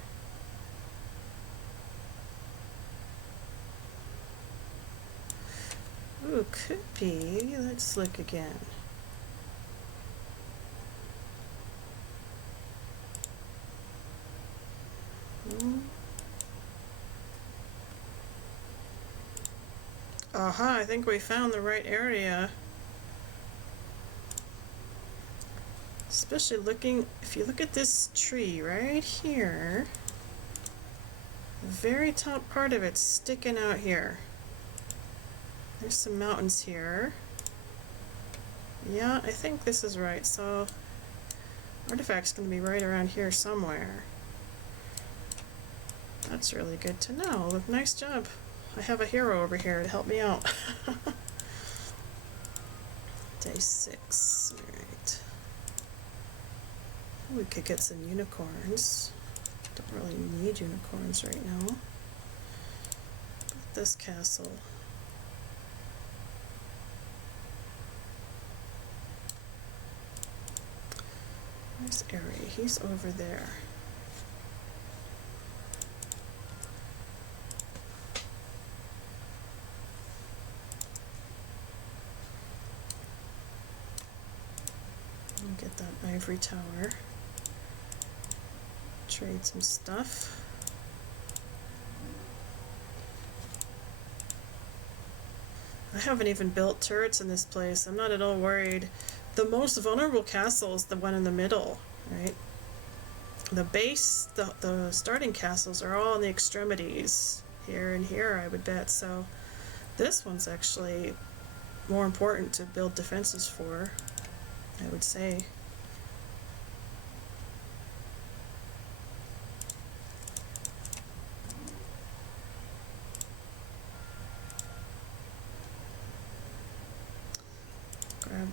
Ooh, could be. Let's look again. Aha, I think we found the right area. Especially looking, if you look at this tree right here, the very top part of it's sticking out here. There's some mountains here. Yeah, I think this is right. So, artifact's going to be right around here somewhere. That's really good to know. Nice job. I have a hero over here to help me out. Day 6. Alright. We could get some unicorns. Don't really need unicorns right now. But this castle. Where's Airy? He's over there. I'll get that ivory tower. Trade some stuff. I haven't even built turrets in this place. I'm not at all worried. The most vulnerable castle is the one in the middle, right? The base, the starting castles are all in the extremities. Here and here, I would bet. So this one's actually more important to build defenses for, I would say.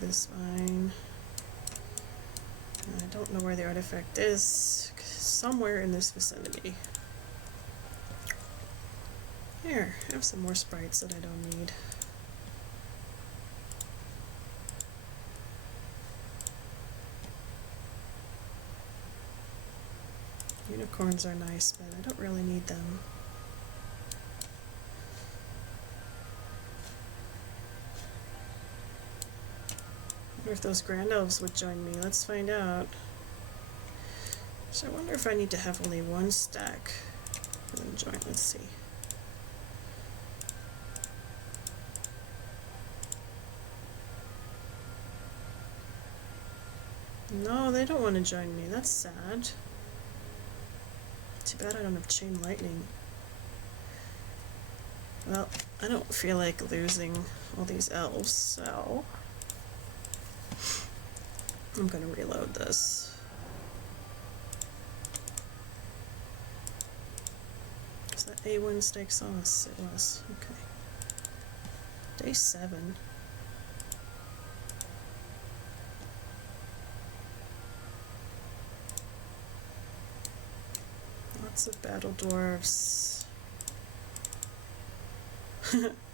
is fine. I don't know where the artifact is. Somewhere in this vicinity. Here, I have some more sprites that I don't need. Unicorns are nice, but I don't really need them. I wonder if those grand elves would join me. Let's find out. So I wonder if I need to have only one stack for them to join. Let's see. No, they don't want to join me. That's sad. Too bad I don't have chain lightning. Well, I don't feel like losing all these elves, so I'm gonna reload this. Is that A1 steak sauce? It was. Okay. Day 7. Lots of battle dwarves.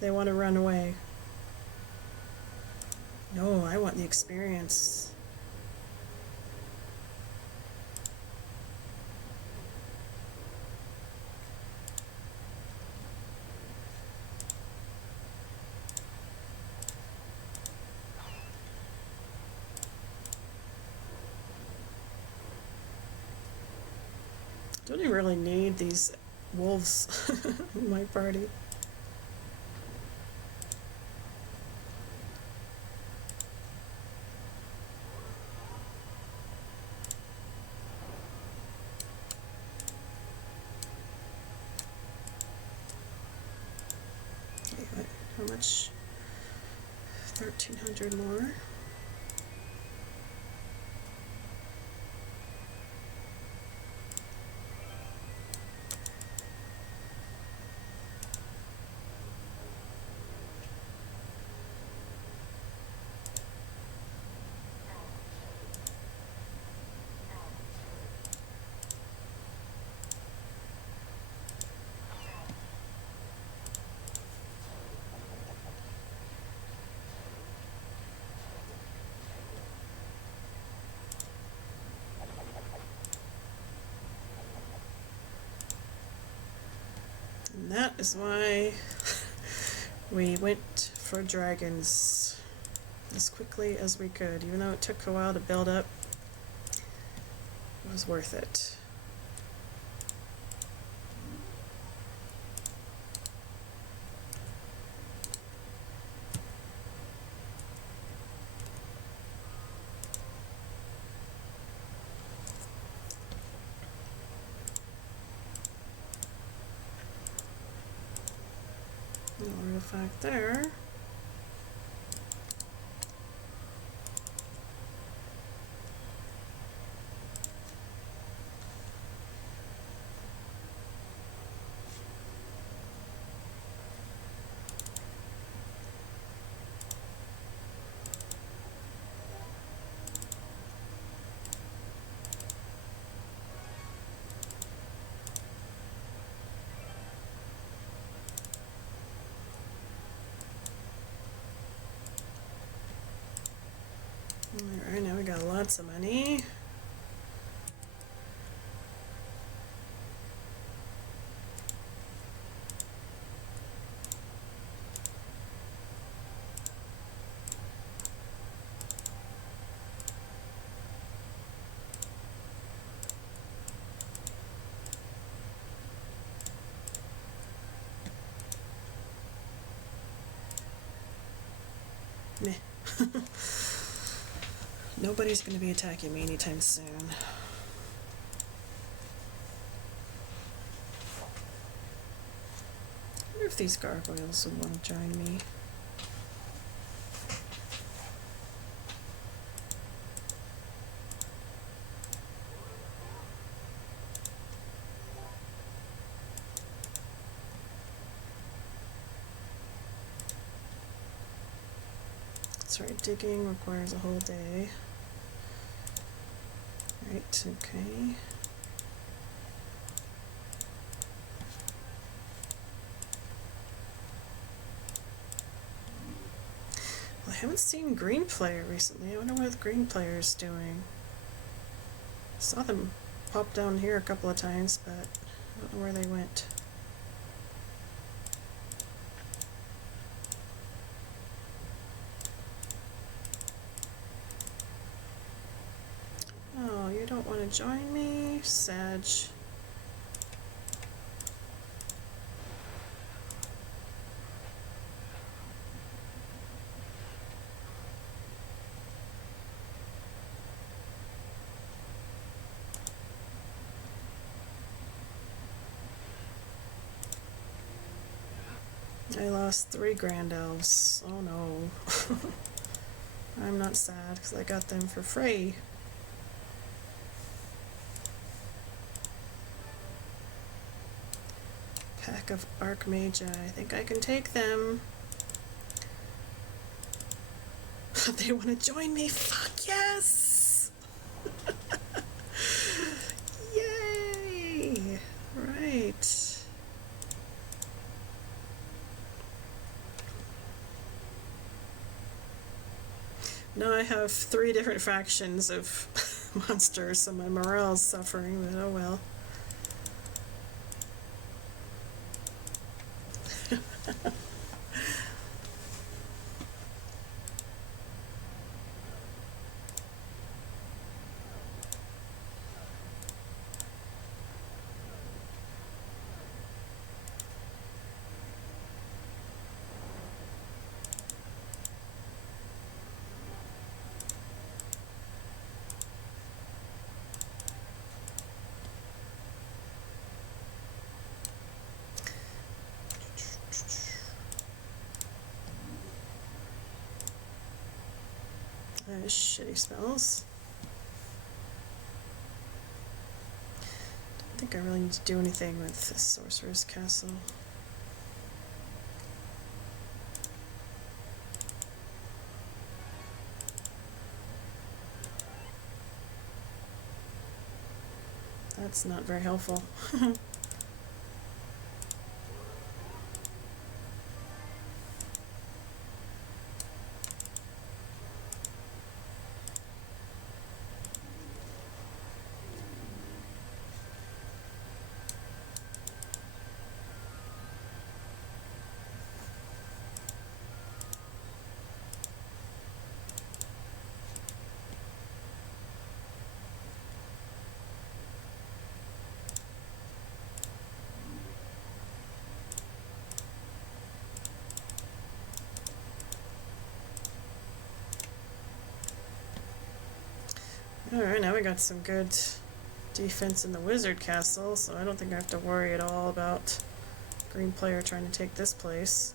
They want to run away. No, I want the experience. Don't even really need these wolves in my party. Okay, how much? 1,300 more. And that is why we went for dragons as quickly as we could. Even though it took a while to build up, it was worth it. No artifact there. Alright, now we got lots of money. Meh. Nobody's going to be attacking me anytime soon. I wonder if these gargoyles would want to join me. That's right, digging requires a whole day. Right, okay. Well, I haven't seen Green Player recently. I wonder what the Green Player's doing. Saw them pop down here a couple of times, but I don't know where they went. Oh, you don't want to join me, Sag? I lost 3 Grand Elves. Oh no. I'm not sad because I got them for free. Pack of Archmagi. I think I can take them. They want to join me? Fuck yes! Yay! Right. Now I have 3 different factions of monsters, so my morale's suffering, but oh well. Shitty spells. Don't think I really need to do anything with this Sorcerer's Castle. That's not very helpful. Alright, now we got some good defense in the Wizard Castle, so I don't think I have to worry at all about Green Player trying to take this place.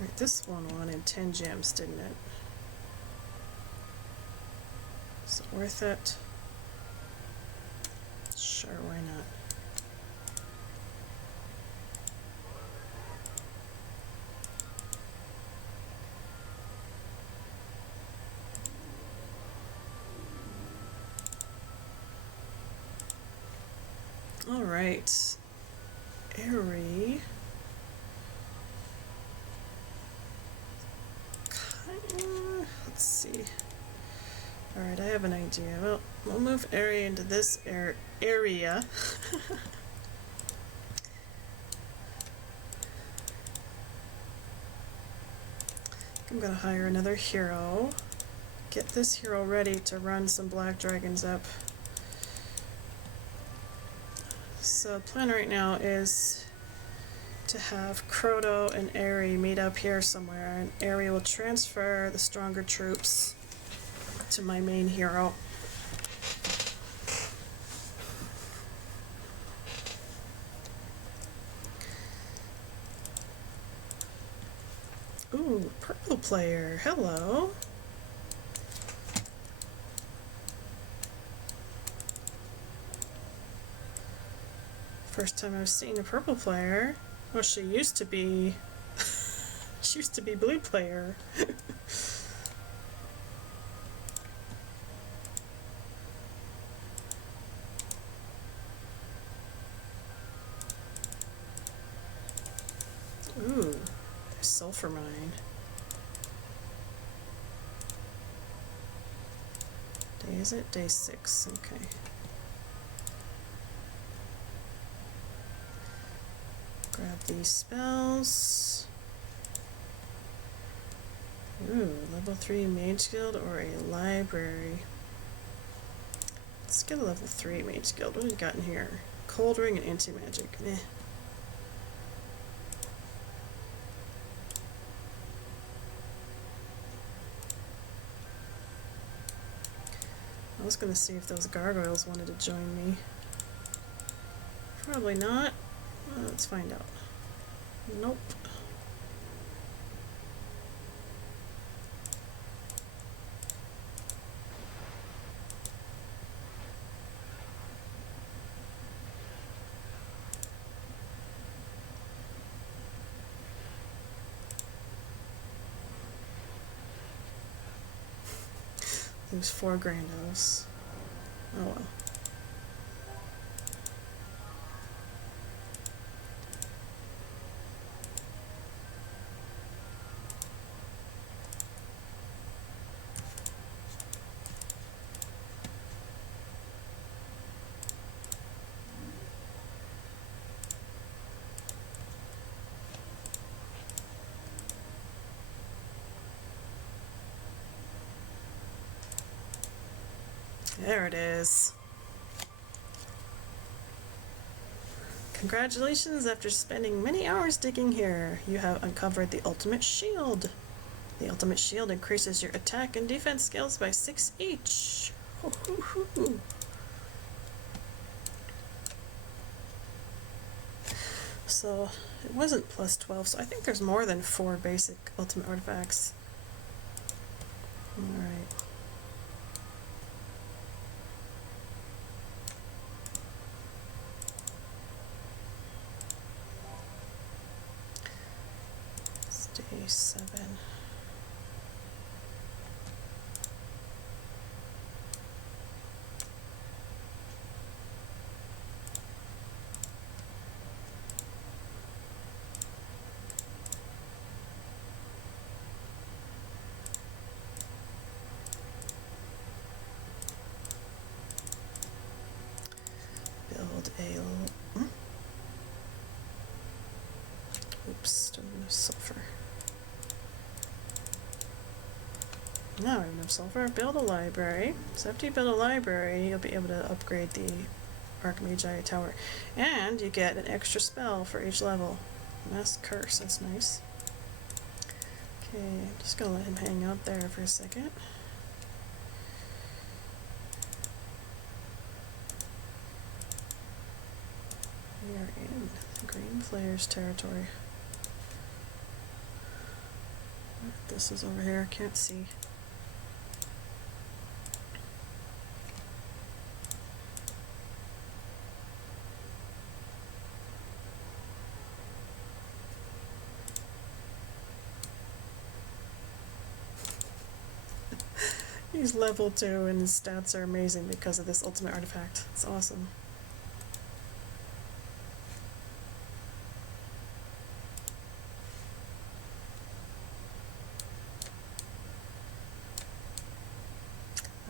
Right, this one wanted 10 gems, didn't it? Is it worth it? Sure, why not? All right, Airy. Let's see. All right, I have an idea. Well, we'll move Airy into this area. I'm gonna hire another hero. Get this hero ready to run some black dragons up. So the plan right now is to have Croto and Airy meet up here somewhere, and Airy will transfer the stronger troops to my main hero. Ooh, purple player, hello. First time I've seen a purple player. Well, she used to be. She used to be blue player. Ooh, sulfur mine. Day is it? Day 6. Okay. Grab these spells. Ooh, level 3 mage guild or a library. Let's get a level 3 mage guild. What have we got in here? Cold ring and anti-magic. Meh. I was gonna see if those gargoyles wanted to join me. Probably not. Well, let's find out. Nope. Lose 4 grandos. Oh well. There it is. Congratulations, after spending many hours digging here, you have uncovered the ultimate shield. The ultimate shield increases your attack and defense skills by 6 each. Hoo-hoo-hoo. So, it wasn't plus 12, so I think there's more than 4 basic ultimate artifacts. Alright. Day 7. Build a... Oops, don't have enough sulfur. Now I have enough sulfur. Build a library. So after you build a library, you'll be able to upgrade the Archmagi Tower. And you get an extra spell for each level. Mass Curse, that's nice. Okay, I'm just gonna let him hang out there for a second. We are in Green Players territory. This is over here, I can't see. He's level 2 and his stats are amazing because of this ultimate artifact. It's awesome.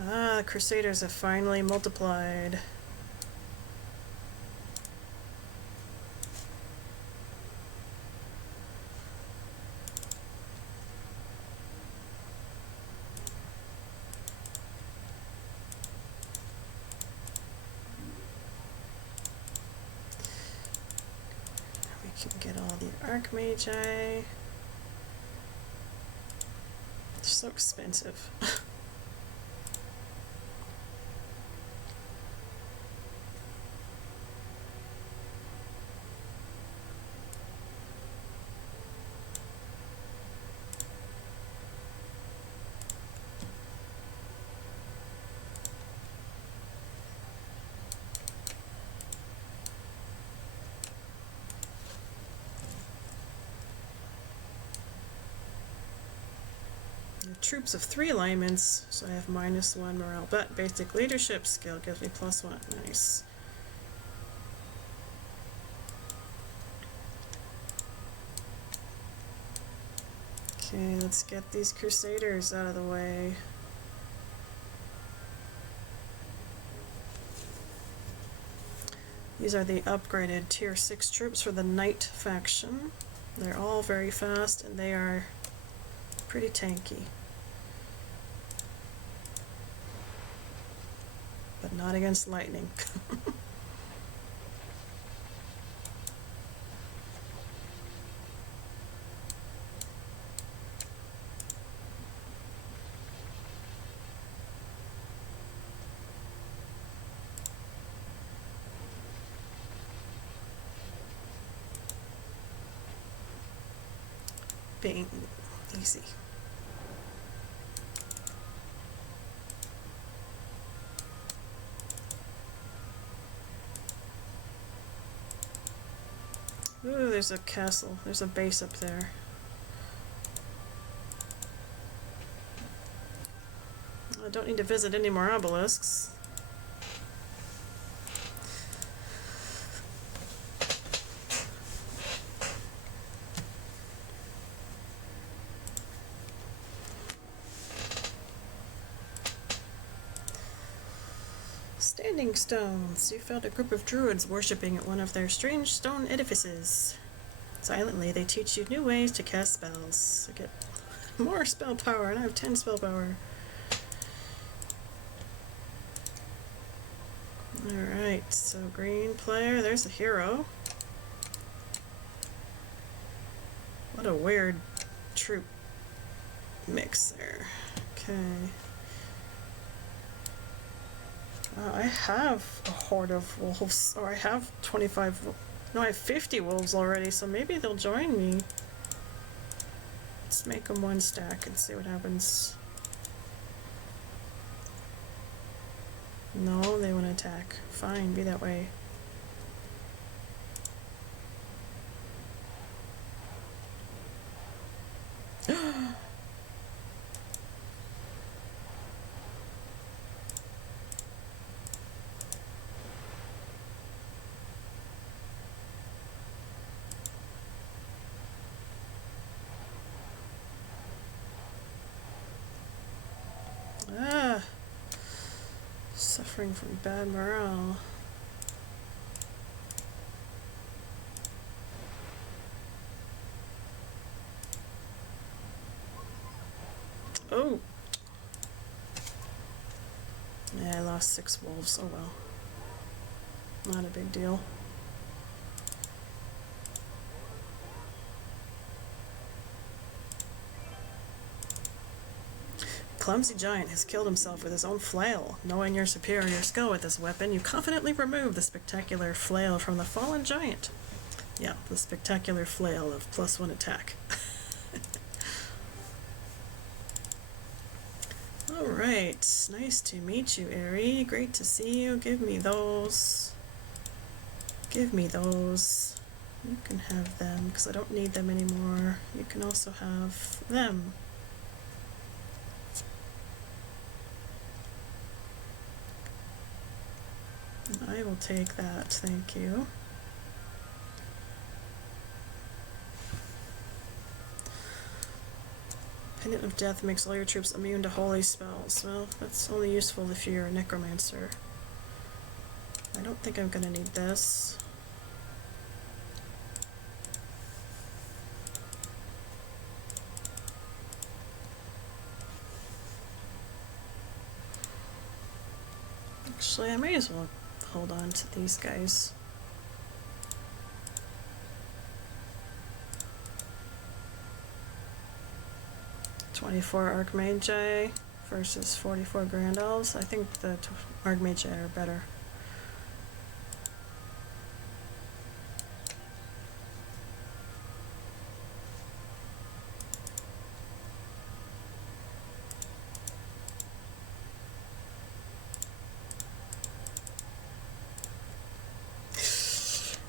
Ah, the Crusaders have finally multiplied. We can get all the Archmagi. They're so expensive. troops of 3 alignments, so I have -1 morale, but basic leadership skill gives me +1. Nice. Okay, let's get these Crusaders out of the way. These are the upgraded tier 6 troops for the Knight faction. They're all very fast and they are pretty tanky. But not against lightning. Being easy. Ooh, there's a castle. There's a base up there. I don't need to visit any more obelisks. Standing stones. You found a group of druids worshipping at one of their strange stone edifices. Silently, they teach you new ways to cast spells. I get more spell power, and I have 10 spell power. Alright, so green player, there's a hero. What a weird troop mix there. Okay. I have a horde of wolves, or I have 25, no, I have 50 wolves already, so maybe they'll join me. Let's make them 1 stack and see what happens. No, they want to attack. Fine, be that way. Suffering from bad morale. Oh! Yeah, I lost 6 wolves. Oh well. Not a big deal. Clumsy giant has killed himself with his own flail. Knowing your superior skill with this weapon, you confidently remove the spectacular flail from the fallen giant. Yeah, the spectacular flail of +1 attack. Alright, nice to meet you, Aerie. Great to see you. Give me those. Give me those. You can have them, because I don't need them anymore. You can also have them. I will take that, thank you. Pendant of Death makes all your troops immune to holy spells. Well, that's only useful if you're a necromancer. I don't think I'm gonna need this. Actually, I may as well hold on to these guys. "24 Archmagi versus 44 Grand Elves." I think the Archmagi are better.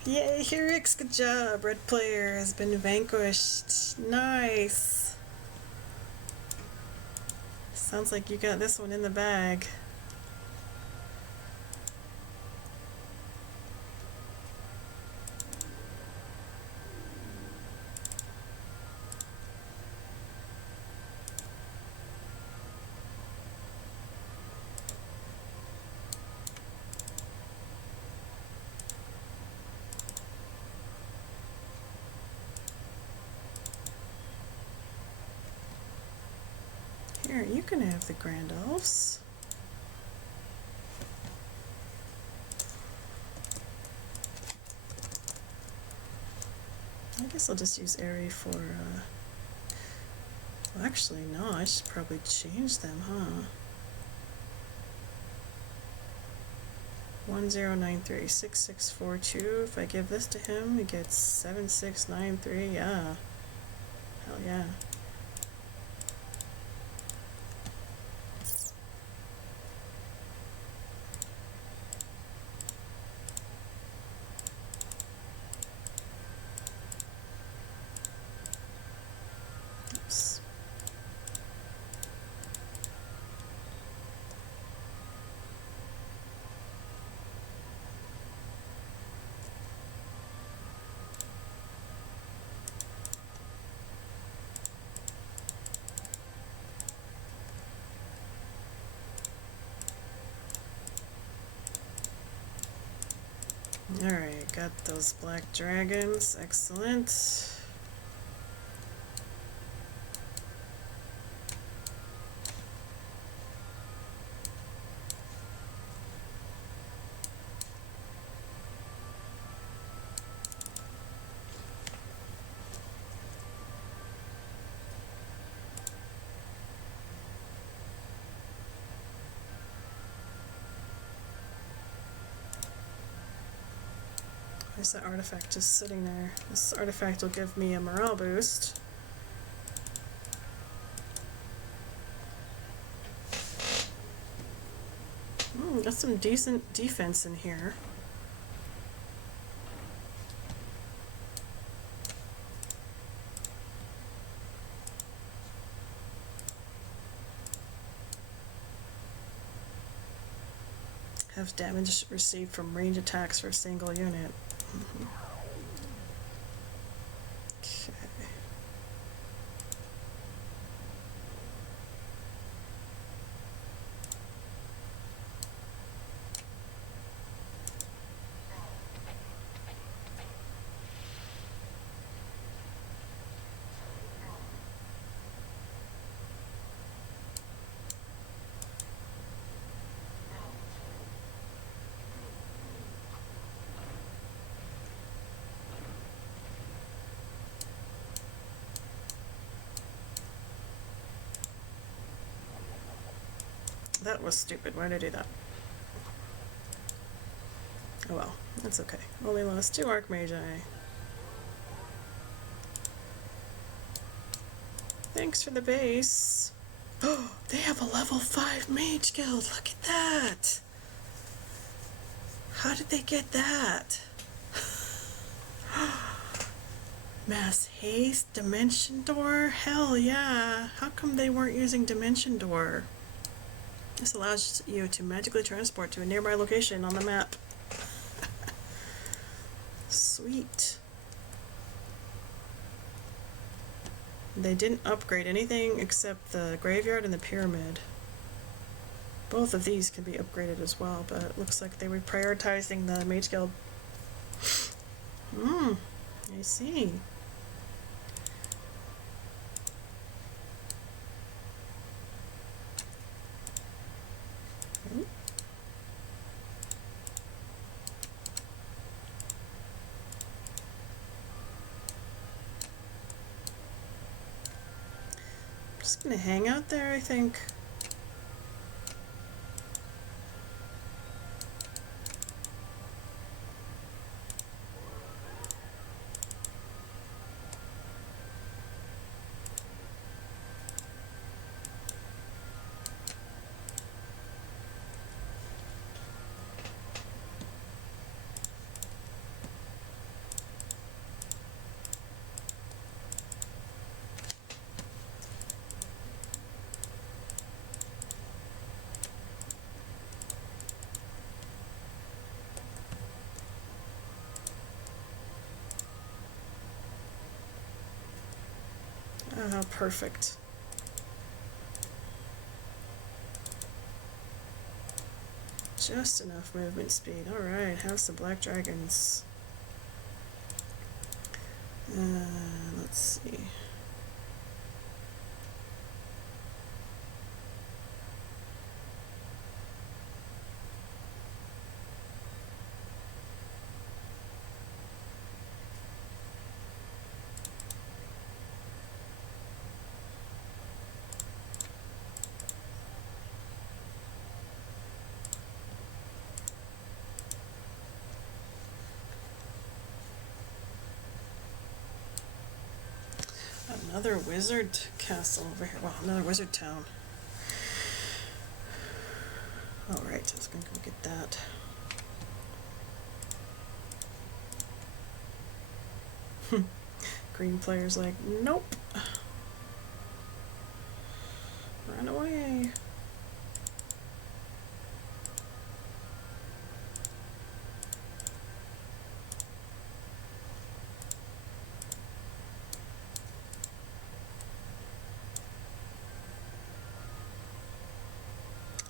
Yay, Hirix, good job. Red player has been vanquished. Nice. Sounds like you got this one in the bag. Here, you can have the Grand Elves. I guess I'll just use Airy for, well, actually, no, I should probably change them, huh? 10936642. If I give this to him, he gets 7693. Yeah. Hell yeah. Oops. Alright, got those black dragons. Excellent. There's that artifact just sitting there. This artifact will give me a morale boost. Got some decent defense in here. Have damage received from range attacks for a single unit. Okay. That was stupid. Why did I do that? Oh well, that's okay. Only lost 2 Archmagi. Thanks for the base. Oh, they have a level 5 Mage Guild. Look at that. How did they get that? Mass Haste, Dimension Door? Hell yeah. How come they weren't using Dimension Door? This allows you to magically transport to a nearby location on the map. Sweet. They didn't upgrade anything except the graveyard and the pyramid. Both of these can be upgraded as well, but it looks like they were prioritizing the Mage Guild. I see. Just gonna hang out there, I think. Oh, how perfect. Just enough movement speed. Alright, have some black dragons. Let's see. Another wizard castle over here. Well, another wizard town. Alright, I was gonna go get that. Green player's like, nope. Run away.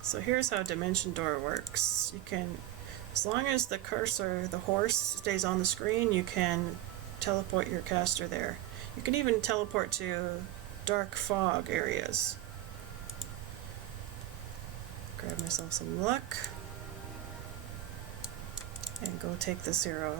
So here's how Dimension Door works. You can, as long as the cursor, the horse, stays on the screen, you can teleport your caster there. You can even teleport to dark fog areas. Grab myself some luck and go take the 0.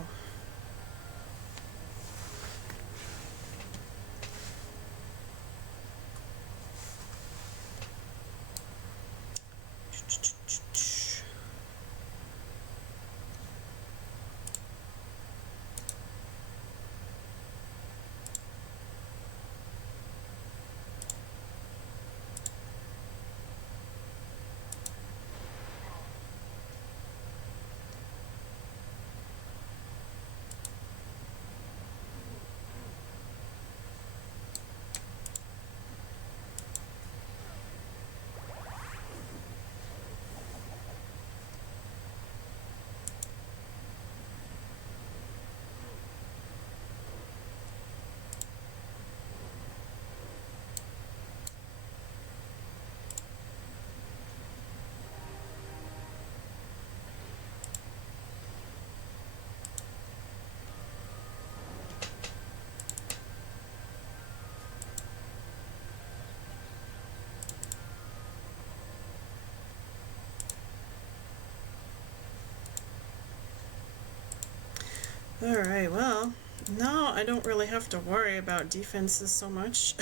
Alright, well, now I don't really have to worry about defenses so much.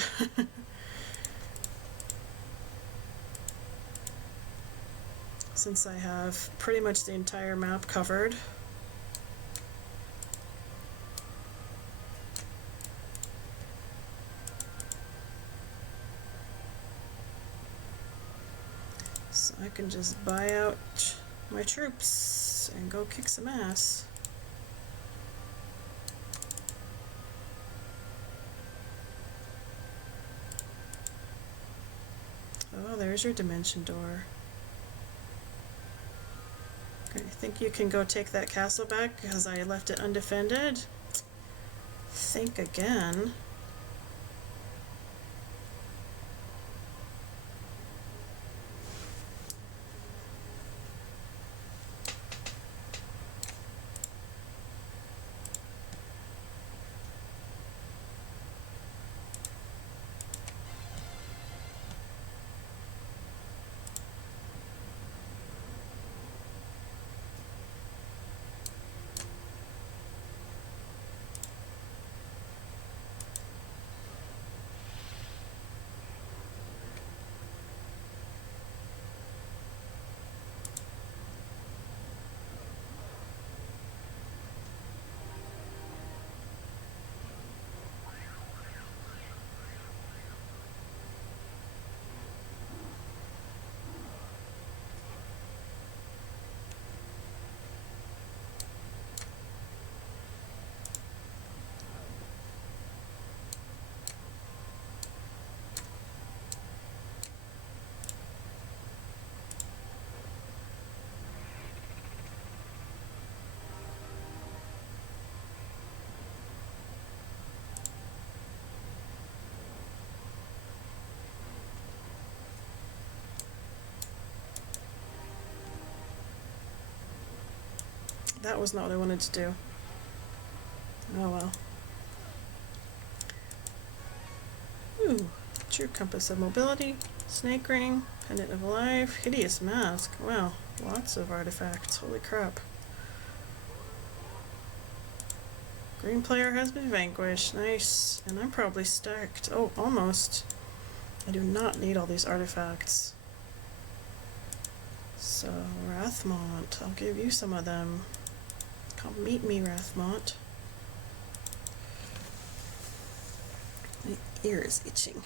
Since I have pretty much the entire map covered. So I can just buy out my troops and go kick some ass. Oh, there's your dimension door. I think you can go take that castle back because I left it undefended. Think again. that was not what I wanted to do. Oh well. Ooh, true compass of mobility, snake ring, pendant of life, hideous mask. Wow, lots of artifacts. Holy crap. Green player has been vanquished. Nice. And I'm probably stacked. Oh, almost. I do not need all these artifacts. So, Rathmont. I'll give you some of them. Come meet me, Rathmont. My ear is itching.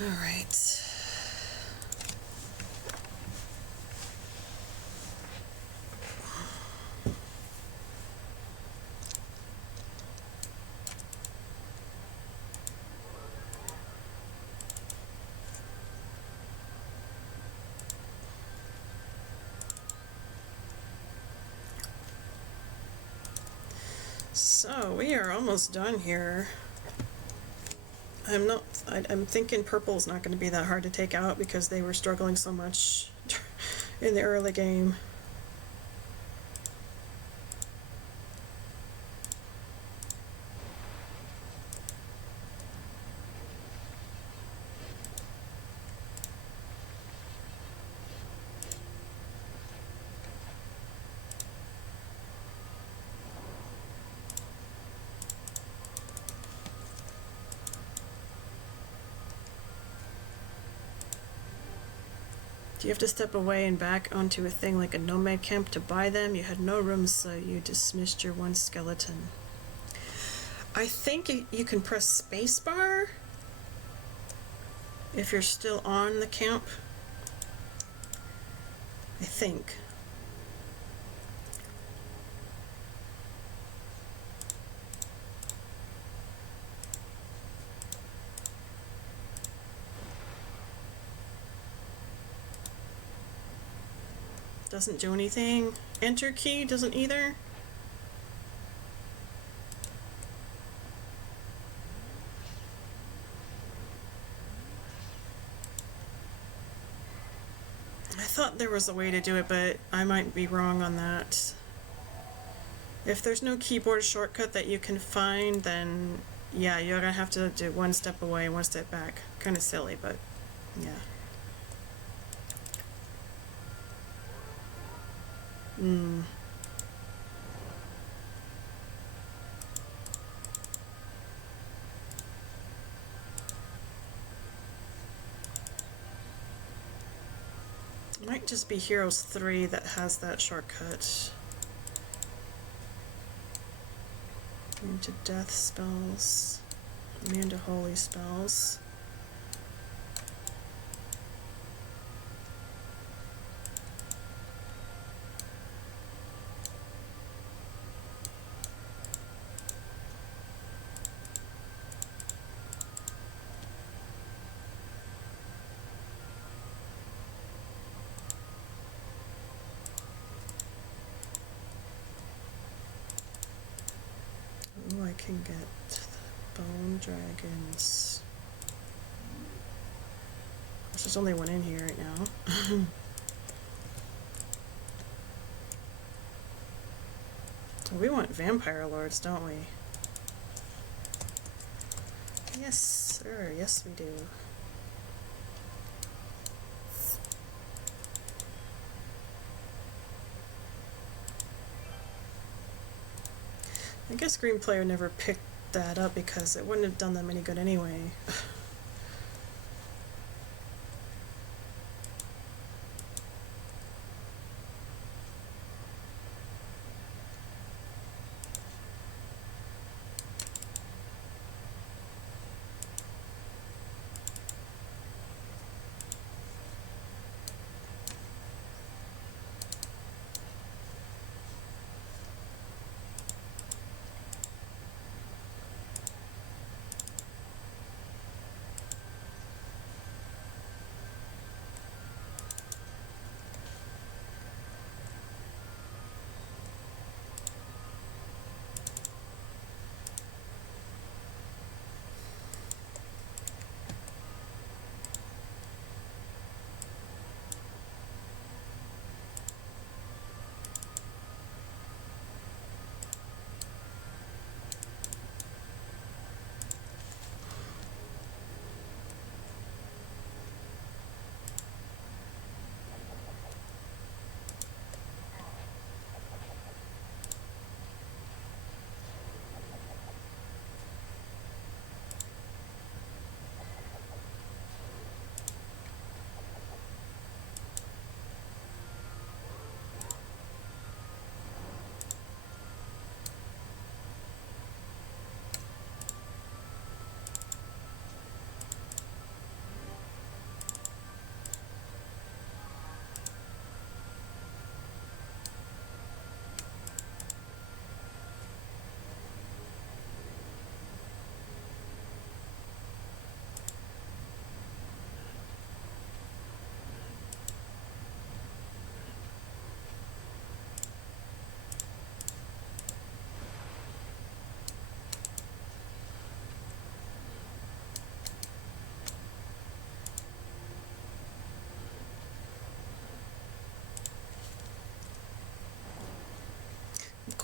Alright. So, we are almost done here. I'm thinking purple's not going to be that hard to take out because they were struggling so much in the early game. Do you have to step away and back onto a thing like a nomad camp to buy them? You had no room, so you dismissed your one skeleton. I think you can press spacebar if you're still on the camp. I think. Doesn't do anything. Enter key doesn't either. I thought there was a way to do it, but I might be wrong on that. If there's no keyboard shortcut that you can find, then yeah, you're gonna have to do one step away, one step back. Kind of silly, but yeah. Might just be Heroes 3 that has that shortcut. Into death spells. Immune to holy spells. Ooh, I can get the bone dragons. Of course, there's only one in here right now. So we want vampire lords, don't we? Yes, sir. Yes, we do. I guess Green Player never picked that up because it wouldn't have done them any good anyway.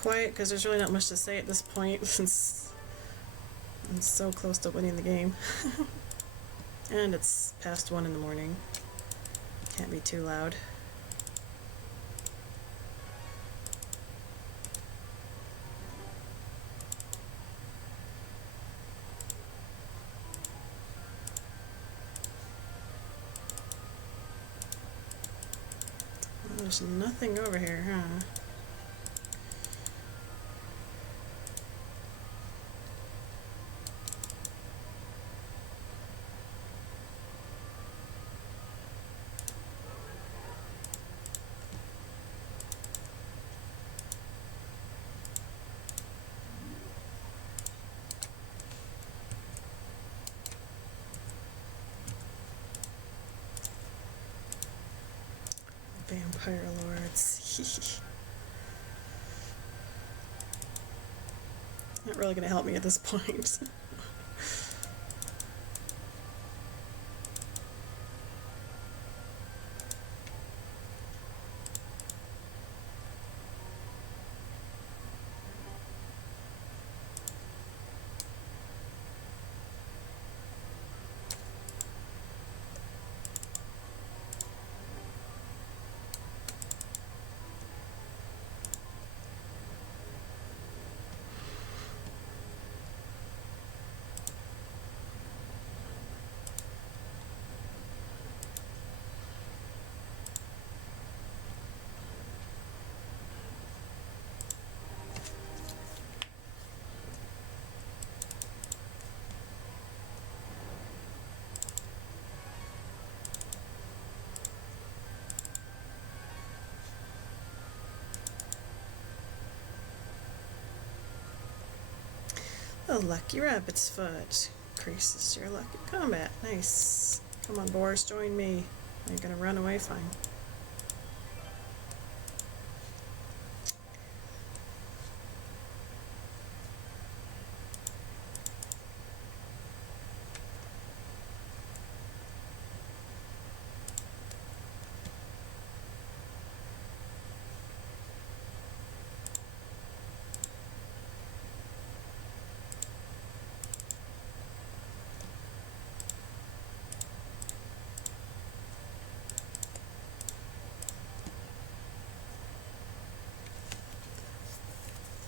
quiet because there's really not much to say at this point since I'm so close to winning the game. And it's past 1 in the morning. Can't be too loud. There's nothing over here, huh? Vampire lords. Not really gonna help me at this point. A lucky rabbit's foot increases your luck in combat. Nice. Come on, boars, join me. You're gonna run away, fine.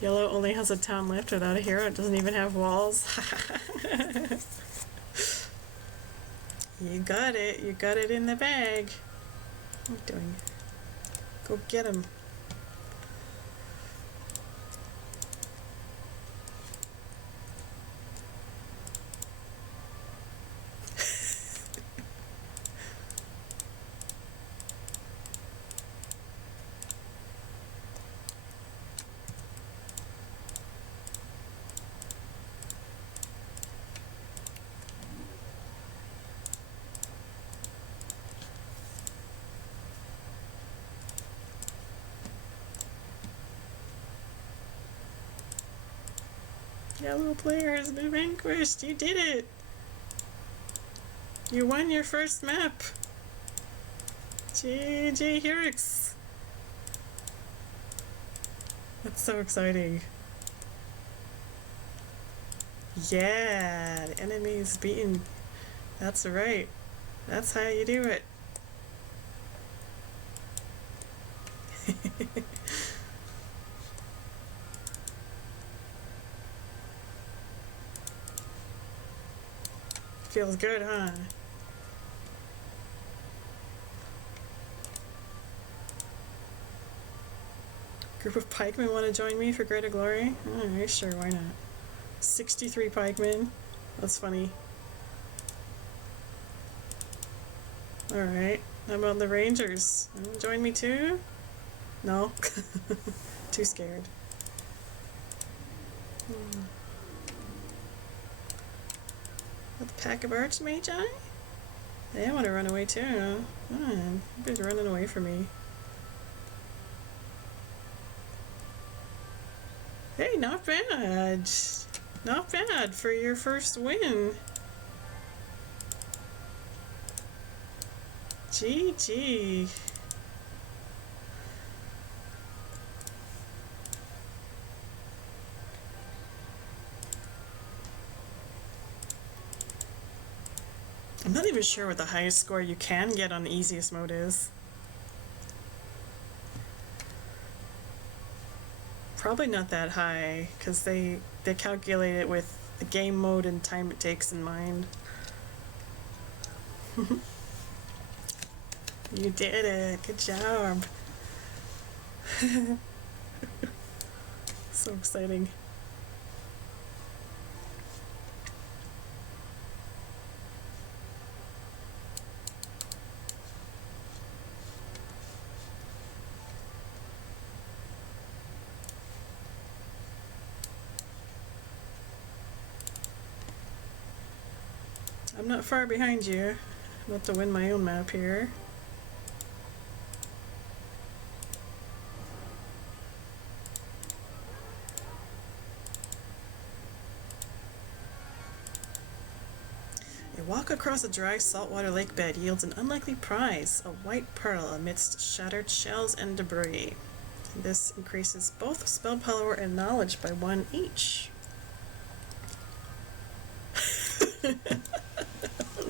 Yellow only has a town left without a hero. It doesn't even have walls. You got it. You got it in the bag. What are you doing? Go get him. Yellow player has been vanquished. You did it. You won your first map. GG Herix. That's so exciting. Yeah, the enemy's beaten. That's right. That's how you do it. Feels good, huh? Group of pikemen want to join me for greater glory? Alright, sure, why not? 63 pikemen. That's funny. Alright, how about the rangers? Join me too? No? Too scared. A pack of archmagi? They want to run away too. Come on, everybody's running away from me. Hey, not bad. Not bad for your first win. GG. I'm not even sure what the highest score you can get on the easiest mode is. Probably not that high, because they calculate it with the game mode and time it takes in mind. You did it. Good job. So exciting. I'm not far behind you. I'm about to win my own map here. A walk across a dry saltwater lake bed yields an unlikely prize, a white pearl amidst shattered shells and debris. This increases both spell power and knowledge by 1 each.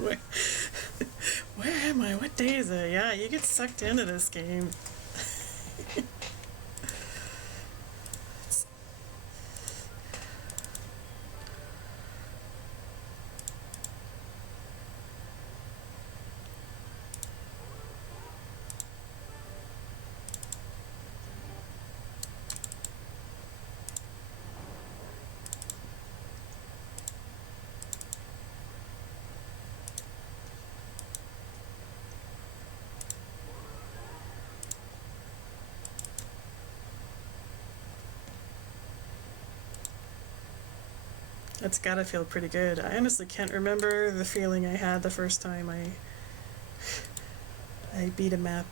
where, where am I? What day is it? Yeah, you get sucked into this game. That's gotta feel pretty good. I honestly can't remember the feeling I had the first time I beat a map.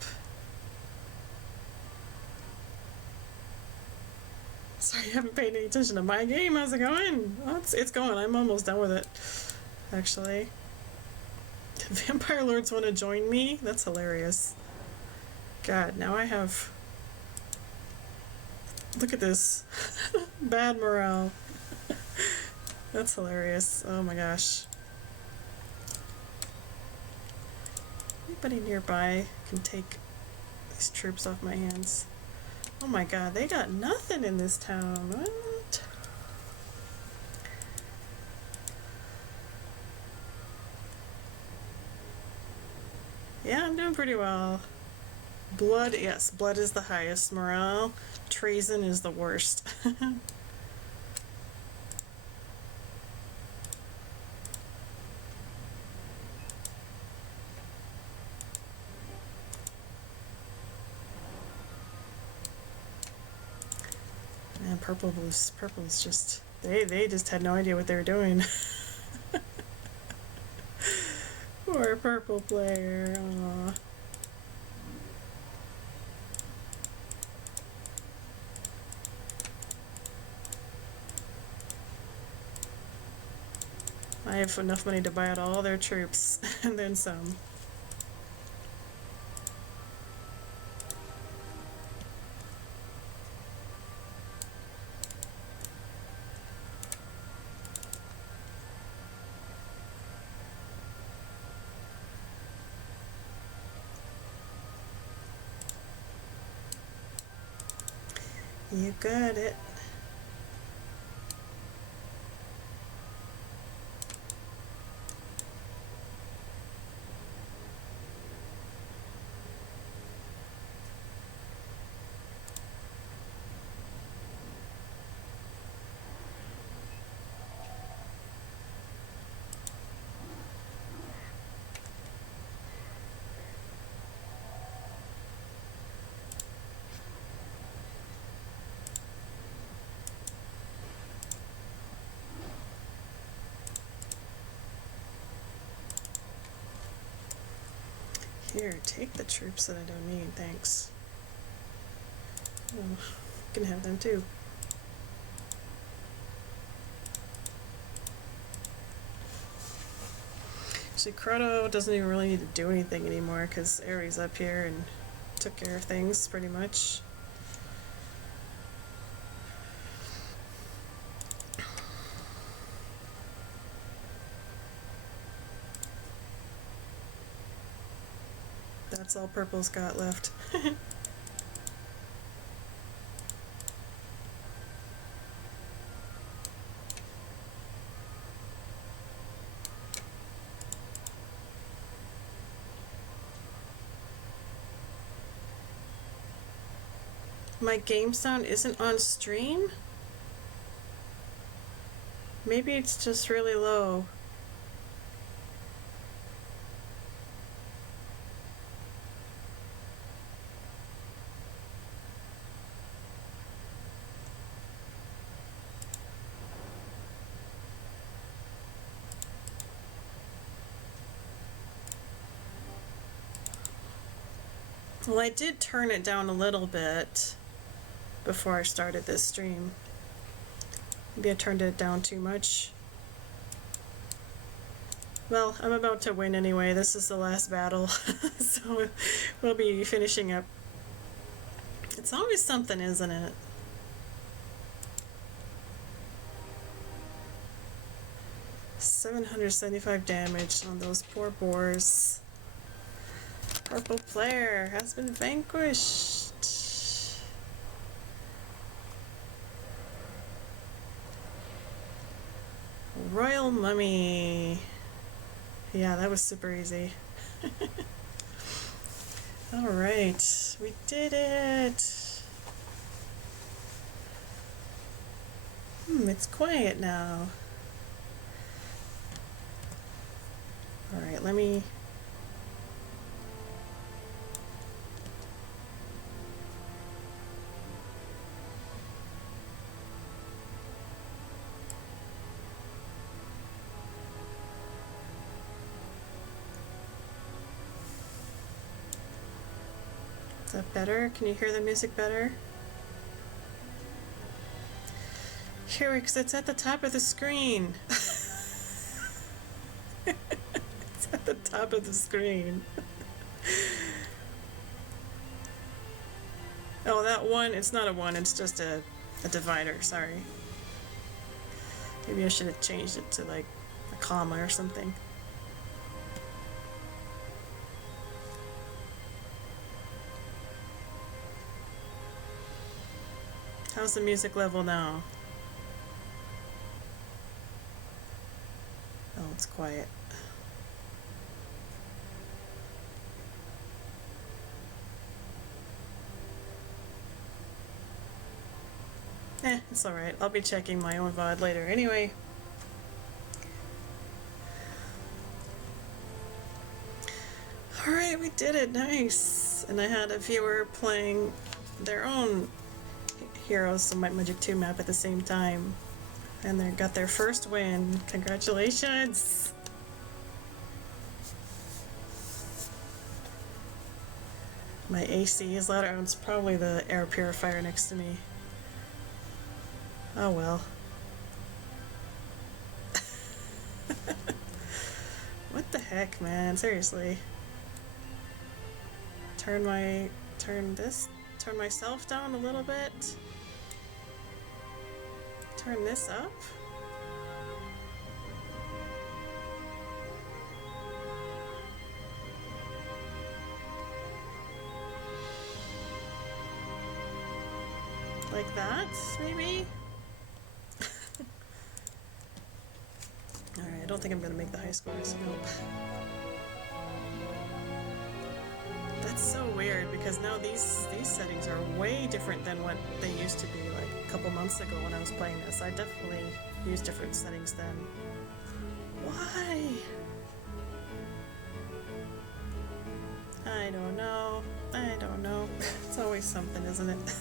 Sorry, I haven't paid any attention to my game. How's it going? Oh, it's going. I'm almost done with it, actually. Vampire Lords want to join me? That's hilarious. God, now I have... Look at this. Bad morale. That's hilarious. Oh my gosh. Anybody nearby can take these troops off my hands. Oh my god, they got nothing in this town. What? Yeah, I'm doing pretty well. Blood, yes, blood is the highest. Morale, treason is the worst. Man, purple is just, they just had no idea what they were doing. Poor purple player, aww. I have enough money to buy out all their troops, and then some. You got it. Here, take the troops that I don't need, thanks. Oh, you can have them too. Actually, Crotto doesn't even really need to do anything anymore because Ares up here and took care of things pretty much. That's all purple's got left. My game sound isn't on stream? Maybe it's just really low. Well, I did turn it down a little bit before I started this stream. Maybe I turned it down too much. Well, I'm about to win anyway. This is the last battle, so we'll be finishing up. It's always something, isn't it? $775 damage on those poor boars. Purple player has been vanquished. Royal Mummy. Yeah, that was super easy. Alright, we did it. It's quiet now. Alright, let me... Is that better? Can you hear the music better? Here, because it's at the top of the screen. It's at the top of the screen. Oh, that one, it's not a one, it's just a divider, sorry. Maybe I should have changed it to like a comma or something. How's the music level now? Oh, it's quiet. It's alright. I'll be checking my own VOD later anyway. Alright, we did it. Nice. And I had a viewer playing their own Heroes of Might and Magic 2 map at the same time. And they got their first win. Congratulations! My AC is louder. It's probably the air purifier next to me. Oh well. What the heck, man? Seriously. Turn myself down a little bit. Turn this up. Like that, maybe? Alright, I don't think I'm gonna make the high scores. Nope. That's so weird because now these settings are way different than what they used to be like a couple months ago when I was playing this. I definitely used different settings then. Why? I don't know. I don't know. It's always something, isn't it?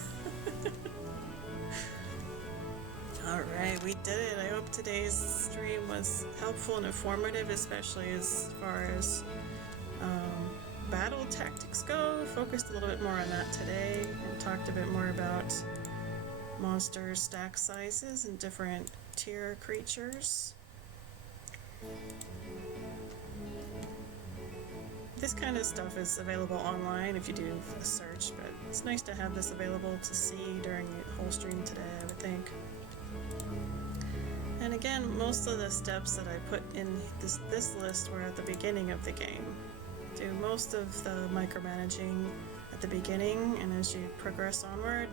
Alright, we did it. I hope today's stream was helpful and informative, especially as far as battle tactics go. Focused a little bit more on that today and talked a bit more about monsters, stack sizes, and different tier creatures. This kind of stuff is available online if you do a search, but it's nice to have this available to see during the whole stream today, I would think. And again, most of the steps that I put in this list were at the beginning of the game. do most of the micromanaging at the beginning, and as you progress onward,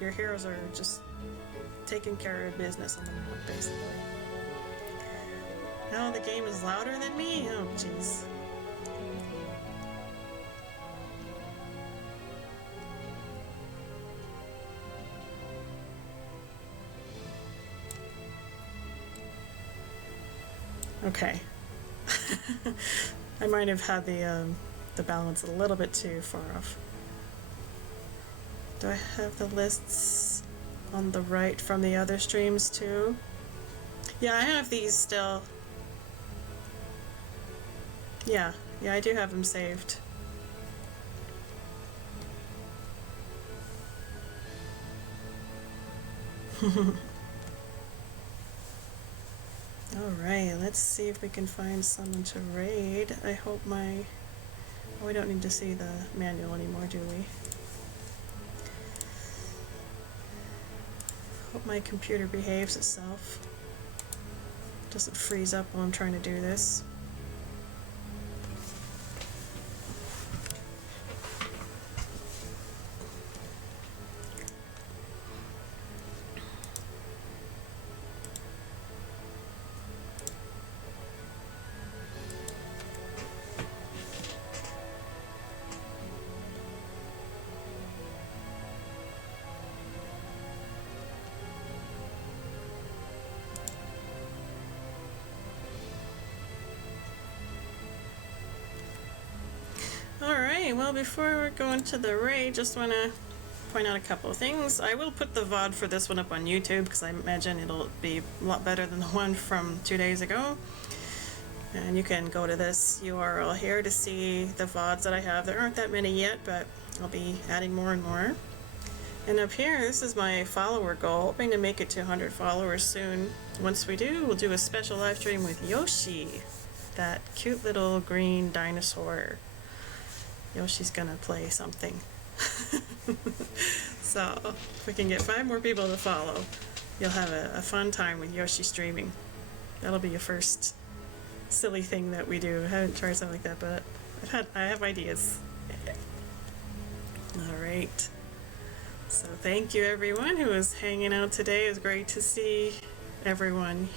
your heroes are just taking care of business on the map, basically. Now the game is louder than me? Oh, jeez. Okay. I might have had the balance a little bit too far off. Do I have the lists on the right from the other streams too? Yeah, I have these still. Yeah, I do have them saved. Alright, let's see if we can find someone to raid. I hope my... Oh, we don't need to see the manual anymore, do we? Hope my computer behaves itself. Doesn't freeze up while I'm trying to do this. Alright, well, before we go into the raid, just want to point out a couple of things. I will put the VOD for this one up on YouTube because I imagine it'll be a lot better than the one from 2 days ago. And you can go to this URL here to see the VODs that I have. There aren't that many yet, but I'll be adding more and more. And up here, this is my follower goal, hoping to make it to 100 followers soon. Once we do, we'll do a special live stream with Yoshi, that cute little green dinosaur. Yoshi's gonna play something. So, if we can get 5 more people to follow, you'll have a fun time with Yoshi streaming. That'll be your first silly thing that we do. I haven't tried something like that, but I have ideas. Alright. So thank you everyone who was hanging out today. It was great to see everyone